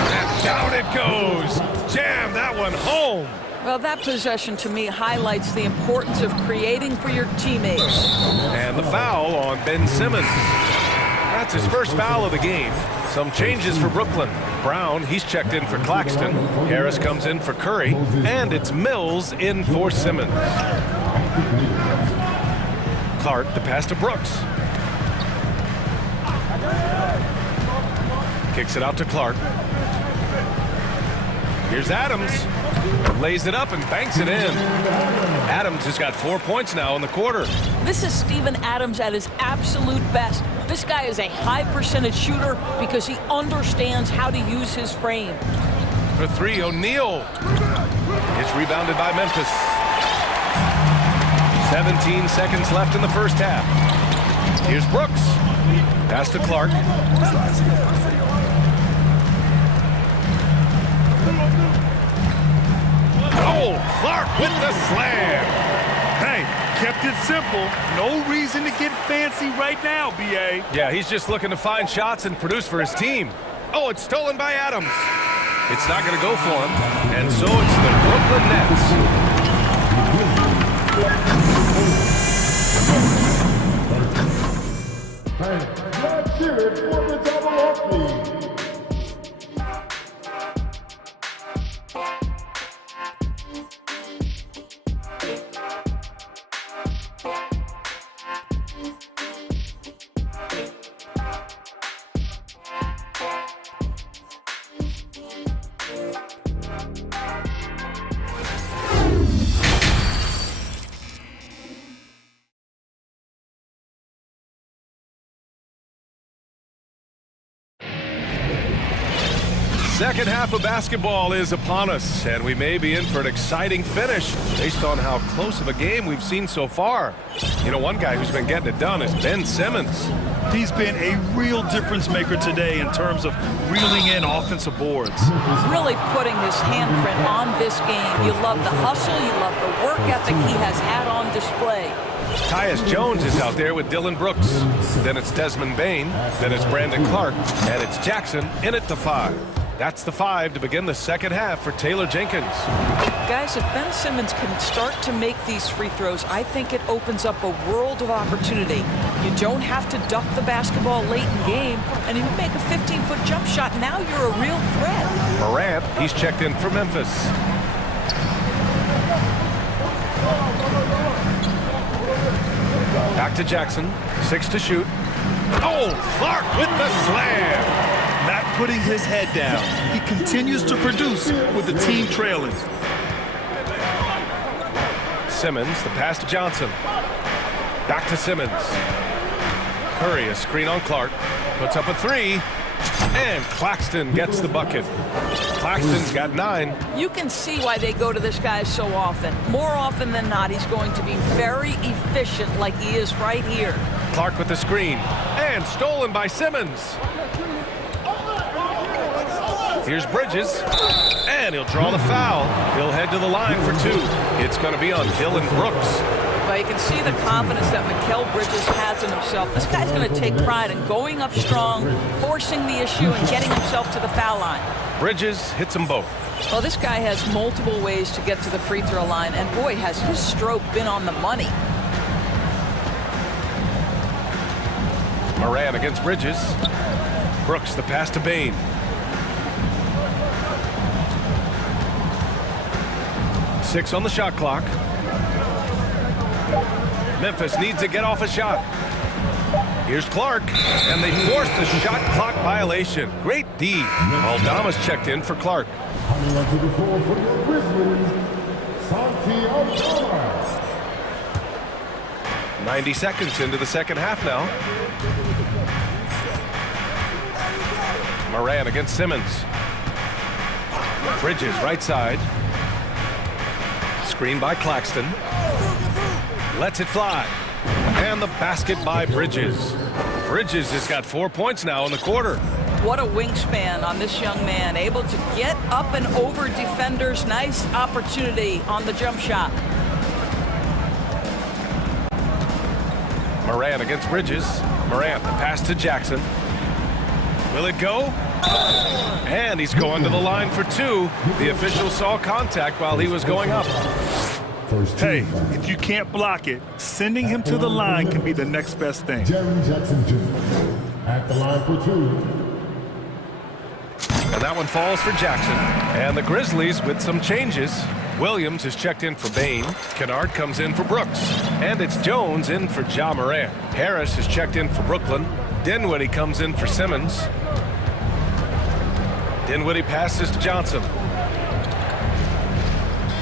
And down it goes. Jam that one home. Well, that possession to me highlights the importance of creating for your teammates. And the foul on Ben Simmons. That's his first foul of the game. Some changes for Brooklyn. Brown, he's checked in for Claxton. Harris comes in for Curry. And it's Mills in for Simmons. Clark, the pass to Brooks. Kicks it out to Clark. Here's Adams. Lays it up and banks it in. Adams has got 4 points now in the quarter. This is Steven Adams at his absolute best. This guy is a high percentage shooter because he understands how to use his frame. For 3, O'Neal. It's rebounded by Memphis. 17 seconds left in the first half. Here's Brooks. Pass to Clark. Oh, Clark with the slam. Hey, kept it simple. No reason to get fancy right now, B.A. Yeah, he's just looking to find shots and produce for his team. Oh, it's stolen by Adams. It's not going to go for him. And so it's the Brooklyn Nets. Let's hear it for the double up lead. Second half of basketball is upon us, and we may be in for an exciting finish based on how close of a game we've seen so far. You know, one guy who's been getting it done is Ben Simmons. He's been a real difference maker today in terms of reeling in offensive boards. Really putting his handprint on this game. You love the hustle, you love the work ethic he has had on display. Tyus Jones is out there with Dylan Brooks. Then it's Desmond Bane. Then it's Brandon Clark. And it's Jackson in at the 5. That's the 5 to begin the second half for Taylor Jenkins. Guys, if Ben Simmons can start to make these free throws, I think it opens up a world of opportunity. You don't have to duck the basketball late in game, and if you make a 15-foot jump shot, now you're a real threat. Morant, he's checked in for Memphis. Back to Jackson, 6 to shoot. Oh, Clark with the slam. That putting his head down. He continues to produce with the team trailing. Simmons, the pass to Johnson. Back to Simmons. Curry, a screen on Clark. Puts up a three. And Claxton gets the bucket. Claxton's got 9. You can see why they go to this guy so often. More often than not, he's going to be very efficient like he is right here. Clark with the screen. And stolen by Simmons. Here's Bridges. And he'll draw the foul. He'll head to the line for 2. It's going to be on Dylan Brooks. Well, you can see the confidence that Mikal Bridges has in himself. This guy's going to take pride in going up strong, forcing the issue, and getting himself to the foul line. Bridges hits them both. Well, this guy has multiple ways to get to the free throw line, and boy, has his stroke been on the money. Moran against Bridges. Brooks, the pass to Bain. Six on the shot clock. Memphis needs to get off a shot. Here's Clark, and they forced a shot clock violation. Great D. Aldama's checked in for Clark. Coming onto the floor for your Grizzlies, Santi Aldama. 90 seconds into the second half now. Moran against Simmons. Bridges, right side. Screen by Claxton. Lets it fly. And the basket by Bridges. Bridges has got 4 points now in the quarter. What a wingspan on this young man. Able to get up and over defenders. Nice opportunity on the jump shot. Moran against Bridges. Moran, the pass to Jackson. Will it go? And he's going to the line for 2. The official saw contact while he was going up. Hey, if you can't block it, sending him to the line can be the next best thing. Jaren Jackson Jr. at the line for 2. And that one falls for Jackson. And the Grizzlies with some changes. Williams is checked in for Bain. Kennard comes in for Brooks. And it's Jones in for Ja Morant. Harris is checked in for Brooklyn. Dinwiddie comes in for Simmons. Dinwiddie passes to Johnson.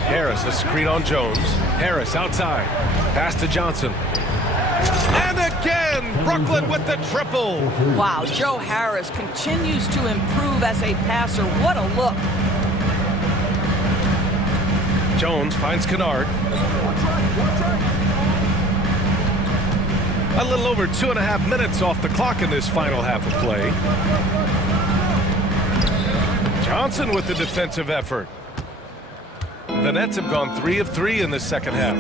Harris, a screen on Jones. Harris outside. Pass to Johnson. And again, Brooklyn with the triple. Wow, Joe Harris continues to improve as a passer. What a look. Jones finds Kennard. A little over 2.5 minutes off the clock in this final half of play. Johnson with the defensive effort. The Nets have gone 3 of 3 in this second half.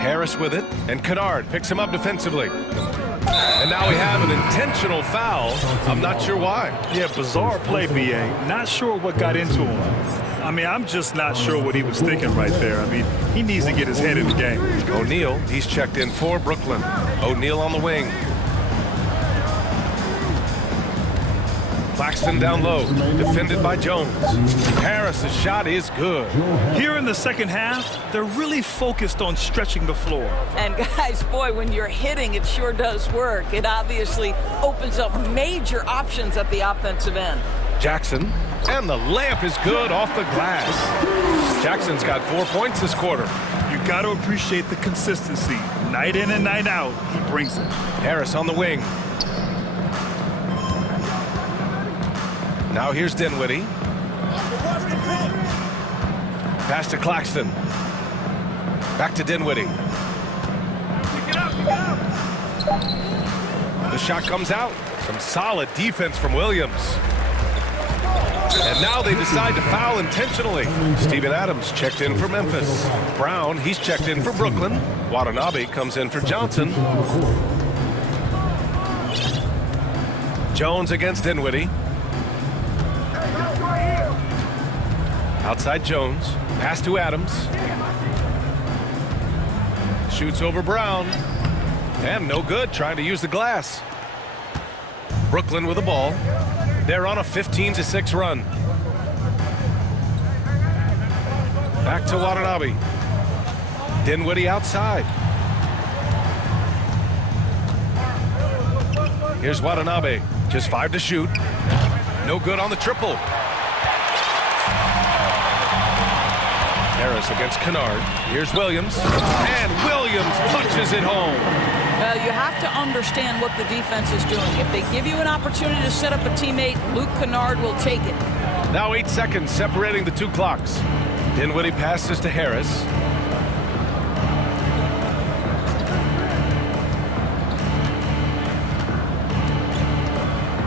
Harris with it, and Kennard picks him up defensively. And now we have an intentional foul. I'm not sure why. Yeah, bizarre play, B.A. Not sure what got into him. I mean, I'm just not sure what he was thinking right there. I mean, he needs to get his head in the game. O'Neal, he's checked in for Brooklyn. O'Neal on the wing. Claxton down low, defended by Jones. Harris's shot is good. Here in the second half, they're really focused on stretching the floor. And guys, boy, when you're hitting, it sure does work. It obviously opens up major options at the offensive end. Jackson, and the layup is good off the glass. Jackson's got 4 points this quarter. You got to appreciate the consistency. Night in and night out, he brings it. Harris on the wing. Now here's Dinwiddie. Pass to Claxton. Back to Dinwiddie. The shot comes out. Some solid defense from Williams. And now they decide to foul intentionally. Steven Adams checked in for Memphis. Brown, he's checked in for Brooklyn. Watanabe comes in for Johnson. Jones against Dinwiddie. Outside Jones. Pass to Adams. Shoots over Brown. And no good, trying to use the glass. Brooklyn with the ball. They're on a 15-6 run. Back to Watanabe. Dinwiddie outside. Here's Watanabe. Just 5 to shoot. No good on the triple. Harris against Kennard. Here's Williams. And Williams punches it home. Well, you have to understand what the defense is doing. If they give you an opportunity to set up a teammate, Luke Kennard will take it. Now 8 seconds separating the two clocks. Dinwiddie passes to Harris.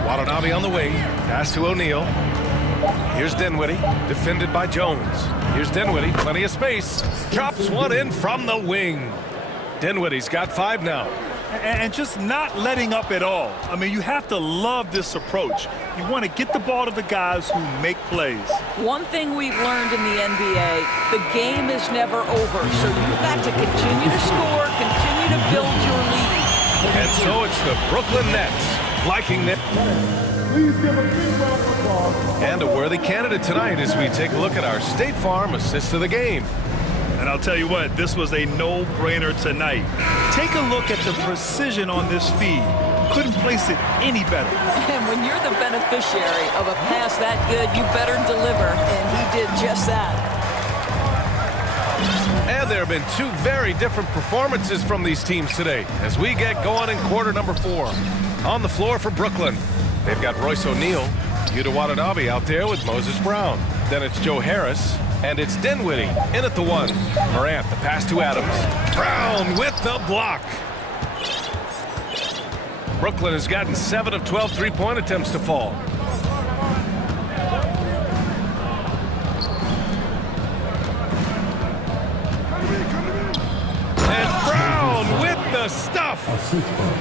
Watanabe on the wing. Pass to O'Neal. Here's Dinwiddie, defended by Jones. Here's Dinwiddie, plenty of space. Drops one in from the wing. Dinwiddie's got 5 now. And just not letting up at all. I mean, you have to love this approach. You want to get the ball to the guys who make plays. One thing we've learned in the NBA, the game is never over. So you've got to continue to score, continue to build your lead. And so it's the Brooklyn Nets liking it. Please give a big round of applause. And a worthy candidate tonight as we take a look at our State Farm assist of the game. And I'll tell you what, this was a no-brainer tonight. Take a look at the precision on this feed. Couldn't place it any better. And when you're the beneficiary of a pass that good, you better deliver. And he did just that. And there have been 2 very different performances from these teams today as we get going in quarter number 4. On the floor for Brooklyn, they've got Royce O'Neal, Yuta Watanabe out there with Moses Brown. Then it's Joe Harris, and it's Dinwiddie in at the 1. Morant, the pass to Adams. Brown with the block. Brooklyn has gotten 7 of 12 three-point attempts to fall. And Brown with the stuff.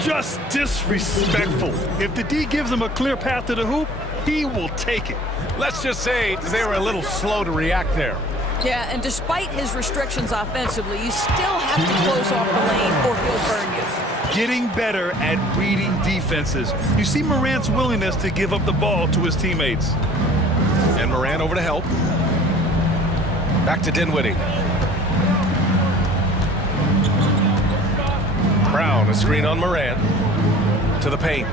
Just disrespectful. If the D gives him a clear path to the hoop, he will take it. Let's just say they were a little slow to react there. Yeah, and despite his restrictions offensively, you still have to close off the lane or he'll burn you. Getting better at reading defenses. You see Morant's willingness to give up the ball to his teammates. And Morant over to help. Back to Dinwiddie. Brown, a screen on Morant. To the paint.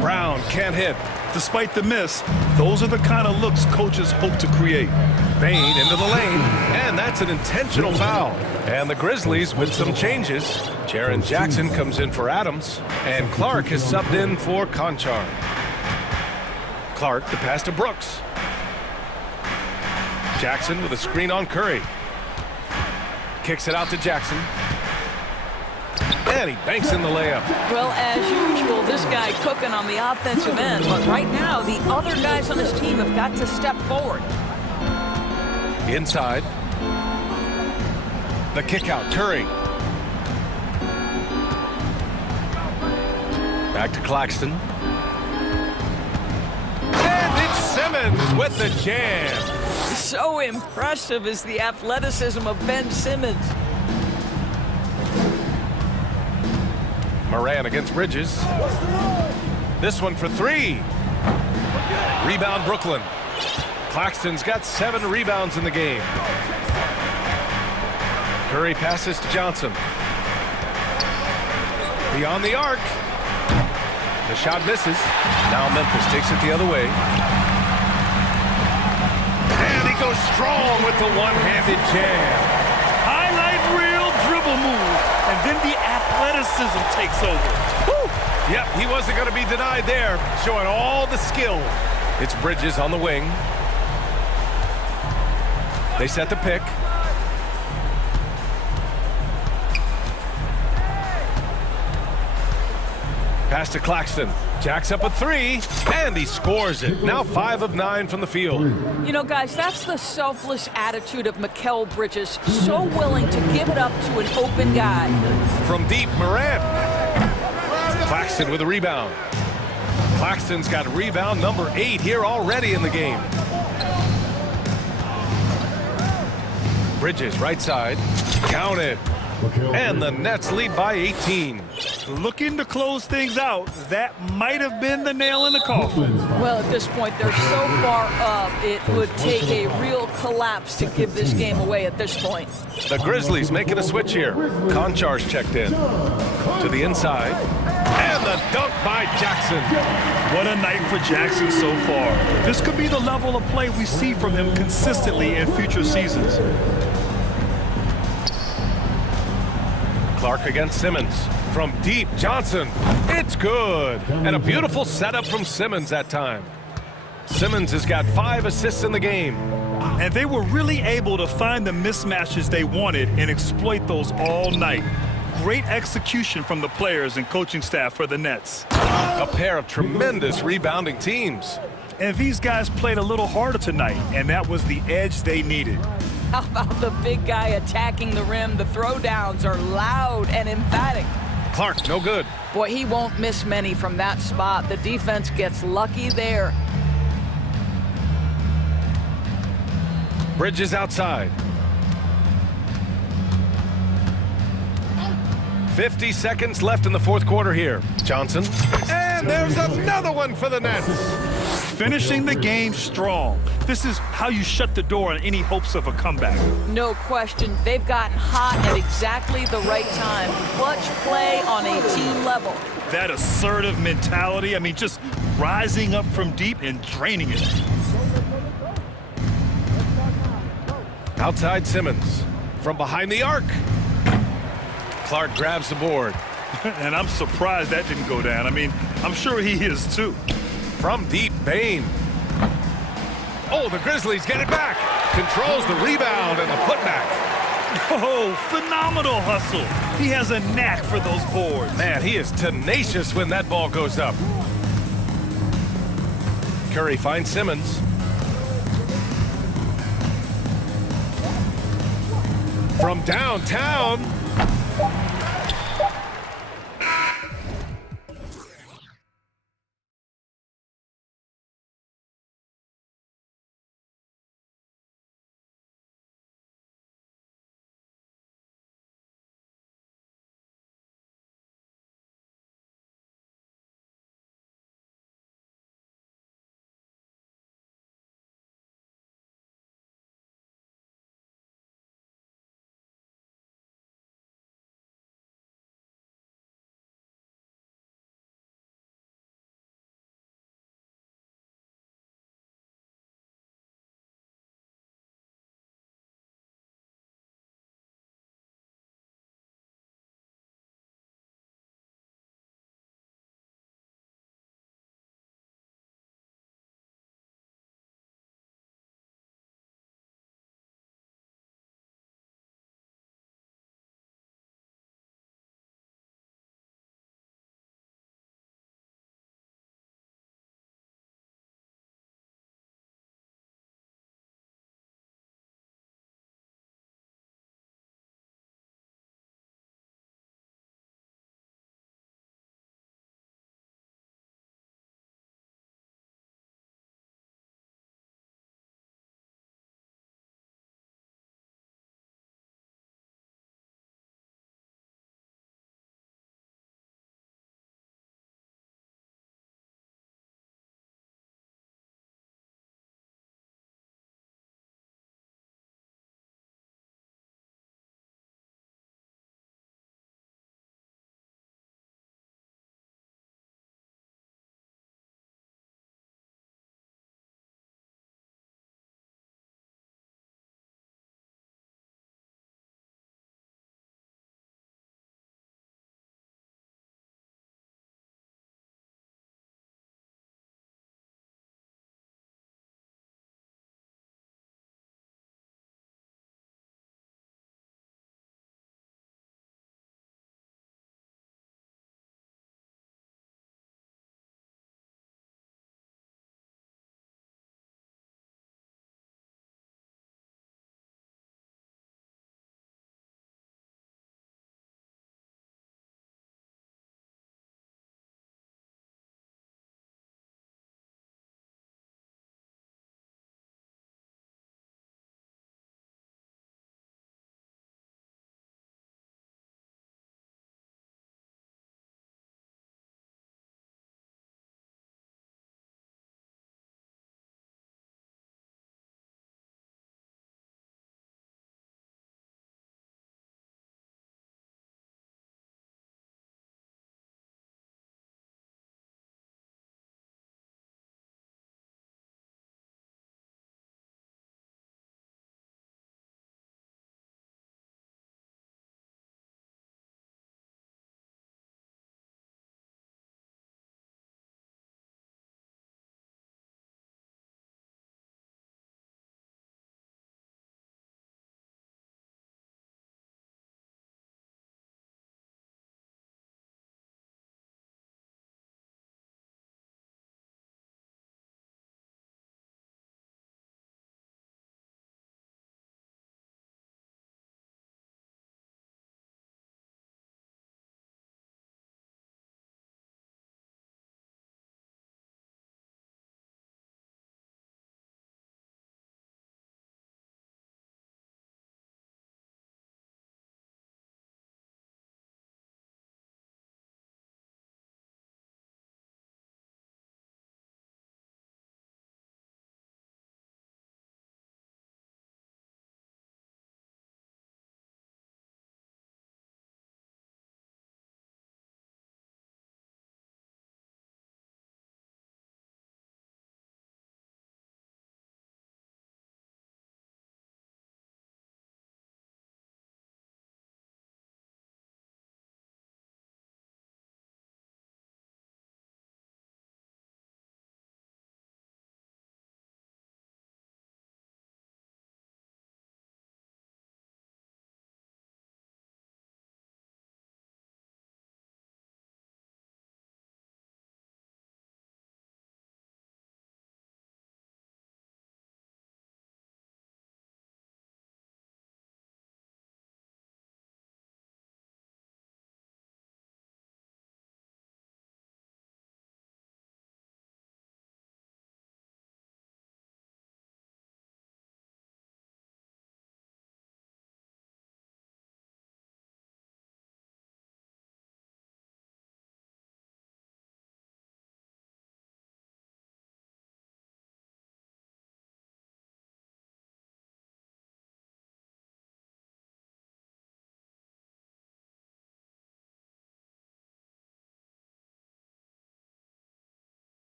Brown can't hit. Despite the miss, those are the kind of looks coaches hope to create. Bane into the lane, and that's an intentional foul. And the Grizzlies with some changes. Jaren Jackson comes in for Adams, and Clark is subbed in for Conchar. Clark, the pass to Brooks. Jackson with a screen on Curry. Kicks it out to Jackson. And he banks in the layup. Well, as usual, this guy cooking on the offensive end. But right now, the other guys on his team have got to step forward. Inside. The kick out, Curry. Back to Claxton. And it's Simmons with the jam. So impressive is the athleticism of Ben Simmons. Morant against Bridges. This one for 3. Rebound Brooklyn. Claxton's got 7 rebounds in the game. Curry passes to Johnson. Beyond the arc. The shot misses. Now Memphis takes it the other way. And he goes strong with the one-handed jam. Highlight reel dribble move. And then the athleticism takes over. Woo! Yep, he wasn't going to be denied there. Showing all the skill. It's Bridges on the wing. They set the pick. Pass to Claxton. Jacks up a 3, and he scores it. Now 5 of 9 from the field. You know, guys, that's the selfless attitude of Mikal Bridges. So willing to give it up to an open guy. From deep, Morant. Claxton with a rebound. Claxton's got rebound number 8 here already in the game. Bridges, right side. Count it. And the Nets lead by 18. Looking to close things out. That might have been the nail in the coffin. Well, at this point, they're so far up, it would take a real collapse to give this game away at this point. The Grizzlies making a switch here. Conchar's checked in. To the inside. And the a dunk by Jackson. What a night for Jackson so far. This could be the level of play we see from him consistently in future seasons. Clark against Simmons. From deep, Johnson. It's good. And a beautiful setup from Simmons that time. Simmons has got 5 assists in the game. And they were really able to find the mismatches they wanted and exploit those all night. Great execution from the players and coaching staff for the Nets. A pair of tremendous rebounding teams. And these guys played a little harder tonight, and that was the edge they needed. How about the big guy attacking the rim? The throwdowns are loud and emphatic. Clark, no good. Boy, he won't miss many from that spot. The defense gets lucky there. Bridges outside. 50 seconds left in the fourth quarter here. Johnson. And there's another one for the Nets. Finishing the game strong. This is how you shut the door on any hopes of a comeback. No question. They've gotten hot at exactly the right time. Clutch play on a team level. That assertive mentality, I mean, just rising up from deep and draining it. Outside Simmons. From behind the arc. Clark grabs the board. And I'm surprised that didn't go down. I mean, I'm sure he is too. From deep, Bain. Oh, the Grizzlies get it back. Controls the rebound and the putback. Oh, phenomenal hustle. He has a knack for those boards. Man, he is tenacious when that ball goes up. Curry finds Simmons. From downtown.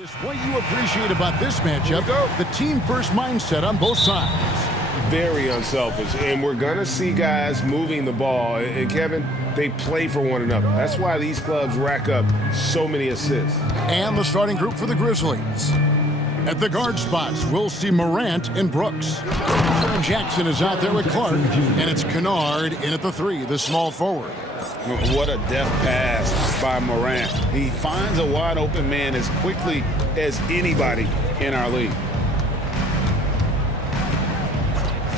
What you appreciate about this matchup, the team-first mindset on both sides. Very unselfish, and we're going to see guys moving the ball. And Kevin, they play for one another. That's why these clubs rack up so many assists. And the starting group for the Grizzlies. At the guard spots, we'll see Morant and Brooks. Jaren Jackson is out there with Clark, and it's Kennard in at the 3, the small forward. What a deft pass by Morant. He finds a wide open man as quickly as anybody in our league.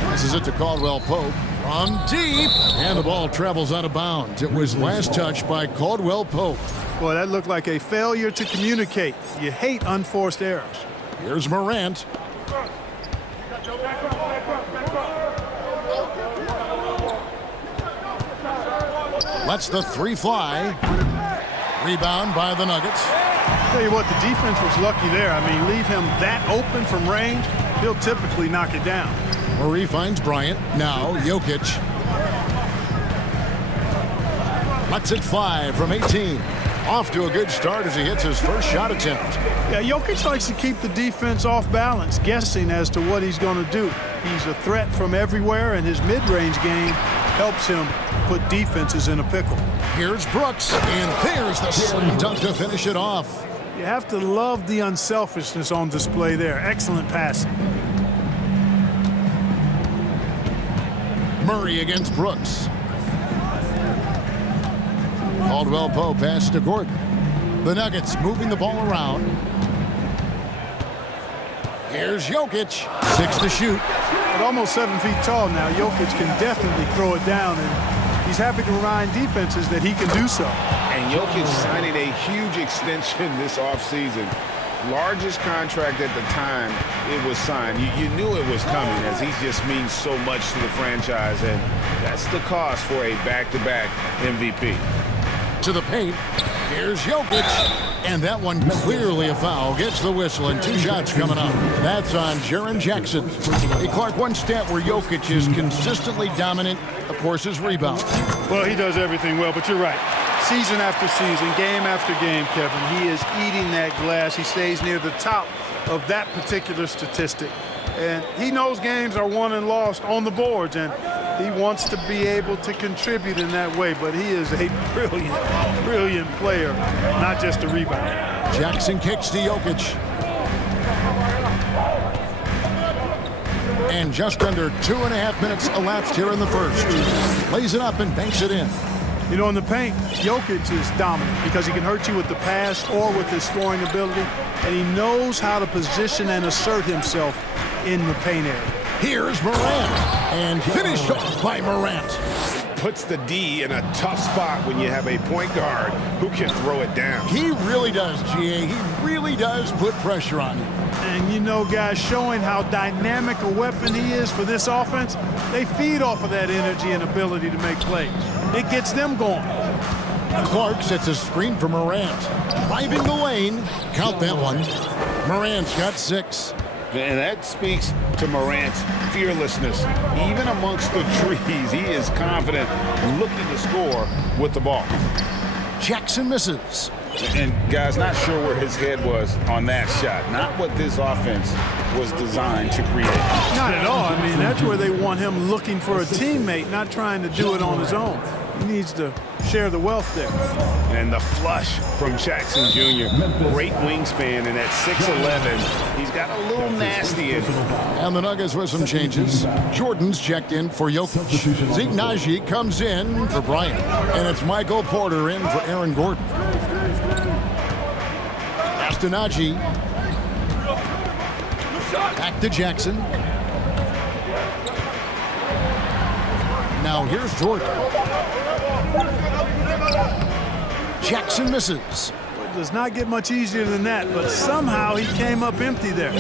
Passes it to Caldwell Pope from deep, and the ball travels out of bounds. It was last touched by Caldwell Pope. Boy, that looked like a failure to communicate. You hate unforced errors. Here's Morant. Lets the 3 fly. Rebound by the Nuggets. Tell you what, the defense was lucky there. I mean, leave him that open from range, he'll typically knock it down. Murray finds Bryant. Now Jokic. Lets it fly from 18. Off to a good start as he hits his first shot attempt. Yeah, Jokic likes to keep the defense off balance, guessing as to what he's going to do. He's a threat from everywhere, and his mid-range game helps him put defenses in a pickle. Here's Brooks, and there's the slam dunk to finish it off. You have to love the unselfishness on display there. Excellent passing. Murray against Brooks. Caldwell Pope pass to Gordon. The Nuggets moving the ball around. Here's Jokic. 6 to shoot. At almost 7 feet tall now, Jokic can definitely throw it down, and he's happy to remind defenses that he can do so. And Jokic signing a huge extension this offseason. Largest contract at the time it was signed. You knew it was coming, as he just means so much to the franchise, and that's the cost for a back-to-back MVP. To the paint. Here's Jokic. And that one clearly a foul. Gets the whistle, and 2 shots coming up. That's on Jaren Jackson. Hey, Clark, one stat where Jokic is consistently dominant, of course, is rebound. Well, he does everything well, but you're right. Season after season, game after game, Kevin, he is eating that glass. He stays near the top of that particular statistic. And he knows games are won and lost on the boards, and he wants to be able to contribute in that way, but he is a brilliant, brilliant player, not just a rebounder. Jackson kicks to Jokic. And just under 2.5 minutes elapsed here in the first. Lays it up and banks it in. You know, in the paint, Jokic is dominant because he can hurt you with the pass or with his scoring ability, and he knows how to position and assert himself in the paint area. Here's Morant, and finished off by Morant. Puts the D in a tough spot when you have a point guard who can throw it down. He really does, GA. He really does put pressure on you. And you know, guys, showing how dynamic a weapon he is for this offense, they feed off of that energy and ability to make plays. It gets them going. Clark sets a screen for Morant. Driving the lane. Count that one. Morant's got 6. And that speaks to Morant's fearlessness. Even amongst the trees, he is confident, looking to score with the ball. Jackson misses. And guys, not sure where his head was on that shot. Not what this offense was designed to create. Not at all. I mean, that's where they want him looking for a teammate, not trying to do it on his own. He needs to share the wealth there. And the flush from Jackson Jr. Great wingspan, and at 6'11", he's got a little nasty in him. And the Nuggets with some changes. Jordan's checked in for Jokic. Zeke Naji comes in for Bryant. And it's Michael Porter in for Aaron Gordon. Pass to Naji. Back to Jackson. Now here's Jordan. Jackson misses. It does not get much easier than that, but somehow he came up empty there.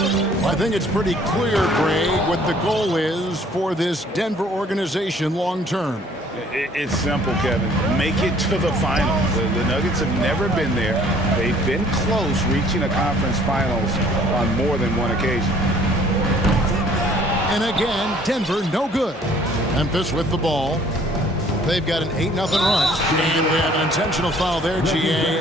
I think it's pretty clear, Greg, what the goal is for this Denver organization long term. It's simple, Kevin. Make it to the finals. The Nuggets have never been there. They've been close reaching a conference finals on more than one occasion. And again, Denver no good. Memphis with the ball. They've got an 8-0 run, and we have an intentional foul there, GA.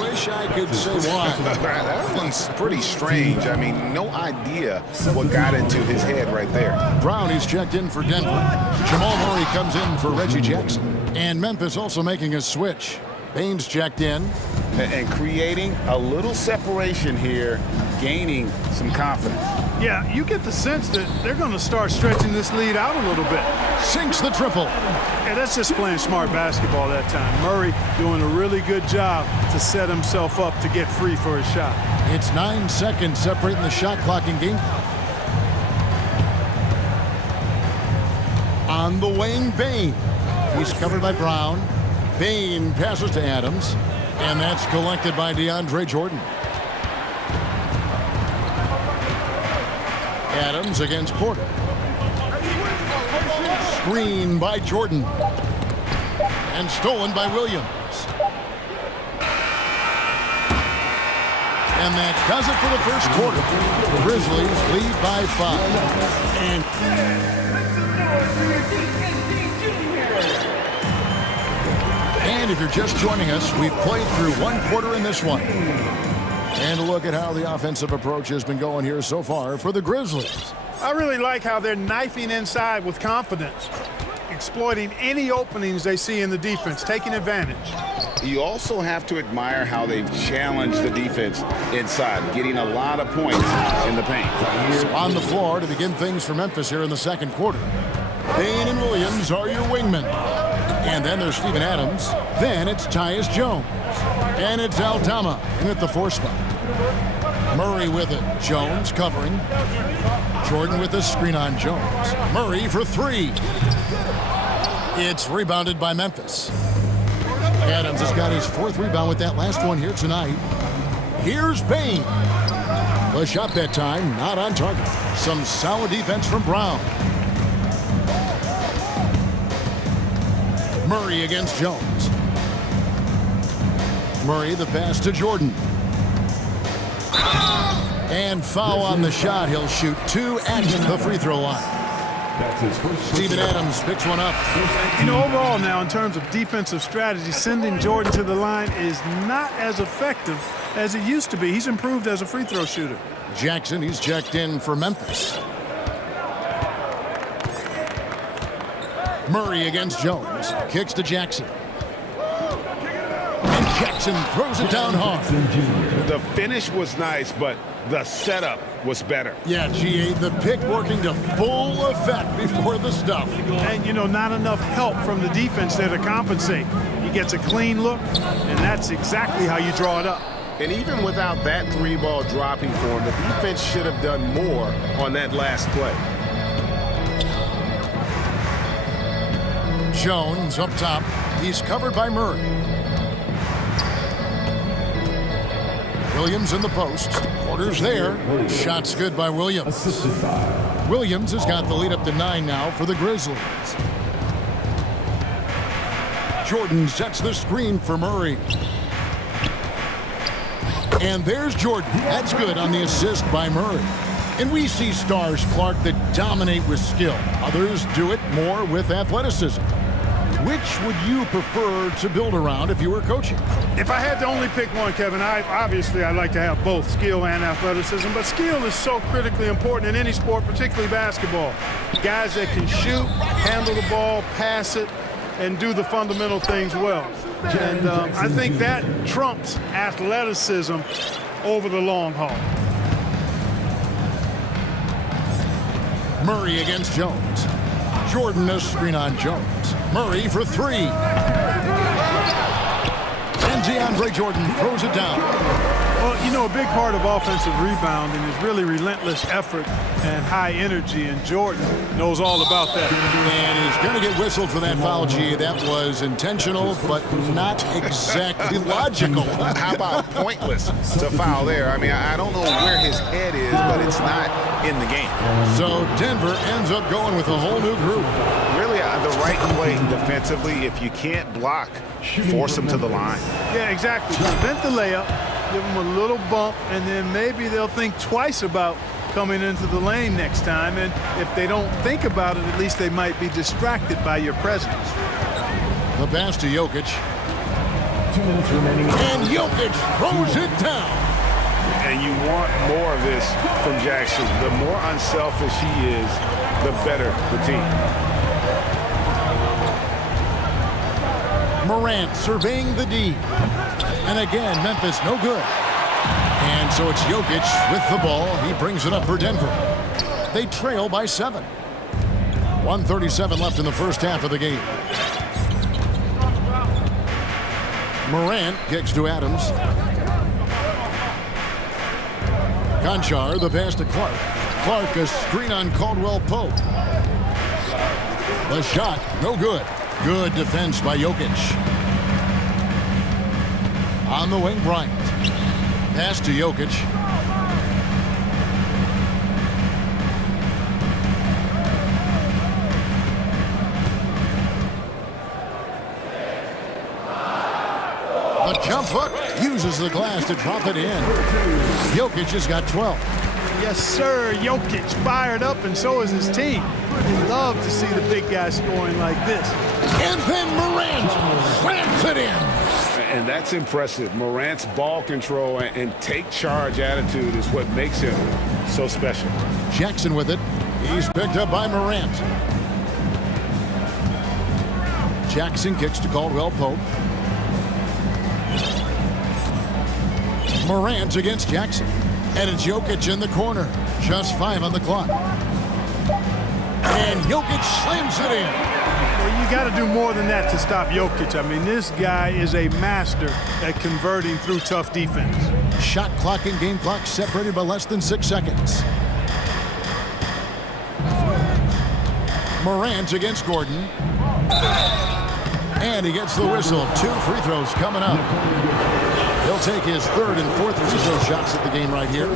Wish I could say why. That one's pretty strange. I mean, no idea what got into his head right there. Brown, he's checked in for Denver. Jamal Murray comes in for Reggie Jackson. And Memphis also making a switch. Baines checked in. And creating a little separation here, gaining some confidence. Yeah, you get the sense that they're going to start stretching this lead out a little bit. Sinks the triple. Yeah, that's just playing smart basketball that time. Murray doing a really good job to set himself up to get free for his shot. It's 9 seconds separating the shot clock and game clock. On the wing, Bane. He's covered by Brown. Bane passes to Adams. And that's collected by DeAndre Jordan. Adams against Porter. Screen by Jordan. And stolen by Williams. And that does it for the first quarter. The Grizzlies lead by 5. And if you're just joining us, we've played through one quarter in this one. And a look at how the offensive approach has been going here so far for the Grizzlies. I really like how they're knifing inside with confidence, exploiting any openings they see in the defense, taking advantage. You also have to admire how they've challenged the defense inside, getting a lot of points in the paint. On the floor to begin things for Memphis here in the second quarter. Bane and Williams are your wingmen. And then there's Steven Adams. Then it's Tyus Jones. And it's Aldama in at the 4 spot. Murray with it. Jones covering. Jordan with the screen on Jones. Murray for 3. It's rebounded by Memphis. Adams has got his 4th rebound with that last one here tonight. Here's Bane. The shot that time not on target. Some solid defense from Brown. Murray against Jones. Murray the pass to Jordan. And foul on the shot. He'll shoot 2 at the free throw line. Steven Adams picks one up. You know, overall now, in terms of defensive strategy, sending Jordan to the line is not as effective as it used to be. He's improved as a free throw shooter. Jackson, he's checked in for Memphis. Murray against Jones. Kicks to Jackson. And Jackson throws it down hard. The finish was nice, but the setup was better. Yeah, GA, the pick working to full effect before the stuff. And, you know, not enough help from the defense there to compensate. He gets a clean look, and that's exactly how you draw it up. And even without that 3-ball dropping for him, the defense should have done more on that last play. Jones up top. He's covered by Murray. Williams in the post. Porter's there. Shot's good by Williams. Williams has got the lead up to 9 now for the Grizzlies. Jordan sets the screen for Murray. And there's Jordan. That's good on the assist by Murray. And we see stars, Clark, that dominate with skill. Others do it more with athleticism. Which would you prefer to build around if you were coaching? If I had to only pick one, Kevin, obviously I'd like to have both skill and athleticism, but skill is so critically important in any sport, particularly basketball. Guys that can shoot, handle the ball, pass it, and do the fundamental things well. And I think that trumps athleticism over the long haul. Murray against Jones. Jordan a screen on Jones. Murray for 3. And DeAndre Jordan throws it down. Well, you know, a big part of offensive rebounding is really relentless effort and high energy, and Jordan knows all about that. And he's going to get whistled for that foul, G. That was intentional, but not exactly logical. How about pointless to foul there? I mean, I don't know where his head is, but it's not in the game. So Denver ends up going with a whole new group. Really, the right play defensively. If you can't block, force them to the line. Yeah, exactly. Prevent the layup, give them a little bump, and then maybe they'll think twice about coming into the lane next time. And if they don't think about it, at least they might be distracted by your presence. The pass to Jokic. 2 minutes remaining. And Jokic throws it down. And you want more of this from Jackson. The more unselfish he is, the better the team. Morant surveying the D. And again, Memphis no good. And so it's Jokic with the ball. He brings it up for Denver. They trail by 7. 1:37 left in the first half of the game. Morant kicks to Adams. Conchar, the pass to Clark. Clark, a screen on Caldwell Pope. The shot, no good. Good defense by Jokic. On the wing, Bryant. Pass to Jokic. The jump hook uses the glass to drop it in. Jokic has got 12. Yes, sir. Jokic fired up, and so is his team. We love to see the big guy scoring like this. And then Morant slams it in. And that's impressive. Morant's ball control and take charge attitude is what makes him so special. Jackson with it. He's picked up by Morant. Jackson kicks to Caldwell Pope. Morant against Jackson. And it's Jokic in the corner. Just 5 on the clock. And Jokic slams it in. Well, you got to do more than that to stop Jokic. I mean, this guy is a master at converting through tough defense. Shot clock and game clock separated by less than 6 seconds. Morant against Gordon. And he gets the whistle. 2 free throws coming up. He'll take his 3rd and 4th free throw shots at the game right here.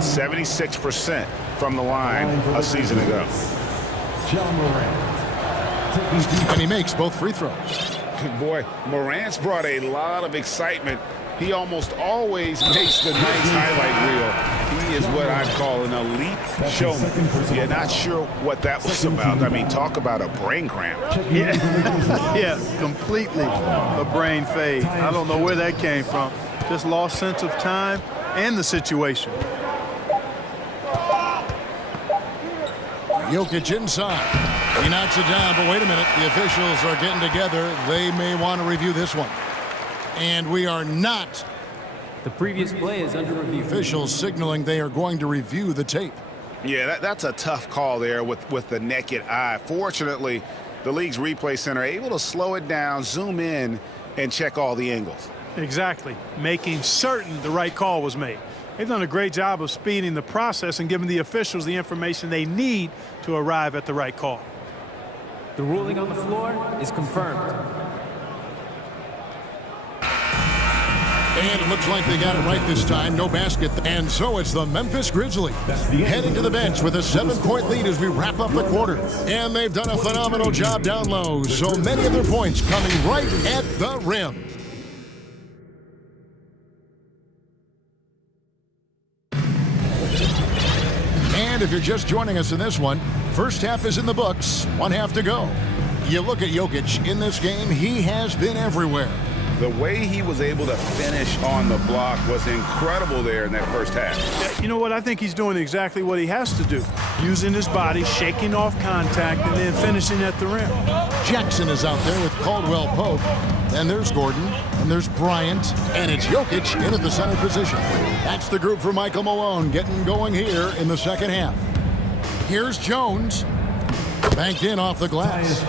76% from the line a season ago. And he makes both free throws. Boy, Morant's brought a lot of excitement. He almost always makes the nice highlight reel. He is what I call an elite showman. You're not sure what that was about. I mean, talk about a brain cramp. Yeah, yeah, completely a brain fade. I don't know where that came from. Just lost sense of time and the situation. Jokic inside. He knocks it down, but wait a minute. The officials are getting together. They may want to review this one. And we are not. The previous play is under review. Officials signaling they are going to review the tape. Yeah, that's a tough call there with the naked eye. Fortunately, the league's replay center able to slow it down, zoom in, and check all the angles. Exactly, making certain the right call was made. They've done a great job of speeding the process and giving the officials the information they need to arrive at the right call. The ruling on the floor is confirmed. And it looks like they got it right this time. No basket. And so it's the Memphis Grizzlies heading to the bench with a 7-point lead as we wrap up the quarter. And they've done a phenomenal job down low. So many of their points coming right at the rim. And if you're just joining us in this one, first half is in the books. 1 half to go. You look at Jokic in this game, he has been everywhere. The way he was able to finish on the block was incredible there in that first half. You know what? I think he's doing exactly what he has to do. Using his body, shaking off contact, and then finishing at the rim. Jackson is out there with Caldwell Pope. And there's Gordon, and there's Bryant, and it's Jokic in at the center position. That's the group for Michael Malone getting going here in the second half. Here's Jones. Banked in off the glass.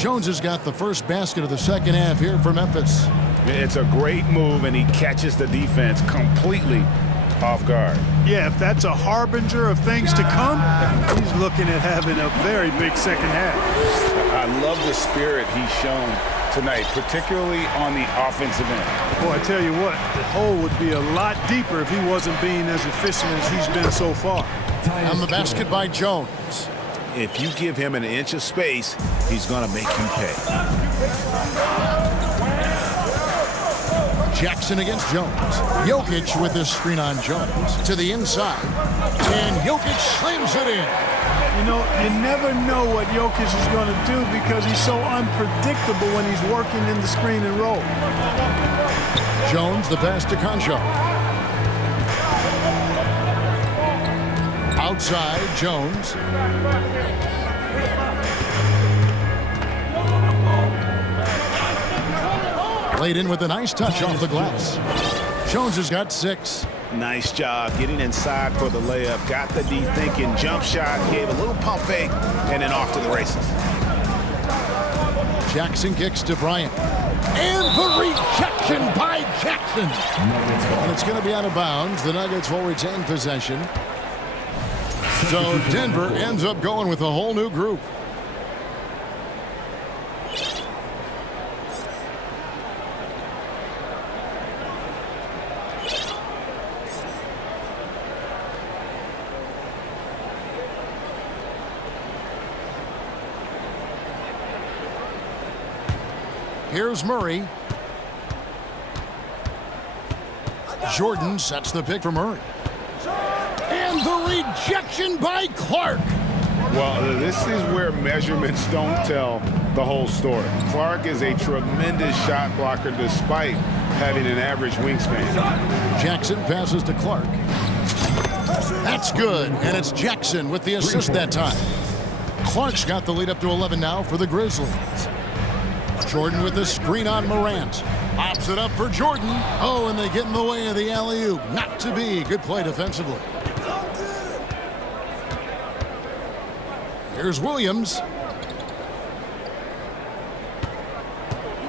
Jones has got the first basket of the second half here for Memphis. It's a great move, and he catches the defense completely off guard. Yeah, if that's a harbinger of things to come, he's looking at having a very big second half. I love the spirit he's shown tonight, particularly on the offensive end. Boy, I tell you what, the hole would be a lot deeper if he wasn't being as efficient as he's been so far. And the basket by Jones. If you give him an inch of space, he's going to make you pay. Jackson against Jones. Jokic with this screen on Jones. To the inside. And Jokic slams it in. You know, you never know what Jokic is going to do because he's so unpredictable when he's working in the screen and roll. Jones, the pass to Concho. Outside, Jones. Laid in with a nice touch off the glass. Jones has got 6. Nice job getting inside for the layup. Got the D thinking, jump shot, gave a little pump fake, and then off to the races. Jackson kicks to Bryant. And the rejection by Jackson. And it's going to be out of bounds. The Nuggets will retain possession. So Denver ends up going with a whole new group. Here's Murray. Jordan sets the pick for Murray. And the rejection by Clark. Well, this is where measurements don't tell the whole story. Clark is a tremendous shot blocker despite having an average wingspan. Jackson passes to Clark. That's good, and it's Jackson with the assist that time. Clark's got the lead up to 11 now for the Grizzlies. Jordan with the screen on Morant. Pops it up for Jordan. Oh, and they get in the way of the alley-oop. Not to be. Good play defensively. Here's Williams.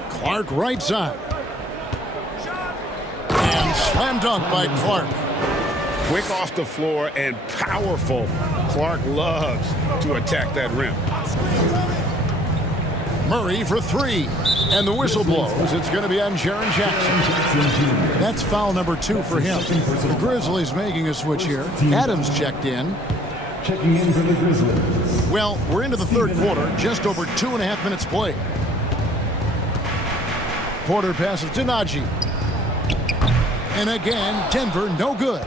Clark right side. And slam dunk by Clark. Quick off the floor and powerful. Clark loves to attack that rim. Murray for 3. And the whistle blows. It's going to be on Jaren Jackson. That's foul number 2 for him. The Grizzlies making a switch here. Adams checked in. Checking in for the Grizzlies. Well, we're into the third quarter. Just over 2.5 minutes played. Porter passes to Najee. And again, Denver no good.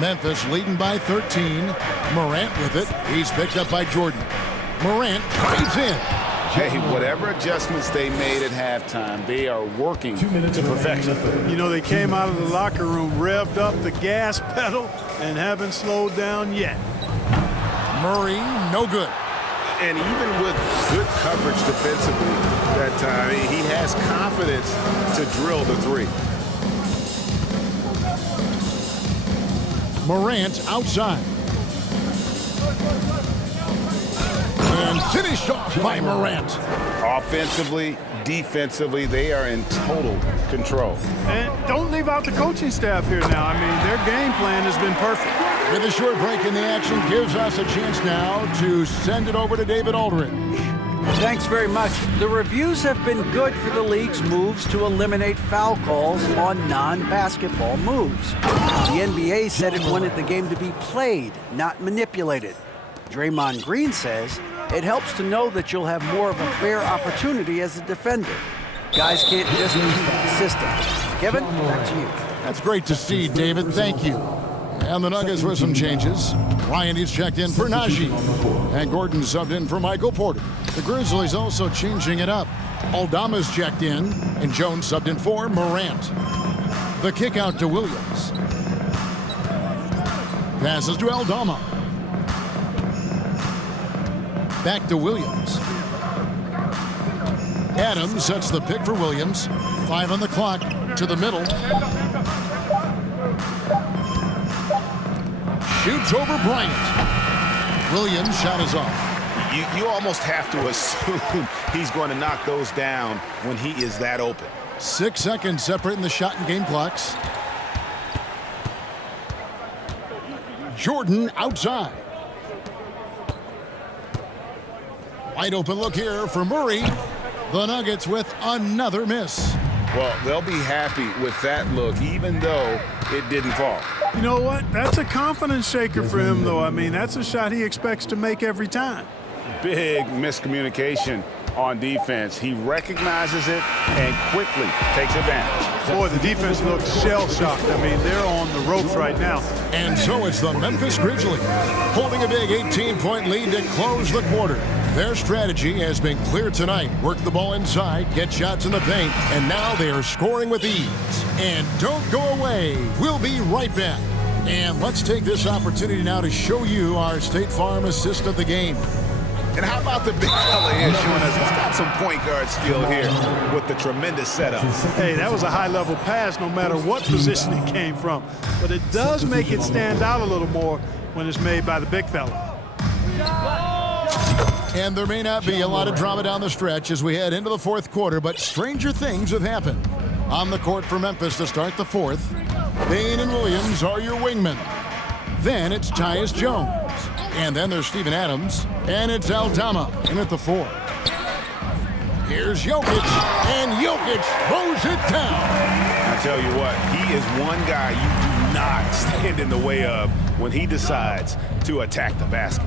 Memphis leading by 13. Morant with it. He's picked up by Jordan. Morant drives in. Hey, whatever adjustments they made at halftime, they are working to perfection. You know, they came out of the locker room, revved up the gas pedal, and haven't slowed down yet. Murray, no good. And even with good coverage defensively that time, he has confidence to drill the 3. Morant outside. And finished off by Morant. Offensively, defensively, they are in total control. And don't leave out the coaching staff here now. I mean, their game plan has been perfect. With a short break in the action gives us a chance now to send it over to David Aldridge. Thanks very much. The reviews have been good for the league's moves to eliminate foul calls on non-basketball moves. The NBA said it wanted the game to be played, not manipulated. Draymond Green says it helps to know that you'll have more of a fair opportunity as a defender. Guys can't just keep the system. Kevin, back to you. That's great to see, David. Thank you. And the Nuggets with some changes. Ryan is checked in for Najee. And Gordon subbed in for Michael Porter. The Grizzlies also changing it up. Aldama's checked in, and Jones subbed in for Morant. The kick out to Williams. Passes to Aldama. Back to Williams. Adams sets the pick for Williams. 5 on the clock. To the middle. Shoots over Bryant. Williams' shot is off. You almost have to assume he's going to knock those down when he is that open. 6 seconds separating the shot and game clocks. Jordan outside. Wide open look here for Murray. The Nuggets with another miss. Well, they'll be happy with that look, even though it didn't fall. You know what? That's a confidence shaker for him, though. I mean, that's a shot he expects to make every time. Big miscommunication on defense. He recognizes it and quickly takes advantage. Boy, the defense looks shell-shocked. I mean, they're on the ropes right now. And so it's the Memphis Grizzlies holding a big 18-point lead to close the quarter. Their strategy has been clear tonight. Work the ball inside, get shots in the paint, and now they are scoring with ease. And don't go away. We'll be right back. And let's take this opportunity now to show you our State Farm assist of the game. And how about the big fella here showing us he's got some point guard skill here with the tremendous setup. Hey, that was a high-level pass no matter what position it came from. But it does make it stand out a little more when it's made by the big fella. And there may not be a lot of drama down the stretch as we head into the fourth quarter, but stranger things have happened. On the court for Memphis to start the fourth, Bain and Williams are your wingmen. Then it's Tyus Jones. And then there's Steven Adams. And it's Aldama in at the 4. Here's Jokic. And Jokic throws it down. I tell you what, he is one guy you do not stand in the way of when he decides to attack the basket.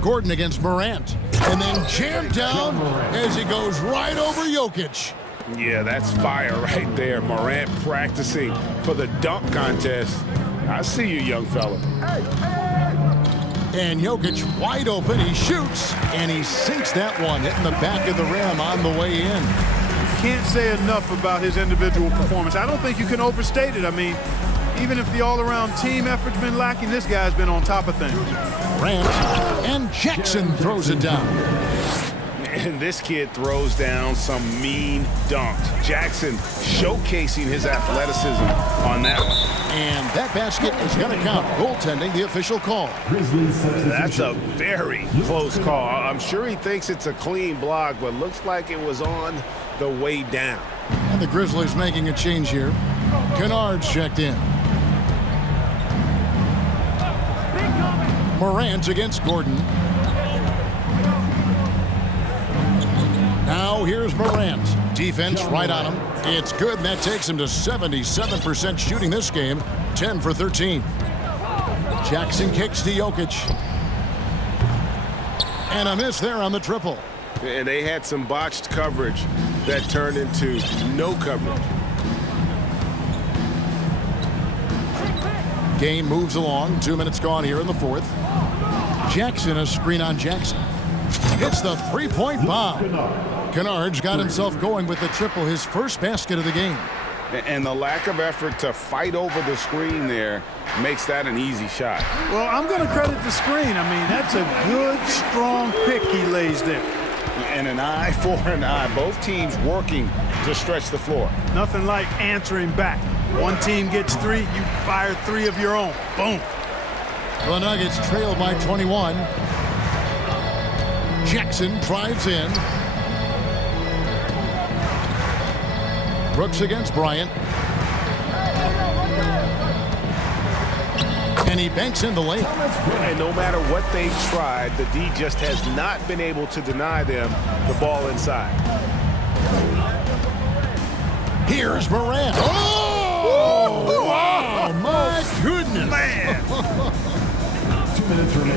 Gordon against Morant. And then jammed down as he goes right over Jokic. Yeah, that's fire right there. Morant practicing for the dunk contest. I see you, young fella. And Jokic wide open. He shoots, and he sinks that one, hitting the back of the rim on the way in. Can't say enough about his individual performance. I don't think you can overstate it. I mean, even if the all-around team effort's been lacking, this guy's been on top of things. Grant, and Jackson throws it down. And this kid throws down some mean dunks. Jackson showcasing his athleticism on that one. And that basket is going to count. Goaltending, the official call. That's a very close call. I'm sure he thinks it's a clean block, but looks like it was on the way down. And the Grizzlies making a change here. Kennard's checked in. Morant against Gordon. Now here's Morant. Defense right on him. It's good, and that takes him to 77% shooting this game. 10 for 13. Jackson kicks to Jokic. And a miss there on the triple. And they had some botched coverage that turned into no coverage. Game moves along. 2 minutes gone here in the fourth. Jackson, a screen on Jackson. Hits the three-point bomb. Kennard's got himself going with the triple, his first basket of the game. And the lack of effort to fight over the screen there makes that an easy shot. Well, I'm going to credit the screen. I mean, that's a good, strong pick he lays there. And an eye for an eye. Both teams working to stretch the floor. Nothing like answering back. One team gets 3, you fire 3 of your own. Boom. The Nuggets trail by 21. Jackson drives in. Brooks against Bryant. And he banks in the lane. And no matter what they've tried, the D just has not been able to deny them the ball inside. Here's Morant. Oh! Wow, my goodness. Man.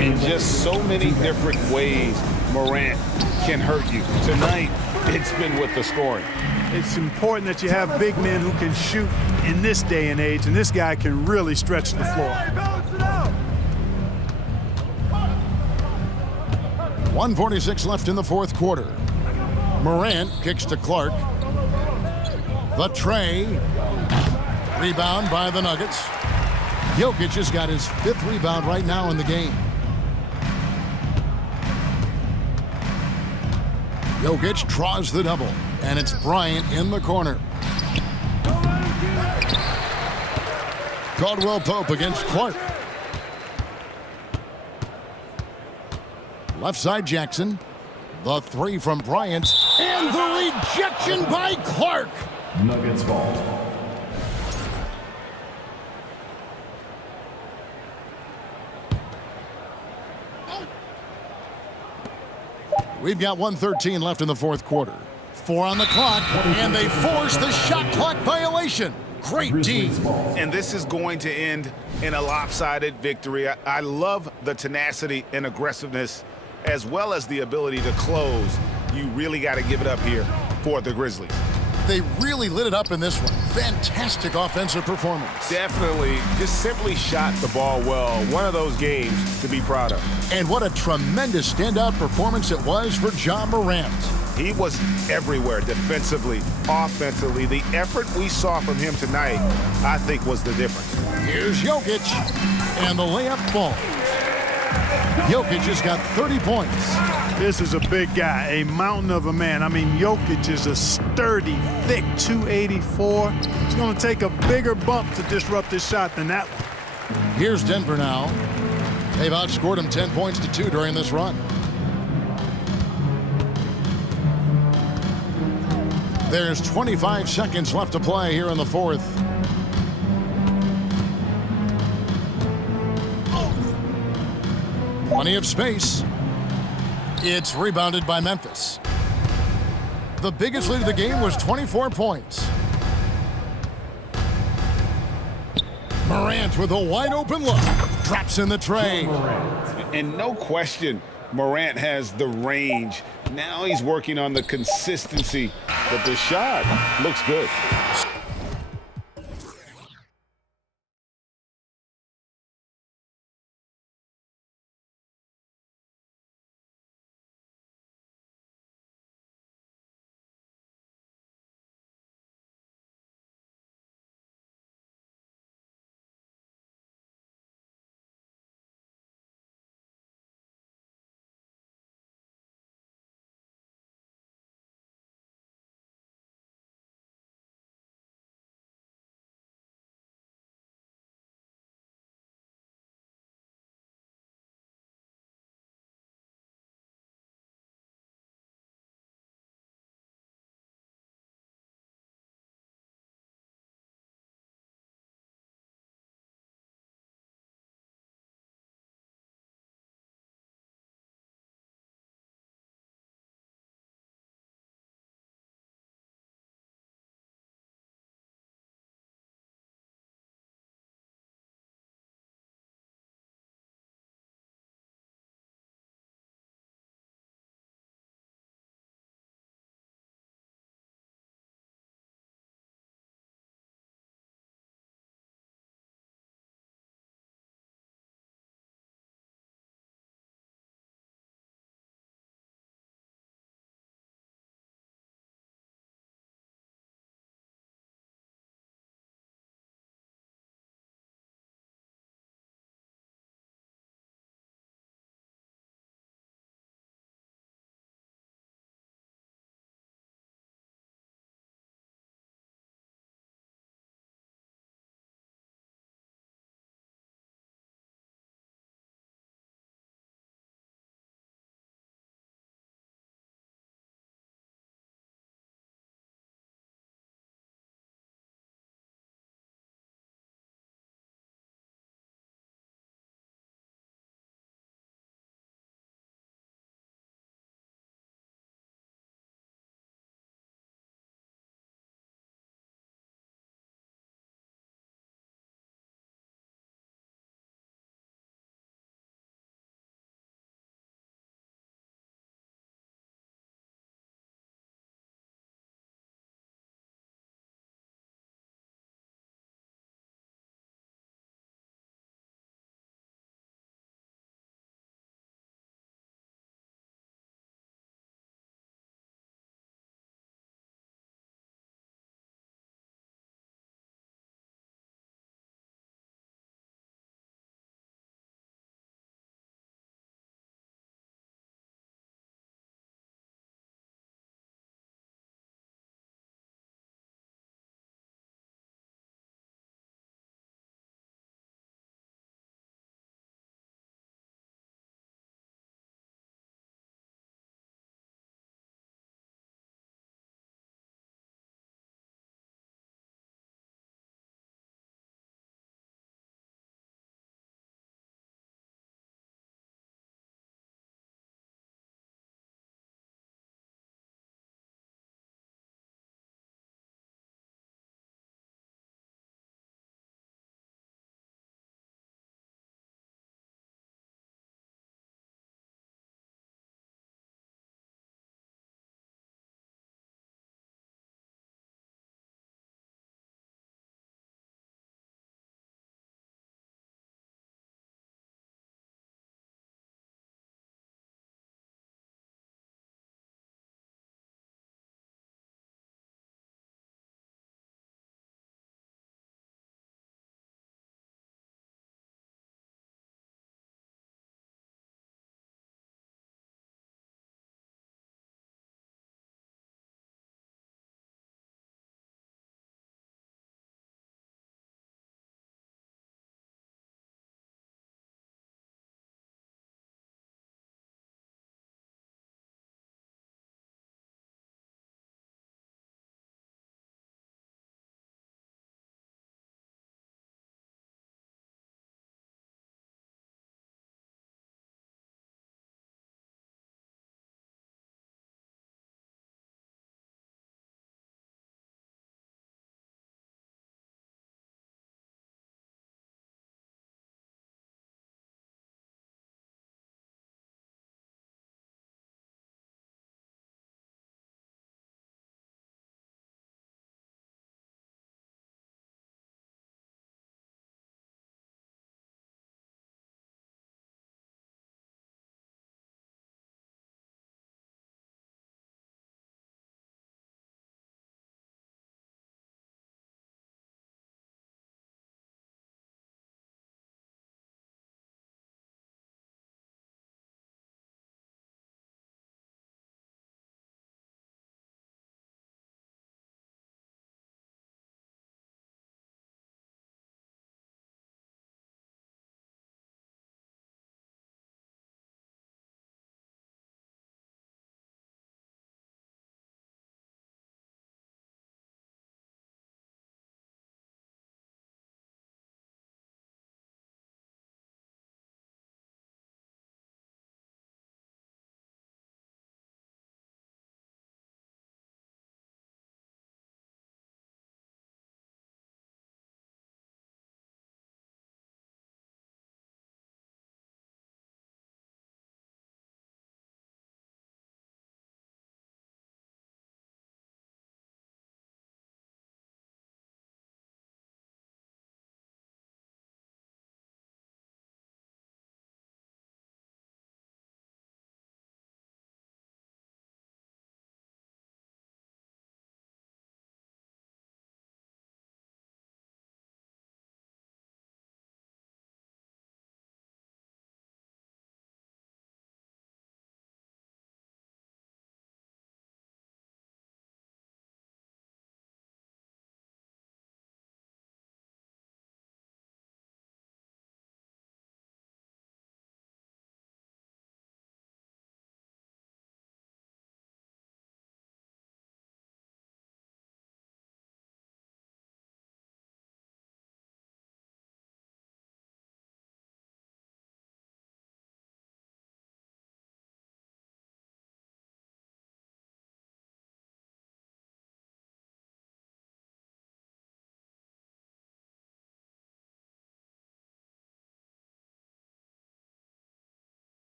In just so many different ways, Morant can hurt you. Tonight, it's been with the scoring. It's important that you have big men who can shoot in this day and age, and this guy can really stretch the floor. 1:46 left in the fourth quarter. Morant kicks to Clark. The tray. Rebound by the Nuggets. Jokic has got his 5th rebound right now in the game. Jokic draws the double, and it's Bryant in the corner. Caldwell Pope against Clark. Left side Jackson. The 3 from Bryant. And the rejection by Clark. Nuggets ball. We've got 1:13 left in the fourth quarter. 4 on the clock, and they force the shot clock violation. Great D. And this is going to end in a lopsided victory. I love the tenacity and aggressiveness as well as the ability to close. You really got to give it up here for the Grizzlies. They really lit it up in this one. Fantastic offensive performance. Definitely. Just simply shot the ball well. One of those games to be proud of. And what a tremendous standout performance it was for Ja Morant. He was everywhere defensively, offensively. The effort we saw from him tonight, I think, was the difference. Here's Jokic, and the layup falls. Jokic has got 30 points. This is a big guy, a mountain of a man. I mean, Jokic is a sturdy, thick 284. It's going to take a bigger bump to disrupt his shot than that one. Here's Denver now. They've outscored him 10 points to 2 during this run. There's 25 seconds left to play here in the fourth. Plenty of space. It's rebounded by Memphis. The biggest lead of the game was 24 points. Morant with a wide open look. Drops in the tray. And no question, Morant has the range. Now he's working on the consistency, but the shot looks good.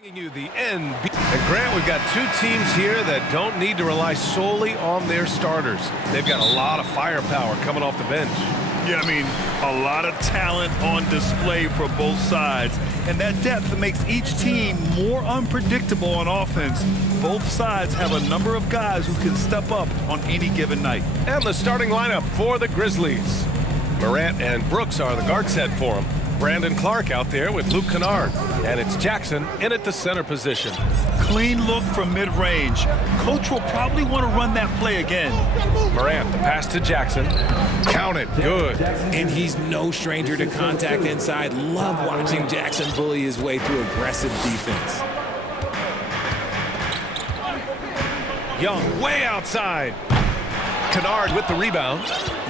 Bringing you the NBA. And Grant, we've got two teams here that don't need to rely solely on their starters. They've got a lot of firepower coming off the bench. Yeah, I mean, a lot of talent on display for both sides. And that depth makes each team more unpredictable on offense. Both sides have a number of guys who can step up on any given night. And the starting lineup for the Grizzlies. Morant and Brooks are the guard set for them. Brandon Clark out there with Luke Kennard. And it's Jackson in at the center position. Clean look from mid-range. Coach will probably want to run that play again. Morant, the pass to Jackson. Count it, good. And he's no stranger to contact inside. Love watching Jackson bully his way through aggressive defense. Young way outside. Kennard with the rebound.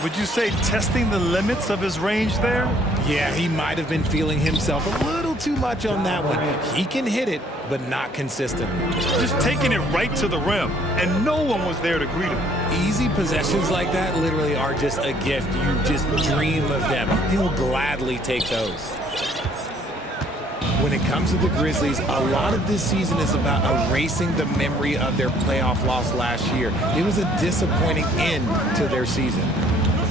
Would you say testing the limits of his range there? Yeah, he might have been feeling himself a little too much on that one. He can hit it, but not consistently. Just taking it right to the rim, and no one was there to greet him. Easy possessions like that literally are just a gift. You just dream of them. He'll gladly take those. When it comes to the Grizzlies, a lot of this season is about erasing the memory of their playoff loss last year. It was a disappointing end to their season.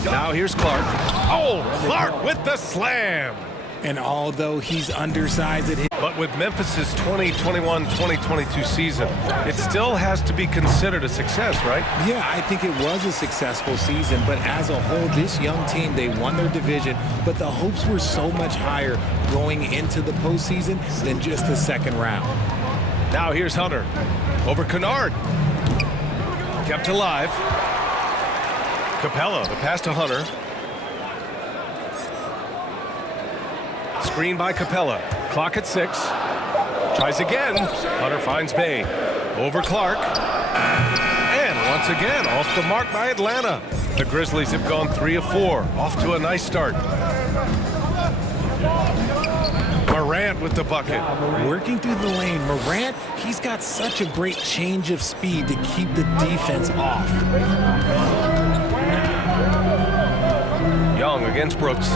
Now here's Clark. Oh, Clark with the slam. And although he's undersized at his... But with Memphis's 2021-2022 season, it still has to be considered a success, right? Yeah, I think it was a successful season, but as a whole, this young team, they won their division, but the hopes were so much higher going into the postseason than just the second round. Now here's Hunter. Over Kennard. Kept alive. Capella, the pass to Hunter. Screen by Capella. Clock at 6. Tries again. Hunter finds Bay. Over Clark. And once again, off the mark by Atlanta. The Grizzlies have gone 3 of 4. Off to a nice start. Morant with the bucket. Working through the lane. Morant, he's got such a great change of speed to keep the defense off. Young against Brooks.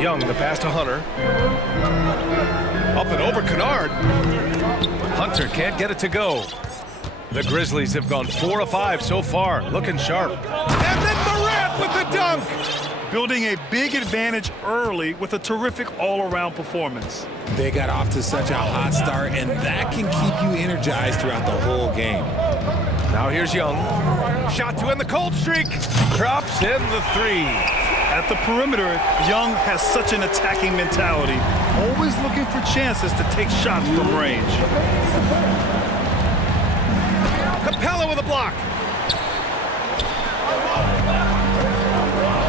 Young, the pass to Hunter. Up and over Kennard. Hunter can't get it to go. The Grizzlies have gone 4 of 5 so far, looking sharp. And then Morant with the dunk. Building a big advantage early with a terrific all-around performance. They got off to such a hot start, and that can keep you energized throughout the whole game. Now here's Young. Shot to end the cold streak. Drops in the 3. At the perimeter, Young has such an attacking mentality, always looking for chances to take shots from range. Capella with a block.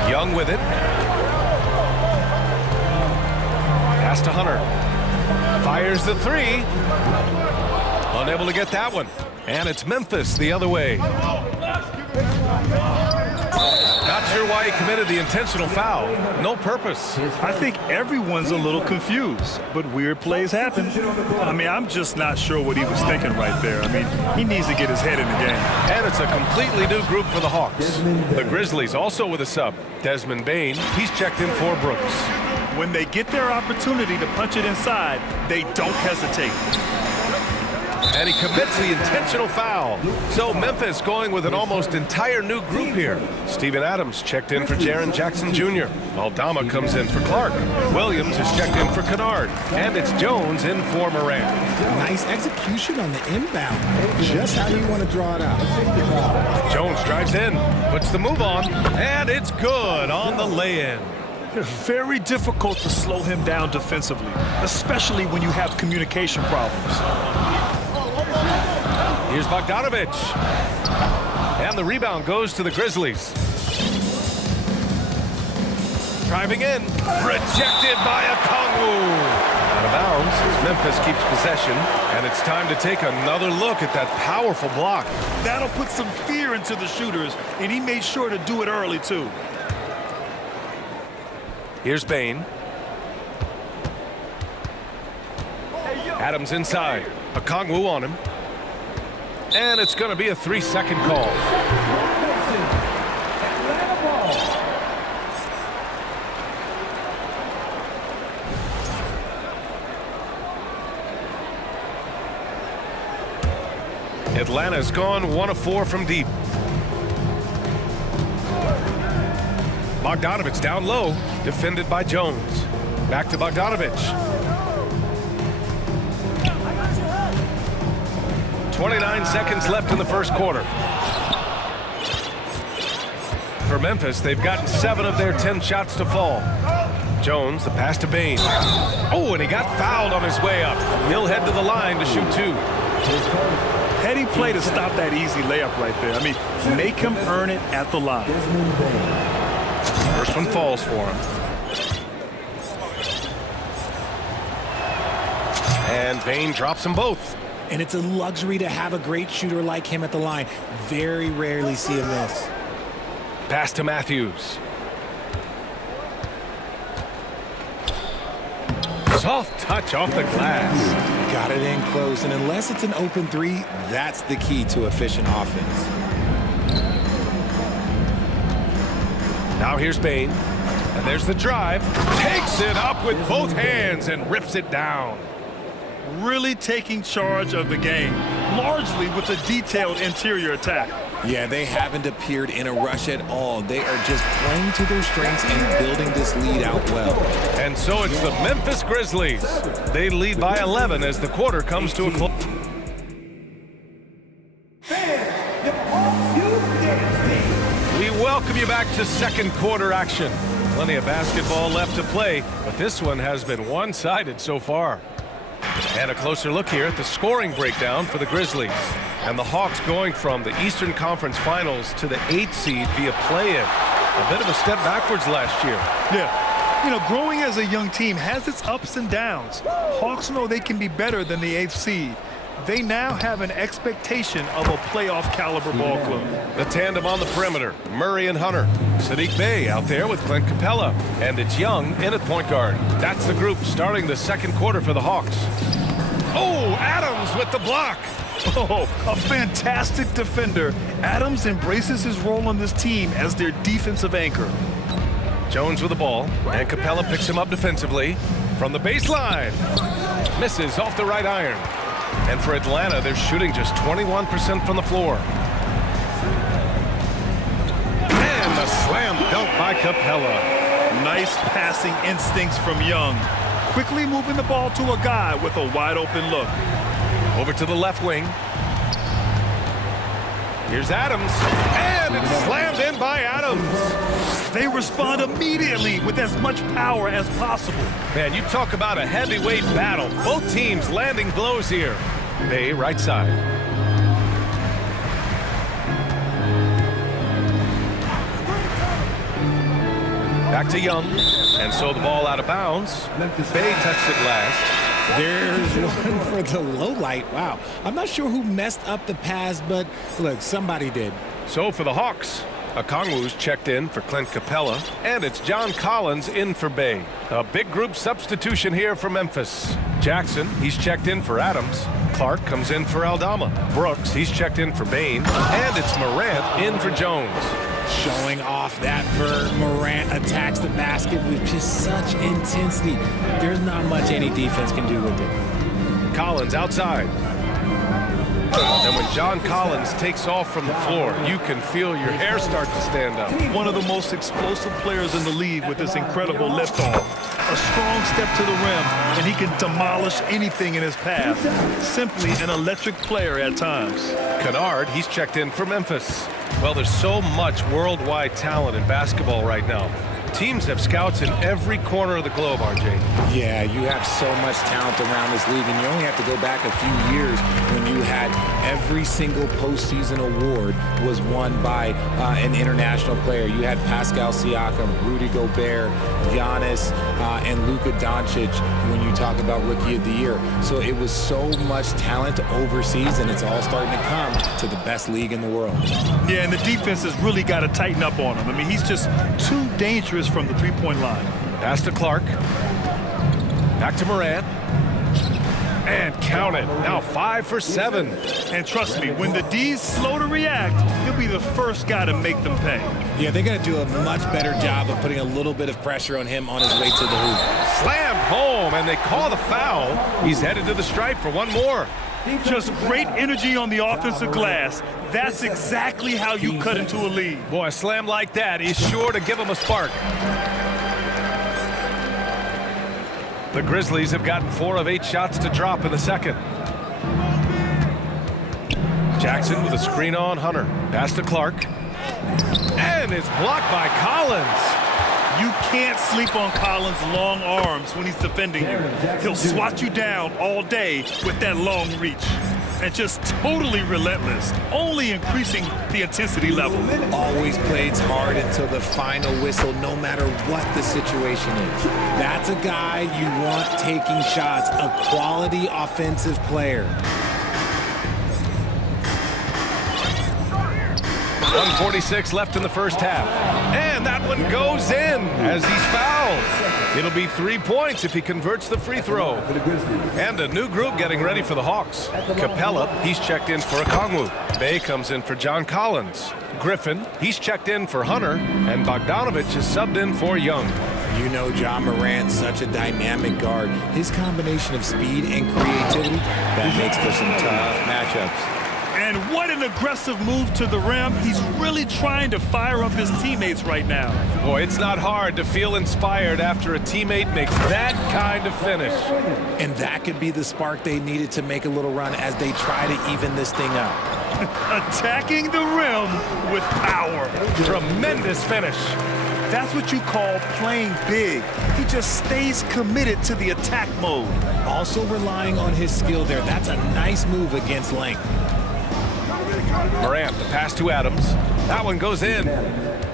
Young with it. Pass to Hunter. Fires the 3. Unable to get that one. And it's Memphis the other way. Not sure why he committed the intentional foul. No purpose. I think everyone's a little confused, but weird plays happen. I mean, I'm just not sure what he was thinking right there. I mean, he needs to get his head in the game. And it's a completely new group for the Hawks. The Grizzlies also with a sub. Desmond Bane, he's checked in for Brooks. When they get their opportunity to punch it inside, they don't hesitate. And he commits the intentional foul. So Memphis going with an almost entire new group here. Steven Adams checked in for Jaren Jackson Jr. Aldama comes in for Clark. Williams is checked in for Kennard. And it's Jones in for Morant. Nice execution on the inbound. Just how you want to draw it out. Jones drives in, puts the move on, and it's good on the lay-in. Very difficult to slow him down defensively, especially when you have communication problems. Here's Bogdanovich. And the rebound goes to the Grizzlies. Driving in. Rejected by Okongwu. Out of bounds as Memphis keeps possession. And it's time to take another look at that powerful block. That'll put some fear into the shooters, and he made sure to do it early, too. Here's Bane. Adams inside. Okongwu on him. And it's going to be a 3-second call. Atlanta's gone 1 of 4 from deep. Bogdanovich down low, defended by Jones. Back to Bogdanovich. 29 seconds left in the first quarter. For Memphis, they've gotten 7 of their 10 shots to fall. Jones, the pass to Bane. Oh, and he got fouled on his way up. He'll head to the line to shoot 2. Heading play to stop that easy layup right there. I mean, make him earn it at the line. First one falls for him. And Bane drops them both. And it's a luxury to have a great shooter like him at the line. Very rarely see him miss. Pass to Matthews. Soft touch off the glass. Got it in close, and unless it's an open 3, that's the key to efficient offense. Now here's Bane, and there's the drive. Takes it up with both hands and rips it down. Really taking charge of the game, largely with a detailed interior attack. Yeah, they haven't appeared in a rush at all. They are just playing to their strengths and building this lead out well. And so it's the Memphis Grizzlies. They lead by 11 as the quarter comes to a close. We welcome you back to second quarter action. Plenty of basketball left to play, but this one has been one-sided so far. And a closer look here at the scoring breakdown for the Grizzlies. And the Hawks going from the Eastern Conference Finals to the 8th seed via play-in. A bit of a step backwards last year. Yeah. You know, growing as a young team has its ups and downs. Hawks know they can be better than the 8th seed. They now have an expectation of a playoff caliber ball club. The tandem on the perimeter, Murray and Hunter. Sadiq Bey out there with Clint Capella. And it's Young in at point guard. That's the group starting the second quarter for the Hawks. Oh, Adams with the block. Oh, a fantastic defender. Adams embraces his role on this team as their defensive anchor. Jones with the ball, and Capella picks him up defensively from the baseline. Misses off the right iron. And for Atlanta, they're shooting just 21% from the floor. And the slam dunk by Capella. Nice passing instincts from Young. Quickly moving the ball to a guy with a wide open look. Over to the left wing. Here's Adams. And it's slammed in by Adams. They respond immediately with as much power as possible. Man, you talk about a heavyweight battle. Both teams landing blows here. Bey, right side. Back to Young. And so the ball out of bounds. Bey touched it last. There's one for the low light. Wow. I'm not sure who messed up the pass, but look, somebody did. So for the Hawks, Okongwu's checked in for Clint Capella, and it's John Collins in for Bey. A big group substitution here for Memphis. Jackson, he's checked in for Adams. Clark comes in for Aldama. Brooks, he's checked in for Bane. And it's Morant in for Jones. Showing off that verb. Morant attacks the basket with just such intensity. There's not much any defense can do with it. Collins outside. And when John Collins takes off from the floor, you can feel your hair start to stand up. One of the most explosive players in the league with this incredible liftoff. A strong step to the rim, and he can demolish anything in his path. Simply an electric player at times. Kennard, he's checked in for Memphis. Well, there's so much worldwide talent in basketball right now. Teams have scouts in every corner of the globe, RJ. Yeah, you have so much talent around this league, and you only have to go back a few years when you had every single postseason award was won by an international player. You had Pascal Siakam, Rudy Gobert, Giannis, and Luka Doncic when you talk about Rookie of the Year. So it was so much talent overseas, and it's all starting to come to the best league in the world. Yeah, and the defense has really got to tighten up on him. I mean, he's just too dangerous from the three-point line. Pass to Clark. Back to Morant. And count it. Now 5 for 7. And trust me, when the D's slow to react, he'll be the first guy to make them pay. Yeah, they're going to do a much better job of putting a little bit of pressure on him on his way to the hoop. Slammed home, and they call the foul. He's headed to the stripe for one more. Just great energy on the offensive glass. That's exactly how you cut into a lead. Boy, a slam like that is sure to give them a spark. The Grizzlies have gotten 4 of 8 shots to drop in the second. Jackson with a screen on Hunter. Pass to Clark. And it's blocked by Collins. You can't sleep on Collins' long arms when he's defending you. He'll swat you down all day with that long reach. And just totally relentless, only increasing the intensity level. Always plays hard until the final whistle, no matter what the situation is. That's a guy you want taking shots, a quality offensive player. 1:46 left in the first half. And that one goes in as he's fouled. It'll be 3 points if he converts the free throw. And a new group getting ready for the Hawks. Capella, he's checked in for Okongwu. Bay comes in for John Collins. Griffin, he's checked in for Hunter. And Bogdanovich is subbed in for Young. You know Ja Morant's such a dynamic guard. His combination of speed and creativity, that makes for some tough matchups. And what an aggressive move to the rim. He's really trying to fire up his teammates right now. Boy, it's not hard to feel inspired after a teammate makes that kind of finish. And that could be the spark they needed to make a little run as they try to even this thing up. Attacking the rim with power. Tremendous finish. That's what you call playing big. He just stays committed to the attack mode. Also relying on his skill there. That's a nice move against length. Morant, the pass to Adams. That one goes in.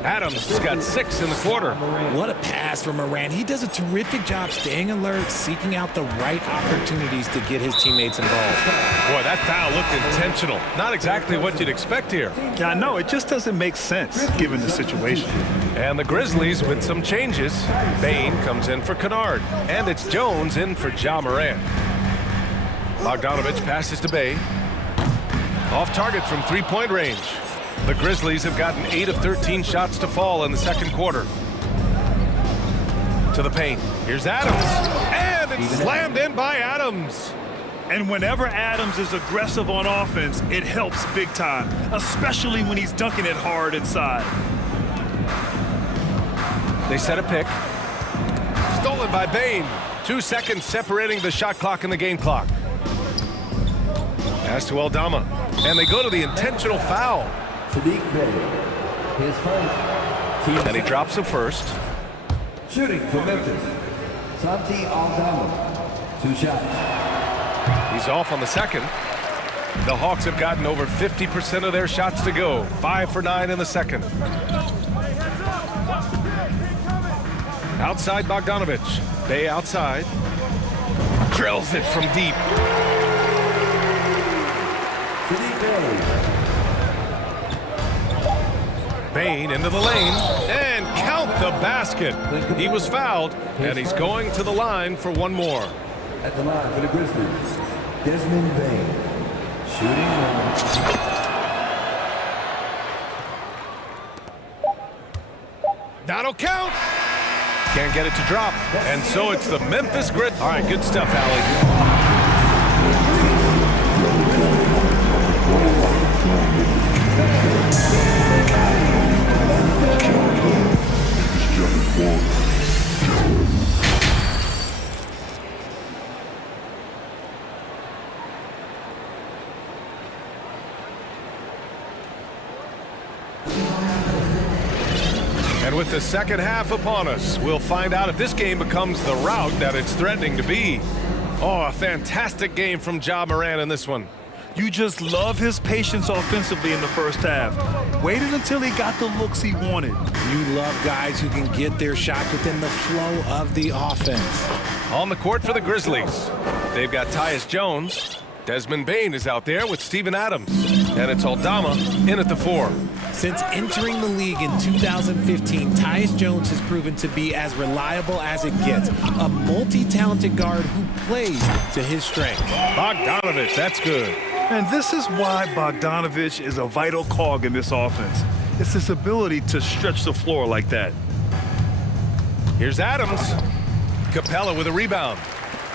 Adams has got 6 in the quarter. What a pass from Morant. He does a terrific job staying alert, seeking out the right opportunities to get his teammates involved. Boy, that foul looked intentional. Not exactly what you'd expect here. Yeah, I know. It just doesn't make sense given the situation. And the Grizzlies with some changes. Bain comes in for Kennard. And it's Jones in for Ja Morant. Bogdanovich passes to Bay. Off target from 3-point range. The Grizzlies have gotten 8 of 13 shots to fall in the second quarter. To the paint. Here's Adams. And it's slammed in by Adams. And whenever Adams is aggressive on offense, it helps big time, especially when he's dunking it hard inside. They set a pick. Stolen by Bain. 2 seconds separating the shot clock and the game clock. Pass to Aldama. And they go to the intentional foul. And he drops the first. Shooting for Memphis, Santi Aldama, 2 shots. He's off on the second. The Hawks have gotten over 50% of their shots to go. 5 for 9 in the second. Outside Bogdanovich. Bay outside. Drills it from deep. Bain into the lane, and count the basket. He was fouled, and he's going to the line for one more. At the line for the Grizzlies, Desmond Bain, shooting one. That'll count. Can't get it to drop, and so it's the Memphis Grizzlies. All right, good stuff, Allie. And with the second half upon us, we'll find out if this game becomes the rout that it's threatening to be. Oh, a fantastic game from Ja Morant in this one. You just love his patience offensively in the first half. Waited until he got the looks he wanted. You love guys who can get their shots within the flow of the offense. On the court for the Grizzlies, they've got Tyus Jones. Desmond Bain is out there with Steven Adams. And it's Aldama in at the 4. Since entering the league in 2015, Tyus Jones has proven to be as reliable as it gets. A multi-talented guard who plays to his strength. Bogdanovich, that's good. And this is why Bogdanovich is a vital cog in this offense. It's his ability to stretch the floor like that. Here's Adams. Capella with a rebound.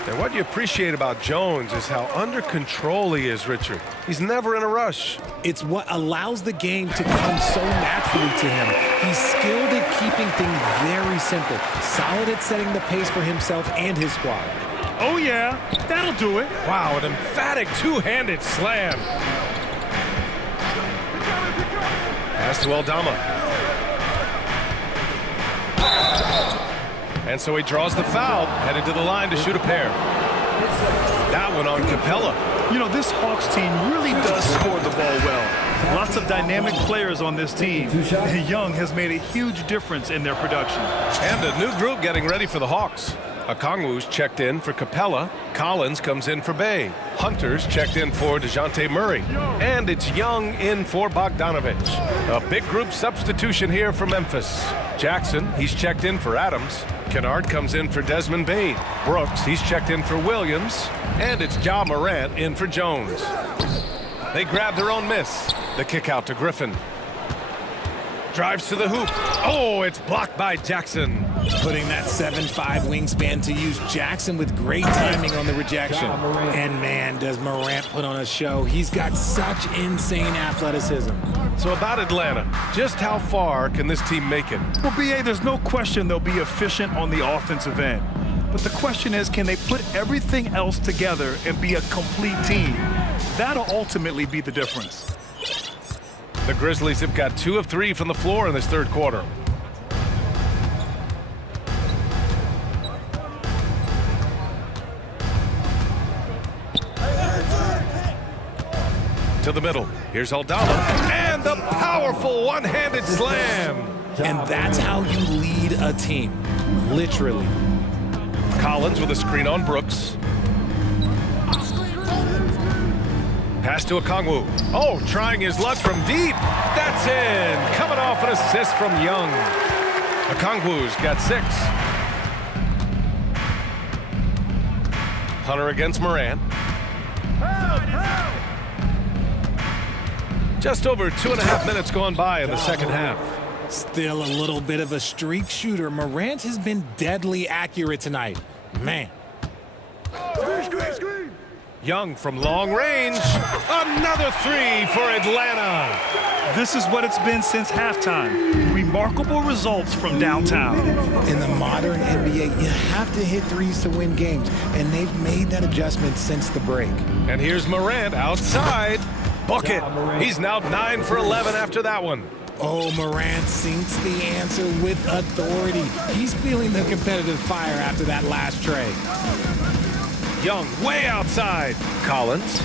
And what you appreciate about Jones is how under control he is, Richard. He's never in a rush. It's what allows the game to come so naturally to him. He's skilled at keeping things very simple, solid at setting the pace for himself and his squad. Oh, yeah, that'll do it. Wow, an emphatic two-handed slam. Pass to Aldama. And so he draws the foul, headed to the line to shoot a pair. That one on Capella. You know, this Hawks team really does score the ball well. Lots of dynamic players on this team. And Young has made a huge difference in their production. And a new group getting ready for the Hawks. Okongwu's checked in for Capella. Collins comes in for Bay. Hunter's checked in for DeJounte Murray. And it's Young in for Bogdanovich. A big group substitution here for Memphis. Jackson, he's checked in for Adams. Kennard comes in for Desmond Bane. Brooks, he's checked in for Williams. And it's Ja Morant in for Jones. They grab their own miss. The kick out to Griffin. Drives to the hoop. Oh, it's blocked by Jackson. Putting that 7'5" wingspan to use Jackson with great timing on the rejection. And man, does Morant put on a show. He's got such insane athleticism. So about Atlanta, just how far can this team make it? Well, B.A., there's no question they'll be efficient on the offensive end. But the question is, can they put everything else together and be a complete team? That'll ultimately be the difference. The Grizzlies have got 2 of 3 from the floor in this third quarter. To the middle. Here's Aldama. And the powerful one-handed slam. And that's how you lead a team. Literally. Collins with a screen on Brooks. Pass to Okongwu. Oh, trying his luck from deep. That's in. Coming off an assist from Young. Okongwu's got 6. Hunter against Morant. Just over 2.5 minutes gone by in the second half. Still a little bit of a streak shooter. Morant has been deadly accurate tonight. Man. Young from long range. Another 3 for Atlanta. This is what it's been since halftime. Remarkable results from downtown. In the modern NBA, you have to hit threes to win games, and they've made that adjustment since the break. And here's Morant outside. Bucket. He's now 9 for 11 after that one. Oh, Morant sinks the answer with authority. He's feeling the competitive fire after that last tray. Young way outside. Collins.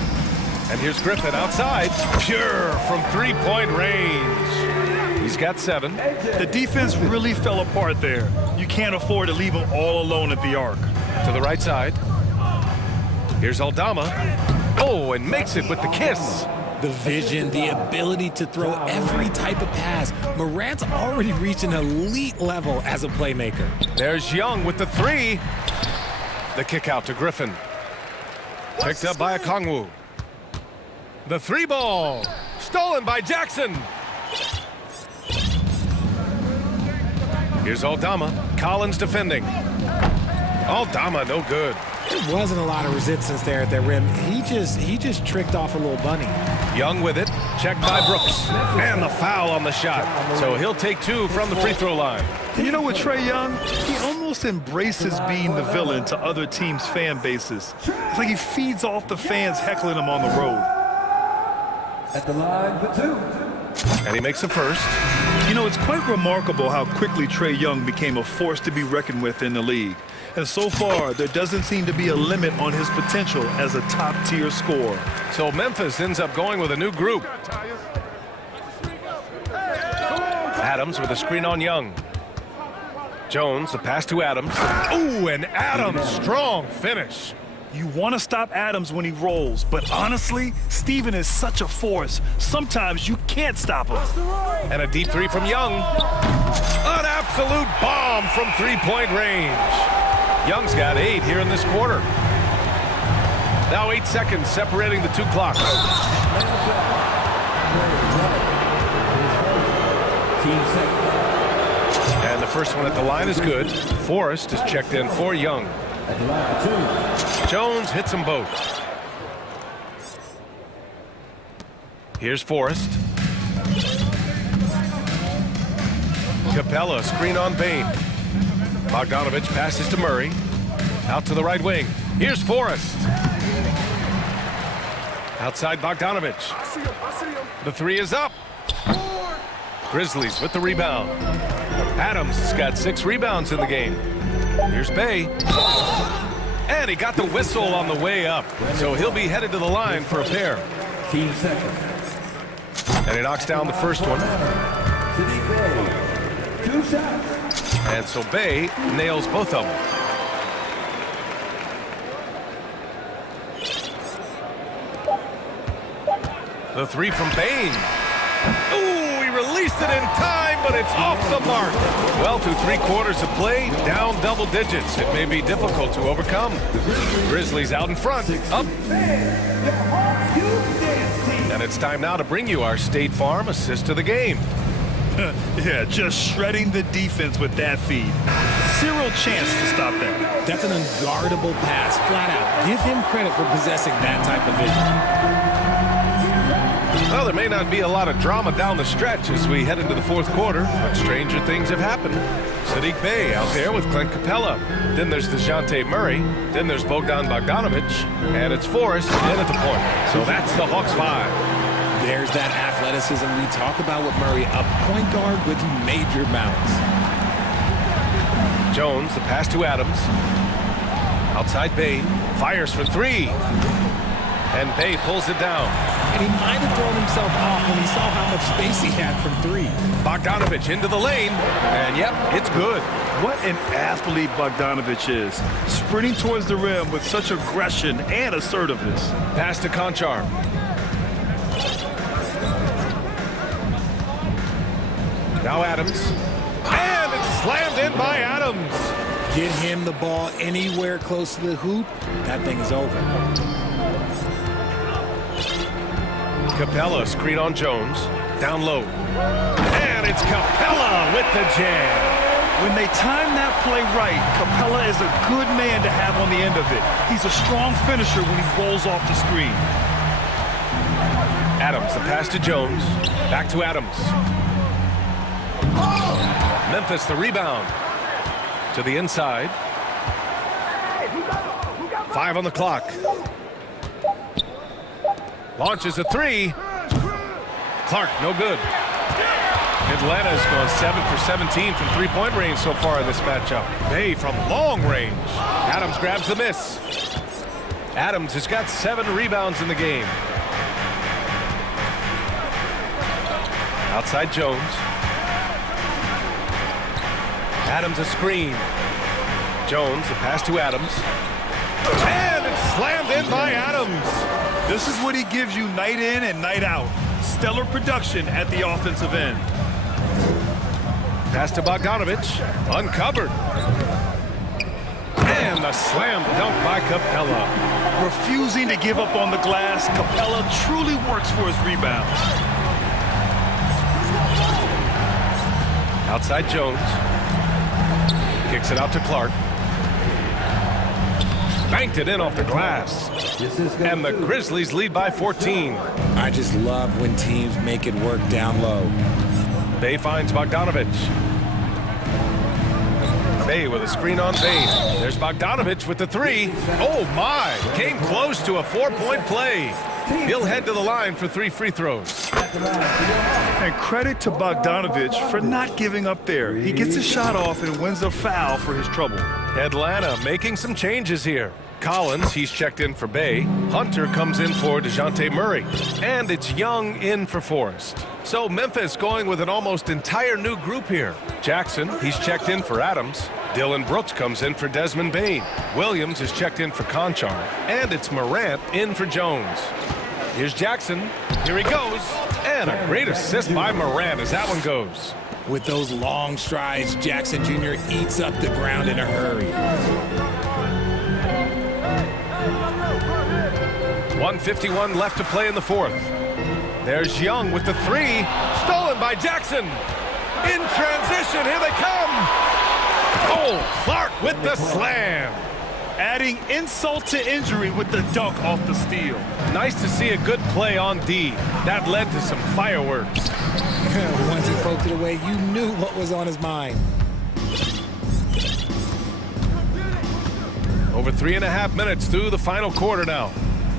And here's Griffin outside. Pure from three-point range. He's got 7. The defense really fell apart there. You can't afford to leave them all alone at the arc. To the right side. Here's Aldama. Oh, and makes it with the kiss. The vision, the ability to throw every type of pass. Morant's already reached an elite level as a playmaker. There's Young with the 3. The kick out to Griffin. Picked up by Okongwu. The 3 ball. Stolen by Jackson. Here's Aldama. Collins defending. Aldama no good. There wasn't a lot of resistance there at the rim. He just tricked off a little bunny. Young with it. Checked by Brooks. And the foul on the shot. So he'll take 2 from the free throw line. You know what, Trae Young? He almost embraces being the villain to other teams' fan bases. It's like he feeds off the fans heckling him on the road. At the line for 2. And he makes the first. You know, it's quite remarkable how quickly Trae Young became a force to be reckoned with in the league. And so far, there doesn't seem to be a limit on his potential as a top-tier scorer. So Memphis ends up going with a new group. Adams with a screen on Young. Jones, the pass to Adams. Ooh, and Adams, strong finish. You want to stop Adams when he rolls, but honestly, Steven is such a force. Sometimes you can't stop him. And a deep 3 from Young. An absolute bomb from three-point range. Young's got 8 here in this quarter. Now 8 seconds separating the 2 clocks. And the first one at the line is good. Forrest is checked in for Young. At the line for 2. Jones hits them both. Here's Forrest. Capella, screen on Bain. Bogdanovich passes to Murray. Out to the right wing. Here's Forrest. Outside Bogdanovich. The three is up. Grizzlies with the rebound. Adams has got 6 rebounds in the game. Here's Bay. And he got the whistle on the way up. So he'll be headed to the line for a pair. Team second. And he knocks down the first one. City Bay. 2 shots. And so Bay nails both of them. The three from Bain. Ooh, he released it in time, but it's off the mark. Well, through 3 quarters of play, down double digits. It may be difficult to overcome. Grizzlies out in front, up. And it's time now to bring you our State Farm assist of the game. Yeah, just shredding the defense with that feed. Zero chance to stop that. That's an unguardable pass, flat out. Give him credit for possessing that type of vision. Well, there may not be a lot of drama down the stretch as we head into the 4th quarter, but stranger things have happened. Sadiq Bey out there with Clint Capella. Then there's DeJounte Murray. Then there's Bogdan Bogdanovich. And it's Forrest in at the point. So that's the Hawks 5. There's that athleticism we talk about with Murray, a point guard with major mounts. Jones, the pass to Adams. Outside Bey, fires for 3. And Bey pulls it down. And he might have thrown himself off when he saw how much space he had from 3. Bogdanovich into the lane. And yep, it's good. What an athlete Bogdanovich is. Sprinting towards the rim with such aggression and assertiveness. Pass to Conchar. Now Adams. And it's slammed in by Adams. Get him the ball anywhere close to the hoop, that thing is over. Capella, screen on Jones. Down low. And it's Capella with the jam. When they time that play right, Capella is a good man to have on the end of it. He's a strong finisher when he rolls off the screen. Adams, the pass to Jones. Back to Adams. Memphis, the rebound. To the inside. 5 on the clock. Launches a 3. Clark, no good. Atlanta's gone 7 for 17 from 3-point range so far in this matchup. Bay from long range. Adams grabs the miss. Adams has got 7 rebounds in the game. Outside Jones. Adams a screen. Jones, the pass to Adams. And it's slammed in by Adams. This is what he gives you night in and night out. Stellar production at the offensive end. Pass to Bogdanovich. Uncovered. And a slam dunk by Capella. Refusing to give up on the glass, Capella truly works for his rebounds. Outside Jones. Kicks it out to Clark. Banked it in off the glass. And the Grizzlies lead by 14. I just love when teams make it work down low. Bay finds Bogdanovich. Bay with a screen on Bay. There's Bogdanovich with the 3. Oh my! Came close to a 4-point play. He'll head to the line for 3 free throws. And credit to Bogdanovich for not giving up there. He gets a shot off and wins a foul for his trouble. Atlanta making some changes here. Collins, he's checked in for Bay. Hunter comes in for DeJounte Murray. And it's Young in for Forrest. So Memphis going with an almost entire new group here. Jackson, he's checked in for Adams. Dylan Brooks comes in for Desmond Bain. Williams is checked in for Conchar. And it's Morant in for Jones. Here's Jackson. Here he goes. And a great assist by Morant as that one goes. With those long strides, Jackson Jr. eats up the ground in a hurry. 1:51 left to play in the 4th. There's Young with the 3. Stolen by Jackson. In transition, here they come. Oh, Clark with the slam. adding insult to injury with the dunk off the steal. Nice to see a good play on D. That led to some fireworks. Once he poked it away, you knew what was on his mind. Over 3.5 minutes through the final quarter now.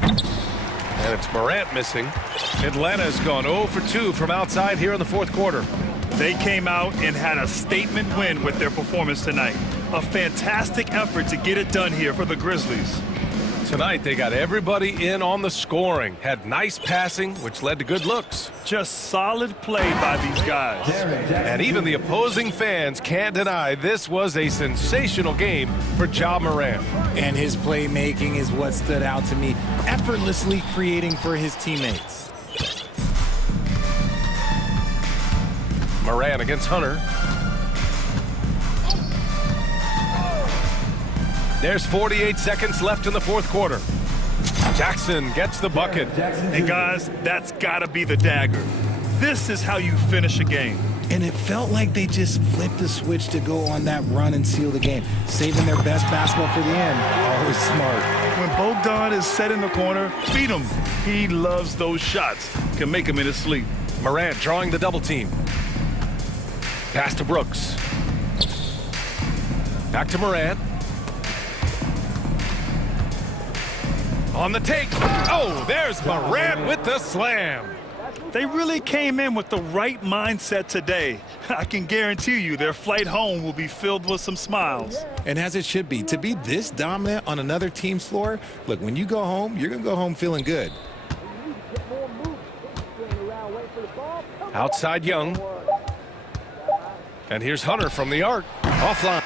And it's Morant missing. Atlanta's gone 0 for 2 from outside here in the fourth quarter. They came out and had a statement win with their performance tonight. A fantastic effort to get it done here for the Grizzlies. Tonight, they got everybody in on the scoring. Had nice passing, which led to good looks. Just solid play by these guys. And even the opposing fans can't deny this was a sensational game for Ja Morant. And his playmaking is what stood out to me, effortlessly creating for his teammates. Morant against Hunter. There's 48 seconds left in the fourth quarter. Jackson gets the bucket. And guys, that's gotta be the dagger. This is how you finish a game. And it felt like they just flipped the switch to go on that run and seal the game, saving their best basketball for the end. Always smart. When Bogdan is set in the corner, feed him. He loves those shots. Can make him in his sleep. Morant drawing the double team. Pass to Brooks. Back to Morant. On the take. Oh, there's Morant with the slam. They really came in with the right mindset today. I can guarantee you their flight home will be filled with some smiles. And as it should be, to be this dominant on another team's floor, look, when you go home, you're going to go home feeling good. Outside Young. And here's Hunter from the arc. Offline.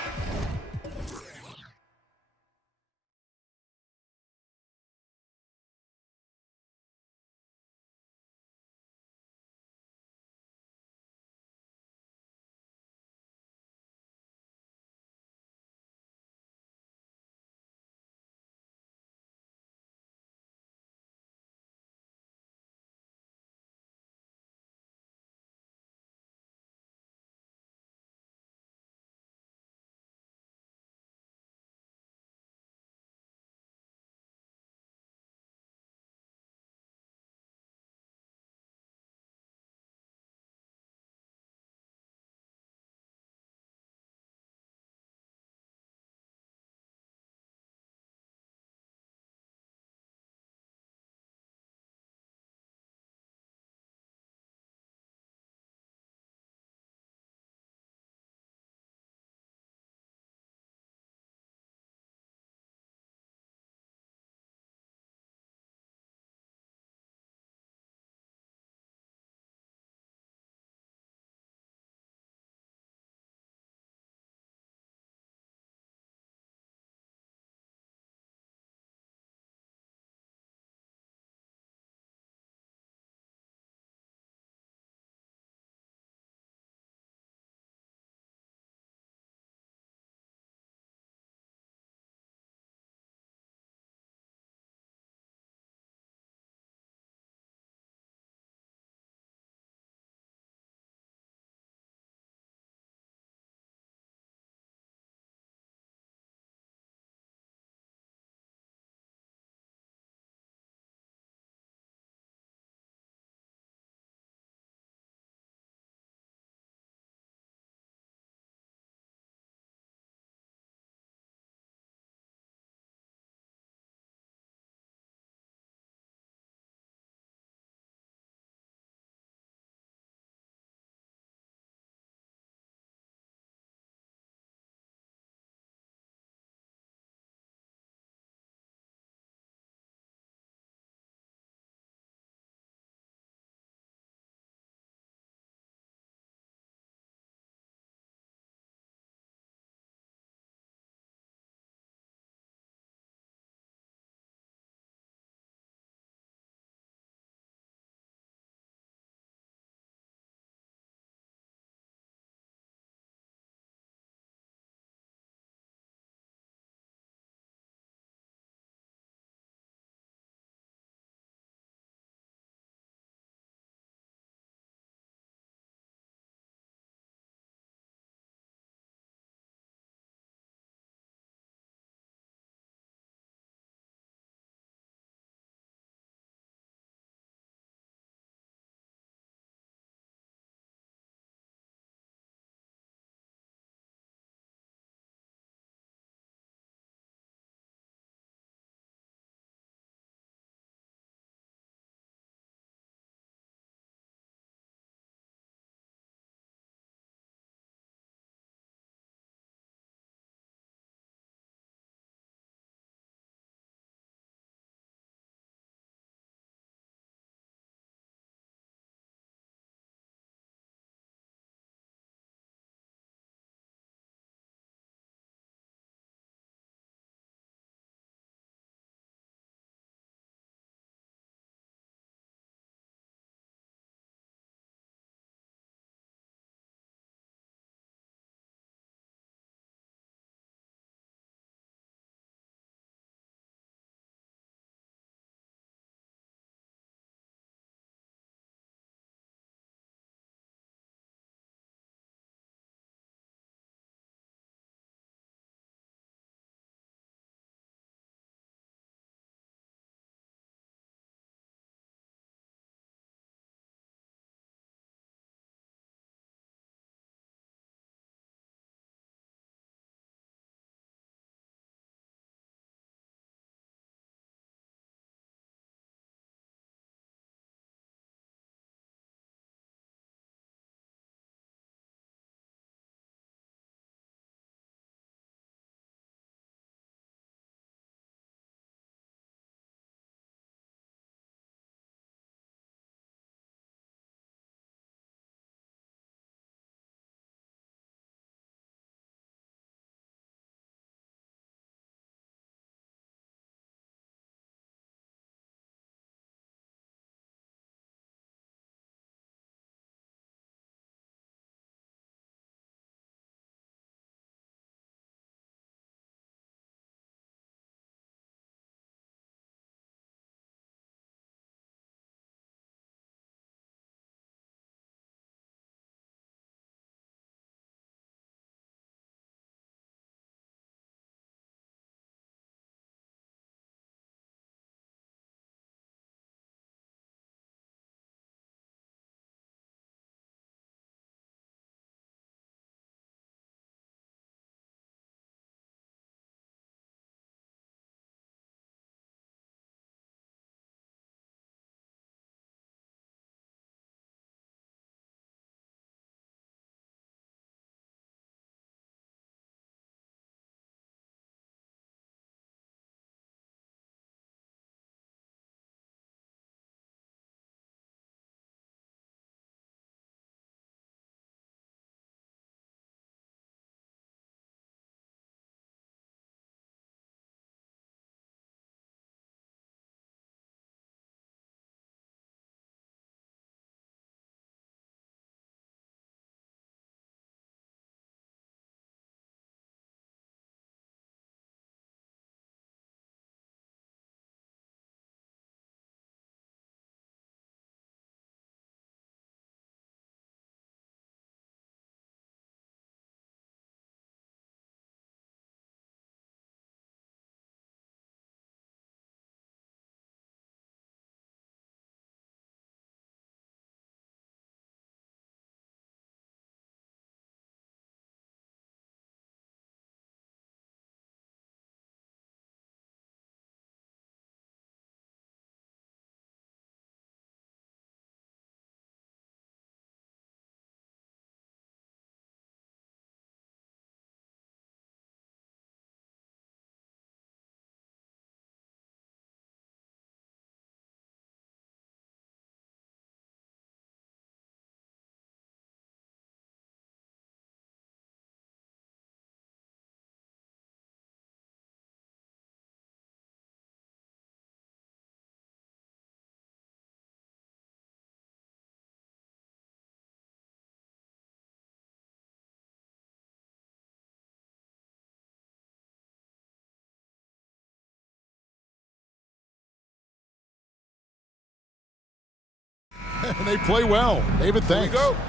And they play well. David, thanks. Here we go.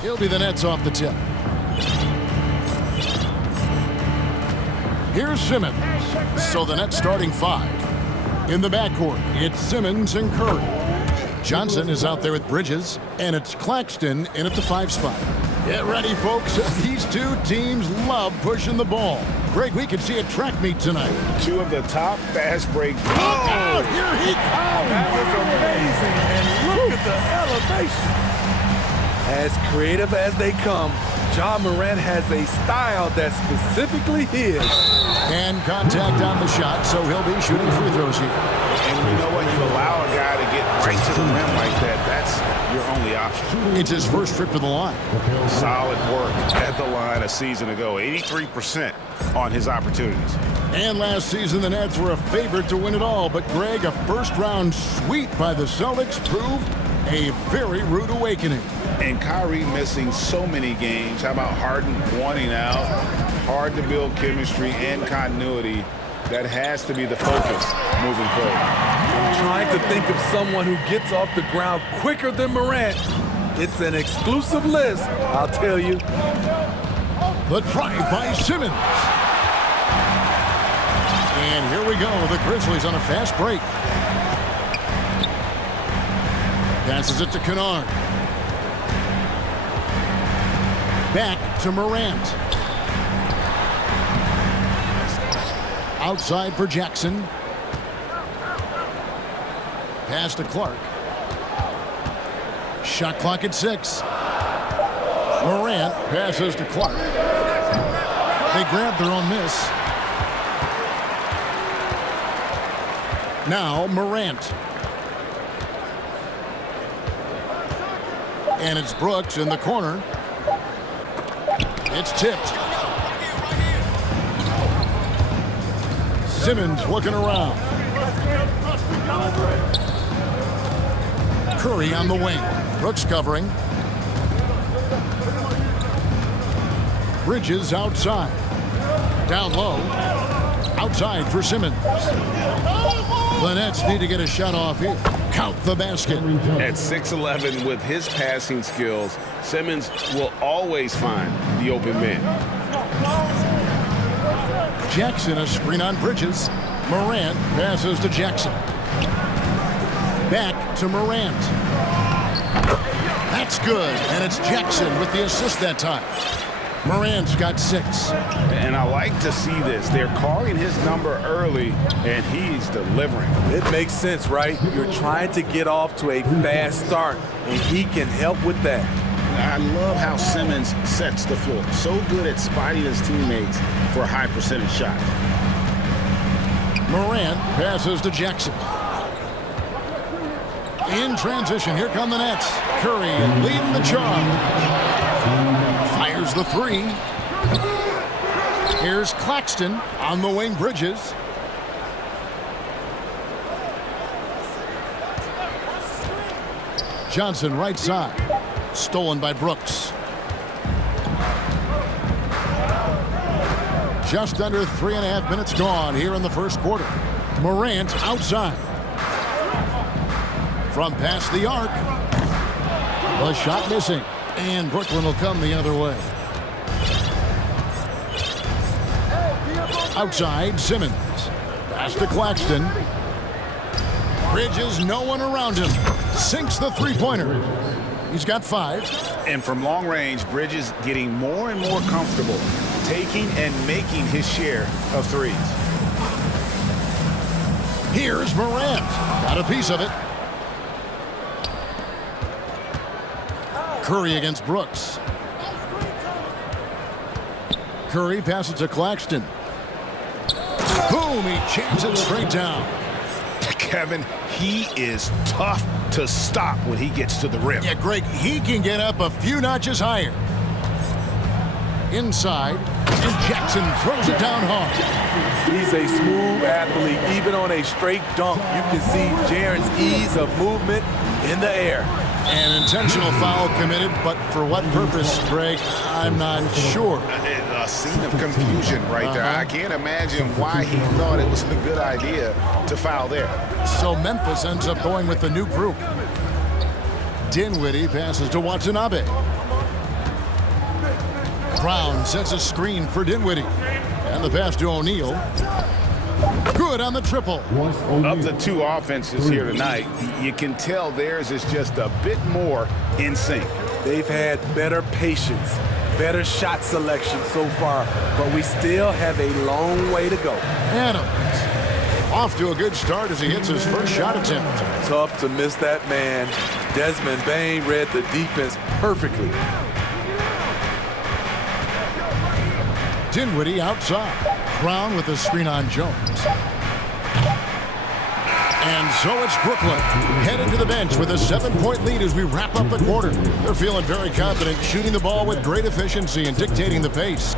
He'll be the Nets off the tip. Here's Simmons. So the Nets starting 5. In the backcourt, it's Simmons and Curry. Johnson is out there with Bridges, and it's Claxton in at the 5 spot. Get ready, folks. These two teams love pushing the ball. Greg, we could see a track meet tonight. 2 of the top fast break. Look out! Here he comes! That was amazing, and look at the elevation. As creative as they come, Ja Morant has a style that's specifically his. And contact on the shot, so he'll be shooting free throws here. And you know what? You allow a guy to get right to the rim like that, that's your only option. It's his first trip to the line. Solid work at the line a season ago. 83% on his opportunities. And last season, the Nets were a favorite to win it all. But, Greg, a first-round sweep by the Celtics proved a very rude awakening. And Kyrie missing so many games. How about Harden wanting out? Hard to build chemistry and continuity. That has to be the focus moving forward. I'm trying to think of someone who gets off the ground quicker than Morant. It's an exclusive list, I'll tell you. The drive by Simmons. And here we go. The Grizzlies on a fast break. Passes it to Kennard. Back to Morant. Outside for Jackson. Pass to Clark. Shot clock at 6. Morant passes to Clark. They grab their own miss. Now Morant. And it's Brooks in the corner. It's tipped. Simmons looking around. Curry on the wing. Brooks covering. Bridges outside. Down low. Outside for Simmons. The Nets need to get a shot off here. Count the basket. At 6'11", with his passing skills, Simmons will always find the open man. Jackson, a screen on Bridges. Morant passes to Jackson. Back to Morant. That's good, and it's Jackson with the assist that time. Morant's got 6. And I like to see this. They're calling his number early, and he's delivering. It makes sense, right? You're trying to get off to a fast start, and he can help with that. I love how Simmons sets the floor. So good at spotting his teammates for high percentage shots. Morant passes to Jackson. In transition, here come the Nets. Curry leading the charge. Fires the 3. Here's Claxton on the wing. Bridges. Johnson right side. Stolen by Brooks. Just under 3.5 minutes gone here in the first quarter. Morant outside. From past the arc. The shot missing. And Brooklyn will come the other way. Outside, Simmons. Pass to Claxton. Bridges, no one around him. Sinks the three-pointer. He's got 5. And from long range, Bridges getting more and more comfortable taking and making his share of threes. Here's Morant. Got a piece of it. Curry against Brooks. Curry passes to Claxton. Boom, he jams it straight down. Kevin, he is tough to stop when he gets to the rim. Yeah, Greg, he can get up a few notches higher. Inside, and Jackson throws it down hard. He's a smooth athlete. Even on a straight dunk, you can see Jaren's ease of movement in the air. An intentional foul committed, but for what purpose, Greg? I'm not sure. A scene of confusion right there. I can't imagine why he thought it was a good idea to foul there. So Memphis ends up going with the new group. Dinwiddie passes to Watanabe. Brown sets a screen for Dinwiddie. And the pass to O'Neal. Good on the triple. Of the two offenses here tonight, you can tell theirs is just a bit more in sync. They've had better patience, better shot selection so far, but we still have a long way to go. Adams off to a good start as he hits his first shot attempt. Tough to miss that man. Desmond Bane read the defense perfectly. Dinwiddie outside. Brown with the screen on Jones. And so it's Brooklyn headed to the bench with a 7-point lead as we wrap up the quarter. They're feeling very confident, shooting the ball with great efficiency and dictating the pace.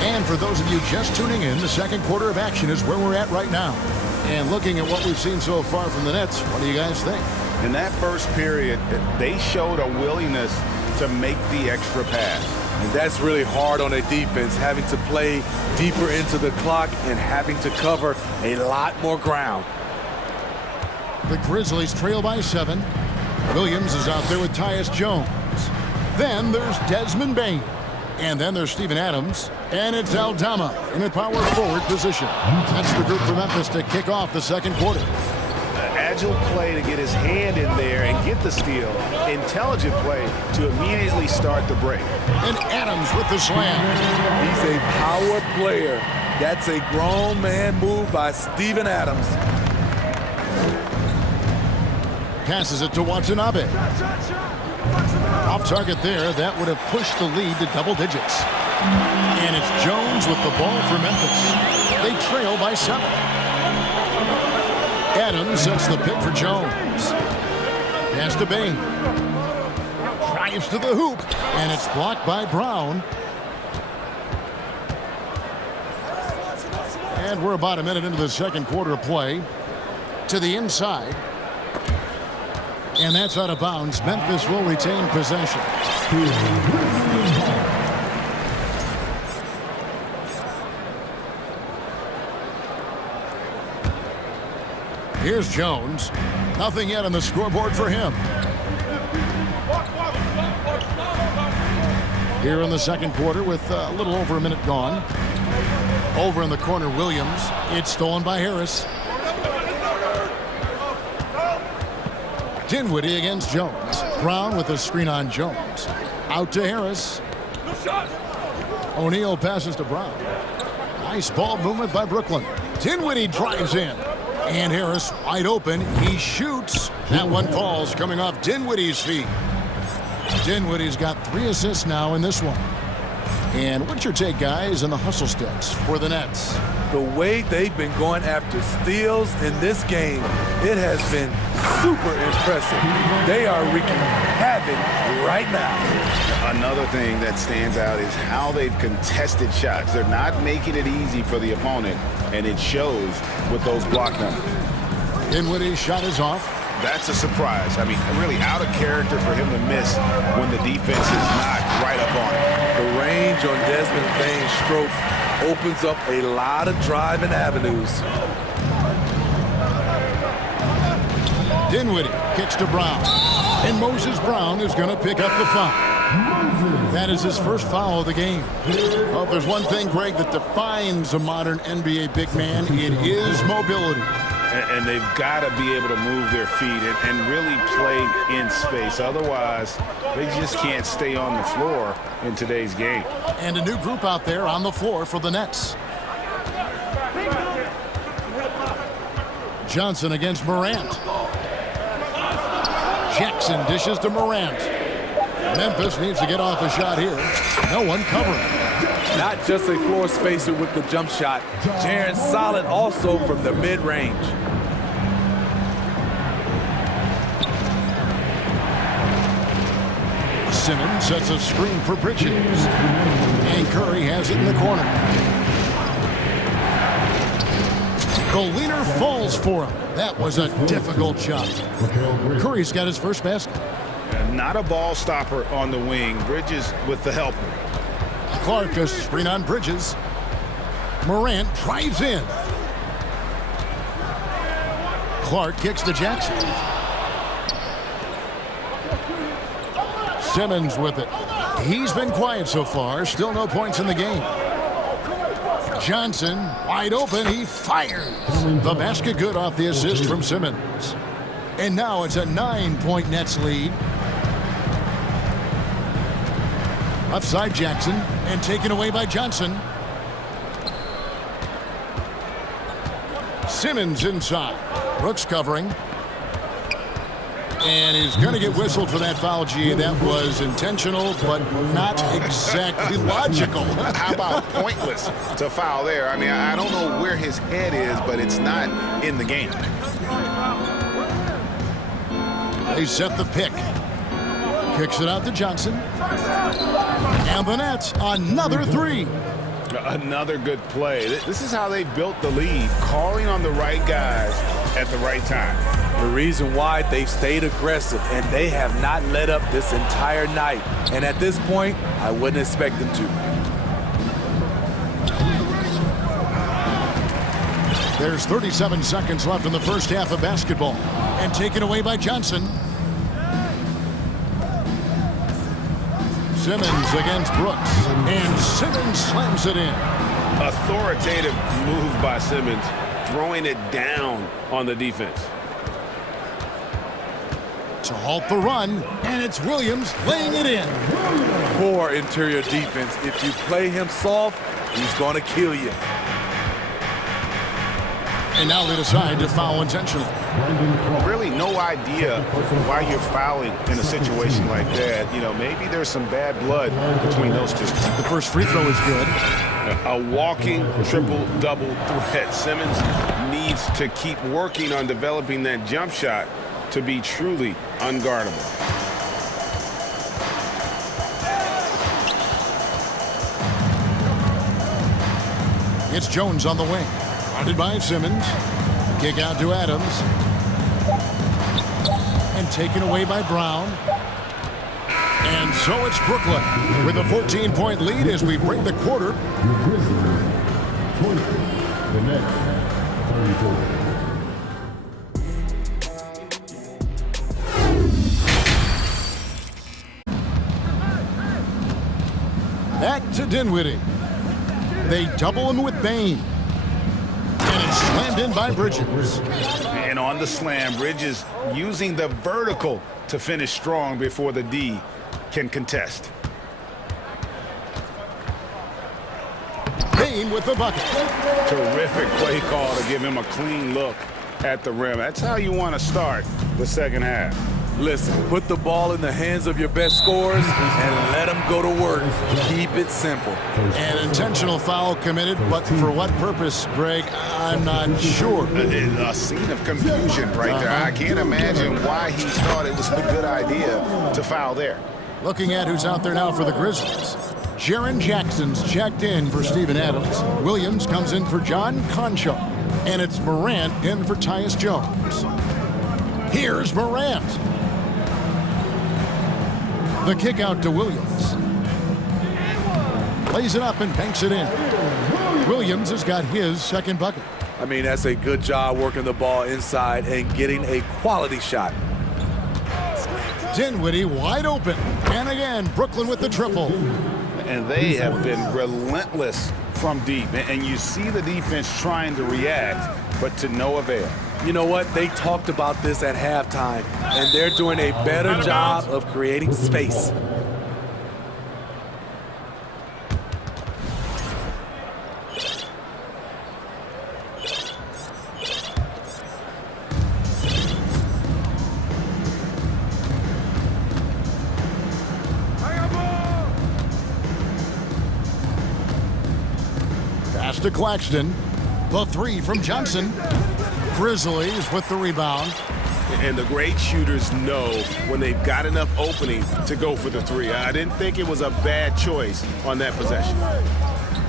And for those of you just tuning in, the second quarter of action is where we're at right now. And looking at what we've seen so far from the Nets, what do you guys think? In that first period, they showed a willingness to make the extra pass. And that's really hard on a defense, having to play deeper into the clock and having to cover a lot more ground. The Grizzlies trail by 7. Williams is out there with Tyus Jones. Then there's Desmond Bane. And then there's Steven Adams. And it's Aldama in a power forward position. That's the group for Memphis to kick off the second quarter. Agile play to get his hand in there and get the steal. Intelligent play to immediately start the break. And Adams with the slam. He's a power player. That's a grown man move by Steven Adams. Passes it to Watanabe. Off target there. That would have pushed the lead to double digits. And it's Jones with the ball for Memphis. They trail by 7. Adams sets the pick for Jones. Pass to Bane. Drives to the hoop. And it's blocked by Brown. And we're about a minute into the second quarter of play. To the inside. And that's out of bounds. Memphis will retain possession. Here's Jones. Nothing yet on the scoreboard for him. Here in the second quarter with a little over a minute gone. Over in the corner, Williams. It's stolen by Harris. Dinwiddie against Jones. Brown with the screen on Jones. Out to Harris. O'Neal passes to Brown. Nice ball movement by Brooklyn. Dinwiddie drives in. And Harris wide open. He shoots. That one falls coming off Dinwiddie's feet. Dinwiddie's got 3 assists now in this one. And what's your take, guys, on the hustle steps for the Nets? The way they've been going after steals in this game, it has been super impressive. They are wreaking havoc right now. Another thing that stands out is how they've contested shots. They're not making it easy for the opponent, and it shows with those block numbers. Dinwiddie's shot is off. That's a surprise. I mean, really out of character for him to miss when the defense is not right up on it. The range on Desmond Bane's stroke opens up a lot of driving avenues. Dinwiddie kicks to Brown. And Moses Brown is going to pick up the foul. That is his first foul of the game. Well, if there's one thing, Greg, that defines a modern NBA big man, it is mobility. And they've got to be able to move their feet and really play in space. Otherwise, they just can't stay on the floor in today's game. And a new group out there on the floor for the Nets. Johnson against Morant. Jackson dishes to Morant. Memphis needs to get off a shot here. No one covering. Not just a floor spacer with the jump shot. Jaren solid also from the mid-range. Simmons sets a screen for Bridges. And Curry has it in the corner. The leader falls for him. That was a difficult shot. Curry's got his first basket. Not a ball stopper on the wing. Bridges with the helper. Clark, a screen on Bridges. Morant drives in. Clark kicks to Jackson. Simmons with it. He's been quiet so far. Still no points in the game. Johnson, wide open. He fires. The basket good off the assist from Simmons. And now it's a 9-point Nets lead. Offside Jackson, and taken away by Johnson. Simmons inside. Brooks covering. And he's going to get whistled for that foul, G. That was intentional, but not exactly logical. How about pointless to foul there? I mean, I don't know where his head is, but it's not in the game. They set the pick. Kicks it out to Johnson. And the Nets, another three. Another good play. This is how they built the lead, calling on the right guys at the right time. The reason why they've stayed aggressive, and they have not let up this entire night. And at this point, I wouldn't expect them to. There's 37 seconds left in the first half of basketball. And taken away by Johnson. Simmons against Brooks. And Simmons slams it in. Authoritative move by Simmons, throwing it down on the defense. To halt the run, and it's Williams laying it in. Poor interior defense. If you play him soft, he's going to kill you. And now they decide to foul intentionally. Really no idea why you're fouling in a situation like that. You know, maybe there's some bad blood between those two. The first free throw is good. A walking triple-double threat. Simmons needs to keep working on developing that jump shot to be truly unguardable. It's Jones on the wing. Guarded by Simmons. Kick out to Adams. And taken away by Brown. And so it's Brooklyn with a 14-point lead as we bring the quarter. Your Grizzlies, 20. The Nets, 34. Back to Dinwiddie. They double him with Bain. And it's slammed in by Bridges. And on the slam, Bridges using the vertical to finish strong before the D can contest. Bain with the bucket. Terrific play call to give him a clean look at the rim. That's how you want to start the second half. Listen, put the ball in the hands of your best scorers and let them go to work. Keep it simple. An intentional foul committed, but for what purpose, Greg? I'm not sure. A scene of confusion right there. I can't imagine why he thought it was a good idea to foul there. Looking at who's out there now for the Grizzlies. Jaren Jackson's checked in for Steven Adams. Williams comes in for John Concho. And it's Morant in for Tyus Jones. Here's Morant. The kick out to Williams. Plays it up and banks it in. Williams has got his second bucket. I mean, that's a good job working the ball inside and getting a quality shot. Dinwiddie wide open. And again, Brooklyn with the triple. And they have been relentless from deep. And you see the defense trying to react, but to no avail. You know what? They talked about this at halftime, and they're doing a better job of creating space. Pass to Claxton. The three from Johnson. Grizzlies with the rebound. And the great shooters know when they've got enough opening to go for the three. I didn't think it was a bad choice on that possession.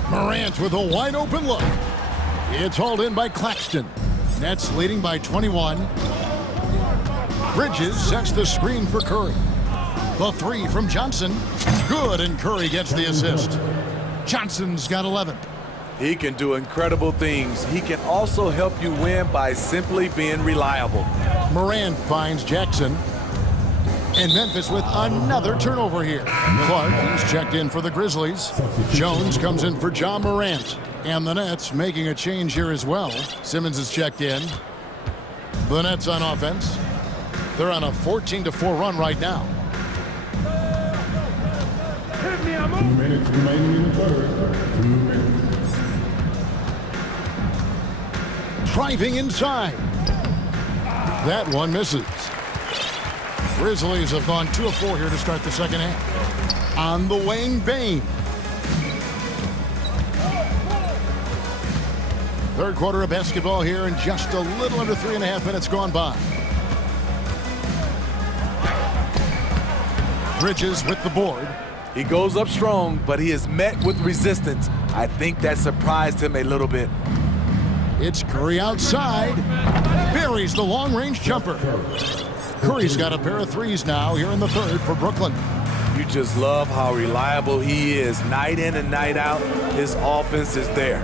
Morant with a wide open look. It's hauled in by Claxton. Nets leading by 21. Bridges sets the screen for Curry. The three from Johnson. Good, and Curry gets the assist. Johnson's got 11. He can do incredible things. He can also help you win by simply being reliable. Morant finds Jackson. And Memphis with another turnover here. Clark, he's checked in for the Grizzlies. Jones comes in for Ja Morant. And the Nets making a change here as well. Simmons is checked in. The Nets on offense. They're on a 14-4 run right now. 2 minutes remaining in the third. 2 minutes. Driving inside. That one misses. Grizzlies have gone 2 of 4 here to start the second half. On the wing, Bane. Third quarter of basketball here, and just a little under 3.5 minutes gone by. Bridges with the board. He goes up strong, but he is met with resistance. I think that surprised him a little bit. It's Curry outside. Buries the long-range jumper. Curry's got a pair of threes now here in the third for Brooklyn. You just love how reliable he is. Night in and night out, his offense is there.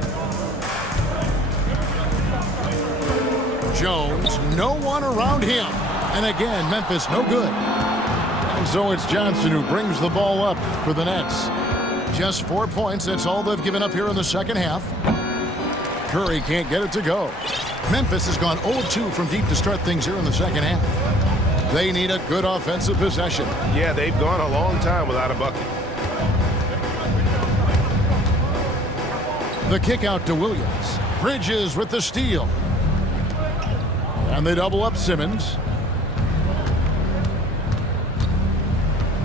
Jones, no one around him. And again, Memphis no good. And so it's Johnson who brings the ball up for the Nets. Just 4 points, that's all they've given up here in the second half. Curry can't get it to go. Memphis has gone 0-2 from deep to start things here in the second half. They need a good offensive possession. Yeah, they've gone a long time without a bucket. The kick out to Williams. Bridges with the steal. And they double up Simmons.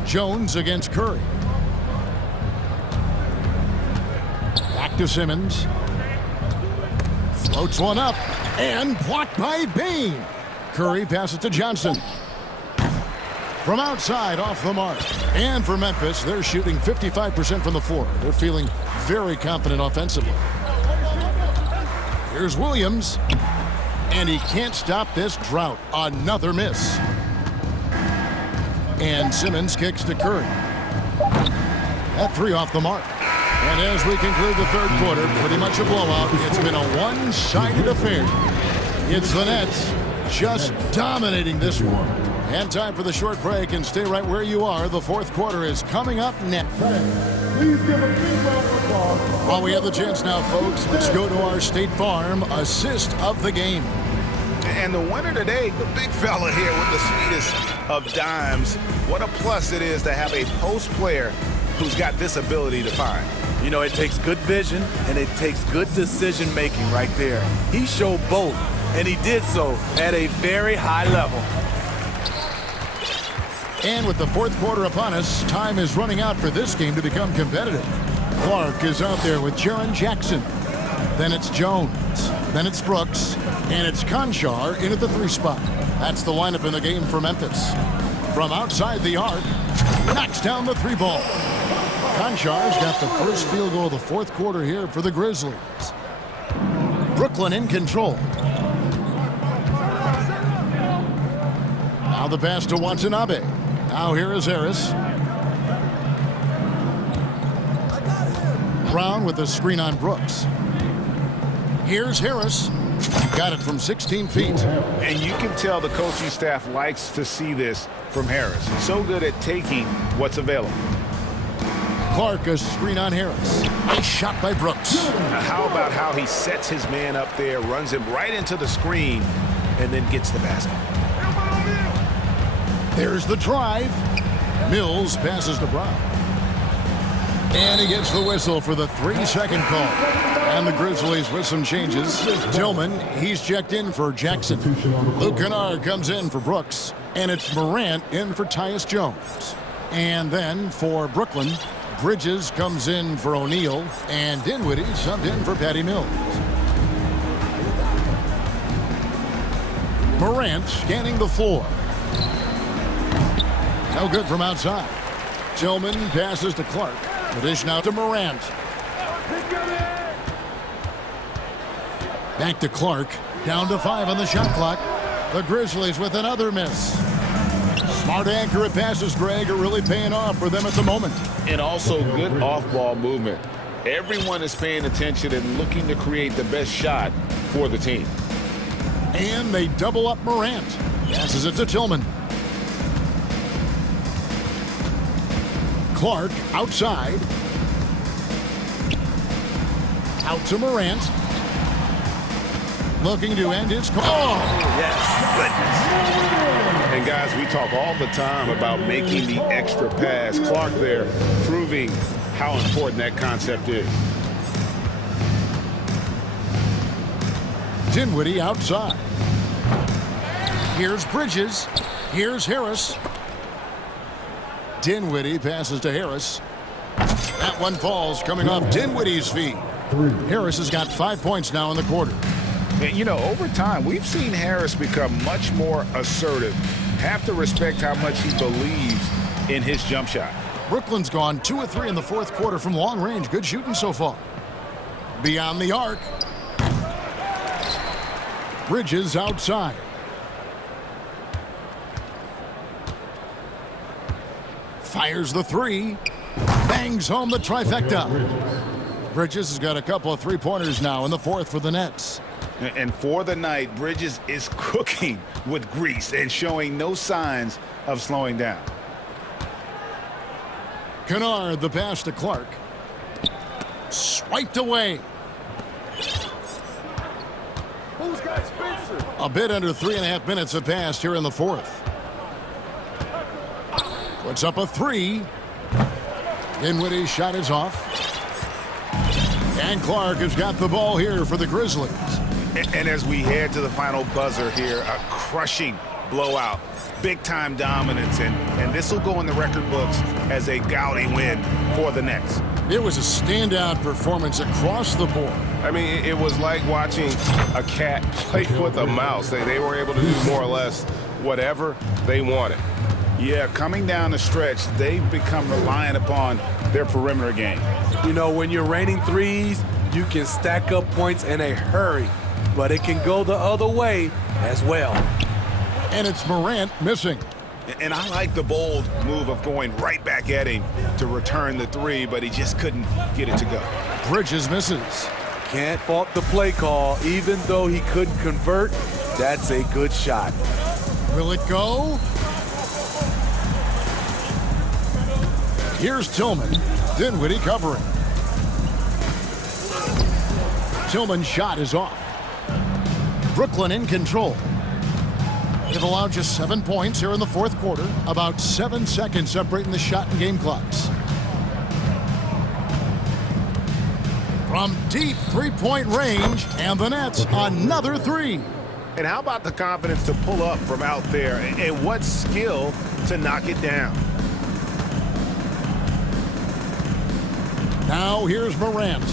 Jones against Curry. Back to Simmons. Floats one up and blocked by Bane. Curry passes to Johnson. From outside, off the mark. And for Memphis, they're shooting 55% from the floor. They're feeling very confident offensively. Here's Williams. And he can't stop this drought. Another miss. And Simmons kicks to Curry. That three off the mark. And as we conclude the third quarter, pretty much a blowout. It's been a one-sided affair. It's the Nets just dominating this one. And time for the short break, and stay right where you are. The fourth quarter is coming up next. Please give a big round of applause. While we have the chance now, folks, let's go to our State Farm assist of the game. And the winner today, the big fella here with the sweetest of dimes. What a plus it is to have a post player who's got this ability to find. You know, it takes good vision and it takes good decision making right there. He showed both, and he did so at a very high level. And with the fourth quarter upon us, time is running out for this game to become competitive. Clark is out there with Jaren Jackson. Then it's Jones. Then it's Brooks. And it's Conchar in at the three spot. That's the lineup in the game for Memphis. From outside the arc, knocks down the three ball. Conchar's got the first field goal of the fourth quarter here for the Grizzlies. Brooklyn in control. Now the pass to Watanabe. Now here is Harris. Brown with the screen on Brooks. Here's Harris. Got it from 16 feet. And you can tell the coaching staff likes to see this from Harris. So good at taking what's available. Clark, a screen on Harris. Nice shot by Brooks. Now how about how he sets his man up there, runs him right into the screen, and then gets the basket. There's the drive. Mills passes to Brown. And he gets the whistle for the 3-second call. And the Grizzlies with some changes. Tillman, he's checked in for Jackson. Luke Kennard comes in for Brooks. And it's Morant in for Tyus Jones. And then for Brooklyn, Bridges comes in for O'Neal. And Dinwiddie subbed in for Patty Mills. Morant scanning the floor. No good from outside. Tillman passes to Clark. The dish now to Morant. Back to Clark. Down to 5 on the shot clock. The Grizzlies with another miss. Smart, accurate passes, Greg, are really paying off for them at the moment. And also good off-ball movement. Everyone is paying attention and looking to create the best shot for the team. And they double up Morant. Passes it to Tillman. Clark outside. Out to Morant. Looking to end his call. Oh, yes. And guys, we talk all the time about making the extra pass. Clark there proving how important that concept is. Dinwiddie outside. Here's Bridges. Here's Harris. Dinwiddie passes to Harris. That one falls coming off Dinwiddie's feet. Harris has got 5 points now in the quarter. And, you know, over time, we've seen Harris become much more assertive. Have to respect how much he believes in his jump shot. Brooklyn's gone 2 of 3 in the fourth quarter from long range. Good shooting so far. Beyond the arc. Bridges outside. Fires the three. Bangs home the trifecta. Bridges has got a couple of three-pointers now in the fourth for the Nets. And for the night, Bridges is cooking with grease and showing no signs of slowing down. Kennard, the pass to Clark. Swiped away. Who's got Spencer? A bit under 3.5 minutes have passed here in the fourth. Puts up a three. Dinwiddie's shot is off. And Clark has got the ball here for the Grizzlies. And as we head to the final buzzer here, a crushing blowout, big-time dominance, and this will go in the record books as a gaudy win for the Nets. It was a standout performance across the board. I mean, it was like watching a cat play with a mouse. They were able to do more or less whatever they wanted. Yeah, coming down the stretch, they've become reliant upon their perimeter game. You know, when you're raining threes, you can stack up points in a hurry, but it can go the other way as well. And it's Morant missing. And I like the bold move of going right back at him to return the three, but he just couldn't get it to go. Bridges misses. Can't fault the play call. Even though he couldn't convert, that's a good shot. Will it go? Here's Tillman. Dinwiddie covering. Tillman's shot is off. Brooklyn in control. They've allowed just 7 points here in the fourth quarter. About 7 seconds separating the shot and game clocks. From deep three-point range, and the Nets another three. And how about the confidence to pull up from out there, and what skill to knock it down. Now here's Morant.